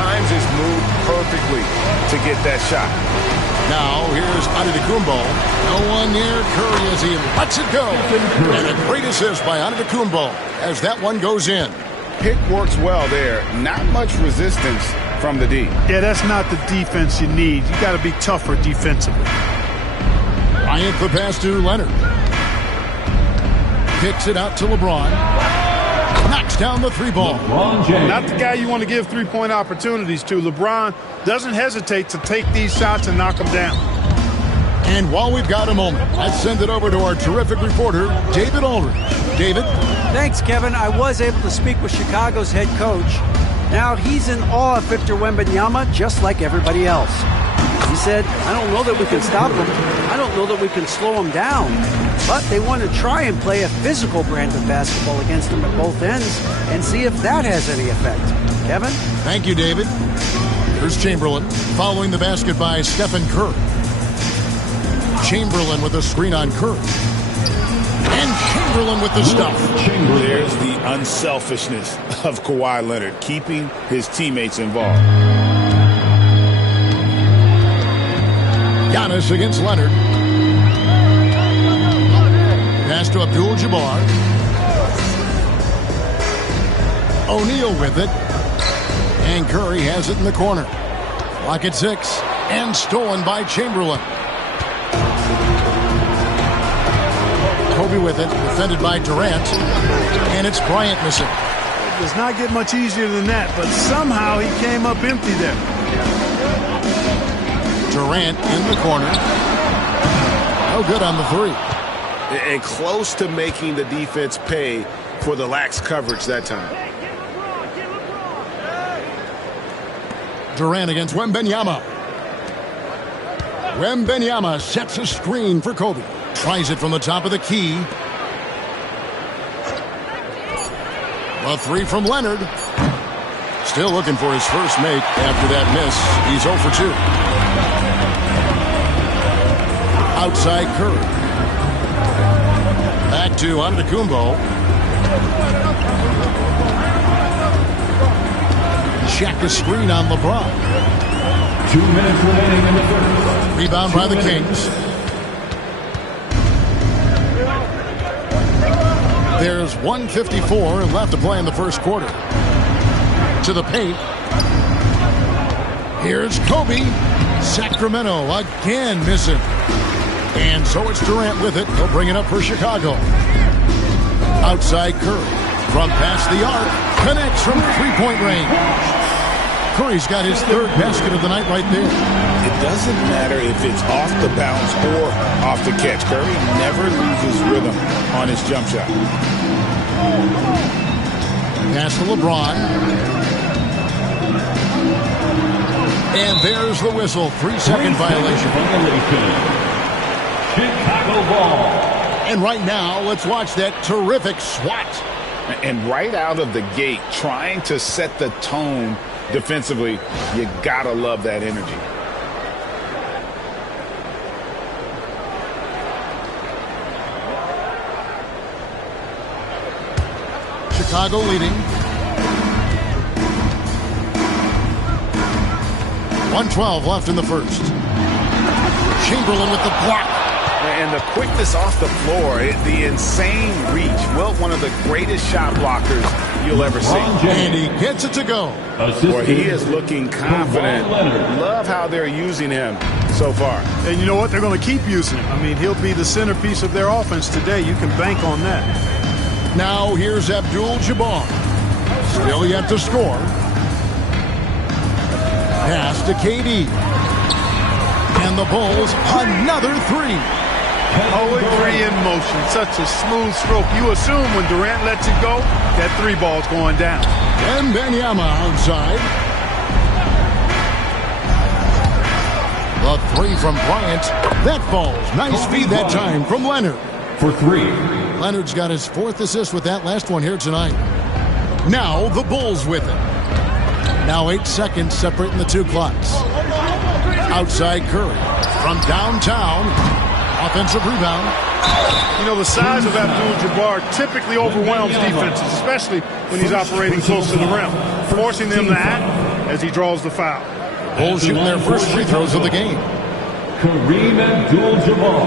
Times his move perfectly to get that shot. Now here's Antetokounmpo. No one near Curry as he lets it go. And a great assist by Antetokounmpo as that one goes in. Pick works well there. Not much resistance from the D. Yeah, that's not the defense you need. You got to be tougher defensively. Bryant the pass to Leonard. Kicks it out to LeBron. Knocks down the 3 ball. Not the guy you want to give three-point opportunities to. LeBron doesn't hesitate to take these shots and knock them down. And while we've got a moment, let's send it over to our terrific reporter, David Aldridge. David? Thanks, Kevin. I was able to speak with Chicago's head coach. Now, he's in awe of Victor Wembanyama, just like everybody else. He said, I don't know that we can stop him. I don't know that we can slow him down. But they want to try and play a physical brand of basketball against him at both ends and see if that has any effect. Kevin? Thank you, David. Here's Chamberlain following the basket by Stephen Curry. Chamberlain with a screen on Curry. And Chamberlain with the stuff. There's the unselfishness of Kawhi Leonard, keeping his teammates involved. Giannis against Leonard. Pass to Abdul-Jabbar. O'Neal with it. And Curry has it in the corner. Clock at 6. And stolen by Chamberlain. Kobe with it. Defended by Durant. And it's Bryant missing. It does not get much easier than that, but somehow he came up empty there. Durant in the corner. No good on the 3. And close to making the defense pay for the lax coverage that time. Durant against Wembanyama. Wembanyama sets a screen for Kobe. Tries it from the top of the key. A three from Leonard. Still looking for his first make after that miss. He's 0 for 2. Outside Curry. Back to Antetokounmpo. Check a screen on LeBron. 2 minutes remaining in the first. Rebound by the Kings. There's 1:54 left to play in the first quarter. To the paint. Here's Kobe. Sacramento again missing. And so it's Durant with it. He'll bring it up for Chicago. Outside Curry. From past the arc. Connects from three-point range. Curry's got his third basket of the night right there. It doesn't matter if it's off the bounce or off the catch. Curry never loses rhythm on his jump shot. Pass to LeBron. And there's the whistle. 3-second violation. Chicago ball. And right now, let's watch that terrific swat. And right out of the gate, trying to set the tone defensively, you gotta love that energy. Chicago leading. 1:12 left in the first. Chamberlain with the block. And the quickness off the floor, the insane reach. Well, one of the greatest shot blockers you'll ever see. And he gets it to go. Boy, he is looking confident. Love how they're using him so far. And you know what? They're going to keep using him. I mean, he'll be the centerpiece of their offense today. You can bank on that. Now here's Abdul-Jabbar. Still yet to score. Pass to KD. And the Bulls, another three. 0-3 in motion. Such a smooth stroke. You assume when Durant lets it go, that three ball's going down. And Wembanyama outside. The three from Bryant. That falls. Nice feed that time from Leonard. For three. Leonard's got his fourth assist with that last one here tonight. Now the Bulls with it. Now 8 seconds separating the two clocks. Outside Curry. From downtown. Offensive rebound. You know, the size of Abdul-Jabbar typically overwhelms defenses, especially when he's operating close to the rim, forcing them to act as he draws the foul. Bulls shooting their first free throws of the game. Kareem Abdul-Jabbar.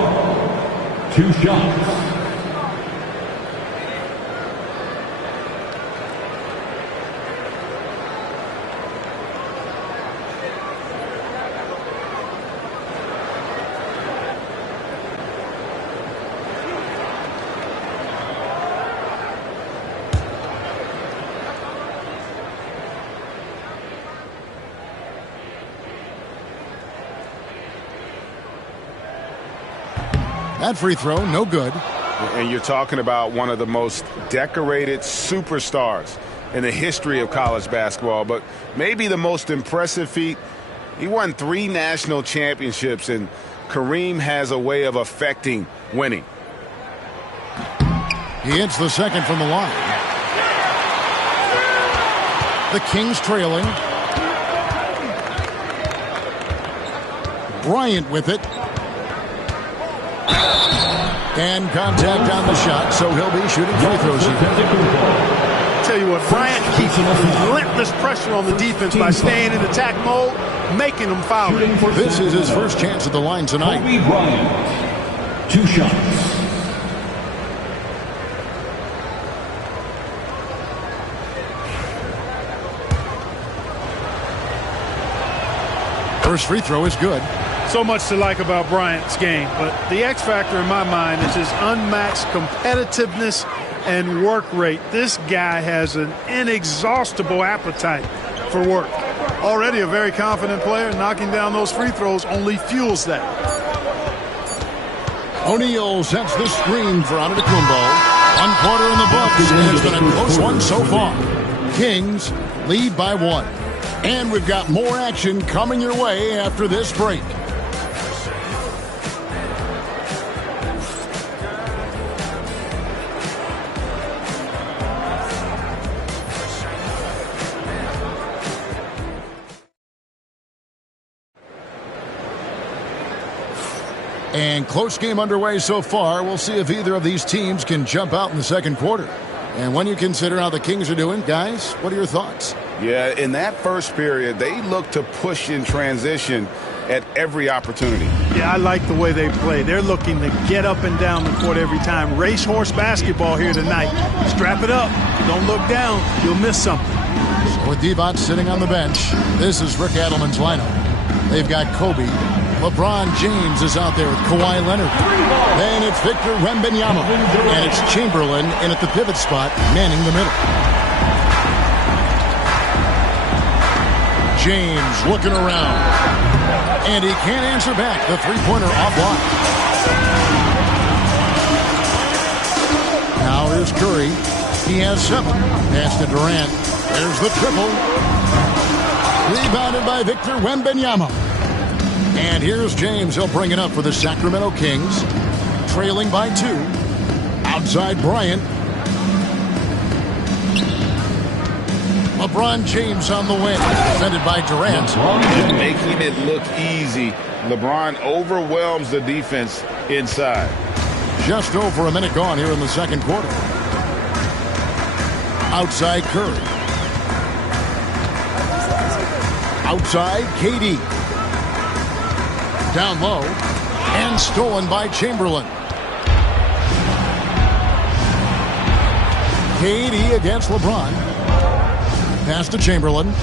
2 shots. That free throw, no good. And you're talking about one of the most decorated superstars in the history of college basketball, but maybe the most impressive feat. He won 3 national championships, and Kareem has a way of affecting winning. He hits the second from the line. The Kings trailing. Bryant with it. And contact on the shot, so he'll be shooting free throws here. Tell you what, Bryant keeps relentless pressure on the defense by staying in attack mode, making them foul. This is his first chance at the line tonight. Kobe Bryant. 2 shots. First free throw is good. So much to like about Bryant's game, but the X factor in my mind is his unmatched competitiveness and work rate. This guy has an inexhaustible appetite for work. Already a very confident player, knocking down those free throws only fuels that. O'Neal sets the screen for Antetokounmpo. 1 quarter in the books, and it's been a close one so far. Kings lead by 1. And we've got more action coming your way after this break. And close game underway so far. We'll see if either of these teams can jump out in the second quarter. And when you consider how the Kings are doing, guys, what are your thoughts? Yeah, in that first period, they look to push in transition at every opportunity. Yeah, I like the way they play. They're looking to get up and down the court every time. Racehorse basketball here tonight. Strap it up. Don't look down. You'll miss something. So with Divac sitting on the bench, this is Rick Adelman's lineup. They've got Kobe. LeBron James is out there with Kawhi Leonard. Then it's Victor Wembanyama. And it's Chamberlain in at the pivot spot, manning the middle. James looking around. And he can't answer back. The three-pointer offline. Now here's Curry. He has 7. Pass to Durant. There's the triple. Rebounded by Victor Wembanyama. And here's James. He'll bring it up for the Sacramento Kings. Trailing by 2. Outside Bryant. LeBron James on the wing. Defended by Durant. Making it look easy. LeBron overwhelms the defense inside. Just over a minute gone here in the second quarter. Outside Curry. Outside KD. Down low. And stolen by Chamberlain. KD against LeBron. Pass to Chamberlain.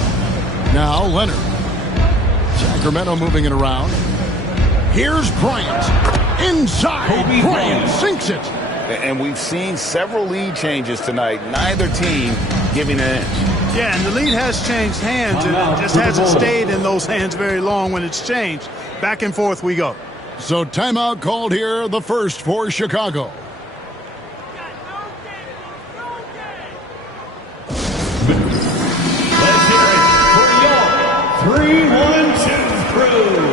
Now Leonard. Sacramento moving it around. Here's Bryant. Inside. Kobe Bryant sinks it. And we've seen several lead changes tonight. Neither team giving an inch. Yeah, and the lead has changed hands. It just hasn't stayed in those hands very long when it's changed. Back and forth we go. So timeout called here, the first for Chicago. Let's hear it for your 3-1-2 crew.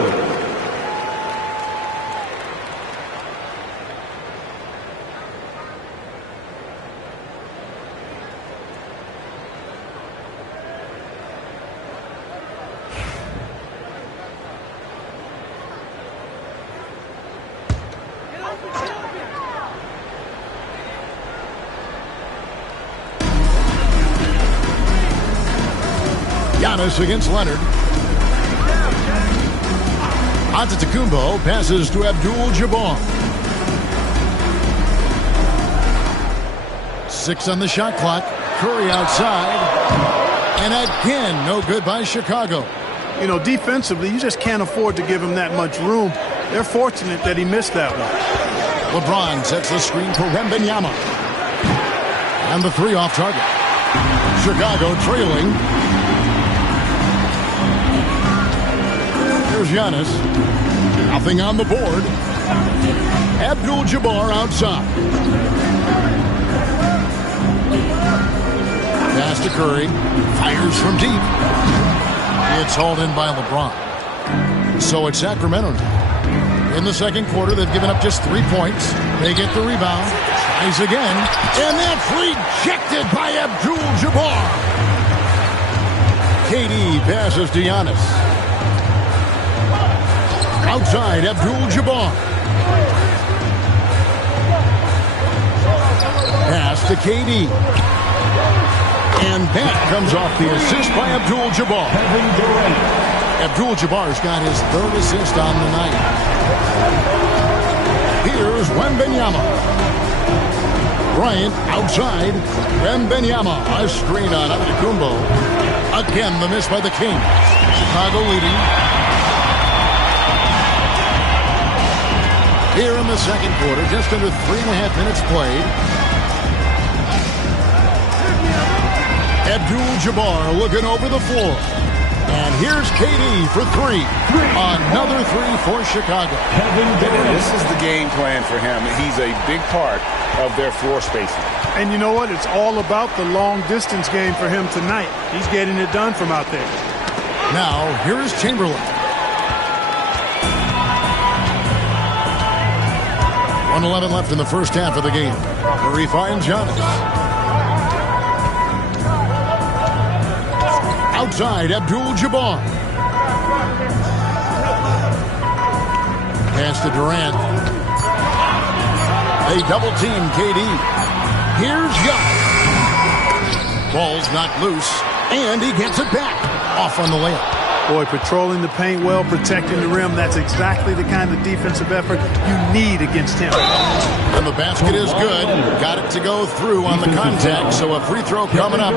Giannis against Leonard. Antetokounmpo passes to Abdul-Jabbar. 6 on the shot clock. Curry outside. And again, no good by Chicago. You know, defensively, you just can't afford to give him that much room. They're fortunate that he missed that one. LeBron sets the screen for Wembanyama. And the 3 off target. Chicago trailing. Here's Giannis. Nothing on the board. Abdul-Jabbar outside. Pass to Curry. Fires from deep. It's hauled in by LeBron. So it's Sacramento now. In the second quarter, they've given up just 3 points. They get the rebound. Tries again. And that's rejected by Abdul-Jabbar. KD passes to Giannis. Outside, Abdul-Jabbar. Pass to KD. And that comes off the assist by Abdul-Jabbar. Abdul-Jabbar's got his 3rd assist on the night. Here's Wembanyama. Bryant outside. Wembanyama. A screen on Antetokounmpo. Again, the miss by the Kings. Chicago leading. Here in the second quarter, just under 3.5 minutes played. Abdul-Jabbar looking over the floor. And here's KD for 3. Another 3 for Chicago. This is the game plan for him. He's a big part of their floor spacing. And you know what? It's all about the long distance game for him tonight. He's getting it done from out there. Now, here is Chamberlain. 1:11 left in the first half of the game. Curry finds Giannis. Outside, Abdul-Jabbar. Pass to Durant. They double team KD. Here's Giannis. Ball's knocked loose, and he gets it back. Off on the layup. Boy, patrolling the paint well, protecting the rim. That's exactly the kind of defensive effort you need against him. And the basket is good. Got it to go through on the contact, so a free throw coming up.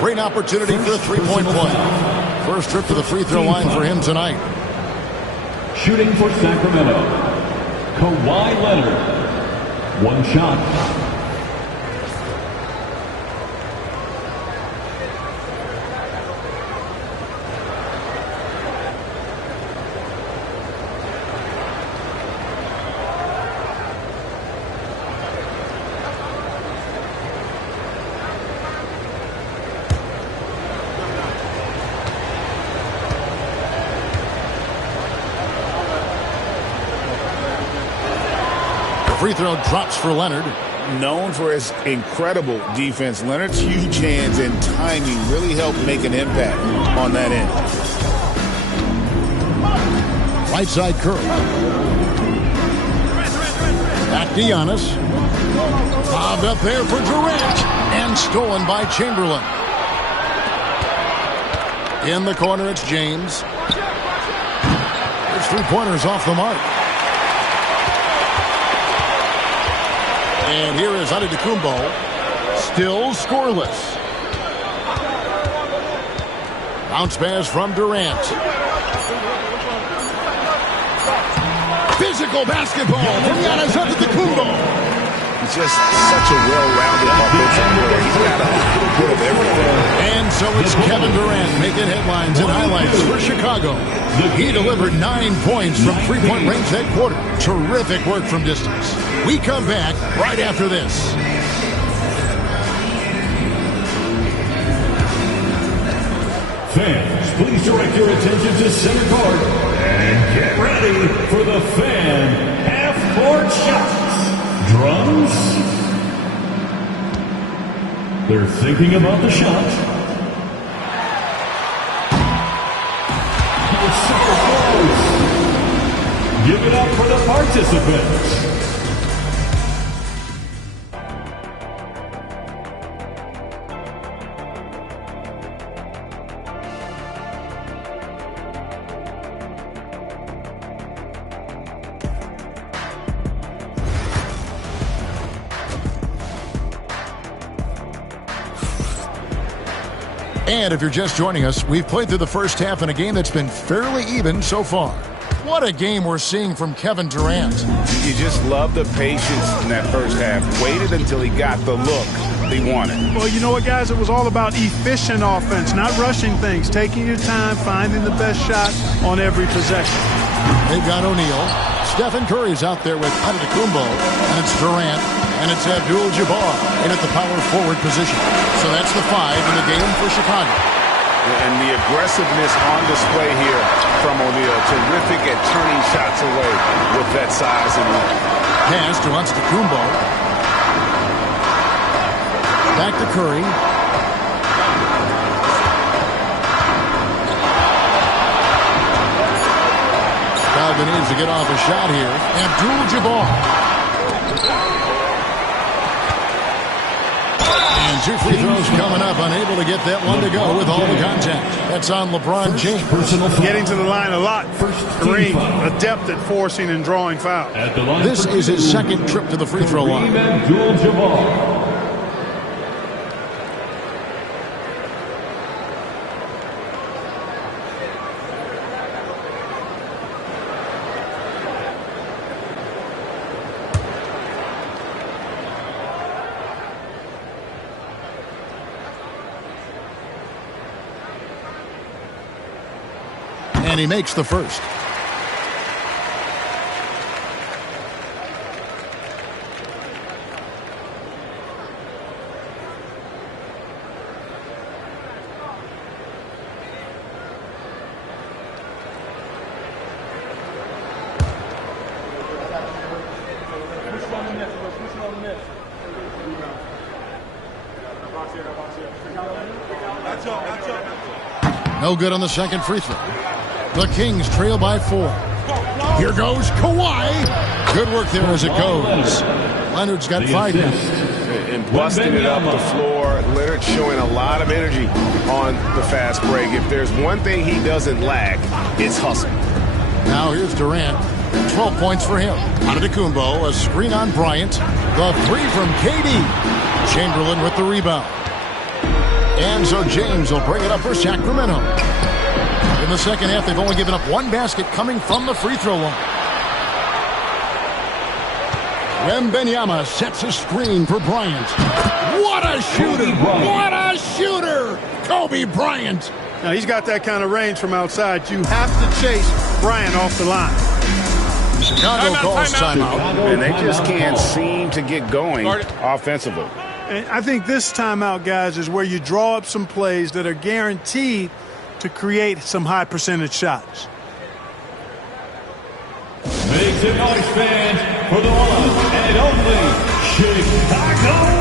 Great opportunity for a three-point play. First trip to the free throw line for him tonight. Shooting for Sacramento, Kawhi Leonard. One shot. Free throw drops for Leonard. Known for his incredible defense, Leonard's huge hands and timing really helped make an impact on that end. Right side Curry. Back to Giannis. Bobbed up there for Durant. And stolen by Chamberlain. In the corner, it's James. There's three-pointers off the mark. And here is Antetokounmpo, still scoreless. Bounce pass from Durant. Physical basketball from Giannis Antetokounmpo. He's just such a well-rounded offensive player. He's got a little bit of everything. And so it's Kevin Durant making headlines and highlights for Chicago. He delivered 9 points from three-point range that quarter. Terrific work from distance. We come back right after this. Fans, please direct your attention to center court and get ready for the Fan half-court shots. Drums. They're thinking about the shot. It's so close. Give it up for the participants. And if you're just joining us, we've played through the first half in a game that's been fairly even so far. What a game we're seeing from Kevin Durant. You just love the patience in that first half. Waited until he got the look he wanted. Well, you know what, guys? It was all about efficient offense, not rushing things, taking your time, finding the best shot on every possession. They've got O'Neal. Stephen Curry's out there with Antetokounmpo, and it's Durant, and it's Abdul-Jabbar in at the power forward position. So that's the 5 in the game for Chicago. And the aggressiveness on display here from O'Neal. Terrific at turning shots away with that size and length. Pass to Antetokounmpo. Back to Curry. Calvin needs to get off a shot here. Abdul-Jabbar. And 2 free throws coming up. Unable to get that one to go with all the contact. That's on LeBron James. Getting to the line a lot. Kareem, adept at forcing and drawing fouls. This is his second trip to the free throw line. And he makes the first. No good on the second free throw. The Kings trail by 4. Here goes Kawhi. Good work there as it goes. Leonard's got 5 now. And busting it up the floor. Leonard showing a lot of energy on the fast break. If there's one thing he doesn't lack, it's hustle. Now here's Durant. 12 points for him. Antetokounmpo, a screen on Bryant. The 3 from KD. Chamberlain with the rebound. And so James will bring it up for Sacramento. In the second half, they've only given up 1 basket coming from the free throw line. Wembanyama sets a screen for Bryant. What a shooter! What a shooter! Kobe Bryant. Now, he's got that kind of range from outside. You have to chase Bryant off the line. Chicago calls timeout. And they just can't seem to get going offensively. And I think this timeout, guys, is where you draw up some plays that are guaranteed to create some high percentage shots. Make some noise, fans, for the one and only Chicago.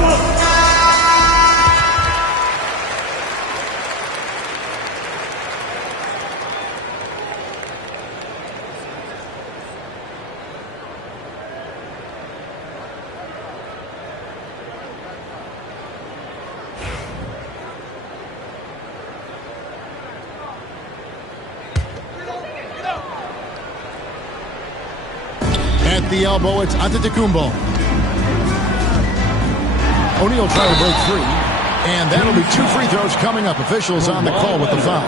At the elbow, it's Antetokounmpo. O'Neal trying to break free. And that'll be 2 free throws coming up. Officials on the call with the foul.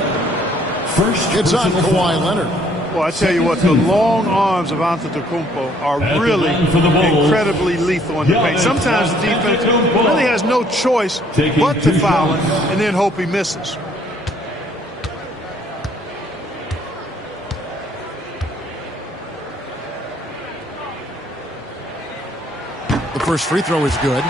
It's on Kawhi Leonard. Well, I tell you what, the long arms of Antetokounmpo are really incredibly lethal in the paint. Sometimes the defense really has no choice but to foul him and then hope he misses. The first free throw is good.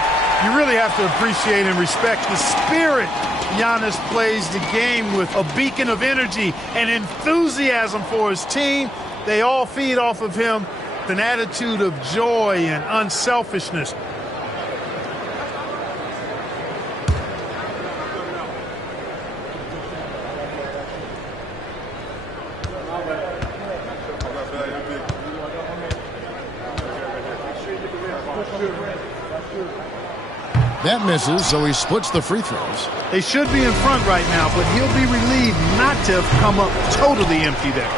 You really have to appreciate and respect the spirit Giannis plays the game with. A beacon of energy and enthusiasm for his team. They all feed off of him with an attitude of joy and unselfishness. That misses, so he splits the free throws. They should be in front right now, but he'll be relieved not to have come up totally empty there.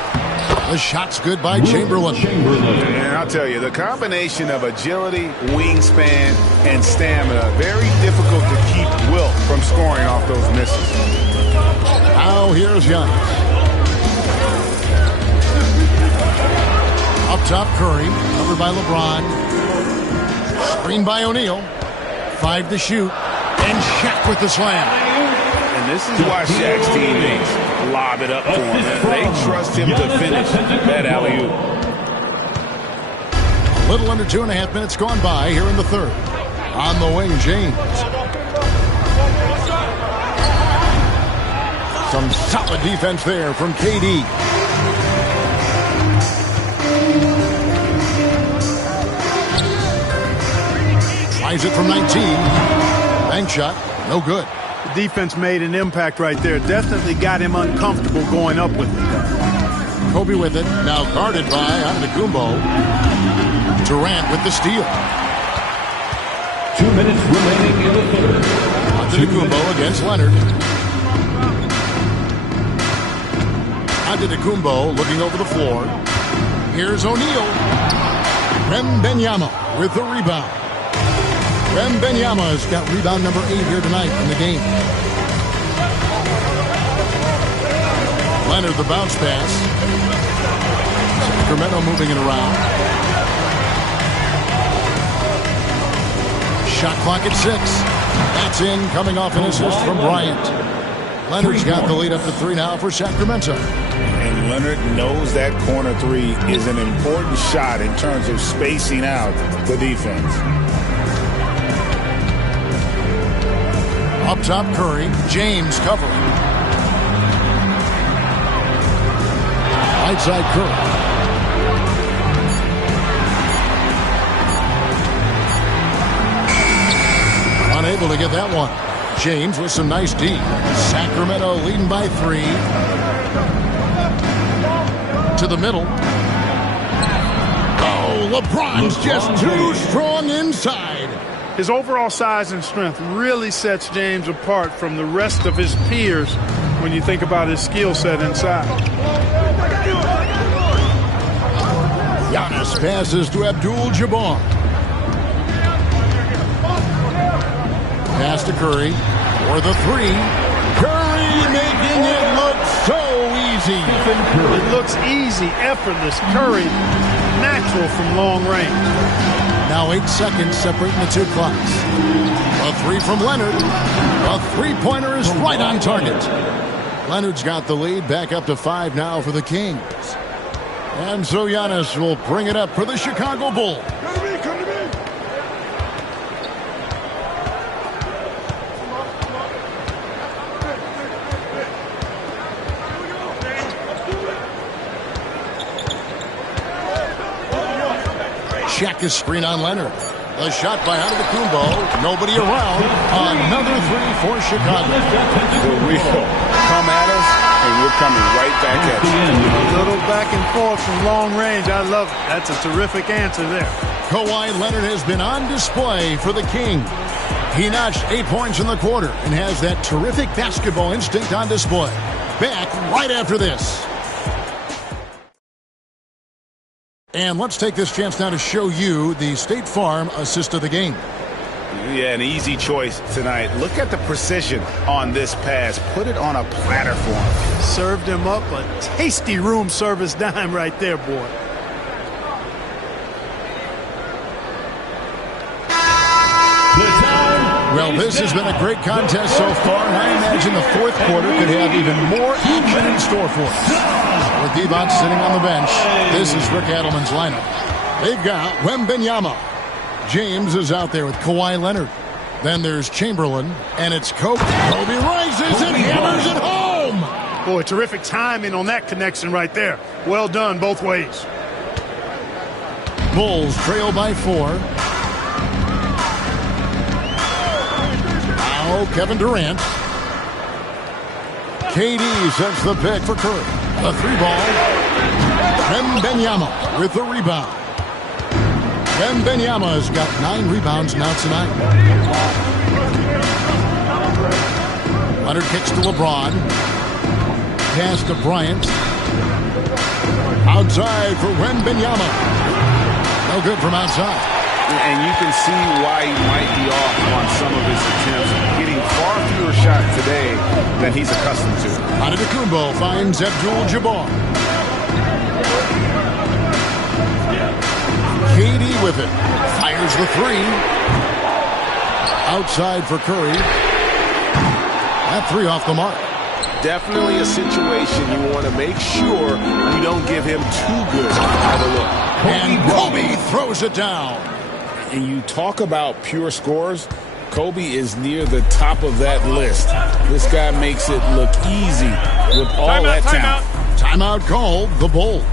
The shot's good by Chamberlain. And I'll tell you, the combination of agility, wingspan, and stamina, very difficult to keep Wilt from scoring off those misses. Now here's Giannis. Up top, Curry, covered by LeBron. Screened by O'Neal. 5 to shoot. And Shaq with the slam. And this is why Shaq's teammates lob it up for him. They trust him to finish that alley-oop. A little under 2.5 minutes gone by here in the third. On the wing, James. Some solid defense there from KD. Tries it from 19. Bank shot. No good. The defense made an impact right there. Definitely got him uncomfortable going up with it. Kobe with it. Now guarded by Antetokounmpo. Durant with the steal. 2 minutes remaining in the third. Antetokounmpo against Leonard. Antetokounmpo looking over the floor. Here's O'Neal. Wembanyama with the rebound. Wembanyama's got rebound number 8 here tonight in the game. Leonard the bounce pass. Sacramento moving it around. Shot clock at 6. That's in, coming off an assist from Bryant. Leonard's got the lead up to 3 now for Sacramento. And Leonard knows that corner 3 is an important shot in terms of spacing out the defense. Up top, Curry. James covering. Right side, Curry. Unable to get that one. James with some nice D. Sacramento leading by 3. To the middle. LeBron's just too strong inside. His overall size and strength really sets James apart from the rest of his peers when you think about his skill set inside. Giannis passes to Abdul-Jabbar. Pass to Curry for the three. Curry making it look so easy. It looks easy, effortless. Curry, natural from long range. Now 8 seconds separating the two clocks. A three from Leonard. A three-pointer is right on target. Leonard's got the lead, back up to 5 now for the Kings. And so Giannis will bring it up for the Chicago Bulls. Check his screen on Leonard. The shot by Antetokounmpo. Nobody around. Another three for Chicago. The wheel come at us, and we're coming right back at you. A little back and forth from long range. I love it. That's a terrific answer there. Kawhi Leonard has been on display for the Kings. He notched 8 points in the quarter and has that terrific basketball instinct on display. Back right after this. And let's take this chance now to show you the State Farm assist of the game. Yeah, an easy choice tonight. Look at the precision on this pass. Put it on a platter for him. Served him up a tasty room service dime right there, boy. Well, this has been a great contest so far, and I imagine the fourth quarter could have even more action in store for us. With Devon sitting on the bench, this is Rick Adelman's lineup. They've got Wembanyama. James is out there with Kawhi Leonard. Then there's Chamberlain, and it's Kobe. Kobe rises and hammers it home. Boy, terrific timing on that connection right there. Well done both ways. Bulls trail by 4. Now Kevin Durant. KD sets the pick for Curry. The three ball. Wembanyama with the rebound. Wembanyama's got 9 rebounds now tonight. Leonard kicks to LeBron. Pass to Bryant. Outside for Wembanyama. No good from outside. And you can see why he might be off on some of his attempts. Getting far fewer shots today than he's accustomed to. Antetokounmpo finds Abdul-Jabbar. KD with it. Fires the three. Outside for Curry. That three off the mark. Definitely a situation you want to make sure you don't give him too good of a look. And Kobe throws it down. And you talk about pure scores, Kobe is near the top of that list. This guy makes it look easy with all that talent. Timeout called, the Bulls.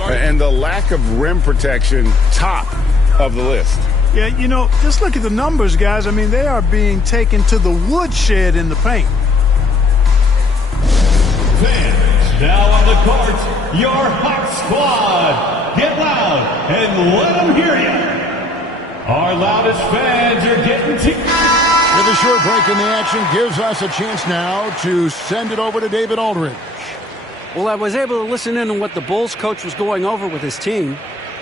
And the lack of rim protection, top of the list. Yeah, you know, just look at the numbers, guys. I mean, they are being taken to the woodshed in the paint. Fans, now on the court, your Hawk Squad. Get loud and let them hear you. Our loudest fans are getting to... With a short break in the action, gives us a chance now to send it over to David Aldridge. Well, I was able to listen in on what the Bulls coach was going over with his team.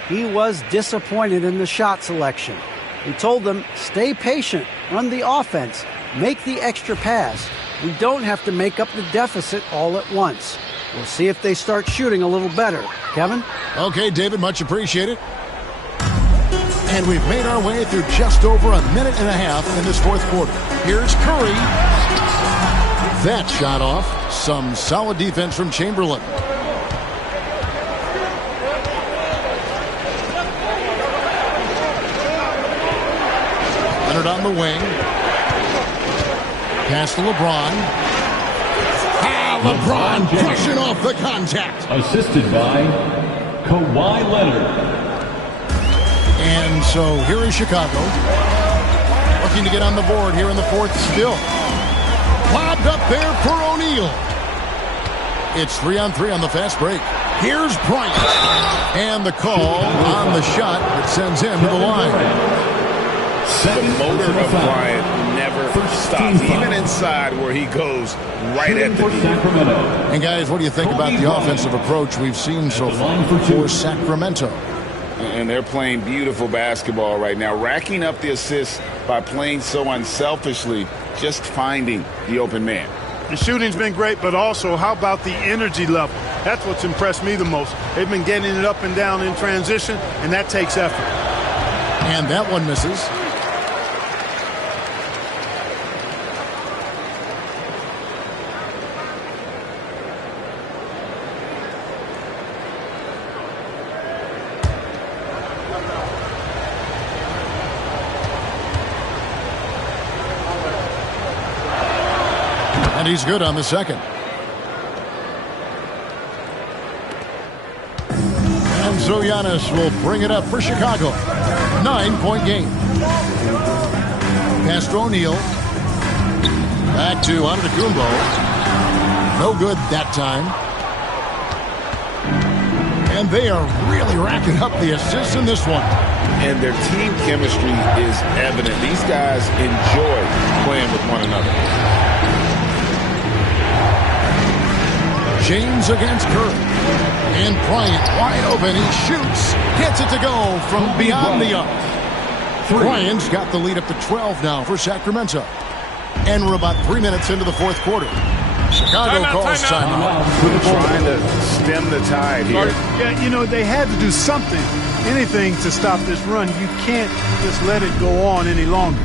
He was disappointed in the shot selection. He told them, stay patient, run the offense, make the extra pass. We don't have to make up the deficit all at once. We'll see if they start shooting a little better. Kevin? Okay, David, much appreciated. And we've made our way through just over a minute and a half in this fourth quarter. Here's Curry. That shot off. Some solid defense from Chamberlain. Leonard on the wing. Pass to LeBron. LeBron pushing off the contact. Assisted by Kawhi Leonard. And so here is Chicago. Looking to get on the board here in the fourth still. Lobbed up there for O'Neal. It's 3-on-3 on the fast break. Here's Bryant. And the call on the shot that sends him to the line. The motor of Bryant never stops, even inside where he goes right at the knee. And guys, what do you think about the offensive approach we've seen so far for Sacramento? And they're playing beautiful basketball right now, racking up the assists by playing so unselfishly, just finding the open man. The shooting's been great, but also how about the energy level? That's what's impressed me the most. They've been getting it up and down in transition, and that takes effort. And that one misses. And he's good on the second. And so Giannis will bring it up for Chicago. 9-point game. Pass to O'Neal. Back to Antetokounmpo. No good that time. And they are really racking up the assists in this one. And their team chemistry is evident. These guys enjoy playing with one another. James against Curry. And Bryant wide open. He shoots. Gets it to go from beyond the arc. Bryant's got the lead up to 12 now for Sacramento. And we're about 3 minutes into the fourth quarter. Chicago calls timeout. Trying to stem the tide here. Yeah, you know, they had to do something, anything to stop this run. You can't just let it go on any longer.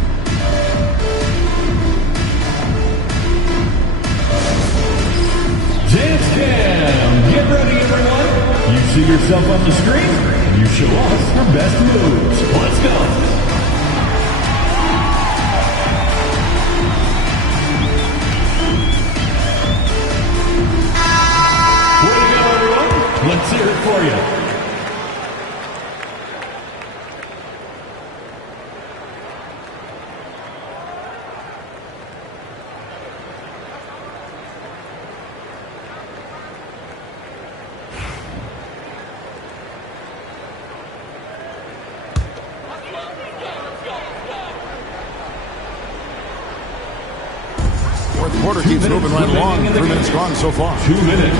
Dance Cam. Get ready, everyone. You see yourself on the screen, and you show us your best moves. Let's go. Way to go, everyone. Let's hear it for you. Fourth quarter keeps moving right along. 3 minutes gone so far. 2 minutes.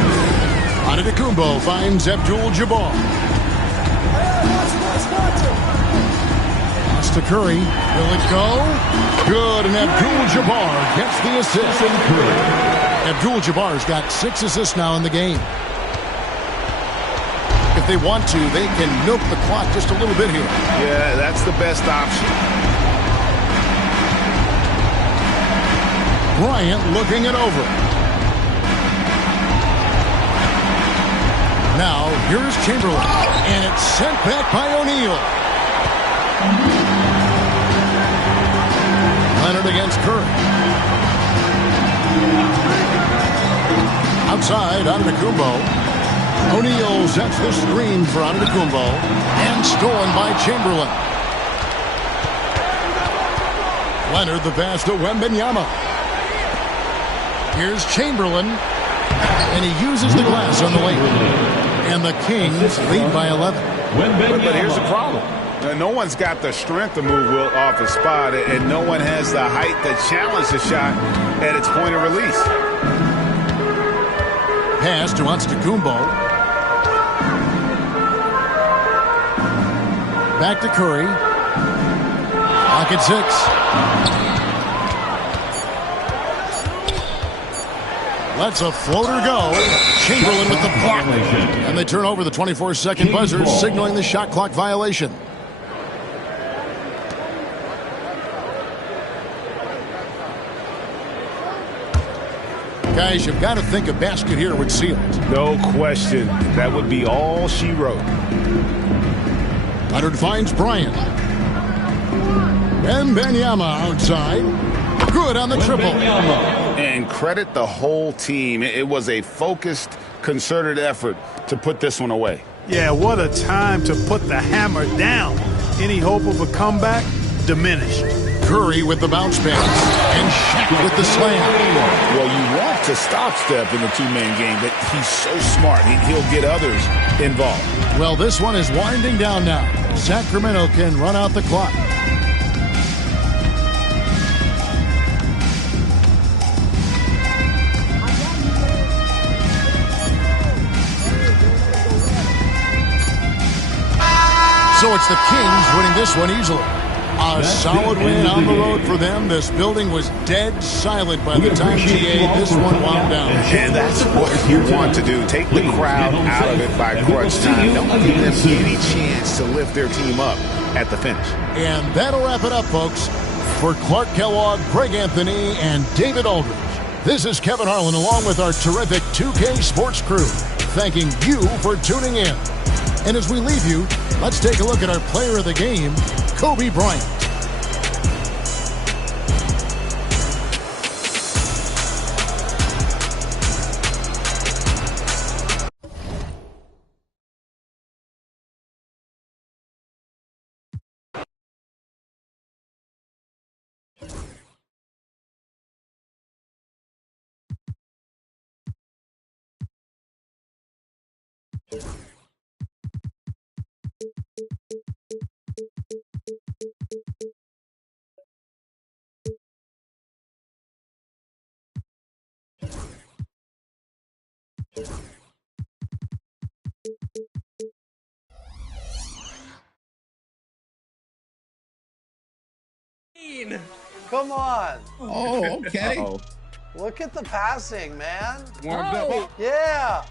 Antetokounmpo finds Abdul-Jabbar. Pass to Curry. Will it go? Good, and Abdul-Jabbar gets the assist. Abdul-Jabbar's got 6 assists now in the game. If they want to, they can milk the clock just a little bit here. Yeah, that's the best option. Bryant looking it over. Now, here's Chamberlain. And it's sent back by O'Neal. Leonard against Curry. Outside, Antetokounmpo. O'Neal sets the screen for Antetokounmpo. And stolen by Chamberlain. Leonard the pass to Wembanyama. Here's Chamberlain, and he uses the glass on the way. And the Kings lead by 11. But here's the problem. No one's got the strength to move Wilt off his spot, and no one has the height to challenge the shot at its point of release. Pass to Antetokounmpo. Back to Curry. Clock at 6. Lets a floater go. Chamberlain with the block. And they turn over the 24-second buzzer, signaling the shot clock violation. Guys, you've got to think a basket here would seal it. No question. That would be all she wrote. Leonard finds Bryant. Wembanyama outside. Good on the triple. And credit the whole team. It was a focused, concerted effort to put this one away. Yeah, what a time to put the hammer down. Any hope of a comeback diminished. Curry with the bounce pass. And Shaq with the slam. Well, you want to stop Steph in the two-man game, but he's so smart. He'll get others involved. Well, this one is winding down now. Sacramento can run out the clock. So it's the Kings winning this one easily. A solid win on the road for them. This building was dead silent by the time GA this one wound down. And that's what you want to do. Take the crowd out of it by crunch time. Don't give them any chance to lift their team up at the finish. And that'll wrap it up, folks. For Clark Kellogg, Greg Anthony, and David Aldridge, this is Kevin Harlan along with our terrific 2K Sports crew, thanking you for tuning in. And as we leave you, let's take a look at our player of the game, Kobe Bryant. Come on. Oh, okay. Uh-oh. Look at the passing, man. Warmed up. Yeah.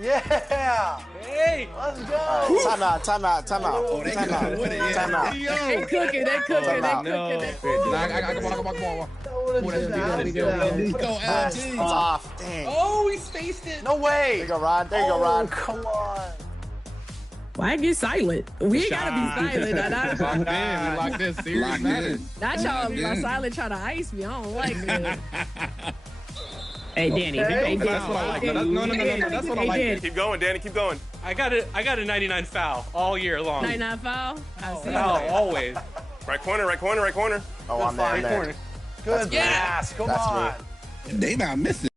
Yeah. Hey. Let's go. Time out. Oh, they Time out. cooking with it. Time out. They cooking. They cooking. Time They out. cooking. Let's go, Pass LT. off. Dang. Oh, he spaced it. No way. There you go, Rod. There you go, Rod. Come on. Why get silent? We ain't gotta be silent. Locked in. We locked in. Serious matter. Not y'all my silent trying to ice me. I don't like that. Hey Danny. Hey, That's what I like. No. That's what I like. Keep going, Danny. Keep going. I got a 99 foul all year long. 99 foul? I see. Foul, always. Right corner. Oh, I'm there. I'm there. Good pass. Come on. They not missing.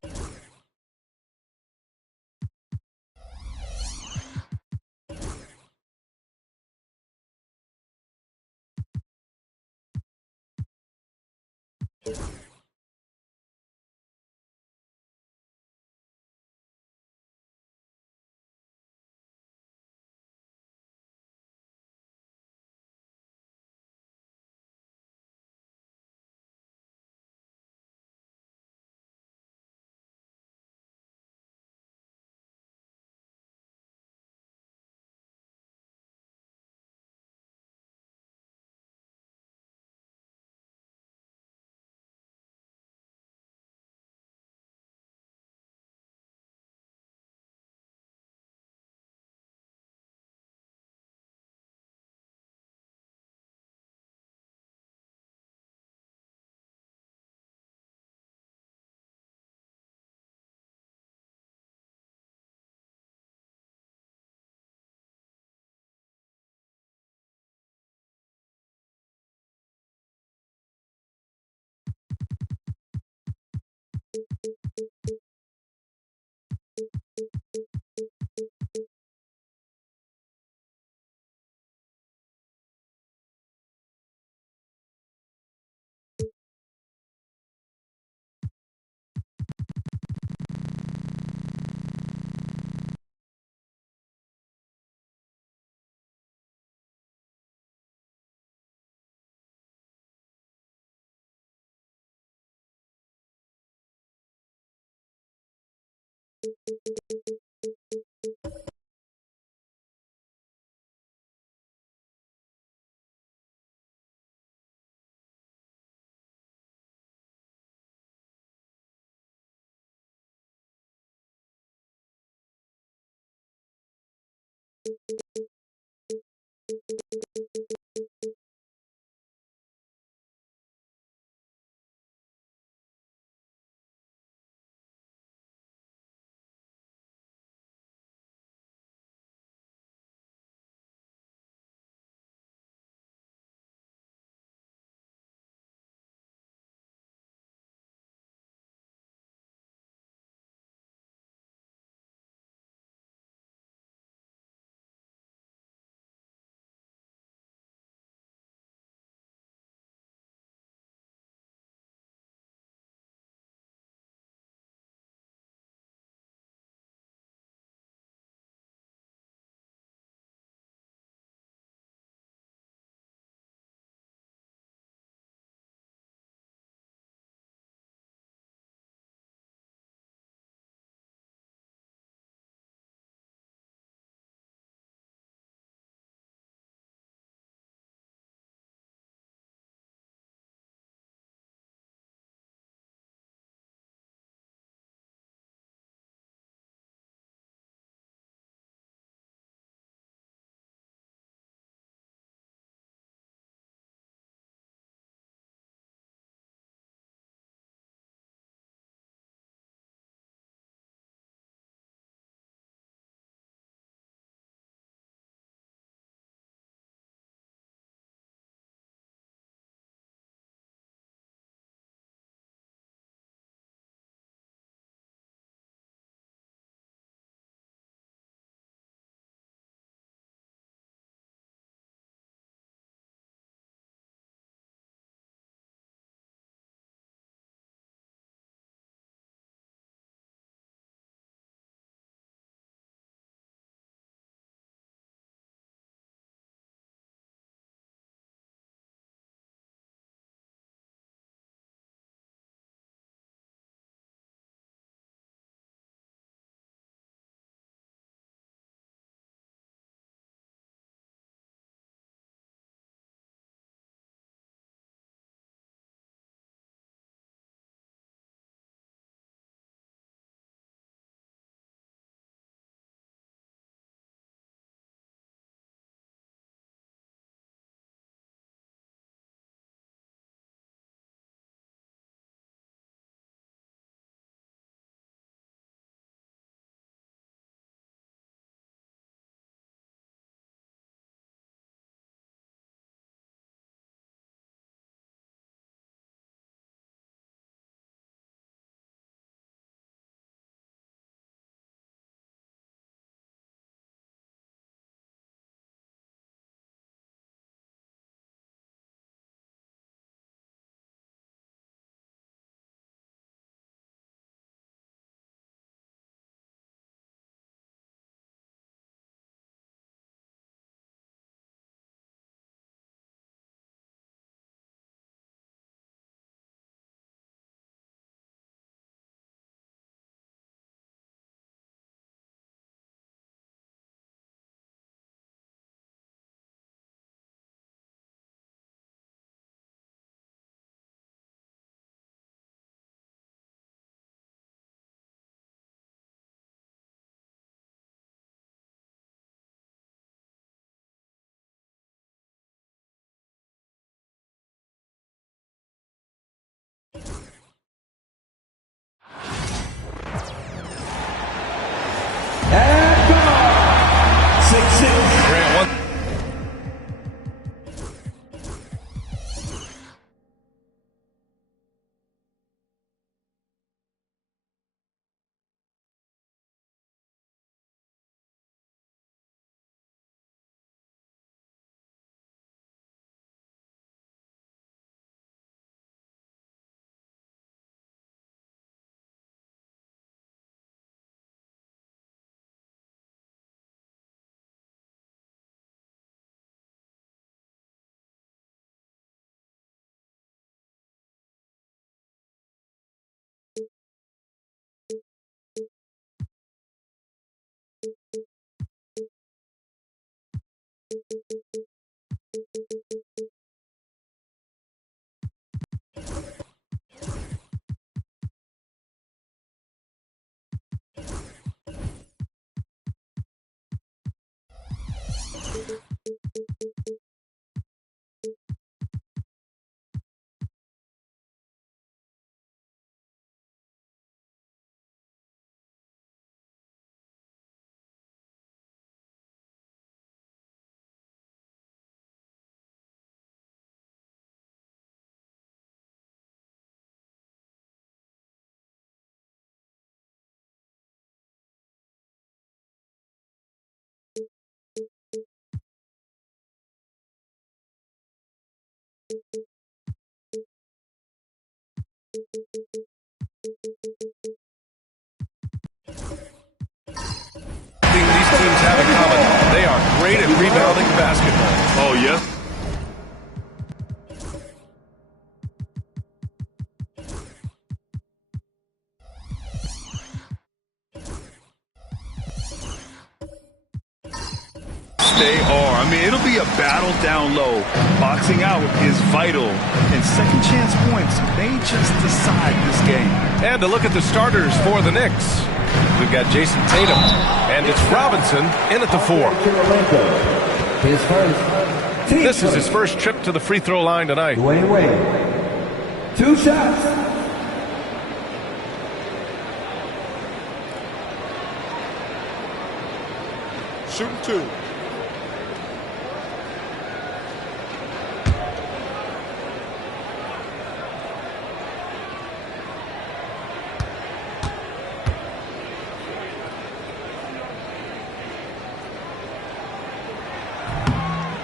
These teams have in common. They are great at rebounding basketball. Oh, yeah? They are. I mean, it'll be a battle down low. Boxing out is vital, and second chance points may just decide this game. And to look at the starters for the Knicks, we've got Jason Tatum, and it's Robinson in at the 4. This is his first trip to the free throw line tonight. Dwayne Wade. 2 shots. Shooting 2.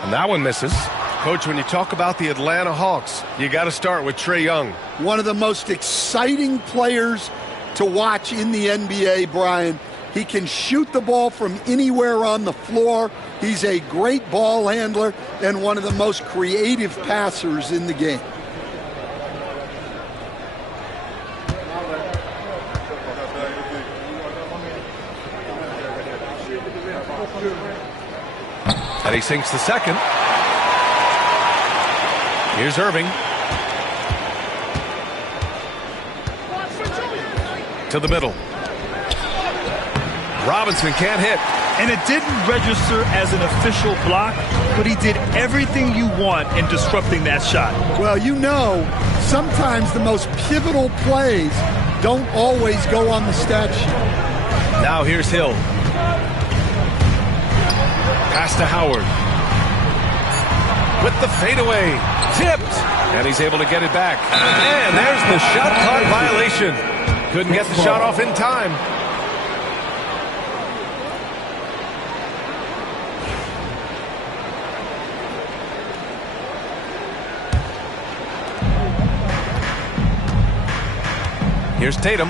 And that one misses. Coach, when you talk about the Atlanta Hawks, you got to start with Trae Young. One of the most exciting players to watch in the NBA, Brian. He can shoot the ball from anywhere on the floor. He's a great ball handler and one of the most creative passers in the game. And he sinks the second. Here's Irving. To the middle. Robinson can't hit. And it didn't register as an official block, but he did everything you want in disrupting that shot. Well, you know, sometimes the most pivotal plays don't always go on the stat sheet. Now here's Hill. Pass to Howard. With the fadeaway. Tipped. And he's able to get it back. And there's the shot clock violation. Couldn't get the shot off in time. Here's Tatum.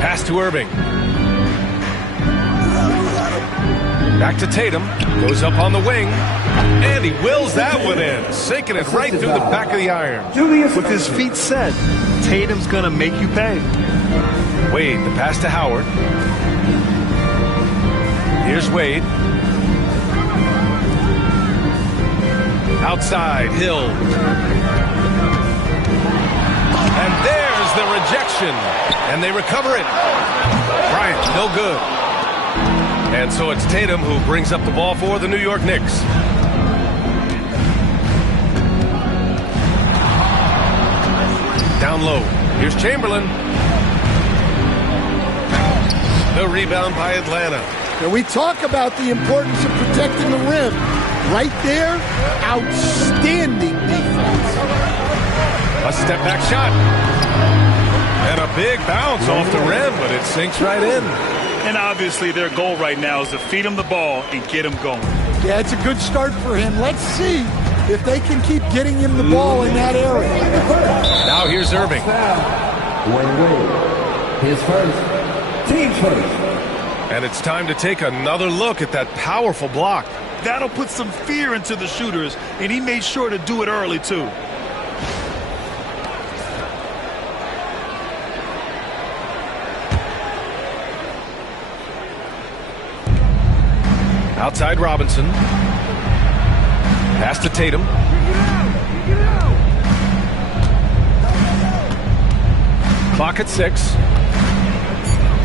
Pass to Irving. Back to Tatum. Goes up on the wing. And he wills that one in. Sinking it right through the back of the iron. With his feet set, Tatum's going to make you pay. Wade, the pass to Howard. Here's Wade. Outside, Hill. And there's the rejection. And they recover it. Bryant, no good. And so it's Tatum who brings up the ball for the New York Knicks. Down low. Here's Chamberlain. The rebound by Atlanta. And we talk about the importance of protecting the rim. Right there, outstanding defense. A step-back shot. And a big bounce off the rim, but it sinks right in. And obviously their goal right now is to feed him the ball and get him going. Yeah, it's a good start for him. Let's see if they can keep getting him the ball in that area. Now here's Irving. Dwayne Wade. His first. Team's first. And it's time to take another look at that powerful block. That'll put some fear into the shooters, and he made sure to do it early, too. Outside Robinson. Pass to Tatum. Clock at 6.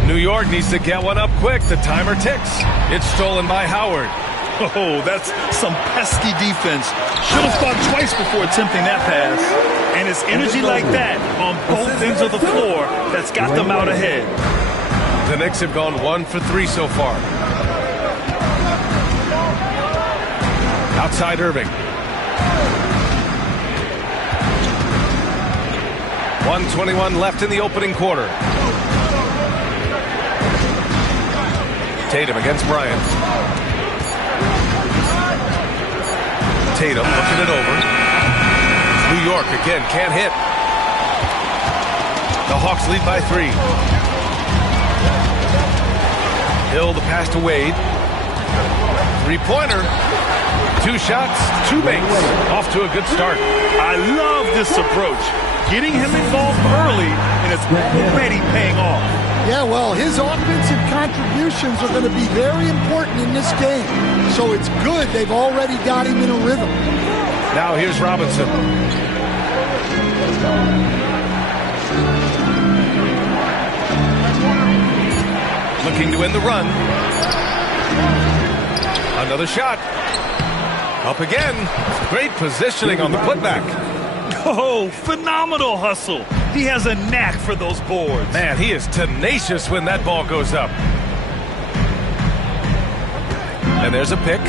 New York needs to get one up quick. The timer ticks. It's stolen by Howard. Oh, that's some pesky defense. Should have thought twice before attempting that pass. And it's energy like that on both ends of the floor that's got them out ahead. The Knicks have gone 1 for 3 so far. Outside Irving. 1:21 left in the opening quarter. Tatum against Bryant. Tatum looking it over. New York again, can't hit. The Hawks lead by 3. Hill the pass to Wade. 3-pointer. 2 shots, 2 makes. Off to a good start. I love this approach. Getting him involved early, and it's already paying off. Yeah, well, his offensive contributions are going to be very important in this game. So it's good they've already got him in a rhythm. Now here's Robinson. Looking to win the run. Another shot. Up again. Great positioning on the putback. Oh, phenomenal hustle. He has a knack for those boards. Man, he is tenacious when that ball goes up. And there's a pick.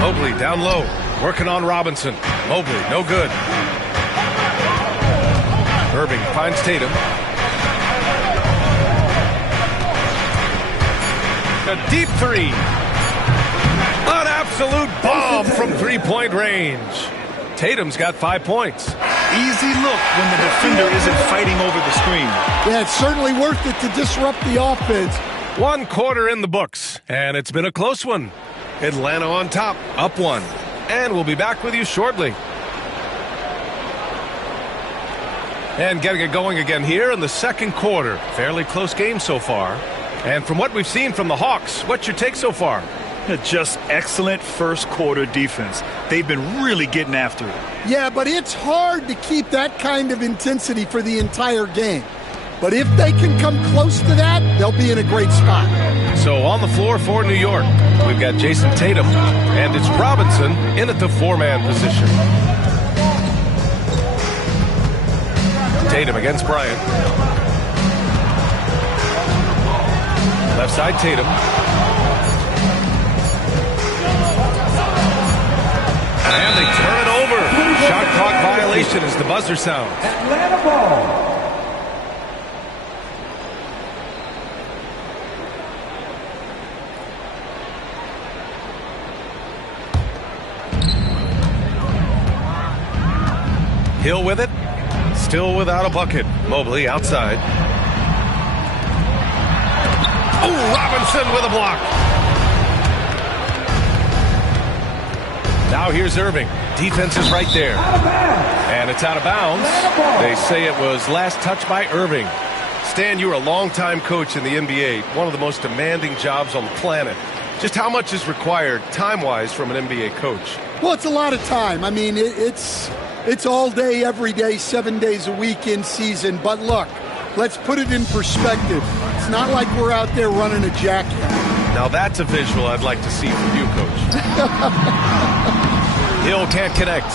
Mobley down low. Working on Robinson. Mobley, no good. Irving finds Tatum. A deep 3. An absolute bomb from 3-point range. Tatum's got 5 points. Easy look when the defender isn't fighting over the screen. Yeah, it's certainly worth it to disrupt the offense. 1 quarter in the books, and it's been a close one. Atlanta on top, up 1. And we'll be back with you shortly. And getting it going again here in the second quarter. Fairly close game so far. And from what we've seen from the Hawks, what's your take so far? Just excellent first quarter defense. They've been really getting after it. Yeah, but it's hard to keep that kind of intensity for the entire game. But if they can come close to that, they'll be in a great spot. So on the floor for New York, we've got Jason Tatum, and it's Robinson in at the 4-man position. Tatum against Bryant. Left side Tatum. And they turn it over. Shot clock violation as the buzzer sounds. Atlanta ball. Hill with it. Still without a bucket. Mobley outside. Oh, Robinson with a block. Now here's Irving. Defense is right there. And it's out of bounds. They say it was last touched by Irving. Stan, you were a longtime coach in the NBA, one of the most demanding jobs on the planet. Just how much is required time-wise from an NBA coach? Well, it's a lot of time. I mean, it's all day, every day, 7 days a week in season. But look, let's put it in perspective. It's not like we're out there running a jacket. Now that's a visual I'd like to see from you, Coach. Hill can't connect.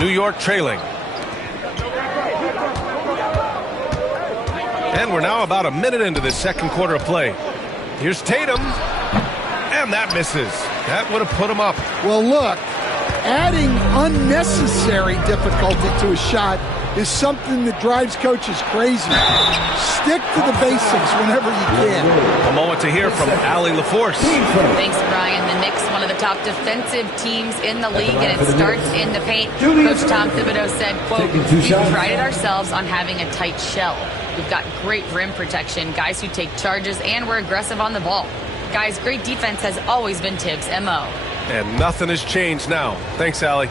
New York trailing. And we're now about a minute into this second quarter of play. Here's Tatum. And that misses. That would have put him up. Well, look, adding unnecessary difficulty to a shot is something that drives coaches crazy. Stick to the basics whenever you can. A moment to hear from Allie LaForce. Thanks, Brian. The Knicks, one of the top defensive teams in the league, and it starts in the paint. Coach Tom Thibodeau said, quote, "We prided ourselves on having a tight shell. We've got great rim protection, guys who take charges, and we're aggressive on the ball. Guys, great defense has always been Tibbs' MO." And nothing has changed now. Thanks, Allie.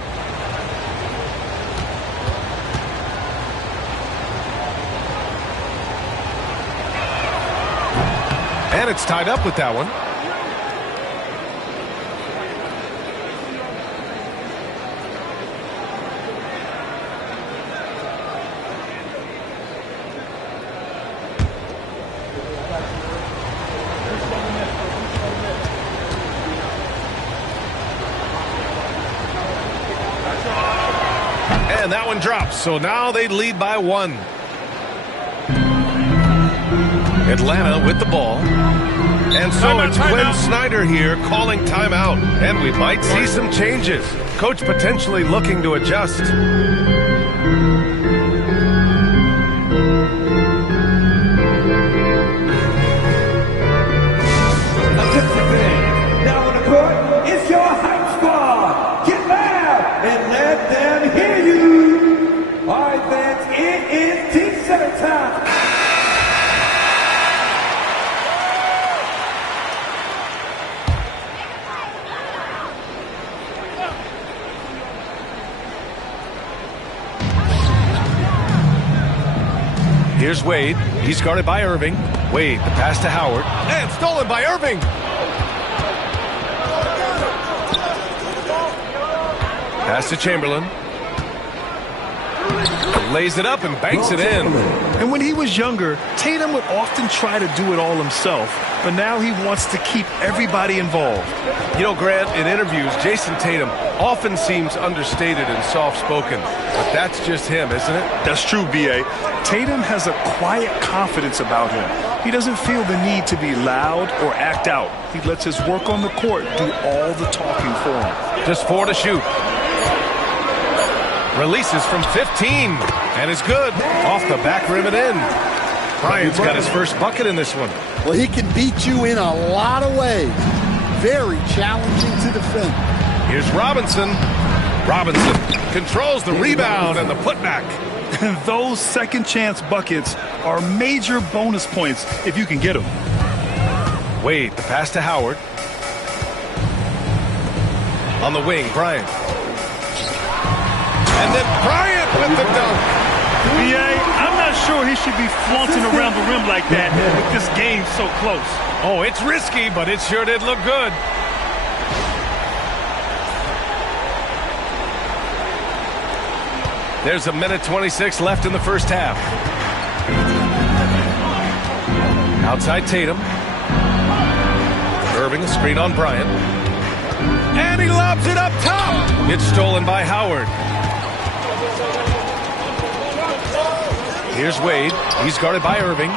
And it's tied up with that one. And that one drops, so now they lead by 1. Atlanta with the ball. And so it's Quinn Snyder here calling timeout. And we might see some changes. Coach potentially looking to adjust. Now on the court, it's your hype squad. Get loud and let them hear you. All right, fans, it is team center time. Here's Wade. He's guarded by Irving. Wade, the pass to Howard. And stolen by Irving. Pass to Chamberlain. Lays it up and banks it in. And when he was younger, Tatum would often try to do it all himself, but now he wants to keep everybody involved. You know, Grant, in interviews, Jason Tatum often seems understated and soft-spoken, but that's just him, isn't it? That's true, B.A. Tatum has a quiet confidence about him. He doesn't feel the need to be loud or act out. He lets his work on the court do all the talking for him. Just 4 to shoot. Releases from 15 and is good. Off the back rim and in. Bryant's got his first bucket in this one. Well, he can beat you in a lot of ways. Very challenging to defend. Here's Robinson. Robinson controls the rebound and the putback. Those second chance buckets are major bonus points if you can get them. Wade, the pass to Howard. On the wing, Bryant. And then Bryant with the dunk. B.A., I'm not sure he should be flaunting around the rim like that with this game so close. Oh, it's risky, but it sure did look good. There's a minute 26 left in the first half. Outside Tatum. Irving, a screen on Bryant. And he lobs it up top. It's stolen by Howard. Here's Wade. He's guarded by Irving.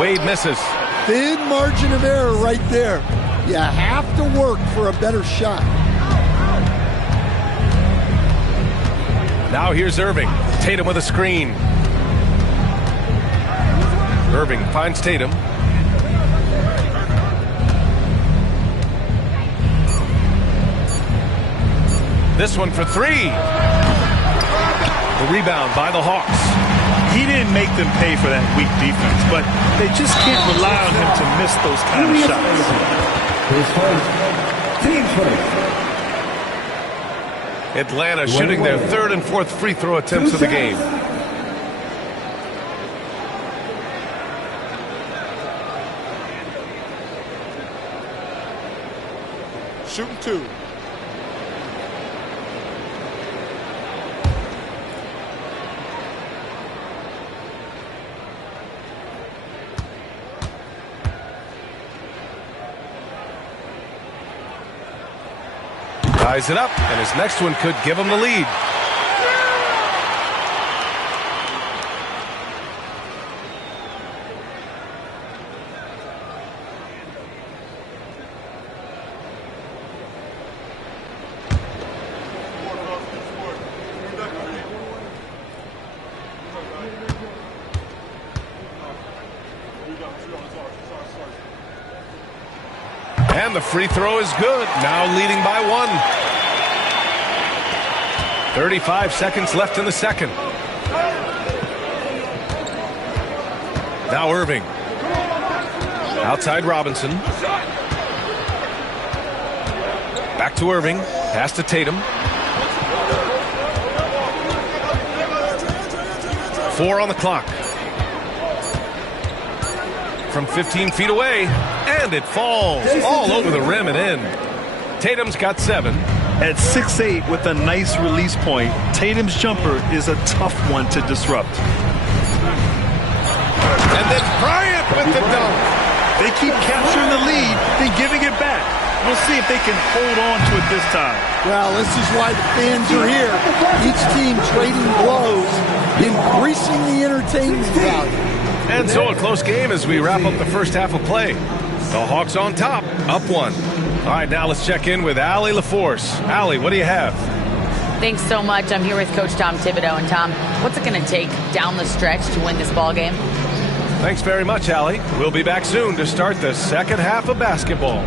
Wade misses. Thin margin of error right there. You have to work for a better shot. Now here's Irving. Tatum with a screen. Irving finds Tatum. This one for 3. The rebound by the Hawks. He didn't make them pay for that weak defense, but they just can't rely on him to miss those kind of shots. Team first. Atlanta shooting their 3rd and 4th free throw attempts of the game. Shooting 2. Ties it up, and his next one could give him the lead. And the free throw is good. Now leading by 1. 35 seconds left in the second. Now Irving. Outside Robinson. Back to Irving. Pass to Tatum. 4 on the clock. from 15 feet away, and it falls all over the rim and in. Tatum's got 7. At 6'8" with a nice release point, Tatum's jumper is a tough one to disrupt. And then Bryant with the dunk. They keep capturing the lead, then giving it back. We'll see if they can hold on to it this time. Well, this is why the fans are here. Each team trading blows, increasing the entertainment value. And so a close game as we wrap up the first half of play. The Hawks on top, up 1. All right, now let's check in with Allie LaForce. Allie, what do you have? Thanks so much. I'm here with Coach Tom Thibodeau. And Tom, what's it going to take down the stretch to win this ball game? Thanks very much, Allie. We'll be back soon to start the second half of basketball.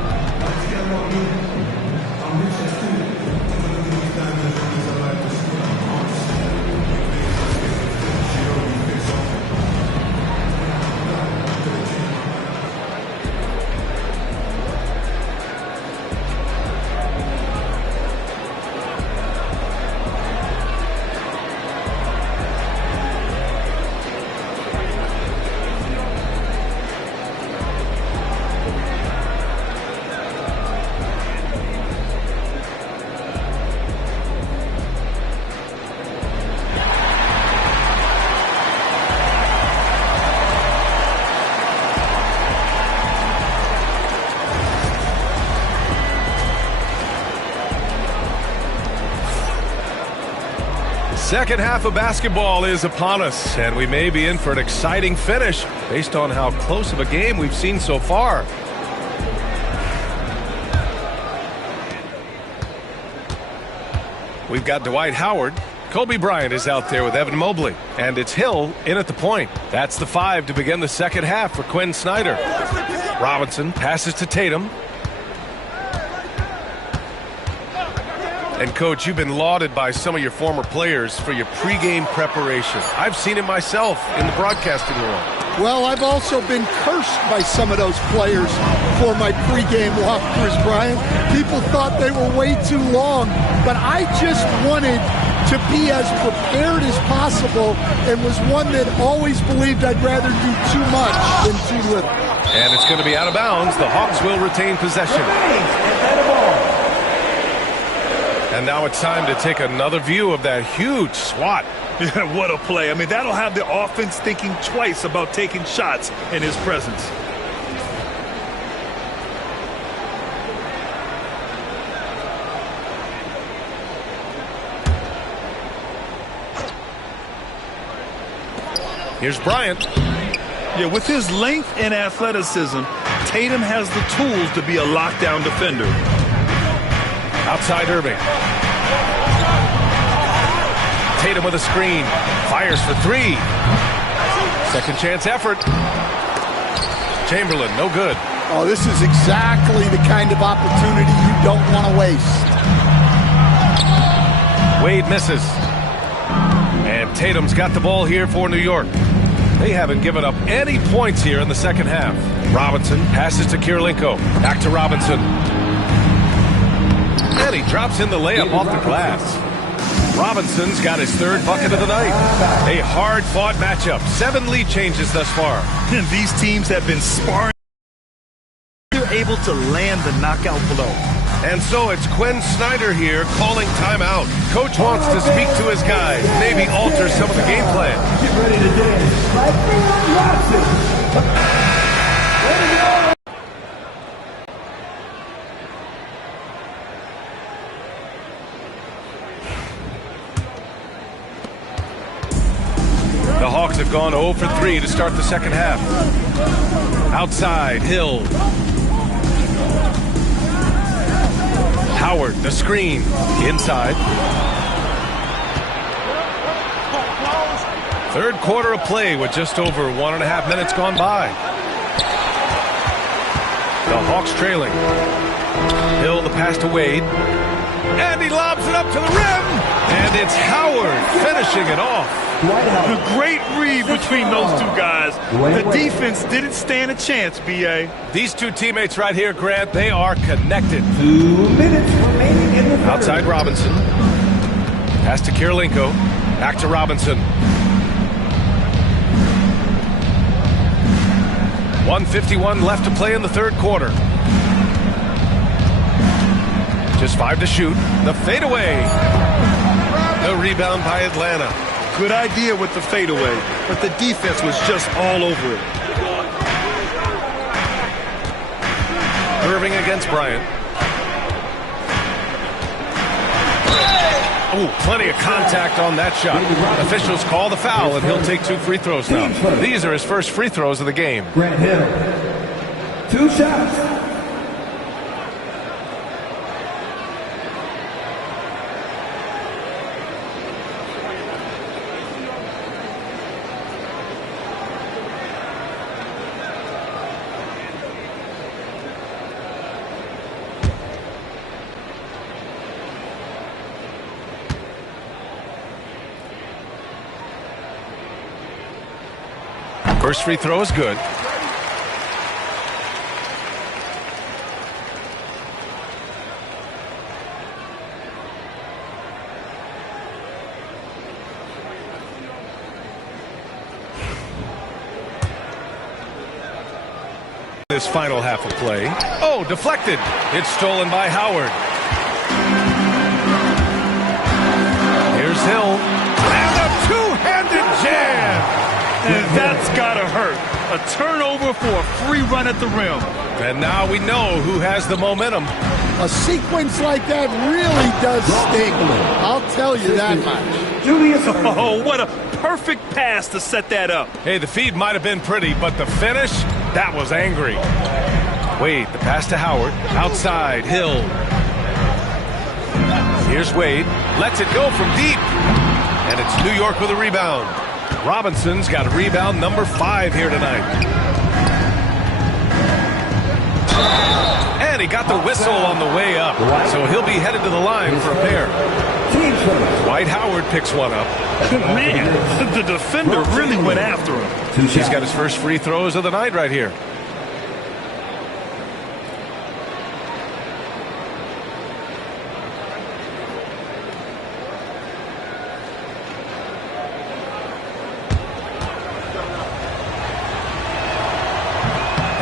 Second half of basketball is upon us, and we may be in for an exciting finish based on how close of a game we've seen so far. We've got Dwight Howard. Kobe Bryant is out there with Evan Mobley, and it's Hill in at the point. That's the 5 to begin the second half for Quinn Snyder. Robinson passes to Tatum. And, Coach, you've been lauded by some of your former players for your pregame preparation. I've seen it myself in the broadcasting world. Well, I've also been cursed by some of those players for my pregame walkthroughs, Brian. People thought they were way too long, but I just wanted to be as prepared as possible and was one that always believed I'd rather do too much than too little. And it's going to be out of bounds. The Hawks will retain possession. And now it's time to take another view of that huge swat. Yeah, what a play. I mean, that'll have the offense thinking twice about taking shots in his presence. Here's Bryant. Yeah, with his length and athleticism, Tatum has the tools to be a lockdown defender. Outside Irving. Tatum with a screen. Fires for 3. Second chance effort. Chamberlain, no good. Oh, this is exactly the kind of opportunity you don't want to waste. Wade misses. And Tatum's got the ball here for New York. They haven't given up any points here in the second half. Robinson passes to Kirilenko. Back to Robinson. And he drops in the layup off the glass. Robinson's got his 3rd bucket of the night. A hard-fought matchup. 7 lead changes thus far. And these teams have been sparring. They're able to land the knockout blow. And so it's Quinn Snyder here calling timeout. Coach wants to speak to his guys, maybe alter some of the game plan. Get ready to dance like Deion Watson. The Hawks have gone 0 for 3 to start the second half. Outside, Hill. Howard, the screen. Inside. Third quarter of play with just over 1.5 minutes gone by. The Hawks trailing. Hill, the pass to Wade. And he lobs it up to the rim. And it's Howard finishing it off. The great read between those two guys. The defense didn't stand a chance, B.A. These two teammates right here, Grant, they are connected. 2 minutes remaining in the third. Outside Robinson. Pass to Kirilenko. Back to Robinson. 1:51 left to play in the third quarter. Just 5 to shoot. The fadeaway. The rebound by Atlanta. Good idea with the fadeaway, but the defense was just all over it. Irving against Bryant. Oh, plenty of contact on that shot. Officials call the foul, and he'll take 2 free throws now. These are his first free throws of the game. Grant Hill. 2 shots. First free throw is good. This final half of play. Oh, deflected. It's stolen by Howard. Here's Hill. And a two-handed jam. And that's gotta hurt. A turnover for a free run at the rim. And now we know who has the momentum. A sequence like that really does sting. I'll tell you that much. Oh, what a perfect pass to set that up. Hey, the feed might have been pretty, but the finish, that was angry. Wade, the pass to Howard. Outside, Hill. Here's Wade. Lets it go from deep. And it's New York with a rebound. Robinson's got a rebound number 5 here tonight. And he got the whistle on the way up, so he'll be headed to the line for a pair. Dwight Howard picks one up. Man, the defender really went after him. He's got his first free throws of the night right here.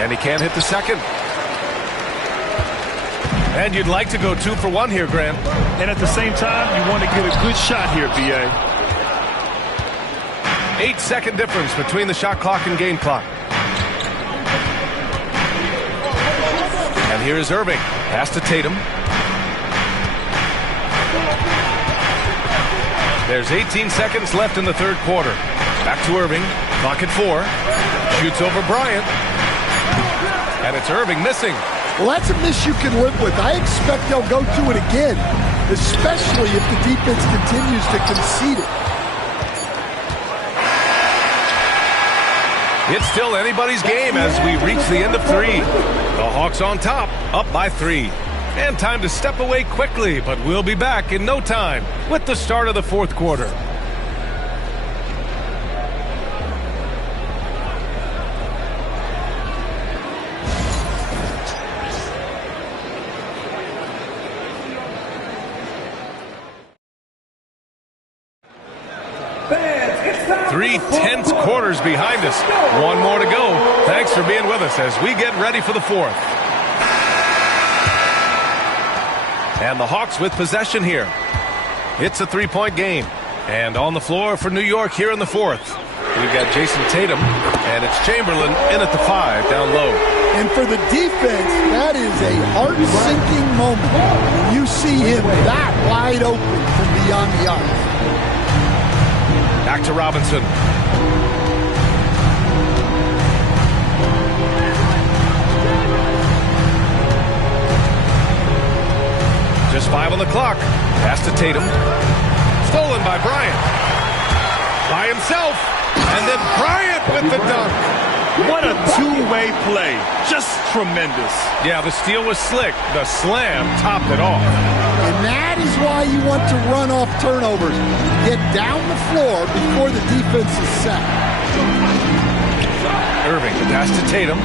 And he can't hit the second. And you'd like to go 2 for 1 here, Grant. And at the same time, you want to get a good shot here, B.A. 8-second difference between the shot clock and game clock. And here's Irving. Pass to Tatum. There's 18 seconds left in the third quarter. Back to Irving. Clock at 4. Shoots over Bryant. And it's Irving missing. Well, that's a miss you can live with. I expect they'll go to it again, especially if the defense continues to concede it. It's still anybody's game as we reach the end of 3. The Hawks on top, up by 3. And time to step away quickly, but we'll be back in no time with the start of the fourth quarter. Three tense quarters behind us. One more to go. Thanks for being with us as we get ready for the fourth. And the Hawks with possession here. It's a 3-point game. And on the floor for New York here in the fourth. We've got Jason Tatum, and it's Chamberlain in at the 5 down low. And for the defense, that is a heart-sinking moment when you see him that wide open from beyond the arc. Back to Robinson. Just 5 on the clock. Pass to Tatum. Stolen by Bryant. By himself. And then Bryant with the dunk. What a two-way play. Just tremendous. Yeah, the steal was slick. The slam topped it off. And that is why you want to run off turnovers. Get down the floor before the defense is set. Irving, the pass to Tatum.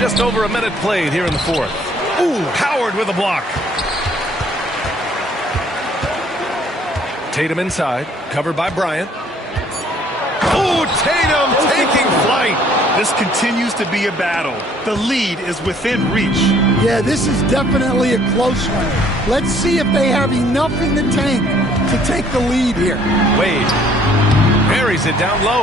Just over a minute played here in the fourth. Ooh, Howard with a block. Tatum inside, covered by Bryant. Oh, Tatum taking flight. This continues to be a battle. The lead is within reach. Yeah, this is definitely a close one. Let's see if they have enough in the tank to take the lead here. Wade buries it down low.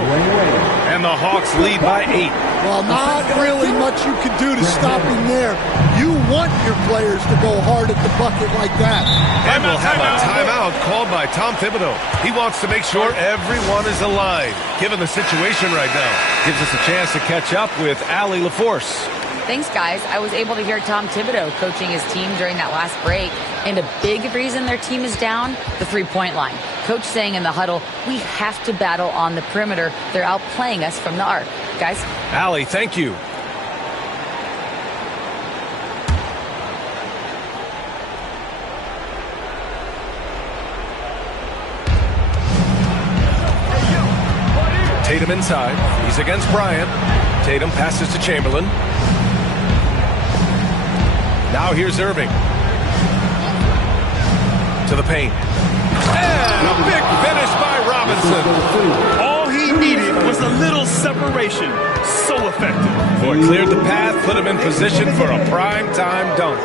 And the Hawks lead by 8. Well, not really much you could do to stop him there. You want your players to go hard at the bucket like that. And we'll have a timeout called by Tom Thibodeau. He wants to make sure everyone is aligned. Given the situation right now, gives us a chance to catch up with Allie LaForce. Thanks, guys. I was able to hear Tom Thibodeau coaching his team during that last break. And a big reason their team is down, the three-point line. Coach saying in the huddle, we have to battle on the perimeter. They're outplaying us from the arc. Guys? Allie, thank you. Tatum inside. He's against Bryant. Tatum passes to Chamberlain. Now here's Irving. To the paint. And a big finish by Robinson. All he needed was a little separation. So effective. Boy, cleared the path, put him in position for a prime-time dunk.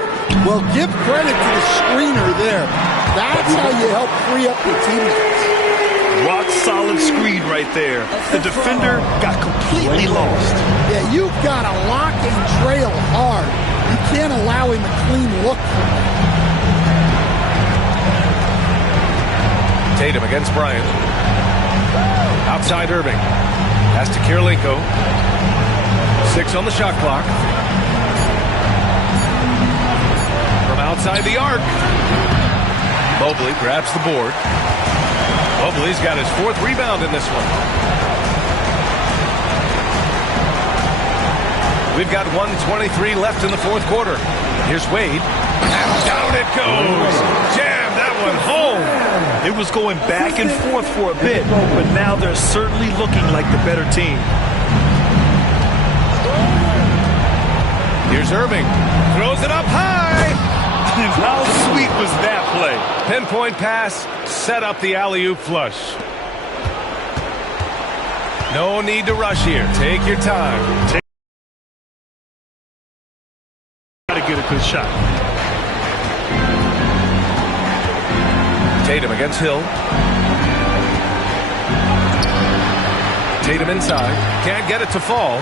Well, give credit to the screener there. That's how you help free up your teammates. Rock solid screen right there. The defender got completely lost. Yeah, you've got to lock and trail hard. You can't allow him a clean look from that. Tatum against Bryant. Outside Irving. Pass to Kirilenko. 6 on the shot clock. From outside the arc. Mobley grabs the board. Mobley's got his 4th rebound in this one. We've got 1:23 left in the 4th quarter. Here's Wade. And down it goes. Jam that one home. It was going back and forth for a bit, but now they're certainly looking like the better team. Here's Irving. Throws it up high. How sweet was that play? Pinpoint pass, set up the alley-oop flush. No need to rush here. Take your time. Gotta get a good shot. Tatum against Hill. Tatum inside. Can't get it to fall.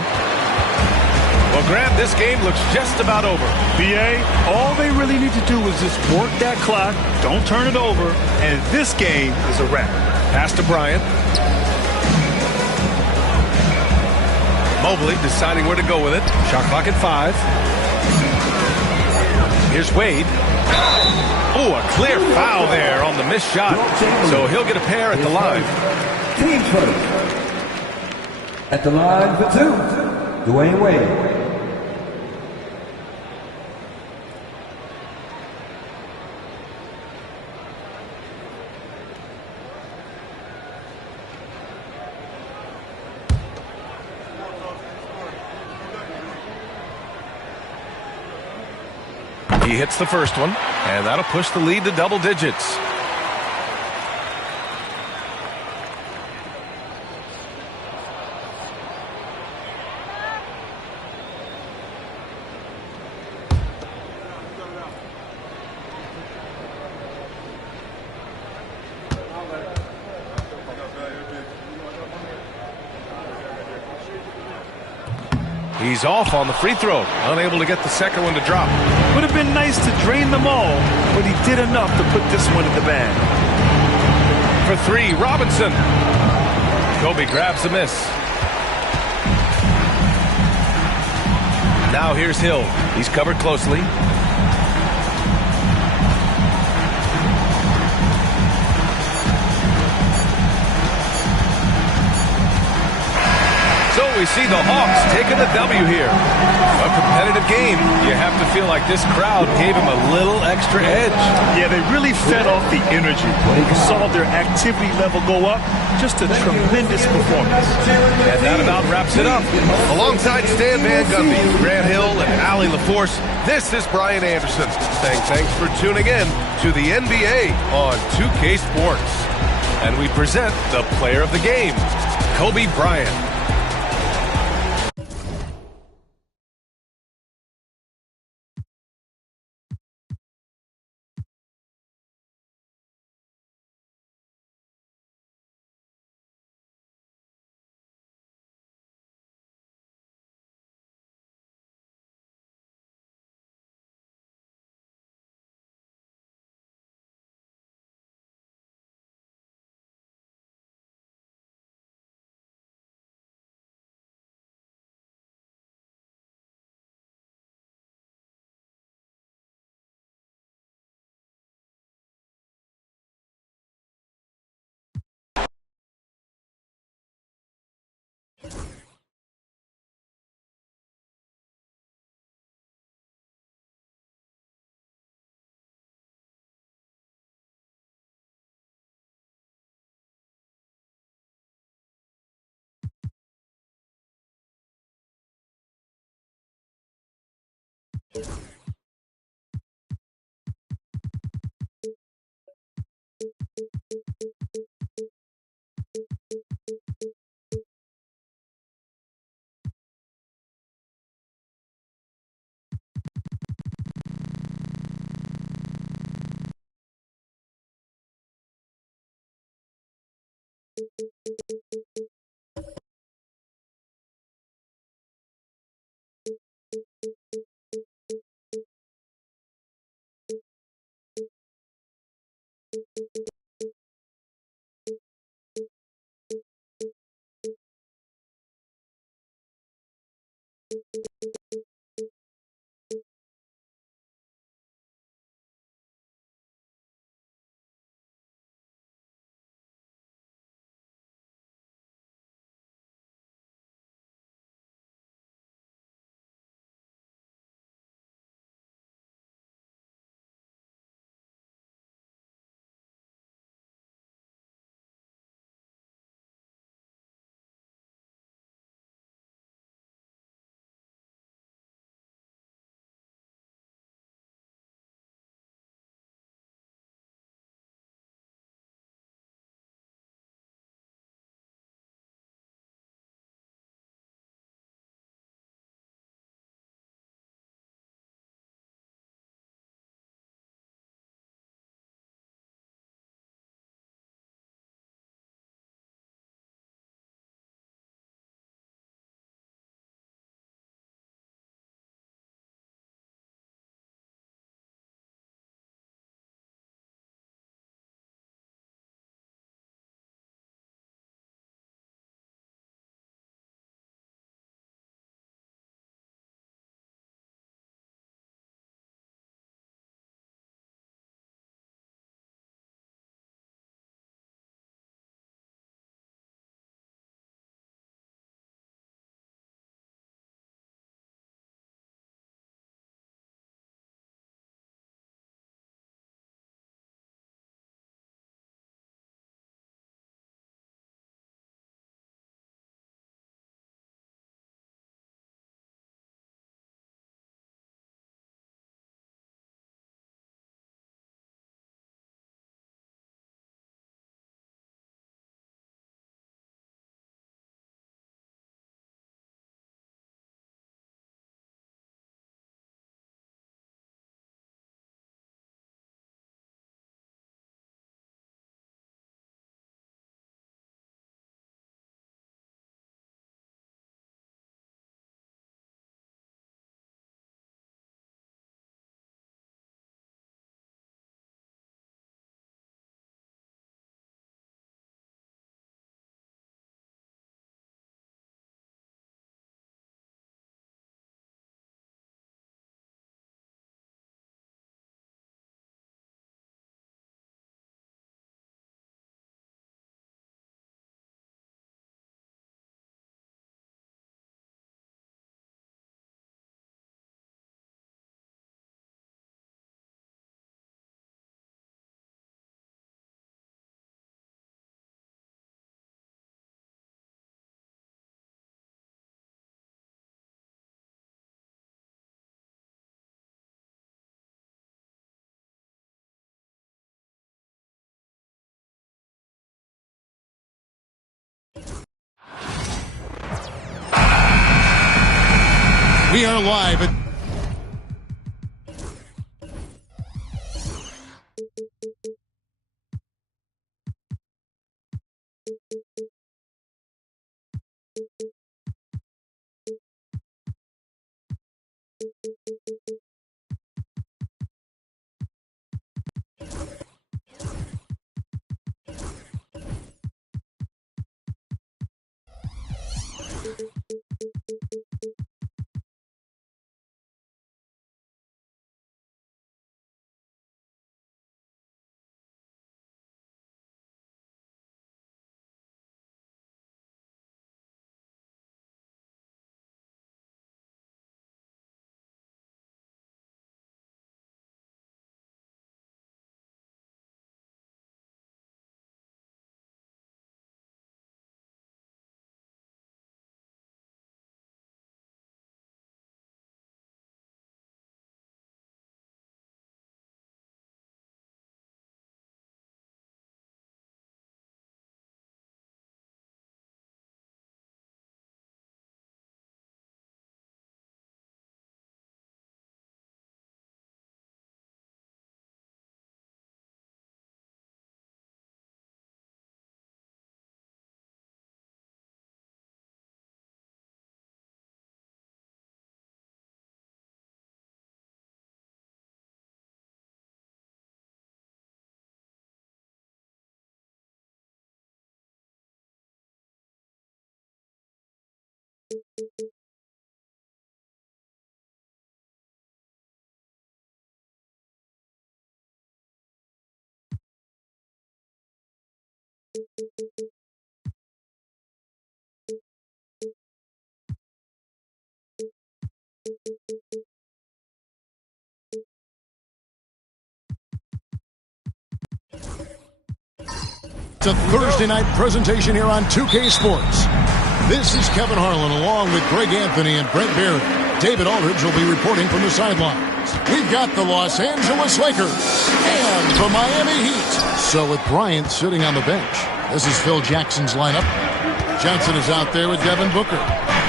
Well, Grant, this game looks just about over. BA, all they really need to do is just work that clock, don't turn it over, and this game is a wrap. Pass to Bryant. Mobley deciding where to go with it. Shot clock at 5. Here's Wade. Oh, a clear foul there on the missed shot. So he'll get a pair at the line. Team first. At the line for 2, Dwayne Wade. He hits the first one, and that'll push the lead to double digits. He's off on the free throw, unable to get the second one to drop. Would have been nice to drain them all, but he did enough to put this one in the bag. For 3, Robinson. Kobe grabs the miss. Now here's Hill. He's covered closely. So we see the Hawks taking the W here. A competitive game. You have to feel like this crowd gave him a little extra edge. Yeah, they really fed off the energy. You saw their activity level go up. Just a tremendous performance. And that about wraps it up. Alongside Stan Van Gundy, Grant Hill, and Allie LaForce, this is Brian Anderson saying thanks for tuning in to the NBA on 2K Sports. And we present the player of the game, Kobe Bryant. We are live at It's a Thursday night presentation here on 2K Sports. This is Kevin Harlan along with Greg Anthony and Brent Barry. David Aldridge will be reporting from the sidelines. We've got the Los Angeles Lakers and the Miami Heat. So with Bryant sitting on the bench, this is Phil Jackson's lineup. Johnson is out there with Devin Booker.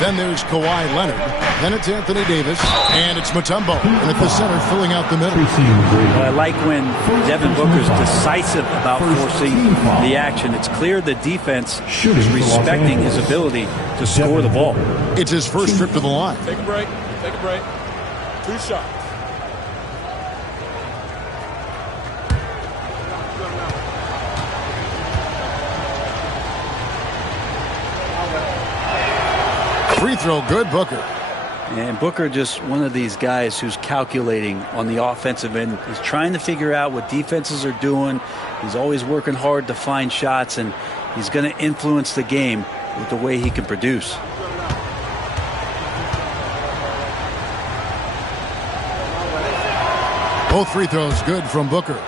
Then there's Kawhi Leonard. Then it's Anthony Davis. And it's Mutombo. And at the center, filling out the middle. Well, I like when Devin Booker's decisive about forcing the action. It's clear the defense is respecting his ability to score the ball. It's his first trip to the line. Take a break. Take a break. 2 shots. Free throw, good, Booker. And Booker just one of these guys who's calculating on the offensive end. He's trying to figure out what defenses are doing. He's always working hard to find shots, and he's going to influence the game with the way he can produce. Both free throws good from Booker.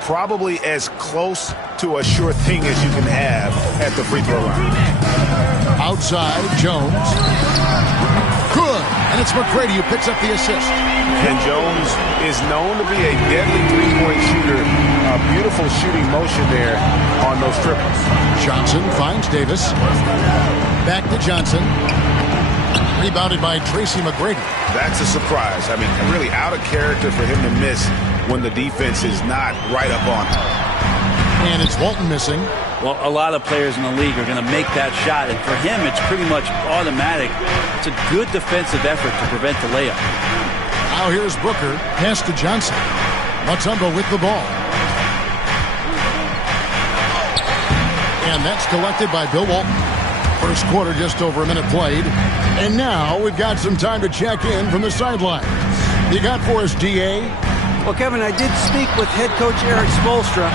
Probably as close to a sure thing as you can have at the free throw line. Outside, Jones. Good. And it's McGrady who picks up the assist. And Jones is known to be a deadly three-point shooter. A beautiful shooting motion there on those triples. Johnson finds Davis. Back to Johnson. Rebounded by Tracy McGrady. That's a surprise. I mean, really out of character for him to miss when the defense is not right up on him. And it's Walton missing. Well, a lot of players in the league are going to make that shot, and for him, it's pretty much automatic. It's a good defensive effort to prevent the layup. Now here's Booker, pass to Johnson. Mutombo with the ball. And that's collected by Bill Walton. First quarter, just over a minute played. And now we've got some time to check in from the sidelines. You got for us, D.A.? Well, Kevin, I did speak with head coach Eric Spoelstra.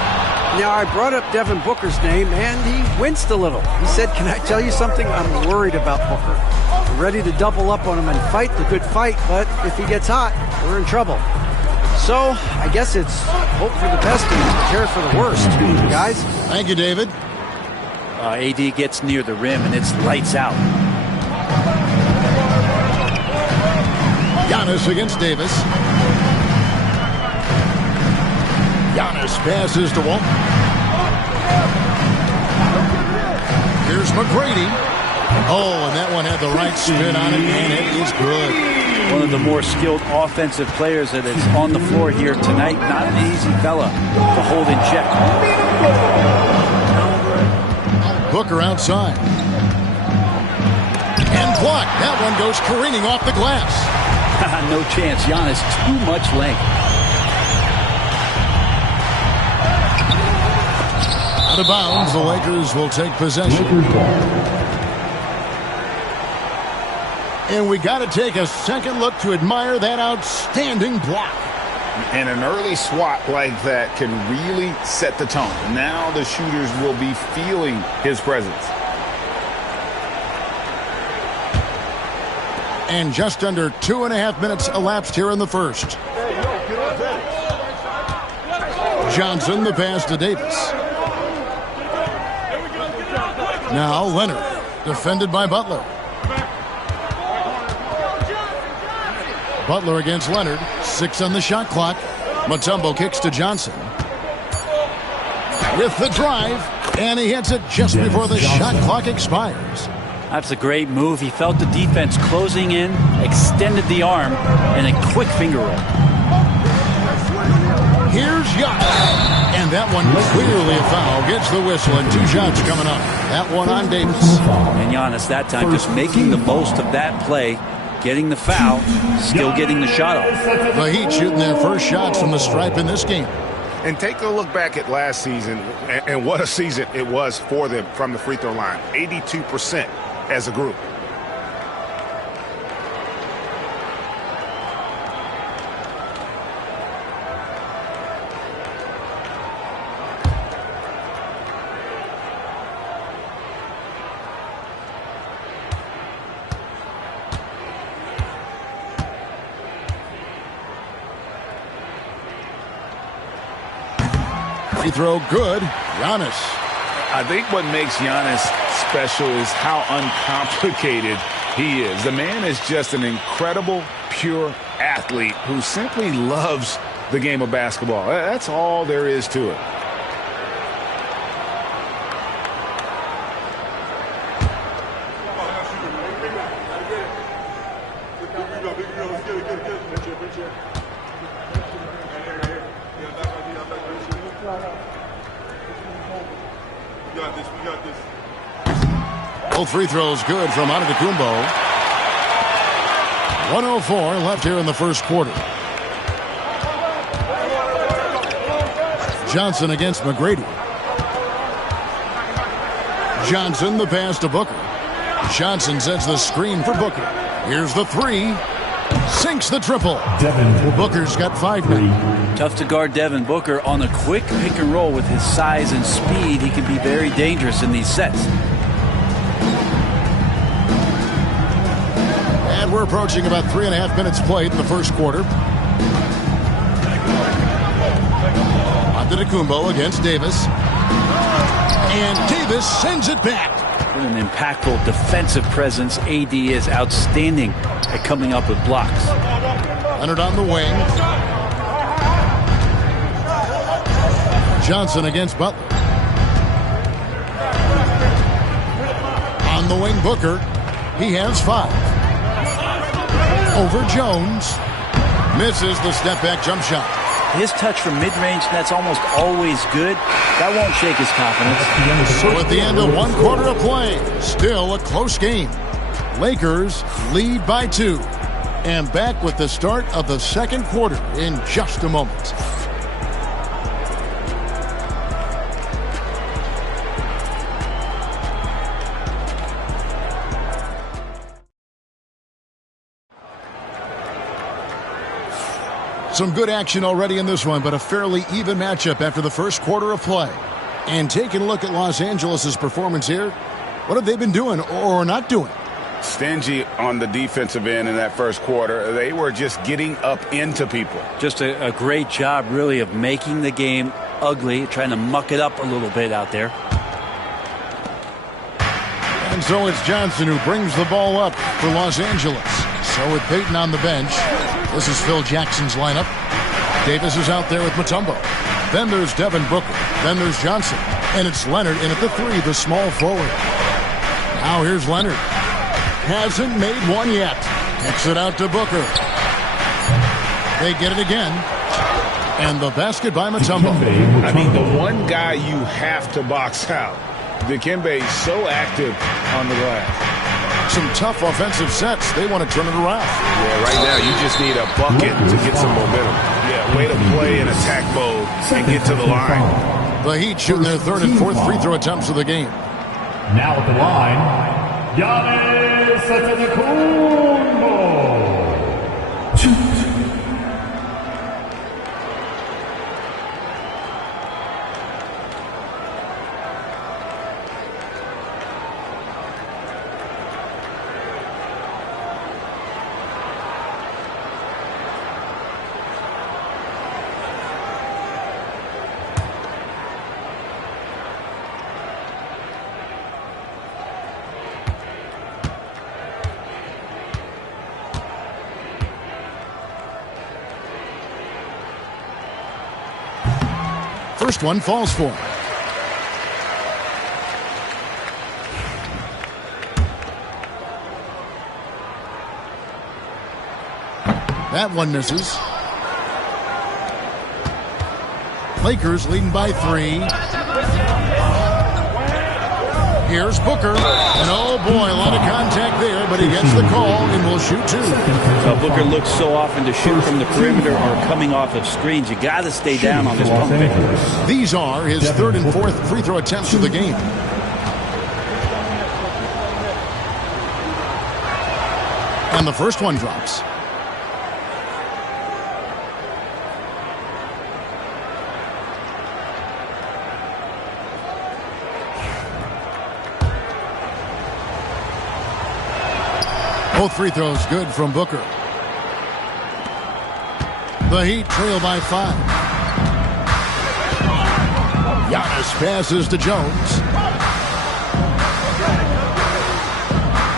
Now, I brought up Devin Booker's name, and he winced a little. He said, can I tell you something? I'm worried about Booker. I'm ready to double up on him and fight the good fight, but if he gets hot, we're in trouble. So, I guess it's hope for the best and prepare for the worst, guys. Thank you, David. AD gets near the rim, and it's lights out. Giannis against Davis. Giannis passes to Walton. Here's McGrady. Oh, and that one had the right spin on it, and it is good. one of the more skilled offensive players that is on the floor here tonight. Not an easy fella to hold in check. Booker outside. And blocked. That one goes careening off the glass. No chance. Giannis, too much length. Out of bounds, the Lakers will take possession. And we got to take a second look to admire that outstanding block. And an early swat like that can really set the tone. Now the shooters will be feeling his presence. And just under 2.5 minutes elapsed here in the first. Johnson, the pass to Davis. Now Leonard, defended by Butler. Butler against Leonard. 6 on the shot clock. Mutombo kicks to Johnson. With the drive, and he hits it just before the shot clock expires. That's a great move. He felt the defense closing in, extended the arm, and a quick finger roll. Here's Giannis. And that one clearly a foul. Gets the whistle, and 2 shots coming up. That one on Davis. And Giannis that time just making the most of that play, getting the foul, still getting the shot off. The Heat shooting their first shots from the stripe in this game. And take a look back at last season, and what a season it was for them from the free throw line. 82% as a group. Free throw good. Giannis. I think what makes Giannis special is how uncomplicated he is. The man is just an incredible, pure athlete who simply loves the game of basketball. That's all there is to it. Both free throws good from Antetokounmpo. 1:04 left here in the first quarter. Johnson against McGrady. Johnson, the pass to Booker. Johnson sets the screen for Booker. Here's the 3. Sinks the triple. Booker's got 5 now. Tough to guard Devin Booker on a quick pick and roll with his size and speed. He can be very dangerous in these sets. And we're approaching about 3.5 minutes played in the first quarter. Antetokounmpo against Davis. And Davis sends it back. What an impactful defensive presence. AD is outstanding at coming up with blocks. Leonard on the wing. Johnson against Butler. On the wing, Booker. He has 5. Over Jones. Misses the step-back jump shot. His touch from mid-range, that's almost always good. That won't shake his confidence. So at the end of 1 quarter of play, still a close game. Lakers lead by 2. And back with the start of the second quarter in just a moment. Some good action already in this one, but a fairly even matchup after the first quarter of play. And taking a look at Los Angeles' performance here, what have they been doing or not doing? Stingy on the defensive end in that first quarter. They were just getting up into people. Just a great job, really, of making the game ugly, trying to muck it up a little bit out there. And so it's Johnson who brings the ball up for Los Angeles. So with Payton on the bench, this is Phil Jackson's lineup. Davis is out there with Mutombo. Then there's Devin Booker. Then there's Johnson. And it's Leonard in at the 3, the small forward. Now here's Leonard. Hasn't made one yet. Kicks it out to Booker. They get it again. And the basket by Mutombo. I mean, the one guy you have to box out. Dikembe is so active on the glass. Some tough offensive sets. They want to turn it around. Yeah, right now you just need a bucket to get some momentum. Yeah, way to play in attack mode and get to the line. The Heat shooting their third and fourth free throw attempts of the game. Now at the line, Giannis Antetokounmpo. First one falls for him. That one misses. Lakers leading by 3. Here's Booker. And oh boy, a lot of contact there, but he gets the call and will shoot 2. Booker looks so often to shoot from the perimeter or coming off of screens. You got to stay down on this pump fake. These are his third and fourth free throw attempts of the game. And the first one drops. Both free throws good from Booker. The Heat trail by 5. Giannis passes to Jones.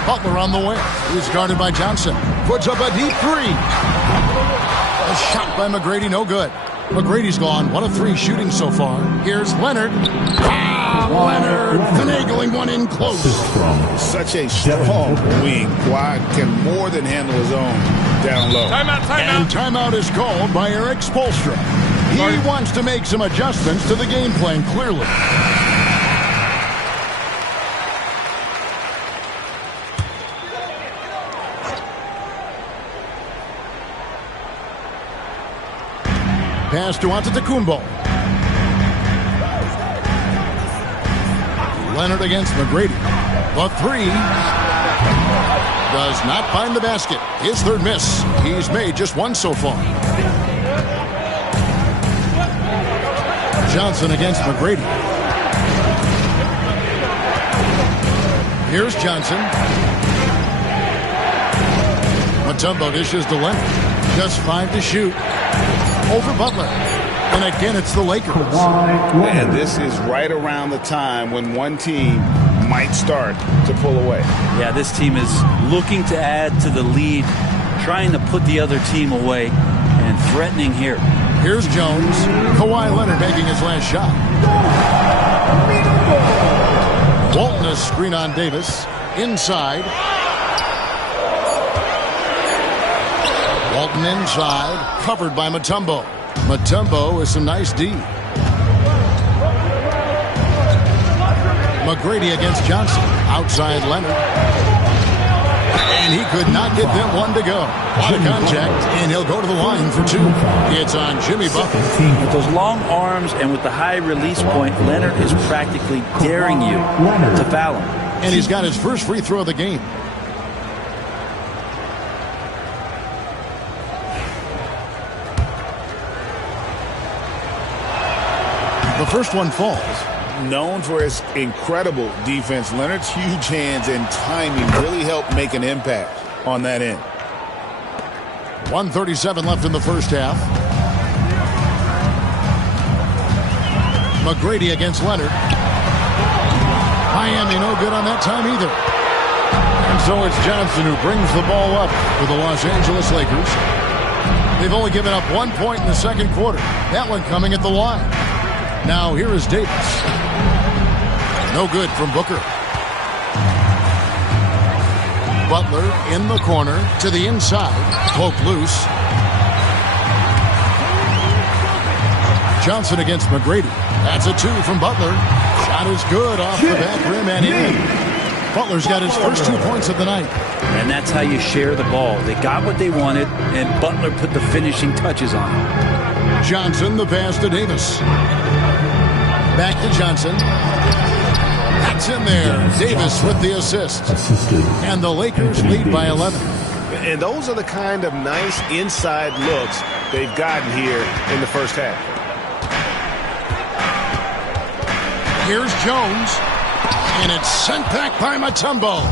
Butler on the way. He's guarded by Johnson. Puts up a deep 3. A shot by McGrady, no good. McGrady's gone 1 of 3 shooting so far. Here's Leonard. Leonard finagling one in close. Such a strong wing. Kawhi can more than handle his own down low. And timeout is called by Eric Spoelstra. He wants to make some adjustments to the game plan, clearly. Pass to Antetokounmpo. Leonard against McGrady. The 3 does not find the basket. His third miss. He's made just 1 so far. Johnson against McGrady. Here's Johnson. Mutombo dishes to Leonard. Just 5 to shoot. Over Butler. And again, it's the Lakers. And this is right around the time when one team might start to pull away. Yeah, this team is looking to add to the lead, trying to put the other team away, and threatening here. Here's Jones. Kawhi Leonard making his last shot. Walton a screen on Davis. Inside. Walton inside. Covered by Mutombo. Mutombo with some nice D. McGrady against Johnson. Outside Leonard. And he could not get them 1 to go. A lot of contact, and he'll go to the line for 2. It's on Jimmy Butler. With those long arms and with the high release point, Leonard is practically daring you to foul him. And he's got his first free throw of the game. The first one falls. Known for his incredible defense, Leonard's huge hands and timing really helped make an impact on that end. 1:37 left in the first half. McGrady against Leonard. Miami no good on that time either. And so it's Johnson who brings the ball up for the Los Angeles Lakers. They've only given up 1 point in the second quarter. That one coming at the line. Now here is Davis. No good from Booker. Butler in the corner to the inside. Poke loose. Johnson against McGrady. That's a 2 from Butler. Shot is good off the back rim and in. Butler's got his first 2 points of the night. And that's how you share the ball. They got what they wanted, and Butler put the finishing touches on it. Johnson, the pass to Davis. Back to Johnson. That's in there. Davis with the assist. And the Lakers lead by 11. And those are the kind of nice inside looks they've gotten here in the first half. Here's Jones. And it's sent back by Mutombo.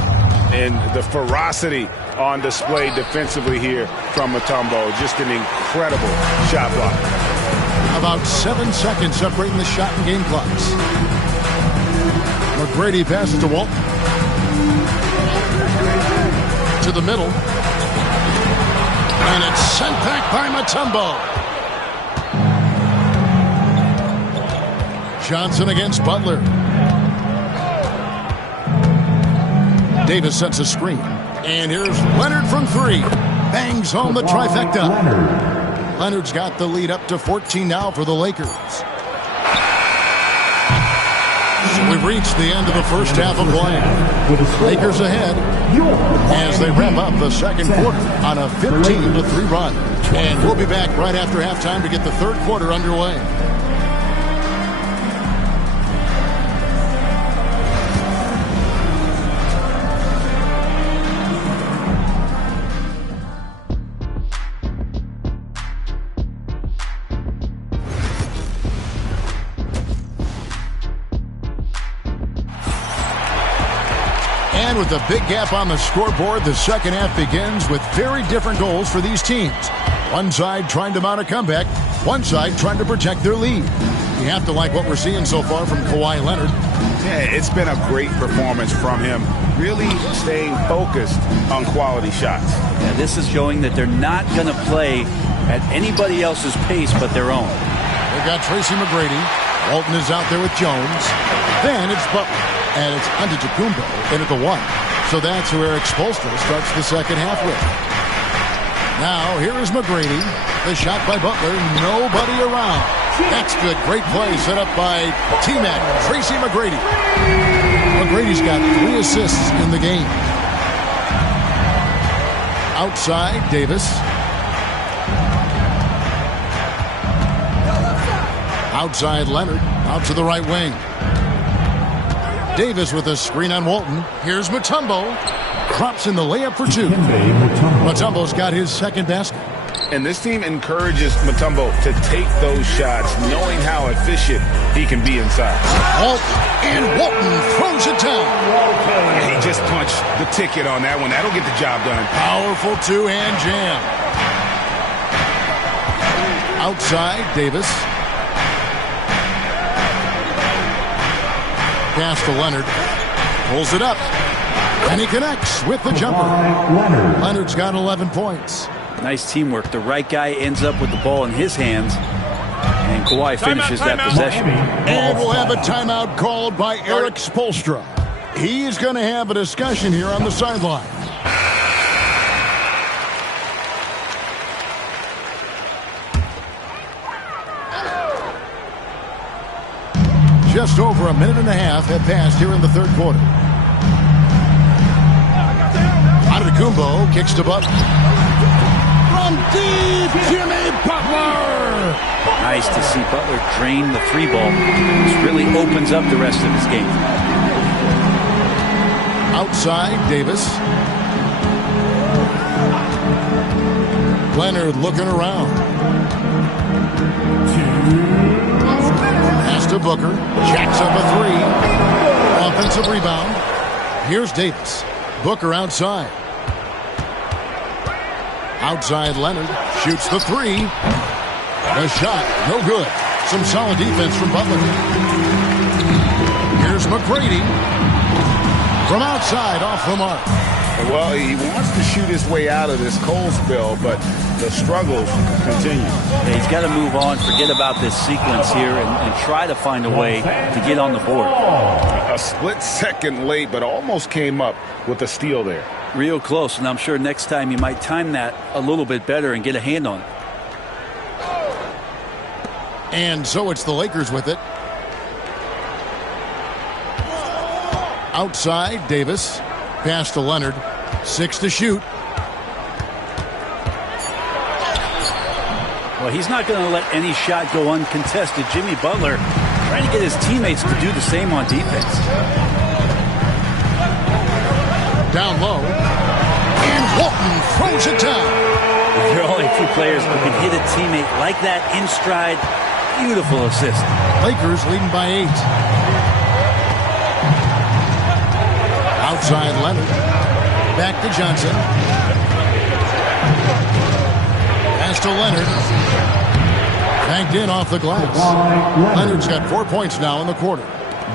And the ferocity on display defensively here from Mutombo. Just an incredible shot block. About 7 seconds separating the shot and game clocks. McGrady passes to Walton. To the middle. And it's sent back by Mutombo. Johnson against Butler. Davis sets a screen. And here's Leonard from 3. Bangs home the trifecta. Leonard's got the lead up to 14 now for the Lakers. So we've reached the end of the first half of play. Lakers ahead as they wrap up the second quarter on a 15-3 run. And we'll be back right after halftime to get the third quarter underway. And with the big gap on the scoreboard, the second half begins with very different goals for these teams. One side trying to mount a comeback, one side trying to protect their lead. You have to like what we're seeing so far from Kawhi Leonard. Yeah, it's been a great performance from him, really staying focused on quality shots. Yeah, this is showing that they're not going to play at anybody else's pace but their own. They've got Tracy McGrady. Walton is out there with Jones. Then it's Butler. And it's Antetokounmpo in at the 1. So that's who Eric Spoelstra starts the second half with. Now, here is McGrady. The shot by Butler. Nobody around. That's good. Great play set up by T-Mac, Tracy McGrady. McGrady's got 3 assists in the game. Outside, Davis. Outside, Leonard. Out to the right wing. Davis with a screen on Walton. Here's Mutombo. Crops in the layup for 2. Mutombo's got his second basket. And this team encourages Mutombo to take those shots, knowing how efficient he can be inside. And Walton throws it down. He just punched the ticket on that one. That'll get the job done. Powerful 2-hand jam. Outside, Davis. Pass to Leonard. Pulls it up. And he connects with the jumper. Leonard's got 11 points. Nice teamwork. The right guy ends up with the ball in his hands. And Kawhi finishes that possession. And we'll have a timeout called by Eric Spoelstra. He's going to have a discussion here on the sideline. Just over a minute and a half have passed here in the third quarter. Antetokounmpo kicks to Butler. From deep, Jimmy Butler! Nice to see Butler drain the 3 ball. This really opens up the rest of his game. Outside, Davis. Leonard looking around. Pass to Booker. Jacks up a 3. Offensive rebound. Here's Davis. Booker outside. Outside Leonard. Shoots the 3. The shot. No good. Some solid defense from Butler. Here's McGrady. From outside off the mark. Well, he wants to shoot his way out of this cold spell, but the struggles continue. Yeah, he's got to move on, forget about this sequence here, and try to find a way to get on the board. A split second late, but almost came up with a steal there. Real close, and I'm sure next time you might time that a little bit better and get a hand on it. And so it's the Lakers with it. Outside, Davis. Pass to Leonard. 6 to shoot. Well, he's not going to let any shot go uncontested. Jimmy Butler trying to get his teammates to do the same on defense. Down low. And Walton throws it down. There are only 2 players who can hit a teammate like that in stride. Beautiful assist. Lakers leading by 8. Outside Leonard. Back to Johnson. Pass to Leonard. Banked in off the glass. Leonard's got 4 points now in the quarter.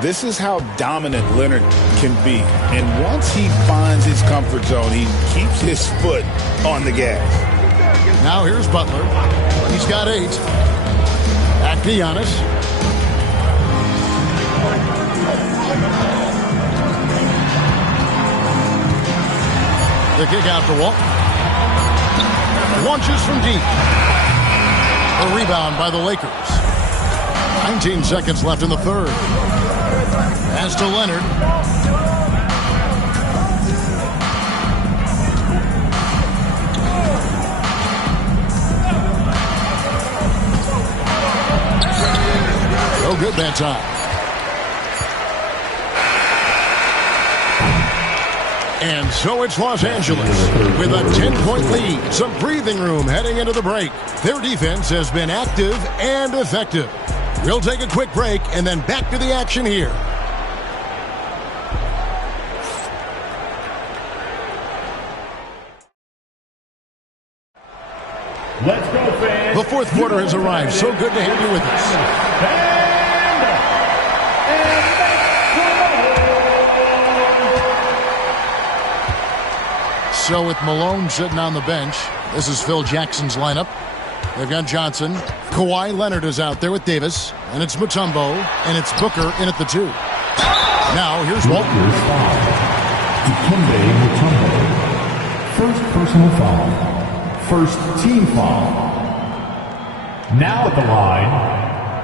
This is how dominant Leonard can be. And once he finds his comfort zone, he keeps his foot on the gas. Now here's Butler. He's got 8. Back to Giannis. The kick out to Walton. Launches from deep. A rebound by the Lakers. 19 seconds left in the third. Pass to Leonard. No good that time. And so it's Los Angeles with a 10-point lead. Some breathing room heading into the break. Their defense has been active and effective. We'll take a quick break and then back to the action here. Let's go, fans. The fourth quarter has arrived. So good to have you with us. So with Malone sitting on the bench, this is Phil Jackson's lineup. They've got Johnson. Kawhi Leonard is out there with Davis. And it's Mutombo. And it's Booker in at the 2. Now here's Walton. Dikembe Mutombo. First personal foul. First team foul. Now at the line,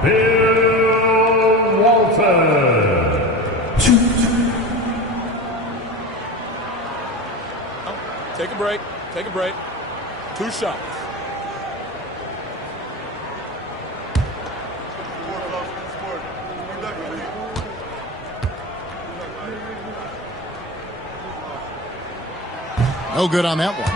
Bill Walton. 2. Take a break. Take a break. 2 shots. No good on that one.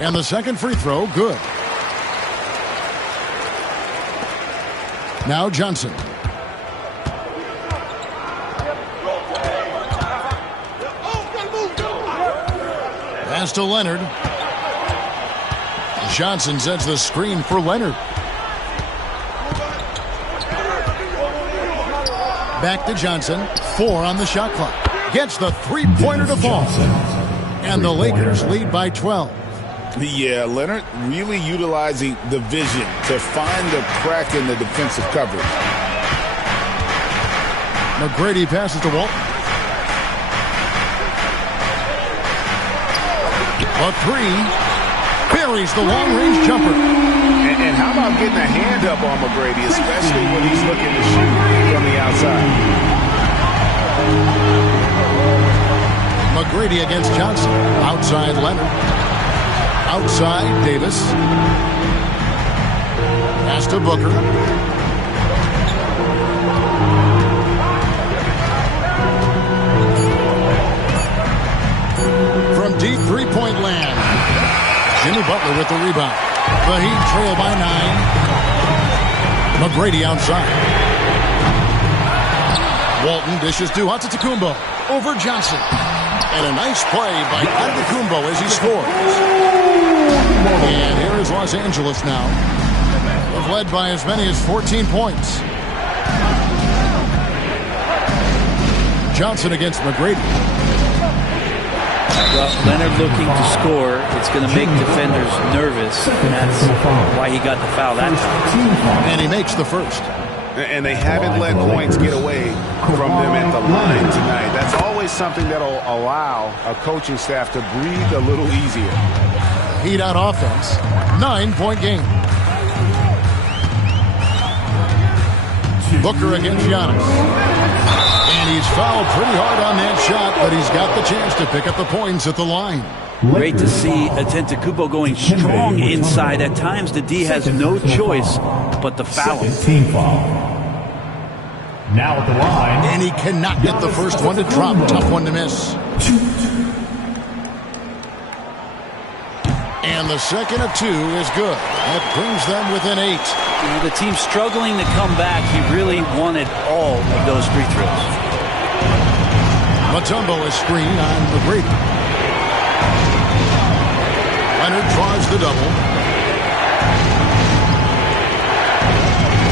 And the second free throw, good. Now Johnson. Pass to Leonard. Johnson sets the screen for Leonard. Back to Johnson. 4 on the shot clock. Gets the three-pointer to fall. And the Lakers lead by 12. Yeah, Leonard really utilizing the vision to find the crack in the defensive coverage. McGrady passes to Walton. A 3. Buries the long-range jumper. And how about getting a hand up on McGrady, especially when he's looking to shoot from the outside. McGrady against Johnson. Outside Leonard. Outside, Davis. Pass to Booker. From deep three-point land. Jimmy Butler with the rebound. The Heat trail by 9. McGrady outside. Walton dishes to Antetokounmpo. Over Johnson. And a nice play by Antetokounmpo as he scores. And here is Los Angeles now. They've led by as many as 14 points. Johnson against McGrady. Well, Leonard looking to score. It's going to make defenders nervous, and that's why he got the foul that time. And he makes the first. And they haven't let points get away from them at the line tonight. That's always something that'll allow a coaching staff to breathe a little easier. Heat out offense. 9-point game. Booker against Giannis. And he's fouled pretty hard on that shot, but he's got the chance to pick up the points at the line. Great to see Antetokounmpo going strong inside. At times, the D has no choice but to foul him. Team foul. Now at the line. And he cannot get the first one to drop. Tough one to miss. And the second of 2 is good. That brings them within 8. The team's struggling to come back. He really wanted all of those free throws. Mutombo is screened on McGrady. Leonard draws the double.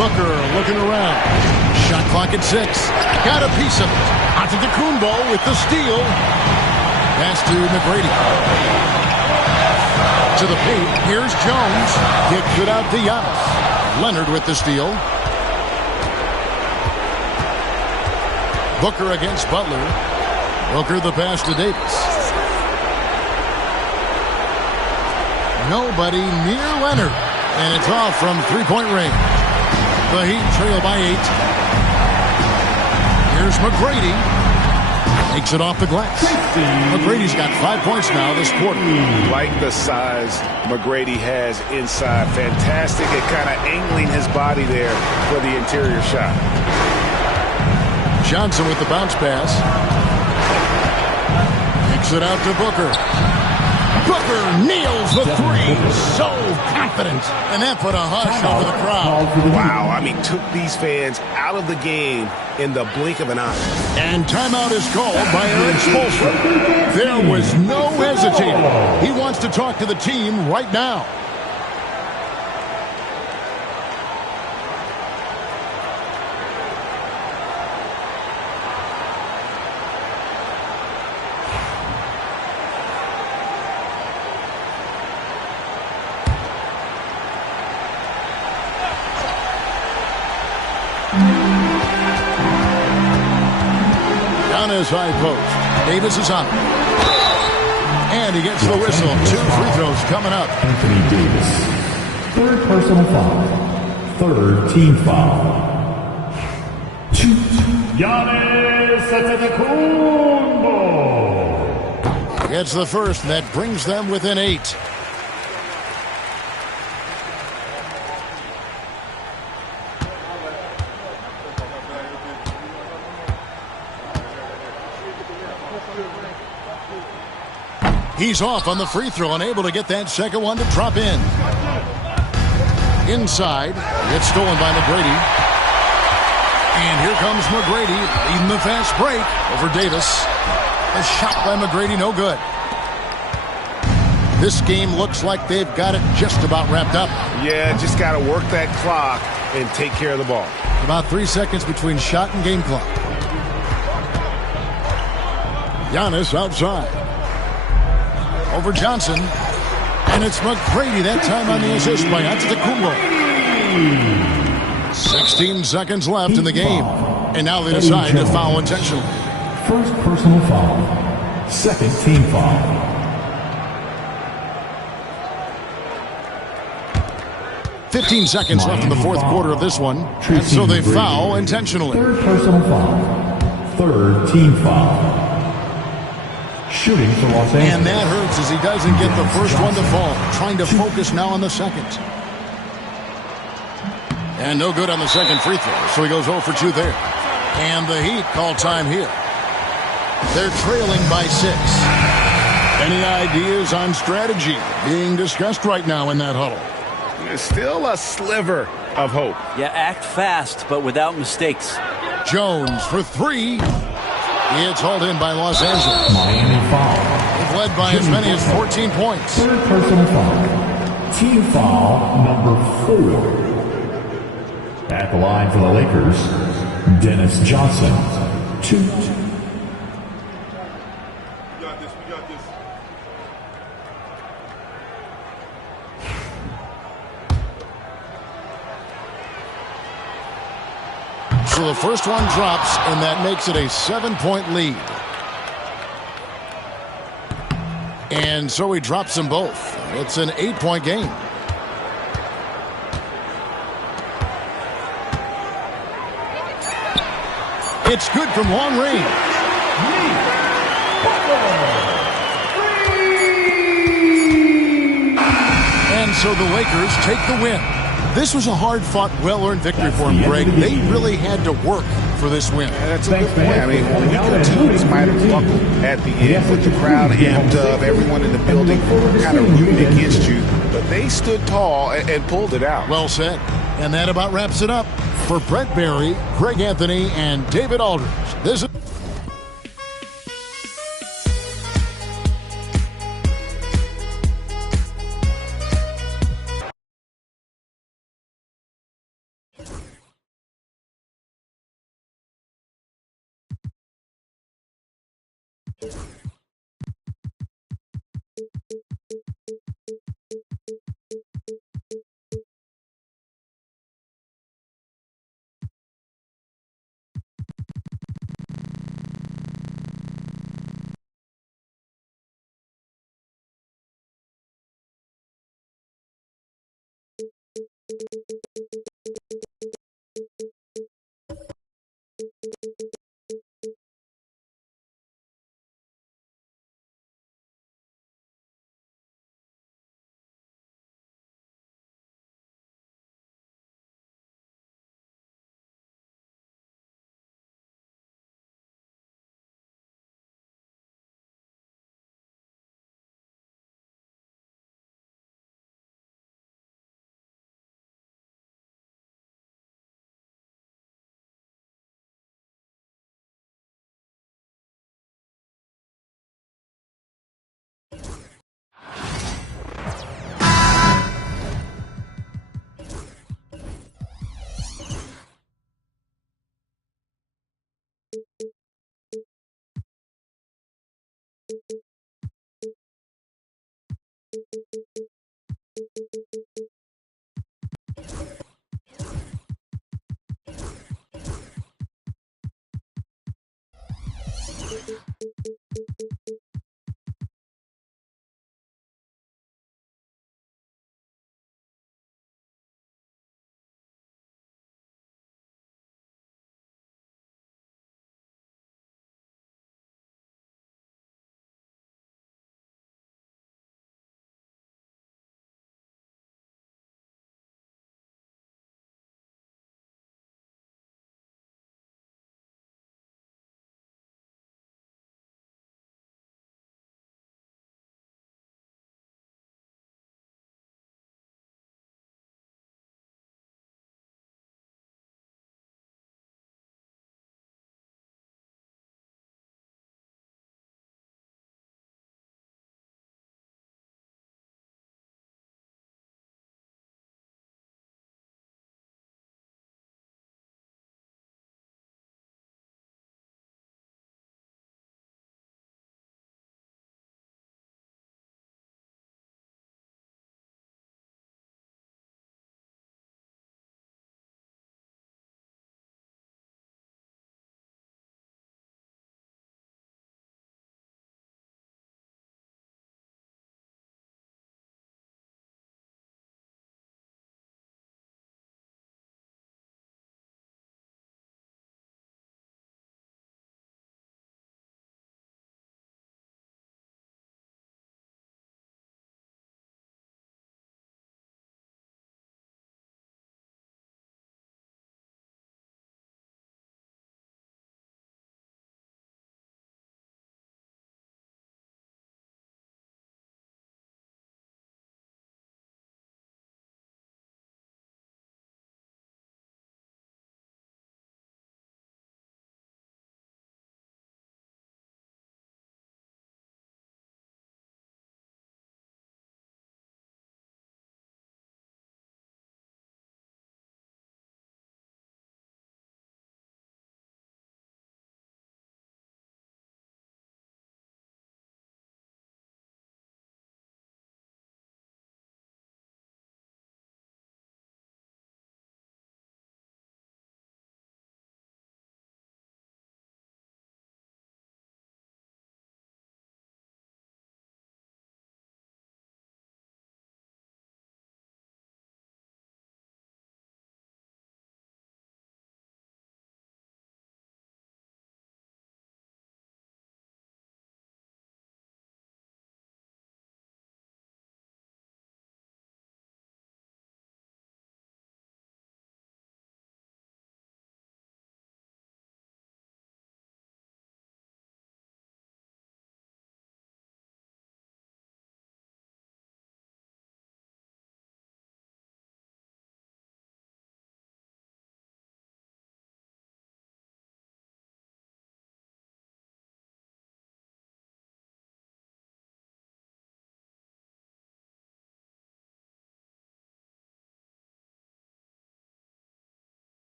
Booker looking around. Shot clock at 6. Got a piece of it. Antetokounmpo with the steal. Pass to McGrady. To the paint. Here's Jones. Kicks it out to Giannis. Leonard with the steal. Booker against Butler. Booker the pass to Davis. Nobody near Leonard. And it's off from three-point range. The Heat trail by 8. Here's McGrady. Takes it off the glass. McGrady's got 5 points now this quarter. Like the size McGrady has inside. Fantastic at kind of angling his body there for the interior shot. Johnson with the bounce pass. Kicks it out to Booker. Booker nails the 3. So confident. And that put a hush over the crowd. Wow, I mean, took these fans out of the game in the blink of an eye. And timeout is called by Eric Spoelstra. There was no hesitating. He wants to talk to the team right now. His high post. Davis is on. And he gets the whistle. 2 free throws coming up. Anthony Davis. 3rd personal foul. 3rd team foul. Giannis Antetokounmpo. Gets the first. That brings them within 8. He's off on the free throw, unable to get that second one to drop in. Inside, it's stolen by McGrady. And here comes McGrady, leading the fast break over Davis. A shot by McGrady, no good. This game looks like they've got it just about wrapped up. Yeah, just got to work that clock and take care of the ball. About 3 seconds between shot and game clock. Giannis outside. Over Johnson. And it's McGrady that time on the assist by Antetokounmpo. 16 seconds left in the game. And now they decide to foul intentionally. 1st personal foul. 2nd team foul. $15 seconds left in the 4th quarter of this one. And so they foul intentionally. 3rd personal foul. 3rd team foul. Shooting for Los Angeles. And that hurts as he doesn't get the first one to fall. Trying to focus now on the second. And no good on the second free throw. So he goes 0 for 2 there. And the Heat call time here. They're trailing by 6. Any ideas on strategy being discussed right now in that huddle? There's still a sliver of hope. Yeah, act fast, but without mistakes. Jones for 3. It's hauled in by Los Angeles. Miami foul. They've led by as many as 14 points. 3rd personal foul. Team foul number 4. At the line for the Lakers, Dennis Johnson. 2. So the first one drops, and that makes it a 7-point lead. And so he drops them both. It's an 8-point game. It's good from long range. And so the Lakers take the win. This was a hard-fought, well-earned victory for him, Greg. They really had to work for this win. Yeah, that's a good point. I mean, weaker teams might have buckled at the end with the crowd amped up, everyone in the building kind of rooting against you, but they stood tall and pulled it out. Well said. And that about wraps it up. For Brent Barry, Greg Anthony, and David Aldridge, this is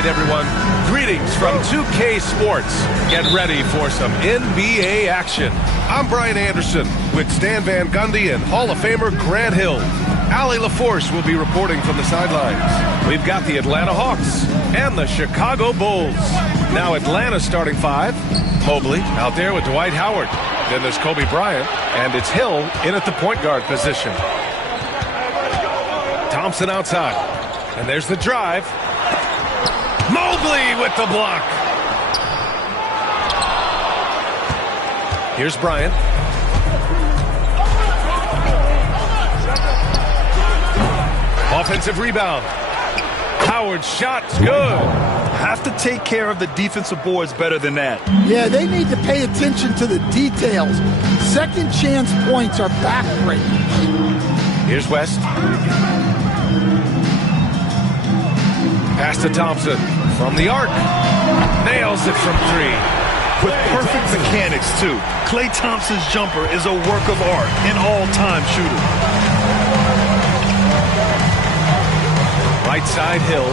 right, everyone. Greetings from 2K Sports. Get ready for some NBA action. I'm Brian Anderson with Stan Van Gundy and Hall of Famer Grant Hill. Allie LaForce will be reporting from the sidelines. We've got the Atlanta Hawks and the Chicago Bulls. Now Atlanta's starting five. Mobley out there with Dwight Howard. Then there's Kobe Bryant, and it's Hill in at the point guard position. Thompson outside. And there's the drive. Mobley with the block. Here's Bryant. Offensive rebound. Howard's shot's good. Have to take care of the defensive boards better than that. Yeah, they need to pay attention to the details. Second chance points are backbreakers. Here's West. Pass to Thompson from the arc. Nails it from three. With perfect mechanics, too. Klay Thompson's jumper is a work of art, an all-time shooter. Right side, Hill.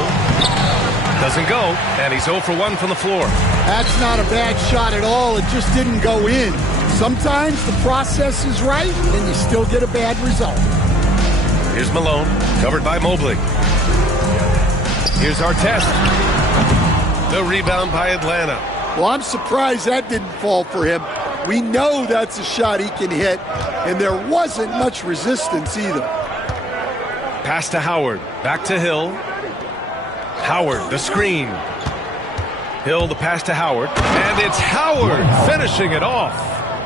Doesn't go, and he's 0 for 1 from the floor. That's not a bad shot at all. It just didn't go in. Sometimes the process is right, and you still get a bad result. Here's Malone, covered by Mobley. Here's Artest. The rebound by Atlanta. Well, I'm surprised that didn't fall for him. We know that's a shot he can hit, and there wasn't much resistance either. Pass to Howard. Back to Hill. Howard, the screen. Hill, the pass to Howard. And it's Howard finishing it off.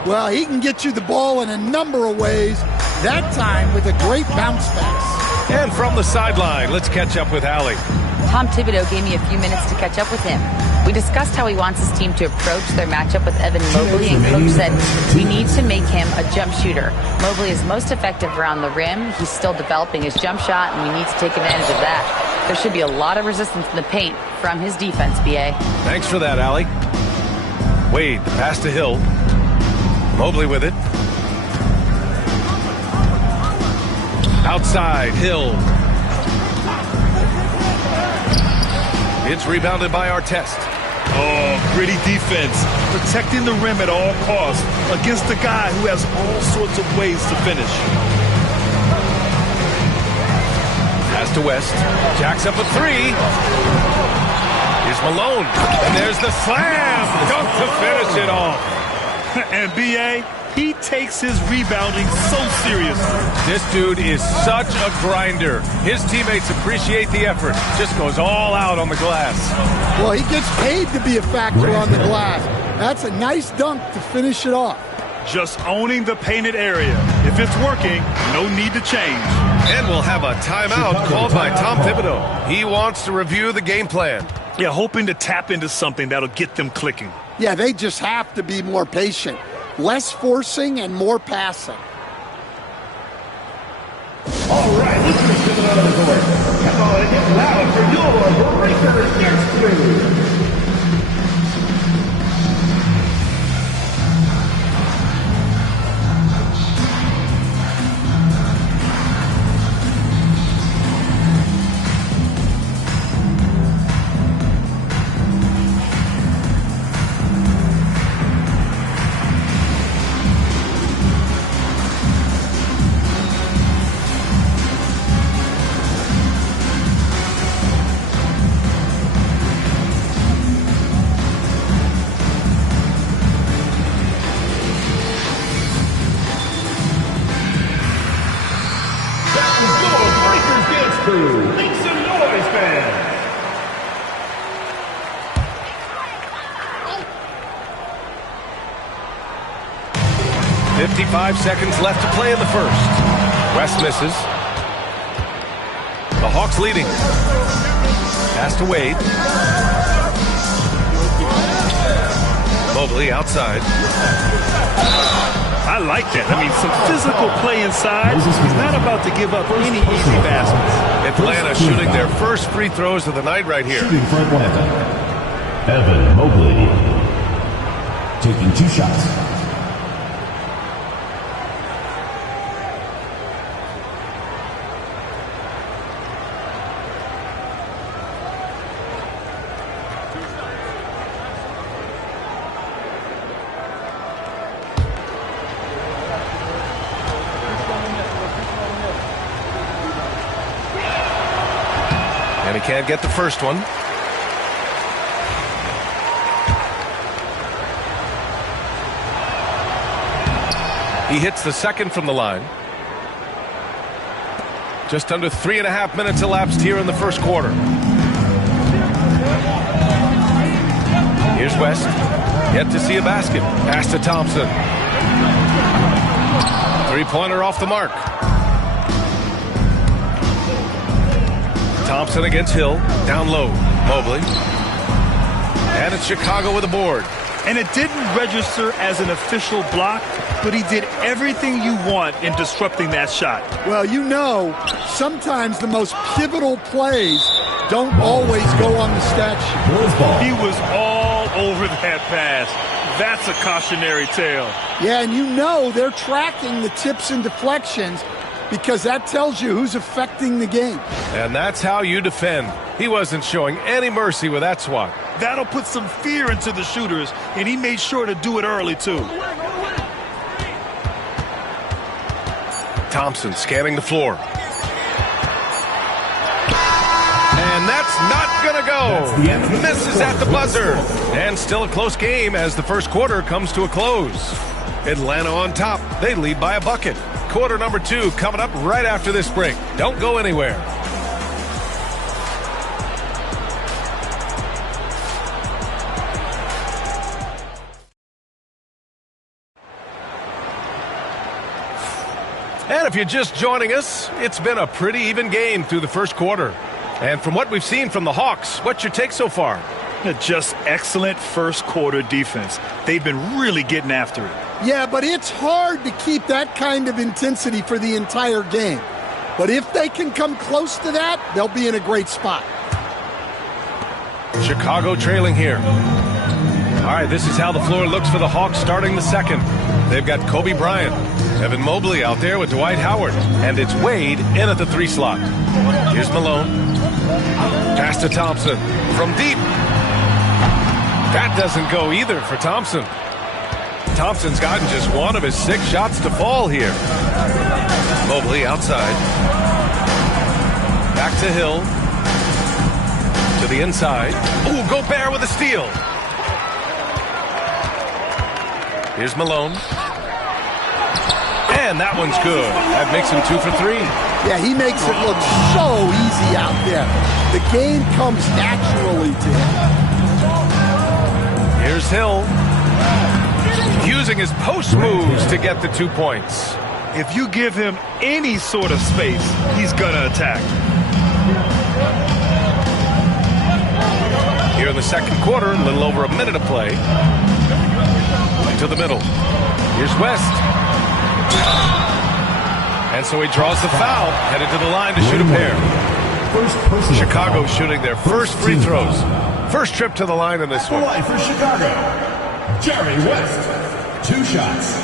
Well, he can get you the ball in a number of ways, that time with a great bounce pass. And from the sideline, let's catch up with Allie. Tom Thibodeau gave me a few minutes to catch up with him. We discussed how he wants his team to approach their matchup with Evan Mobley, and Coach said we need to make him a jump shooter. Mobley is most effective around the rim. He's still developing his jump shot, and we need to take advantage of that. There should be a lot of resistance in the paint from his defense, B.A. Thanks for that, Allie. Wade, the pass to Hill. Mobley with it. Outside, Hill. It's rebounded by Artest. Oh, gritty defense. Protecting the rim at all costs against a guy who has all sorts of ways to finish. Pass to West. Jacks up a three. Here's Malone. And there's the slam. Dunk to finish it off. And B.A., he takes his rebounding so seriously. This dude is such a grinder. His teammates appreciate the effort. Just goes all out on the glass. Well, he gets paid to be a factor on the glass. That's a nice dunk to finish it off. Just owning the painted area. If it's working, no need to change. And we'll have a timeout called by Tom Thibodeau. He wants to review the game plan. Yeah, hoping to tap into something that'll get them clicking. Yeah, they just have to be more patient. Less forcing and more passing. All right, listeners to the court. Come on and get loud for your Breakers Next Crew. Make some noise, fans! 55 seconds left to play in the first. West misses. The Hawks leading. Pass to Wade. Mobley outside. I like that. I mean, some physical play inside. He's not about to give up any easy baskets. Atlanta shooting their first free throws of the night right here. Shooting for Atlanta, Evan Mobley. Taking 2 shots. can't get the first one. He hits the second from the line. Just under 3.5 minutes elapsed here in the first quarter. Here's West. Yet to see a basket. Pass to Thompson. Three-pointer off the mark. Thompson against Hill. Down low. Mobley. And it's Chicago with a board. And it didn't register as an official block, but he did everything you want in disrupting that shot. Well, you know, sometimes the most pivotal plays don't always go on the stat sheet. He was all over that pass. That's a cautionary tale. Yeah, and you know they're tracking the tips and deflections because that tells you who's affecting the game. And that's how you defend. He wasn't showing any mercy with that swat. That'll put some fear into the shooters, and he made sure to do it early, too. Thompson scanning the floor. And that's not going to go. Misses at the buzzer. And still a close game as the first quarter comes to a close. Atlanta on top. They lead by a bucket. Quarter number 2 coming up right after this break. Don't go anywhere. And if you're just joining us, it's been a pretty even game through the first quarter. And from what we've seen from the Hawks, what's your take so far? Just excellent first quarter defense. They've been really getting after it. Yeah, but it's hard to keep that kind of intensity for the entire game. But if they can come close to that, they'll be in a great spot. Chicago trailing here. All right, this is how the floor looks for the Hawks starting the second. They've got Kobe Bryant, Evan Mobley out there with Dwight Howard, and it's Wade in at the 3 slot. Here's Malone. Pass to Thompson from deep. That doesn't go either for Thompson. Thompson's gotten just one of his 6 shots to fall here. Mobley outside. Back to Hill. To the inside. Ooh, Gobert with a steal. Here's Malone. And that one's good. That makes him 2 for 3. Yeah, he makes it look so easy out there. The game comes naturally to him. Here's Hill. Using his post moves to get the 2 points. If you give him any sort of space, he's going to attack. Here in the second quarter, a little over a minute of play. To the middle. Here's West. And so he draws the foul, headed to the line to shoot a pair. Chicago shooting their first free throws. First trip to the line in this one. Line for Chicago, Jerry West. 2 shots.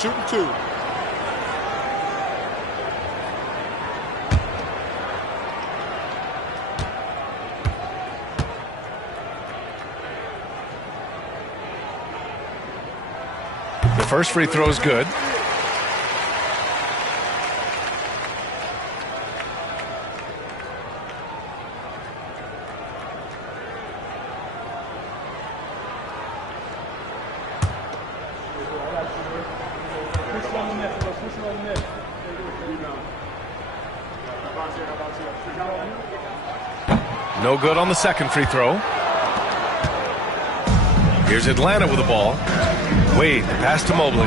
Shooting 2. The first free throw is good. No good on the second free throw. Here's Atlanta with the ball. Wade, pass to Mobley.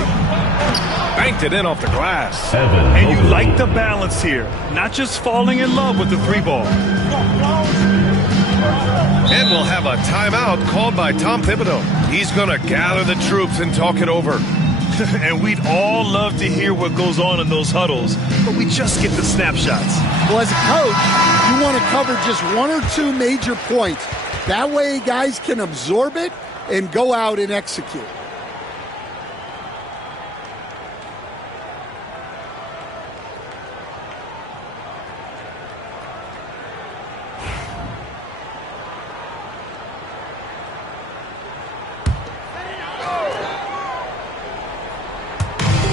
Banked it in off the glass. And you like the balance here. Not just falling in love with the 3 ball. And we'll have a timeout called by Tom Thibodeau. He's going to gather the troops and talk it over. And we'd all love to hear what goes on in those huddles, but we just get the snapshots. Well, as a coach, you want to cover just 1 or 2 major points. That way guys can absorb it and go out and execute.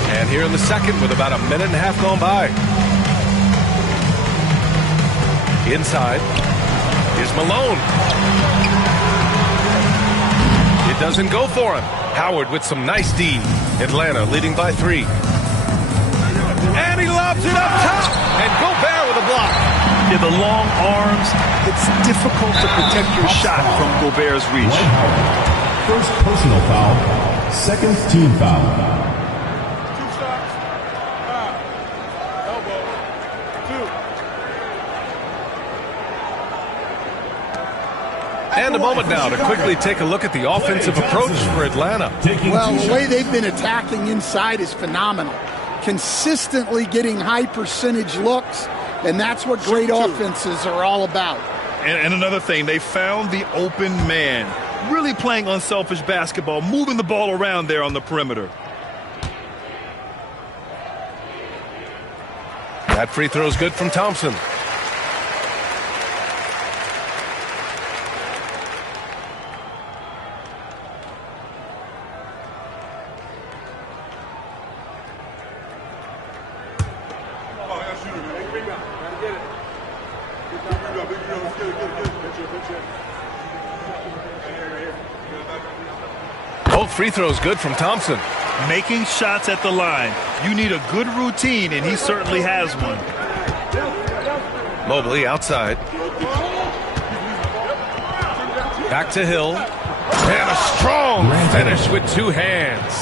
And here in the second with about a minute and a half gone by. Inside. Here's Malone. It doesn't go for him. Howard with some nice D. Atlanta leading by 3. And he lobs it up top. And Gobert with a block. Yeah, the long arms, it's difficult to protect your shot from Gobert's reach. First personal foul, second team foul. And a moment now to quickly take a look at the offensive approach for Atlanta. Well, the way they've been attacking inside is phenomenal. Consistently getting high percentage looks, and that's what great offenses are all about. And another thing, they found the open man. Really playing unselfish basketball, moving the ball around there on the perimeter. That free throw is good from Thompson. Both free throws good from Thompson. Making shots at the line. You need a good routine, and he certainly has one. Mobley outside. Back to Hill. And a strong finish with 2 hands.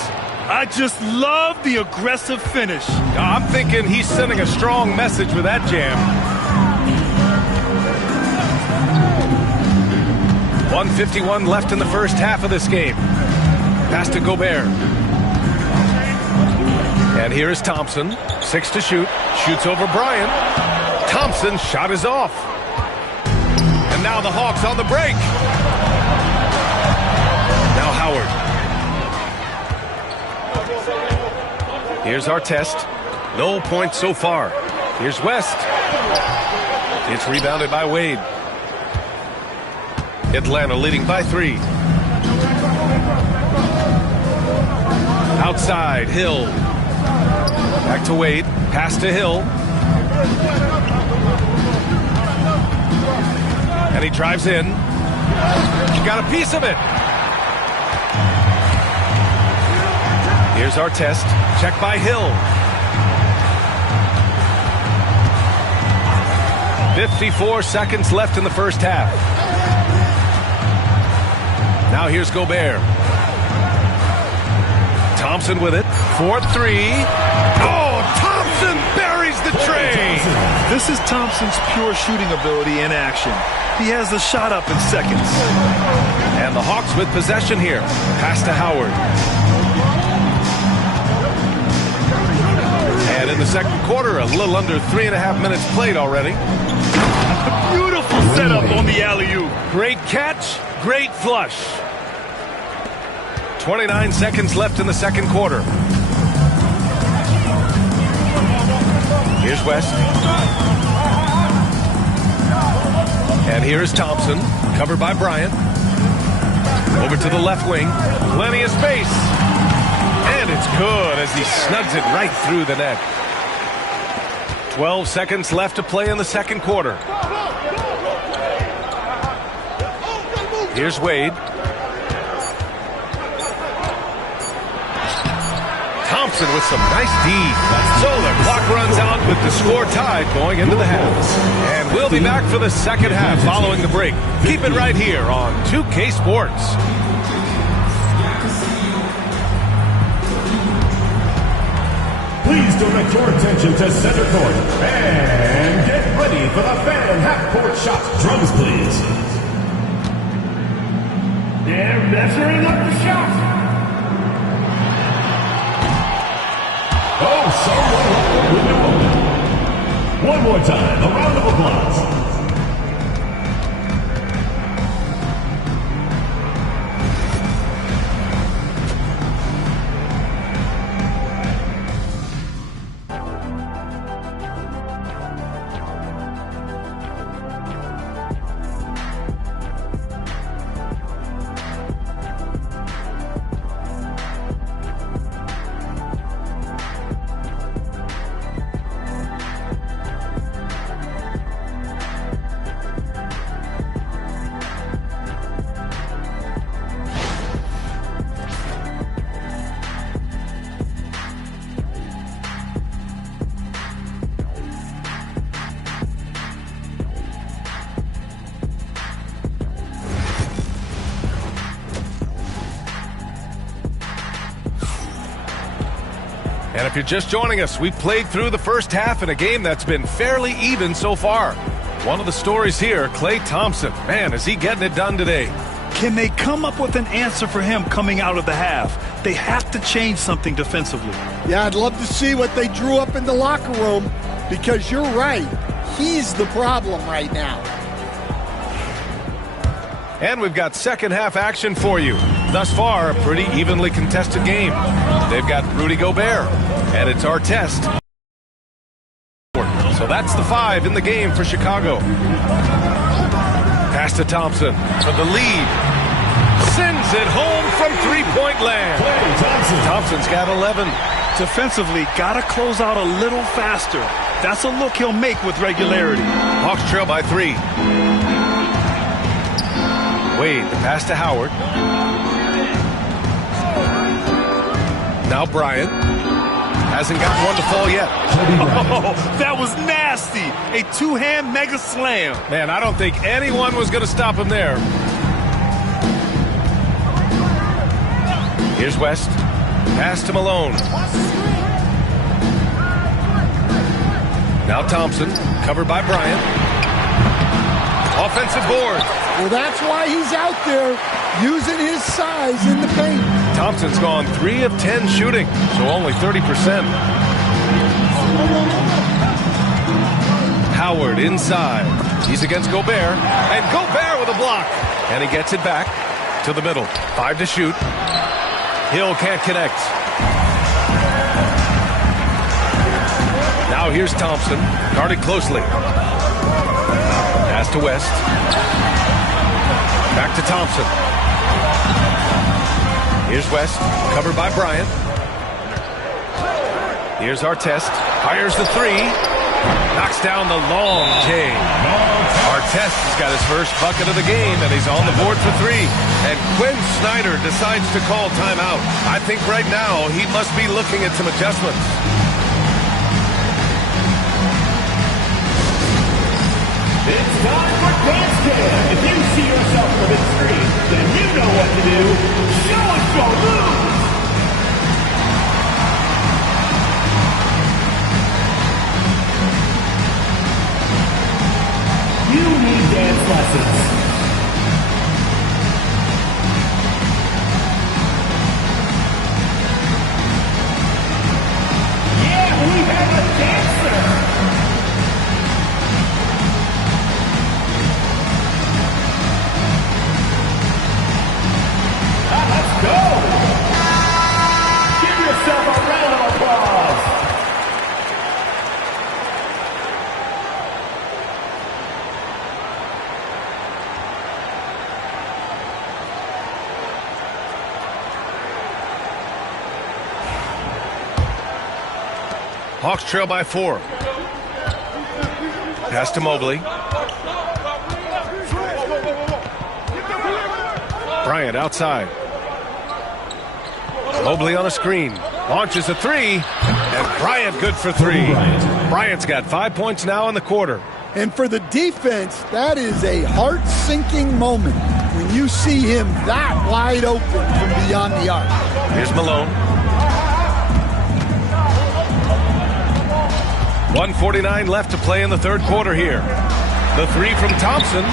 I just love the aggressive finish. I'm thinking he's sending a strong message with that jam. 1:51 left in the first half of this game. Pass to Gobert. And here is Thompson. 6 to shoot. Shoots over Bryant. Thompson's shot is off. And now the Hawks on the break. Now Howard. Here's Artest. No points so far. Here's West. It's rebounded by Wade. Atlanta leading by 3. Outside, Hill. Back to Wade. Pass to Hill. And he drives in. He got a piece of it. Here's Artest. Check by Hill. 54 seconds left in the first half. Now here's Gobert. Thompson with it. 4-3. Oh, Thompson buries the tray. This is Thompson's pure shooting ability in action. He has the shot up in seconds. And the Hawks with possession here. Pass to Howard. And in the second quarter, a little under 3.5 minutes played already. Beautiful setup on the alley-oop. Great catch, great flush. 29 seconds left in the second quarter. Here's West. And here's Thompson, covered by Bryant. Over to the left wing. Plenty of space. And it's good as he snugs it right through the net. 12 seconds left to play in the second quarter. Here's Wade. Thompson with some nice D. So the clock runs out with the score tied going into the half. And we'll be back for the second half following the break. Keep it right here on 2K Sports. Please direct your attention to center court and get ready for the fan half-court shot. Drums, please. They're measuring up the shot. Oh, someone left the window open. One more time, a round of applause. if you're just joining us, we've played through the first half in a game that's been fairly even so far. One of the stories here, Klay Thompson. Man, is he getting it done today. Can they come up with an answer for him coming out of the half? They have to change something defensively. Yeah, I'd love to see what they drew up in the locker room, because you're right. He's the problem right now. And we've got second half action for you. Thus far, a pretty evenly contested game. They've got Rudy Gobert, and it's Artest. So that's the 5 in the game for Chicago. Pass to Thompson for the lead. Sends it home from three-point land. Thompson's got 11. Defensively, got to close out a little faster. That's a look he'll make with regularity. Hawks trail by 3. Wade, the pass to Howard. Now Bryant. Hasn't got one to fall yet. Oh, that was nasty. A two-hand mega slam. Man, I don't think anyone was going to stop him there. Here's West. Pass to Malone. Now Thompson, covered by Bryant. Offensive board. Well, that's why he's out there using his size in the paint. Thompson's gone 3 of 10 shooting, so only 30%. Howard inside. He's against Gobert, and Gobert with a block. And he gets it back to the middle. 5 to shoot. Hill can't connect. Now here's Thompson, guarded closely. Pass to West. Back to Thompson. Here's West, covered by Bryant. Here's Artest, fires the 3. Knocks down the long J. Artest has got his first bucket of the game, and he's on the board for 3. And Quinn Snyder decides to call timeout. I think right now he must be looking at some adjustments. It's time for Dance Jam. If you see yourself on the big screen, then you know what to do. Show us your moves. You need dance lessons. Yeah, we have a dancer. Let's go! Give yourself a round of applause. Hawks trail by 4. Pass to Mobley. Bryant outside. Mobley on a screen. Launches a 3. And Bryant good for 3. Bryant's got 5 points now in the quarter. And for the defense, that is a heart-sinking moment when you see him that wide open from beyond the arc. Here's Malone. 1:49 left to play in the third quarter here. The 3 from Thompson.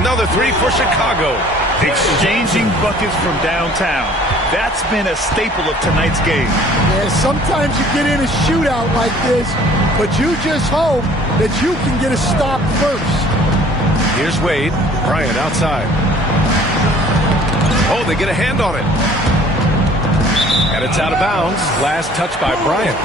Another 3 for Chicago. Exchanging buckets from downtown. That's been a staple of tonight's game. Yeah, sometimes you get in a shootout like this, but you just hope that you can get a stop first. Here's Wade. Bryant outside. Oh, they get a hand on it. And it's out of bounds. Last touch by Bryant.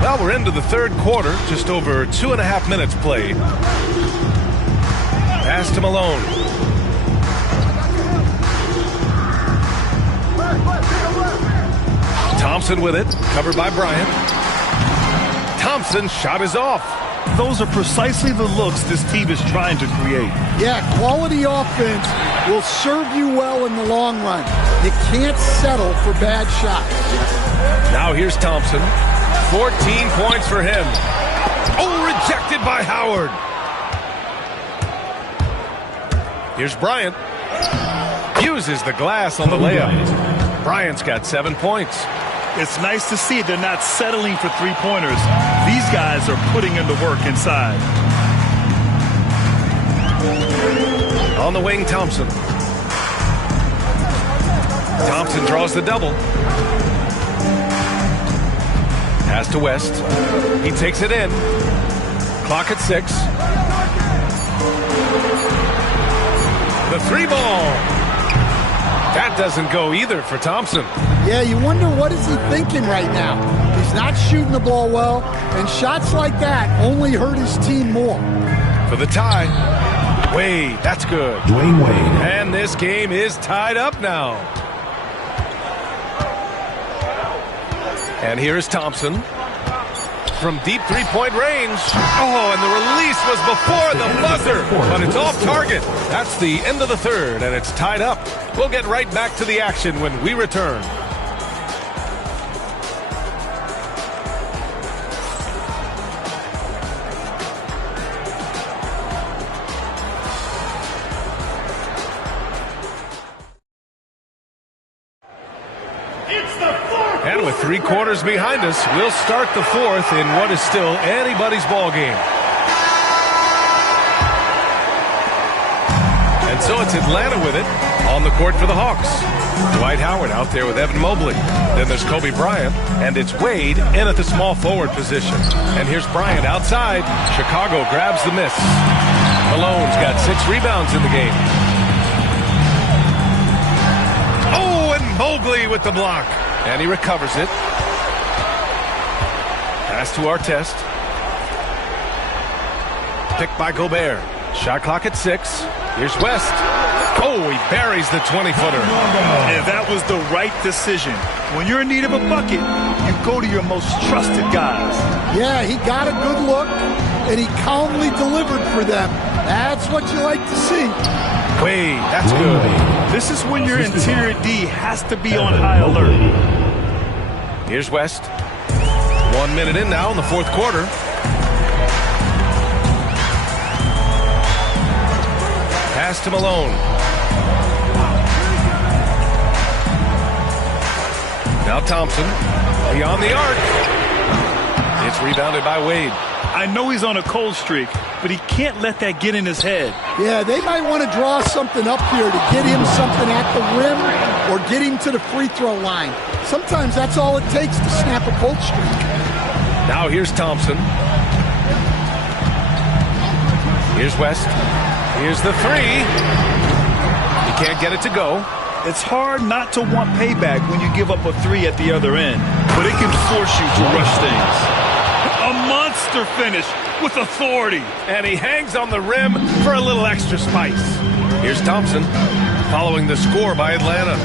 Well, we're into the third quarter, just over 2.5 minutes played. Pass to Malone. Thompson with it, covered by Bryant. Thompson's shot is off. Those are precisely the looks this team is trying to create. Yeah, quality offense will serve you well in the long run. You can't settle for bad shots. Now here's Thompson. 14 points for him. Oh, rejected by Howard. Here's Bryant. Uses the glass on the layup. Bryant's got 7 points. It's nice to see they're not settling for three-pointers. These guys are putting in the work inside. On the wing, Thompson. Thompson draws the double. Pass to West. He takes it in. Clock at 6. The 3-ball. That doesn't go either for Thompson. Yeah, you wonder what is he thinking right now. He's not shooting the ball well, and shots like that only hurt his team more. For the tie, Wade, that's good. Dwayne Wade. And this game is tied up now. And here is Thompson. From deep three-point range. Oh, and the release was before the buzzer, but it's off target. That's the end of the third, and it's tied up. We'll get right back to the action when we return. And with 3 quarters behind us, we'll start the fourth in what is still anybody's ball game. And so it's Atlanta with it on the court for the Hawks. Dwight Howard out there with Evan Mobley. Then there's Kobe Bryant, and it's Wade in at the small forward position. And here's Bryant outside. Chicago grabs the miss. Malone's got 6 rebounds in the game. Oh, and Mobley with the block. And he recovers it. Pass to Artest. Picked by Gobert. Shot clock at 6. Here's West. Oh, he buries the 20-footer. And that was the right decision. When you're in need of a bucket, you go to your most trusted guys. Yeah, he got a good look, and he calmly delivered for them. That's what you like to see. Wade, that's good. This is when your interior D has to be on high alert. Here's West. 1 minute in now in the fourth quarter. Pass to Malone. Now Thompson. Beyond the arc. It's rebounded by Wade. I know he's on a cold streak, but he can't let that get in his head. Yeah, they might want to draw something up here to get him something at the rim or get him to the free throw line. Sometimes that's all it takes to snap a cold streak. Now here's Thompson. Here's West. Here's the 3. He can't get it to go. It's hard not to want payback when you give up a 3 at the other end, but it can force you to rush things. A monster finish with authority. And he hangs on the rim for a little extra spice. Here's Thompson following the score by Atlanta.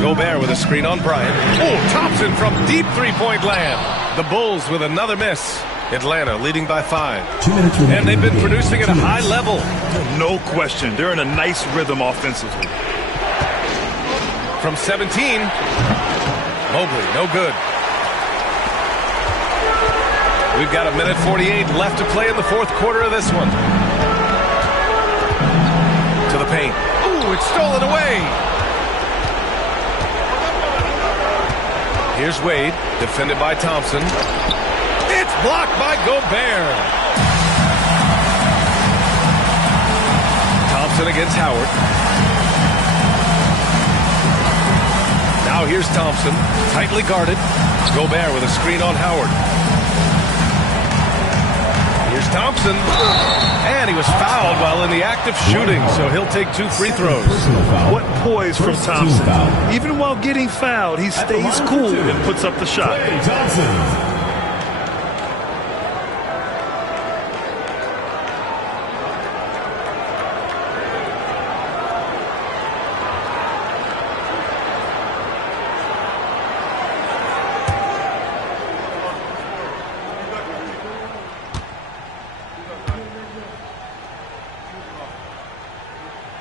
Gobert with a screen on Bryant. Oh, Thompson from deep three-point land. The Bulls with another miss. Atlanta leading by 5. 2 minutes remaining. And they've been producing at a high level. No question. They're in a nice rhythm offensively. From 17, Mobley, no good. We've got 1:48 left to play in the fourth quarter of this one. To the paint. Ooh, it's stolen away. Here's Wade, defended by Thompson. It's blocked by Gobert. Thompson against Howard. Now here's Thompson, tightly guarded. Gobert with a screen on Howard. Here's Thompson, and he was fouled while in the act of shooting, so he'll take 2 free throws. What poise from Thompson. Even while getting fouled, he stays cool and puts up the shot.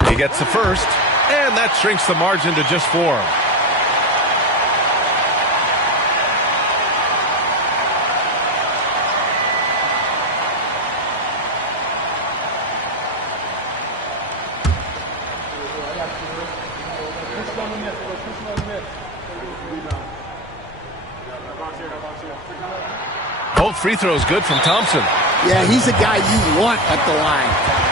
He gets the first, and that shrinks the margin to just 4. Both free throws good from Thompson. Yeah, he's a guy you want at the line,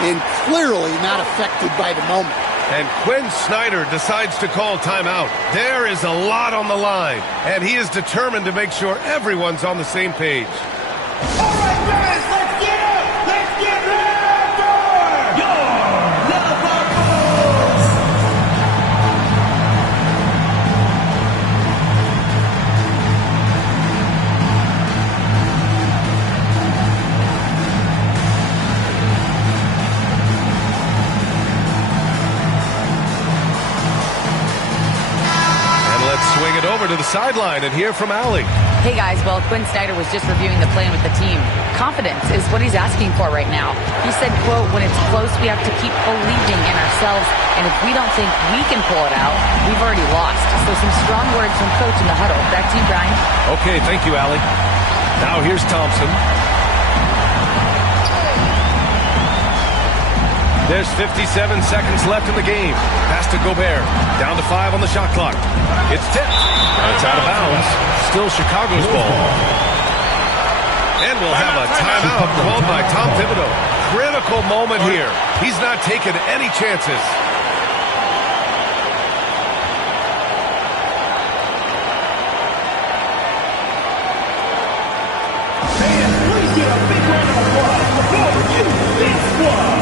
and clearly not affected by the moment. And Quinn Snyder decides to call timeout. There is a lot on the line, and he is determined to make sure everyone's on the same page. All right, guys, let's get up! Let's get ready for your Lava Bulls! Swing it over to the sideline and hear from Allie. Hey guys, well, Quinn Snyder was just reviewing the plan with the team. Confidence is what he's asking for right now. He said, quote, when it's close, we have to keep believing in ourselves, and if we don't think we can pull it out, we've already lost. So some strong words from coach in the huddle. Back to you, Brian. Okay, thank you, Allie. Now here's Thompson. There's 57 seconds left in the game. Pass to Gobert. Down to 5 on the shot clock. It's tipped. It's out of bounds. Still Chicago's ball. And we'll have a timeout called by Tom Thibodeau. Critical moment here. He's not taking any chances. Fans, please get a big round of applause for you, big squad!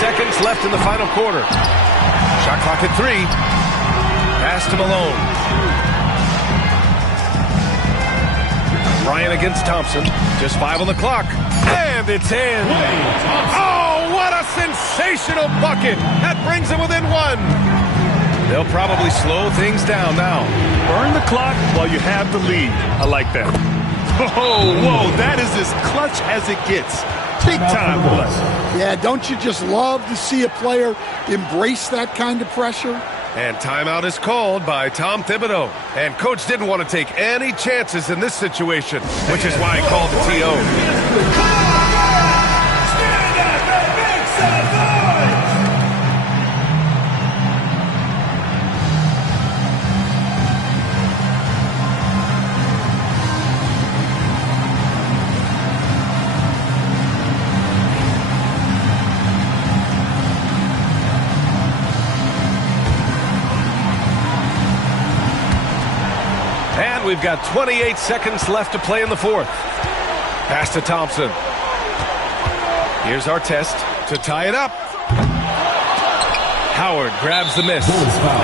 Seconds left in the final quarter. Shot clock at 3. Pass to Malone. Bryant against Thompson. Just 5 on the clock. And it's in. Oh, what a sensational bucket. That brings them within 1. They'll probably slow things down now. Burn the clock while you have the lead. I like that. Oh, whoa, that is as clutch as it gets. Big time play. Yeah, don't you just love to see a player embrace that kind of pressure? And timeout is called by Tom Thibodeau. And coach didn't want to take any chances in this situation, which is why he called the TO. We've got 28 seconds left to play in the fourth. Pass to Thompson. Here's Artest to tie it up. Howard grabs the miss,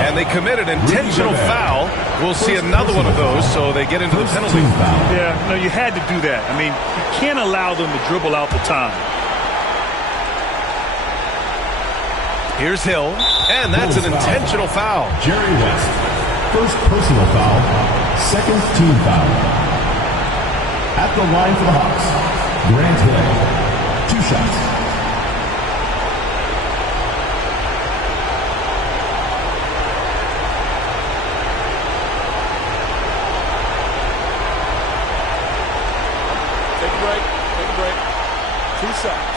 and they commit an intentional foul. We'll see another one of those, so they get into the penalty. Yeah, no, you had to do that. I mean, you can't allow them to dribble out the time. Here's Hill, and that's an intentional foul. Jerry West, first personal foul. Second team foul. At the line for the Hawks, Grant Hill. 2 shots. Take a break. Take a break. 2 shots.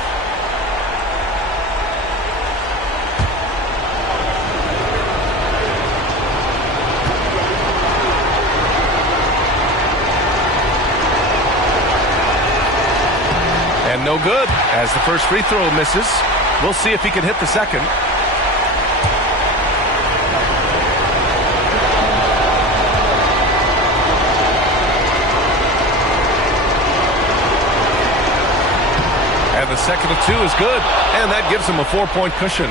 And no good, as the first free throw misses. We'll see if he can hit the second. And the second of 2 is good, and that gives him a 4-point cushion.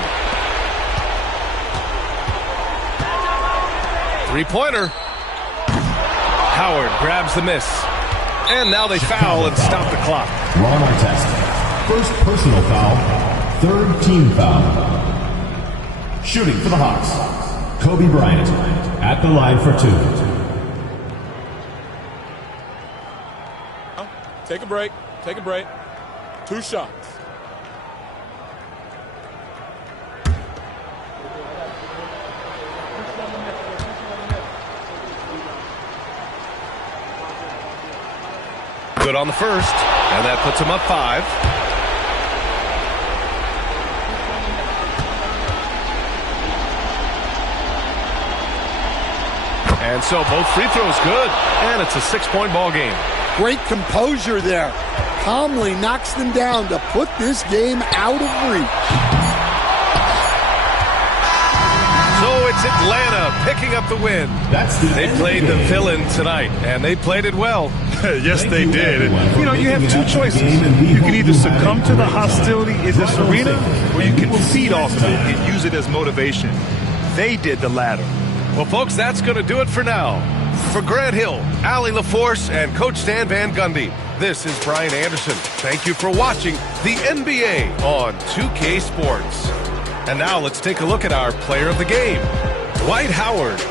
3-pointer. Howard grabs the miss. And now they foul and stop the clock. Ron Artest, first personal foul, third team foul. Shooting for the Hawks, Kobe Bryant at the line for 2. Take a break. Take a break. 2 shots. Good on the first, and that puts him up 5. And so both free throws good, and it's a 6-point ball game. Great composure there. Calmly knocks them down to put this game out of reach. So it's Atlanta picking up the win. They played the villain tonight, and they played it well. Yes, they did. And, you have 2 choices. You can either succumb to the hostility in this arena, or you can feed off of it and use it as motivation. They did the latter. Well, folks, that's going to do it for now. For Grant Hill, Allie LaForce, and Coach Stan Van Gundy, this is Brian Anderson. Thank you for watching the NBA on 2K Sports. And now let's take a look at our player of the game, Dwight Howard.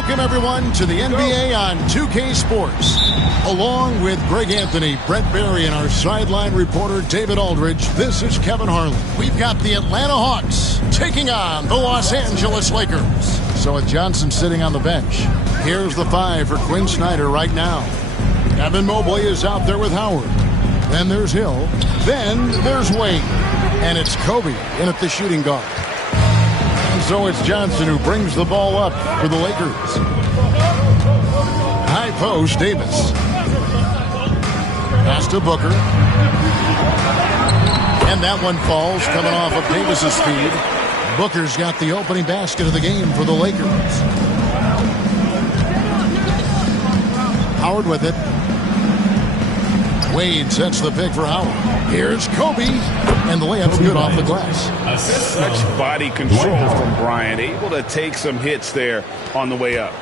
Welcome, everyone, to the NBA on 2K Sports. Along with Greg Anthony, Brett Barry, and our sideline reporter, David Aldridge, this is Kevin Harlan. We've got the Atlanta Hawks taking on the Los Angeles Lakers. So with Johnson sitting on the bench, here's the 5 for Quinn Snyder right now. Evan Mobley is out there with Howard. Then there's Hill. Then there's Wade. And it's Kobe in at the shooting guard. And so it's Johnson who brings the ball up for the Lakers. High post, Davis. Pass to Booker. And that one falls, coming off of Davis's feed. Booker's got the opening basket of the game for the Lakers. Howard with it. Wade sets the pick for Howard. Here's Kobe, and the layup's good off the glass. Such body control from Bryant, able to take some hits there on the way up.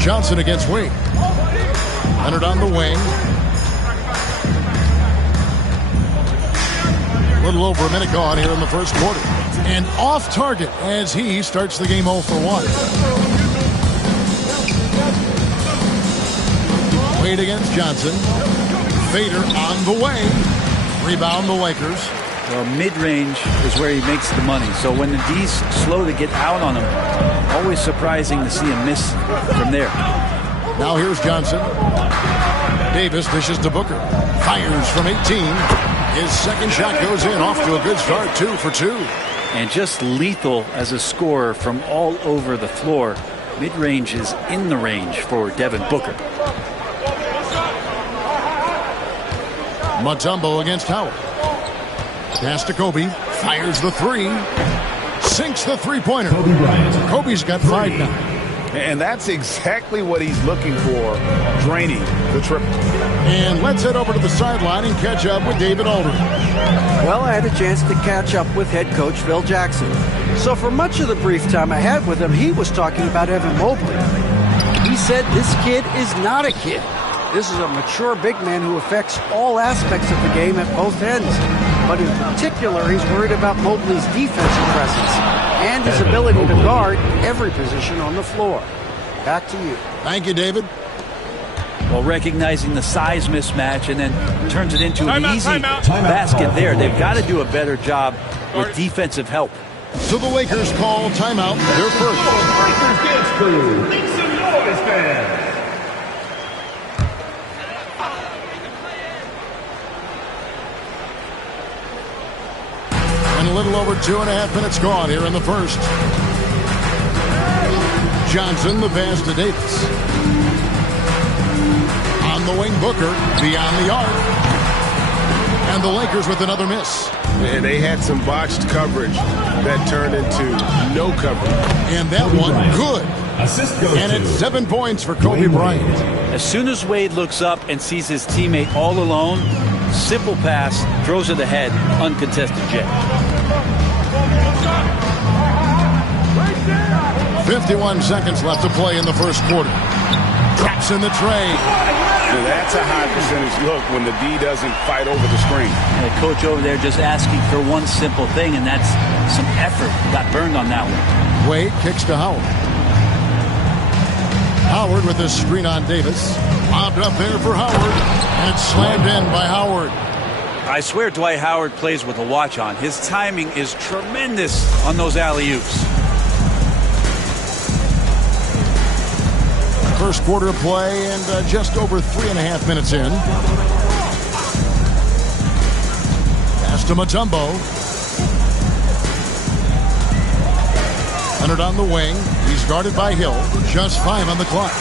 Johnson against Wade. Leonard on the wing. A little over a minute gone here in the first quarter. And off target as he starts the game 0 for 1. Wade against Johnson. Fader on the way. Rebound the Lakers. Well, mid-range is where he makes the money. So when the D's slow to get out on him, always surprising to see him miss from there. Now here's Johnson. Davis dishes to Booker. Fires from 18. His second shot goes in, off to a good start, 2 for 2. And just lethal as a scorer from all over the floor. Mid-range is in the range for Devin Booker. Mutombo against Howard. Pass to Kobe. Fires the 3. Sinks the three-pointer. Kobe's got 5 now. And that's exactly what he's looking for, draining the triple. And let's head over to the sideline and catch up with David Aldridge. Well, I had a chance to catch up with head coach Phil Jackson. So for much of the brief time I had with him, he was talking about Evan Mobley. He said this kid is not a kid. This is a mature big man who affects all aspects of the game at both ends. But in particular, he's worried about Mobley's defensive presence and his ability to guard every position on the floor. Back to you. Thank you, David. Well, recognizing the size mismatch and then turns it into an easy basket there. They've got to do a better job with defensive help. So the Lakers call timeout. Their first. Lakers dance crew, make some noise, fans. And a little over 2.5 minutes gone here in the first. Johnson, the pass to Davis. On the wing, Booker, beyond the arc. And the Lakers with another miss. And they had some botched coverage that turned into no coverage. And that one, good. And it's 7 points for Kobe Bryant. As soon as Wade looks up and sees his teammate all alone, simple pass, throws it ahead, uncontested jet. 51 seconds left to play in the first quarter. Drops in the tray. Now that's a high percentage look when the D doesn't fight over the screen. And the coach over there just asking for one simple thing, and that's some effort. Got burned on that one. Wade kicks to Howard. Howard with his screen on Davis. Lobbed up there for Howard. And it's slammed in by Howard. I swear Dwight Howard plays with a watch on. His timing is tremendous on those alley-oops. First quarter of play and just over 3.5 minutes in. Pass to Mutombo. Leonard on the wing. He's guarded by Hill. Just 5 on the clock.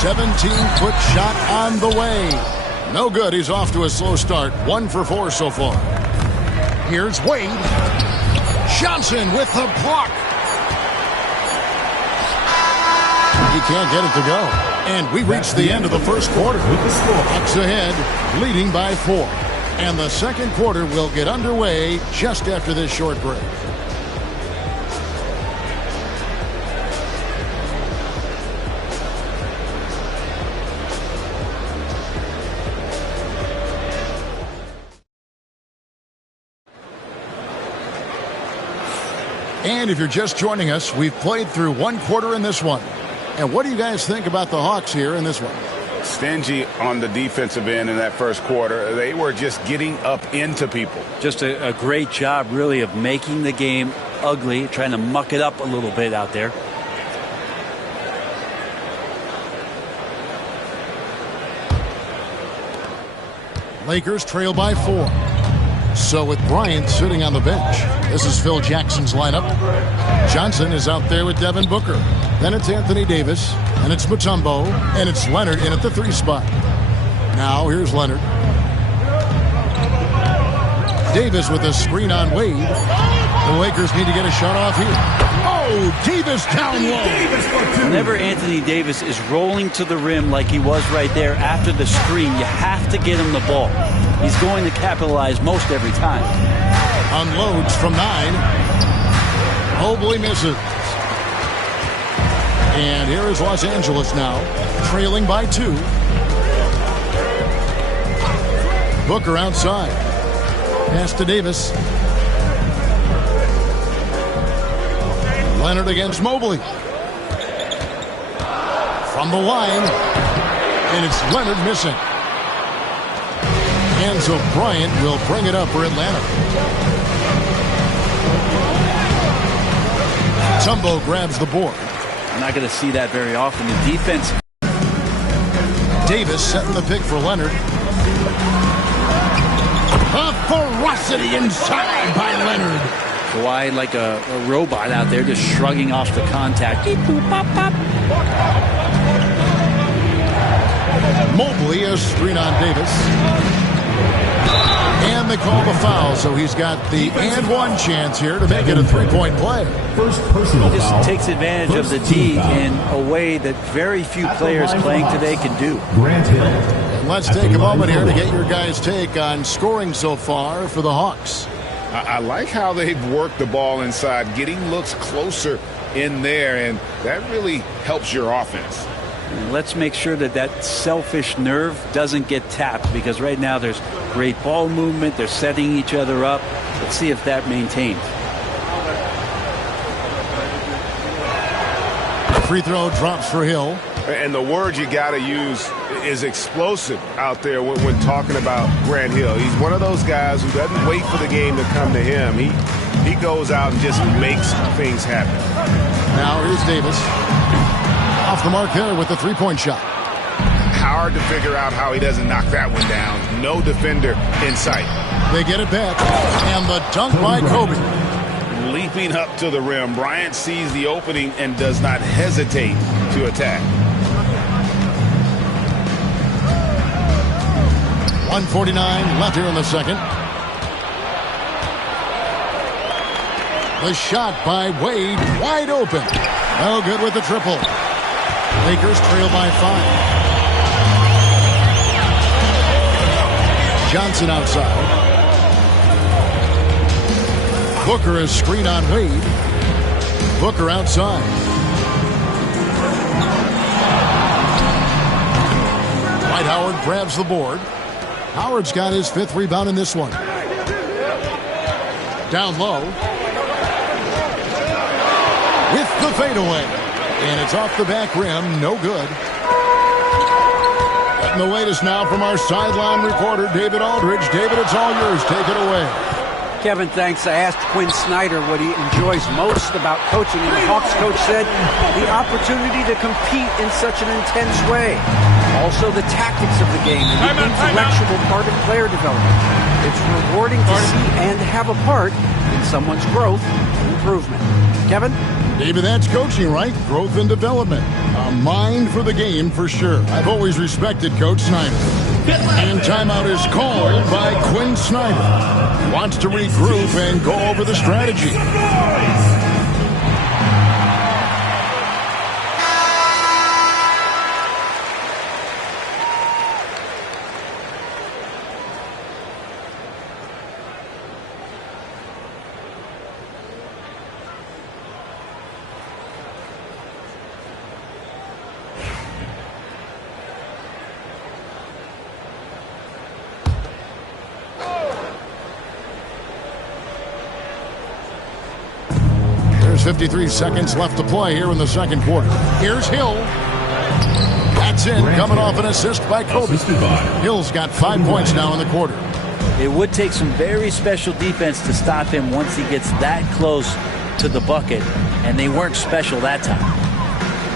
17-foot shot on the way. No good. He's off to a slow start. 1 for 4 so far. Here's Wade. Johnson with the block. He can't get it to go. And we reached the end of the first quarter. Hawks ahead, leading by 4. And the second quarter will get underway just after this short break. And if you're just joining us, we've played through one quarter in this one. And what do you guys think about the Hawks here in this one? Stingy on the defensive end in that first quarter. They were just getting up into people. Just a great job, really, of making the game ugly, trying to muck it up a little bit out there. Lakers trail by 4. So with Bryant sitting on the bench, this is Phil Jackson's lineup. Johnson is out there with Devin Booker. Then it's Anthony Davis, and it's Mutombo, and it's Leonard in at the 3 spot. Now here's Leonard. Davis with a screen on Wade. The Lakers need to get a shot off here. Oh, Davis down low. Whenever Anthony Davis is rolling to the rim like he was right there after the screen, you have to get him the ball. He's going to capitalize most every time. Unloads from 9. Mobley misses. And here is Los Angeles now, trailing by 2. Booker outside. Pass to Davis. Leonard against Mobley. From the line. And it's Leonard missing. And so Bryant will bring it up for Atlanta. Mutombo grabs the board. I'm not going to see that very often. The defense. Davis setting the pick for Leonard. A ferocity inside by Leonard. Kawhi like a robot out there just shrugging off the contact. Beep, boop, pop, pop. Mobley is screen on Davis. And they call the foul, so he's got the and one chance here to make it a 3-point play. First personal foul. Just takes advantage of the D in a way that very few players playing today can do. Grant Hill. And let's take a moment here to get your guys' take on scoring so far for the Hawks. I like how they've worked the ball inside, getting looks closer in there, and that really helps your offense. And let's make sure that that selfish nerve doesn't get tapped, because right now there's great ball movement. They're setting each other up. Let's see if that maintains. Free throw drops for Hill. And the word you got to use is explosive out there when talking about Grant Hill. He's one of those guys who doesn't wait for the game to come to him. He goes out and just makes things happen. Now here's Davis. Off the mark there with the 3-point shot. Hard to figure out how he doesn't knock that one down. No defender in sight. They get it back. And the dunk by Kobe. Leaping up to the rim. Bryant sees the opening and does not hesitate to attack. 1:49 left here in the second. The shot by Wade, wide open. No good with the triple. Lakers trail by 5. Johnson outside. Booker is screen on Wade. Booker outside. Dwight Howard grabs the board. Howard's got his 5th rebound in this one. Down low. With the fadeaway. And it's off the back rim. No good. Getting the latest now from our sideline reporter, David Aldridge. David, it's all yours. Take it away. Kevin, thanks. I asked Quinn Snyder what he enjoys most about coaching, and the Hawks coach said the opportunity to compete in such an intense way. Also, the tactics of the game and the intellectual part of player development. It's rewarding to see and have a part in someone's growth and improvement. Kevin? David, that's coaching, right? Growth and development. A mind for the game for sure. I've always respected Coach Snyder. And timeout is called by Quinn Snyder. Wants to regroup and go over the strategy. There's 53 seconds left to play here in the second quarter. Here's Hill. That's in, coming off an assist by Kobe. Hill's got 5 points now in the quarter. It would take some very special defense to stop him once he gets that close to the bucket, and they weren't special that time.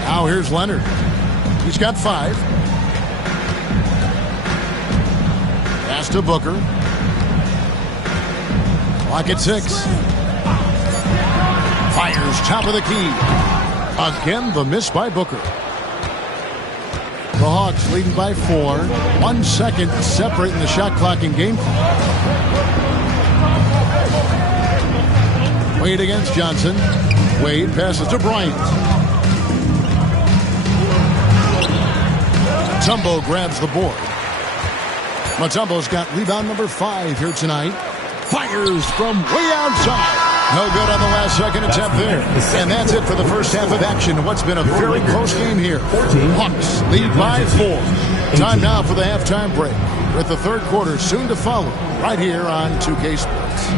Now here's Leonard. He's got 5. Pass to Booker. Clock at 6. Fires top of the key. Again, the miss by Booker. The Hawks leading by 4. 1 second separating the shot clock and game clock. Wade against Johnson. Wade passes to Bryant. Mutombo grabs the board. Mutombo's got rebound number 5 here tonight. Fires from way outside. No good on the last second attempt there. And that's it for the first half of action. What's been a very close game here. Hawks lead by 4. Time now for the halftime break, with the third quarter soon to follow right here on 2K Sports.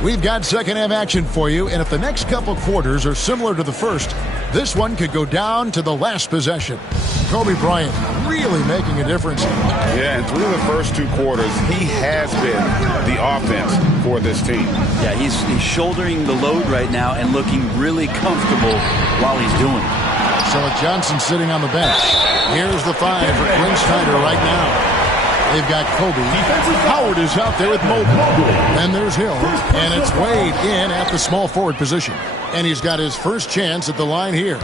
We've got second half action for you, and if the next couple quarters are similar to the first, this one could go down to the last possession. Kobe Bryant really making a difference. Yeah, and through the first 2 quarters, he has been the offense for this team. Yeah, he's shouldering the load right now and looking really comfortable while he's doing it. So Johnson sitting on the bench. Here's the 5 for Quinn Snyder right now. They've got Kobe. Howard is out there with Mobley. And there's Hill. And it's Wade in at the small forward position. And he's got his first chance at the line here.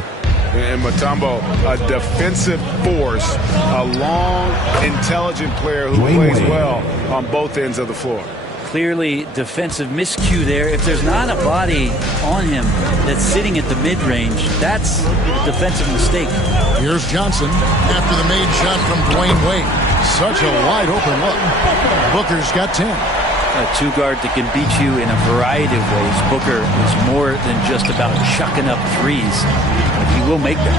And Mutombo, a defensive force, a long, intelligent player who plays well on both ends of the floor. Clearly defensive miscue there. If there's not a body on him that's sitting at the mid-range, that's a defensive mistake. Here's Johnson after the made shot from Dwayne Wade. Such a wide open look. Booker's got 10. A 2-guard that can beat you in a variety of ways. Booker is more than just about chucking up threes. But he will make them.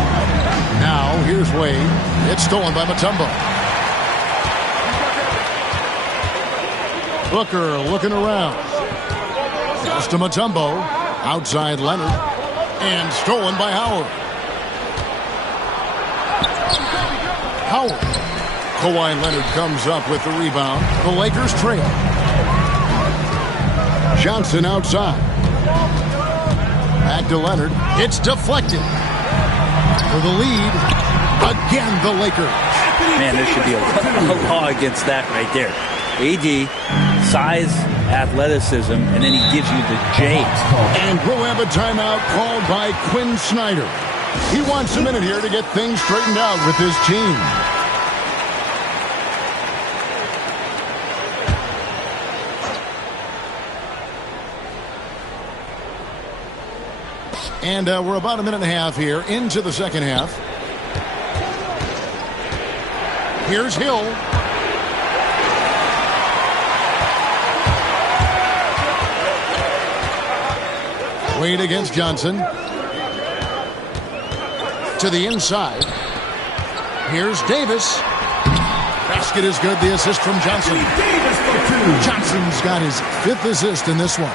Now here's Wade. It's stolen by Mutombo. Booker looking around. Goes to Mutombo. Outside Leonard. And stolen by Howard. Howard. Kawhi Leonard comes up with the rebound. The Lakers trail. Johnson outside. Back to Leonard. It's deflected. For the lead. Again, the Lakers. Man, there should be a law against that right there. AD, size, athleticism, and then he gives you the J. And we'll have a timeout called by Quinn Snyder. He wants a minute here to get things straightened out with his team. And we're about a minute and a half here into the second half. Here's Hill. Wade against Johnson. To the inside. Here's Davis. Basket is good. The assist from Johnson. Johnson's got his 5th assist in this one.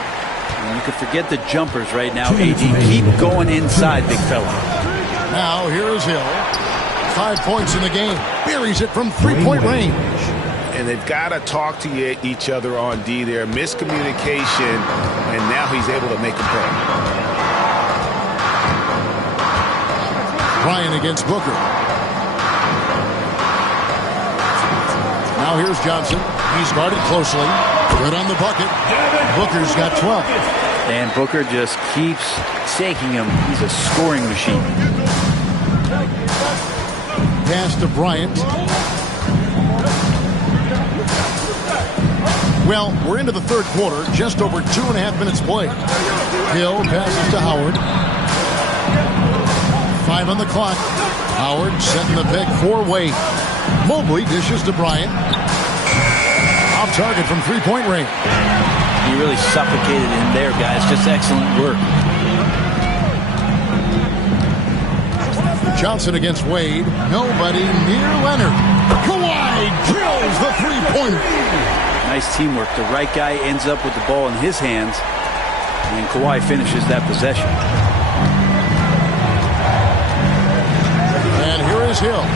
You can forget the jumpers right now, AD. Keep going inside, big fella. Now, here's Hill. 5 points in the game. Buries it from 3-point range. And they've got to talk to each other on D there. Miscommunication, and now he's able to make a play. Bryant against Booker. Now here's Johnson. He's guarded closely. Good on the bucket. Booker's got 12. And Booker just keeps taking him. He's a scoring machine. pass to Bryant. Well, we're into the third quarter, just over 2.5 minutes played. Hill passes to Howard. 5 on the clock. Howard setting the pick for Wade. Mobley dishes to Bryant. Off target from three-point range. He really suffocated him there, guys. Just excellent work. Johnson against Wade. Nobody near Leonard. Kawhi drills the three-pointer. Nice teamwork. The right guy ends up with the ball in his hands, and Kawhi finishes that possession. And here is Hill.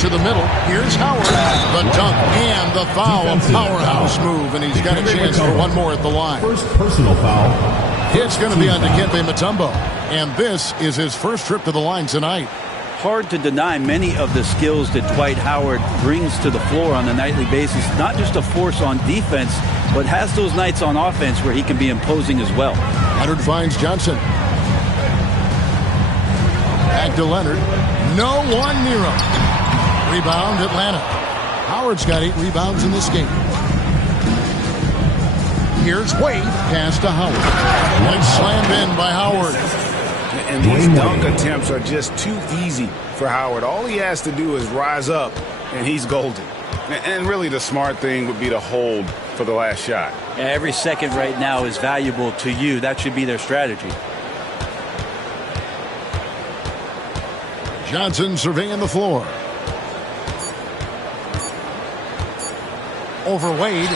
To the middle. Here's Howard. The dunk and the foul. A powerhouse move, and he's got a chance for one more at the line. First personal foul. It's going to be on Dikembe Mutombo, and this is his first trip to the line tonight. Hard to deny many of the skills that Dwight Howard brings to the floor on a nightly basis. Not just a force on defense, but has those nights on offense where he can be imposing as well. Leonard finds Johnson. Back to Leonard. No one near him. Rebound Atlanta. Howard's got 8 rebounds in this game. Here's Wade. Pass to Howard. And it's slammed in by Howard. And these dunk attempts are just too easy for Howard. All he has to do is rise up, and he's golden. And really the smart thing would be to hold for the last shot. Yeah, every second right now is valuable to you. That should be their strategy. Johnson surveying the floor. Over Wade.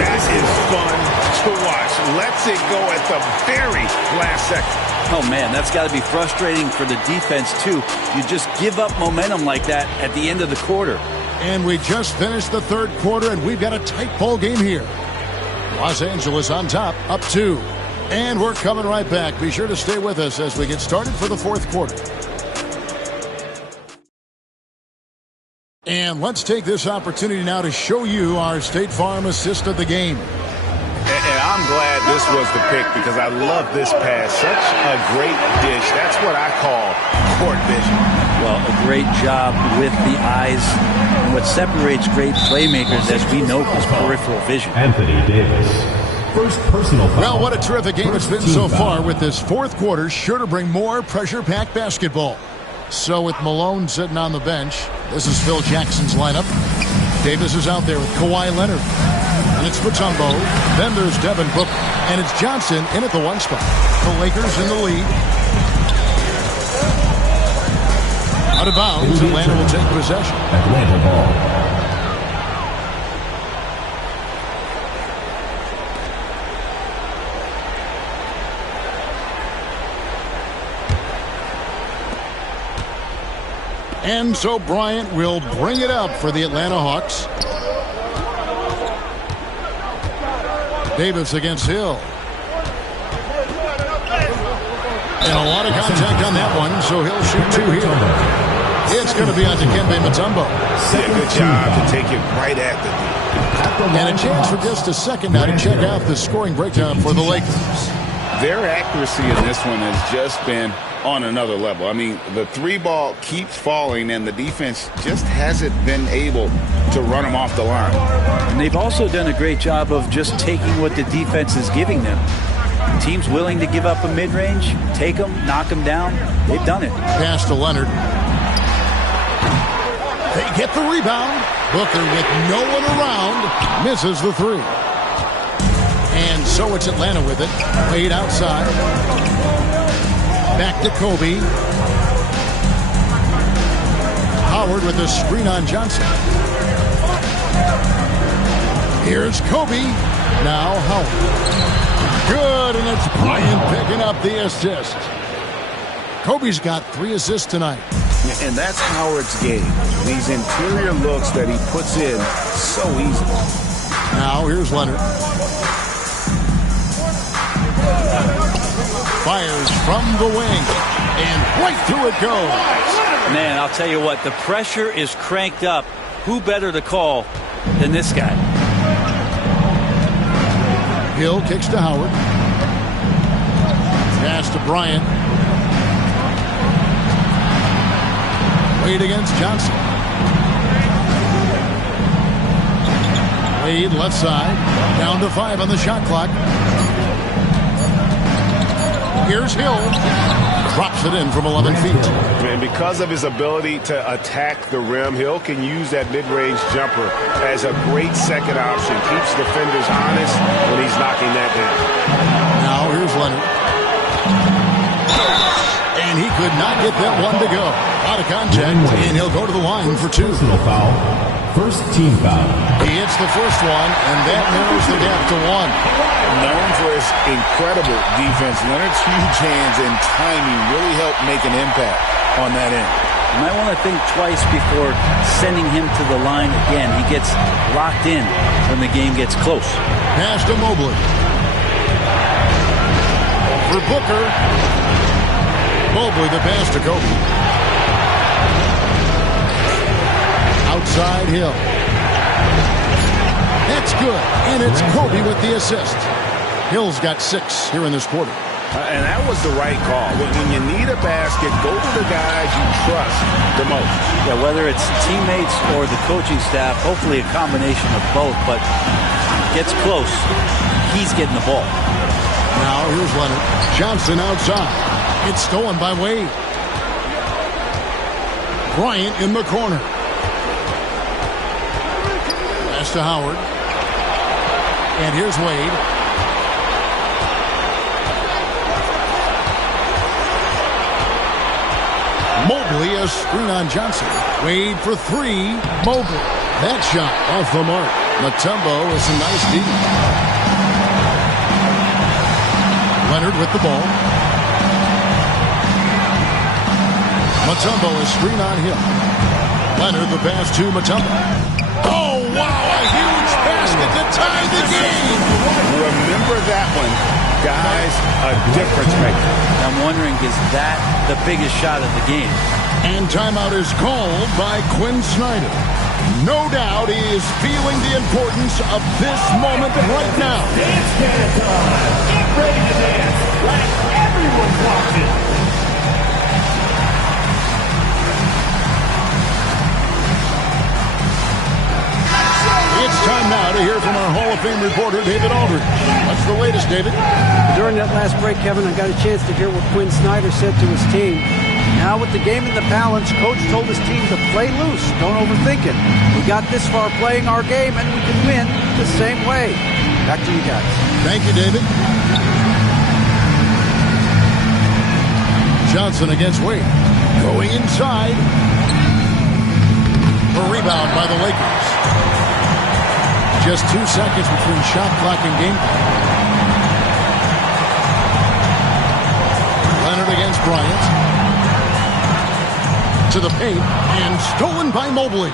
That is fun to watch. Lets it go at the very last second. Oh, man, that's got to be frustrating for the defense, too. You just give up momentum like that at the end of the quarter. And we just finished the third quarter, and we've got a tight ball game here. Los Angeles on top, up 2. And we're coming right back. Be sure to stay with us as we get started for the fourth quarter. And let's take this opportunity now to show you our State Farm assist of the game. And I'm glad this was the pick because I love this pass. Such a great dish. That's what I call court vision. Well, a great job with the eyes. And what separates great playmakers, as we know, is peripheral vision. Anthony Davis. First personal foul. Well, what a terrific game it's been so far, with this fourth quarter sure to bring more pressure-packed basketball. So with Malone sitting on the bench, this is Phil Jackson's lineup. Davis is out there with Kawhi Leonard. And it's Mutombo. Then there's Devin Booker. And it's Johnson in at the 1 spot. The Lakers in the lead. Out of bounds, Atlanta will take possession. Atlanta ball. And so Bryant will bring it up for the Atlanta Hawks. Davis against Hill. And a lot of contact on that one, so he'll shoot 2 here. It's going to be on Dikembe Mutombo. Good job to take it right at the knee. And a chance for just a second now to check out the scoring breakdown for the Lakers. Their accuracy in this one has just been on another level. I mean, the 3-ball keeps falling, and the defense just hasn't been able to run them off the line. And they've also done a great job of just taking what the defense is giving them. Teams willing to give up a mid-range, take them, knock them down. They've done it. Pass to Leonard. They get the rebound. Booker, with no one around, misses the 3. And so it's Atlanta with it. Wade outside. Back to Kobe. Howard with a screen on Johnson. Here's Kobe. Now Howard. Good, and it's Bryant picking up the assist. Kobe's got 3 assists tonight. And that's Howard's game. These interior looks that he puts in so easily. Now here's Leonard. Fires from the wing, and right through it goes. Man, I'll tell you what, the pressure is cranked up. Who better to call than this guy? Hill kicks to Howard. Pass to Bryant. Wade against Johnson. Wade left side. Down to 5 on the shot clock. Here's Hill. Drops it in from 11 feet. And because of his ability to attack the rim, Hill can use that mid-range jumper as a great second option. Keeps defenders honest when he's knocking that down. Now here's Leonard. And he could not get that one to go. Out of contact, and he'll go to the line for 2. Personal foul. First team foul. He hits the first one, and that narrows the gap to 1. Known for his incredible defense, Leonard's huge hands and timing really help make an impact on that end. You might want to think twice before sending him to the line again. He gets locked in when the game gets close. Pass to Mobley. For Booker. Mobley the pass to Kobe. Outside Hill. That's good. And it's Kobe with the assist. Hill's got 6 here in this quarter. And that was the right call. When you need a basket, go to the guys you trust the most. Yeah, whether it's teammates or the coaching staff, hopefully a combination of both, but gets close. He's getting the ball. Now here's Leonard. Johnson outside. It's stolen by Wade. Bryant in the corner. Pass to Howard. And here's Wade. Mobley, a screen on Johnson. Wade for 3. Mobley. That shot off the mark. Mutombo with some nice D. Leonard with the ball. Mutombo is screen on him. Leonard the pass to Mutombo. Oh, wow, a huge basket to tie the game. Remember that one. Guys, a difference maker. I'm wondering, is that the biggest shot of the game? And timeout is called by Quinn Snyder. No doubt he is feeling the importance of this moment right now. Dance Canada time. Get ready to dance like everyone's watching. It's time now to hear from our Hall of Fame reporter, David Aldridge. What's the latest, David? During that last break, Kevin, I got a chance to hear what Quinn Snyder said to his team. Now with the game in the balance, Coach told his team to play loose. Don't overthink it. We got this far playing our game, and we can win the same way. Back to you guys. Thank you, David. Johnson against Wade. Going inside. A rebound by the Lakers. Just 2 seconds between shot clock and game clock. Leonard against Bryant. To the paint, and stolen by Mobley.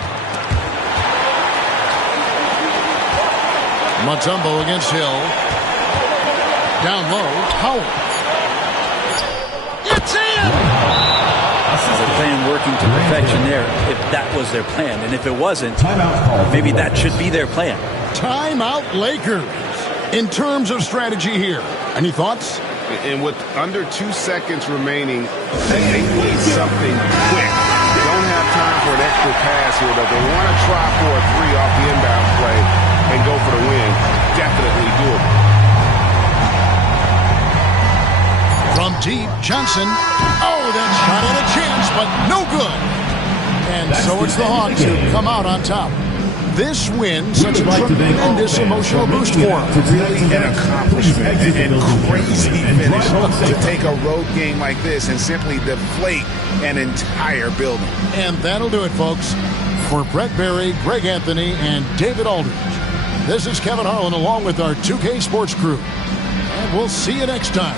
Mutombo against Hill. Down low, Howard. It's in! Their plan working to perfection there, if that was their plan. And if it wasn't, maybe that should be their plan. Timeout Lakers. In terms of strategy here, any thoughts? And with under 2 seconds remaining, they need something quick. They don't have time for an extra pass here, but they want to try for a 3 off the inbound play and go for the win. Definitely doable. From deep, Johnson. Oh, that shot had a chance, but no good. And so it's the Hawks who come out on top. This win, such a tremendous emotional boost for them. Really an accomplishment and crazy finish to take a road game like this and simply deflate an entire building. And that'll do it, folks. For Brett Berry, Greg Anthony, and David Aldridge, this is Kevin Harlan along with our 2K Sports crew. And we'll see you next time.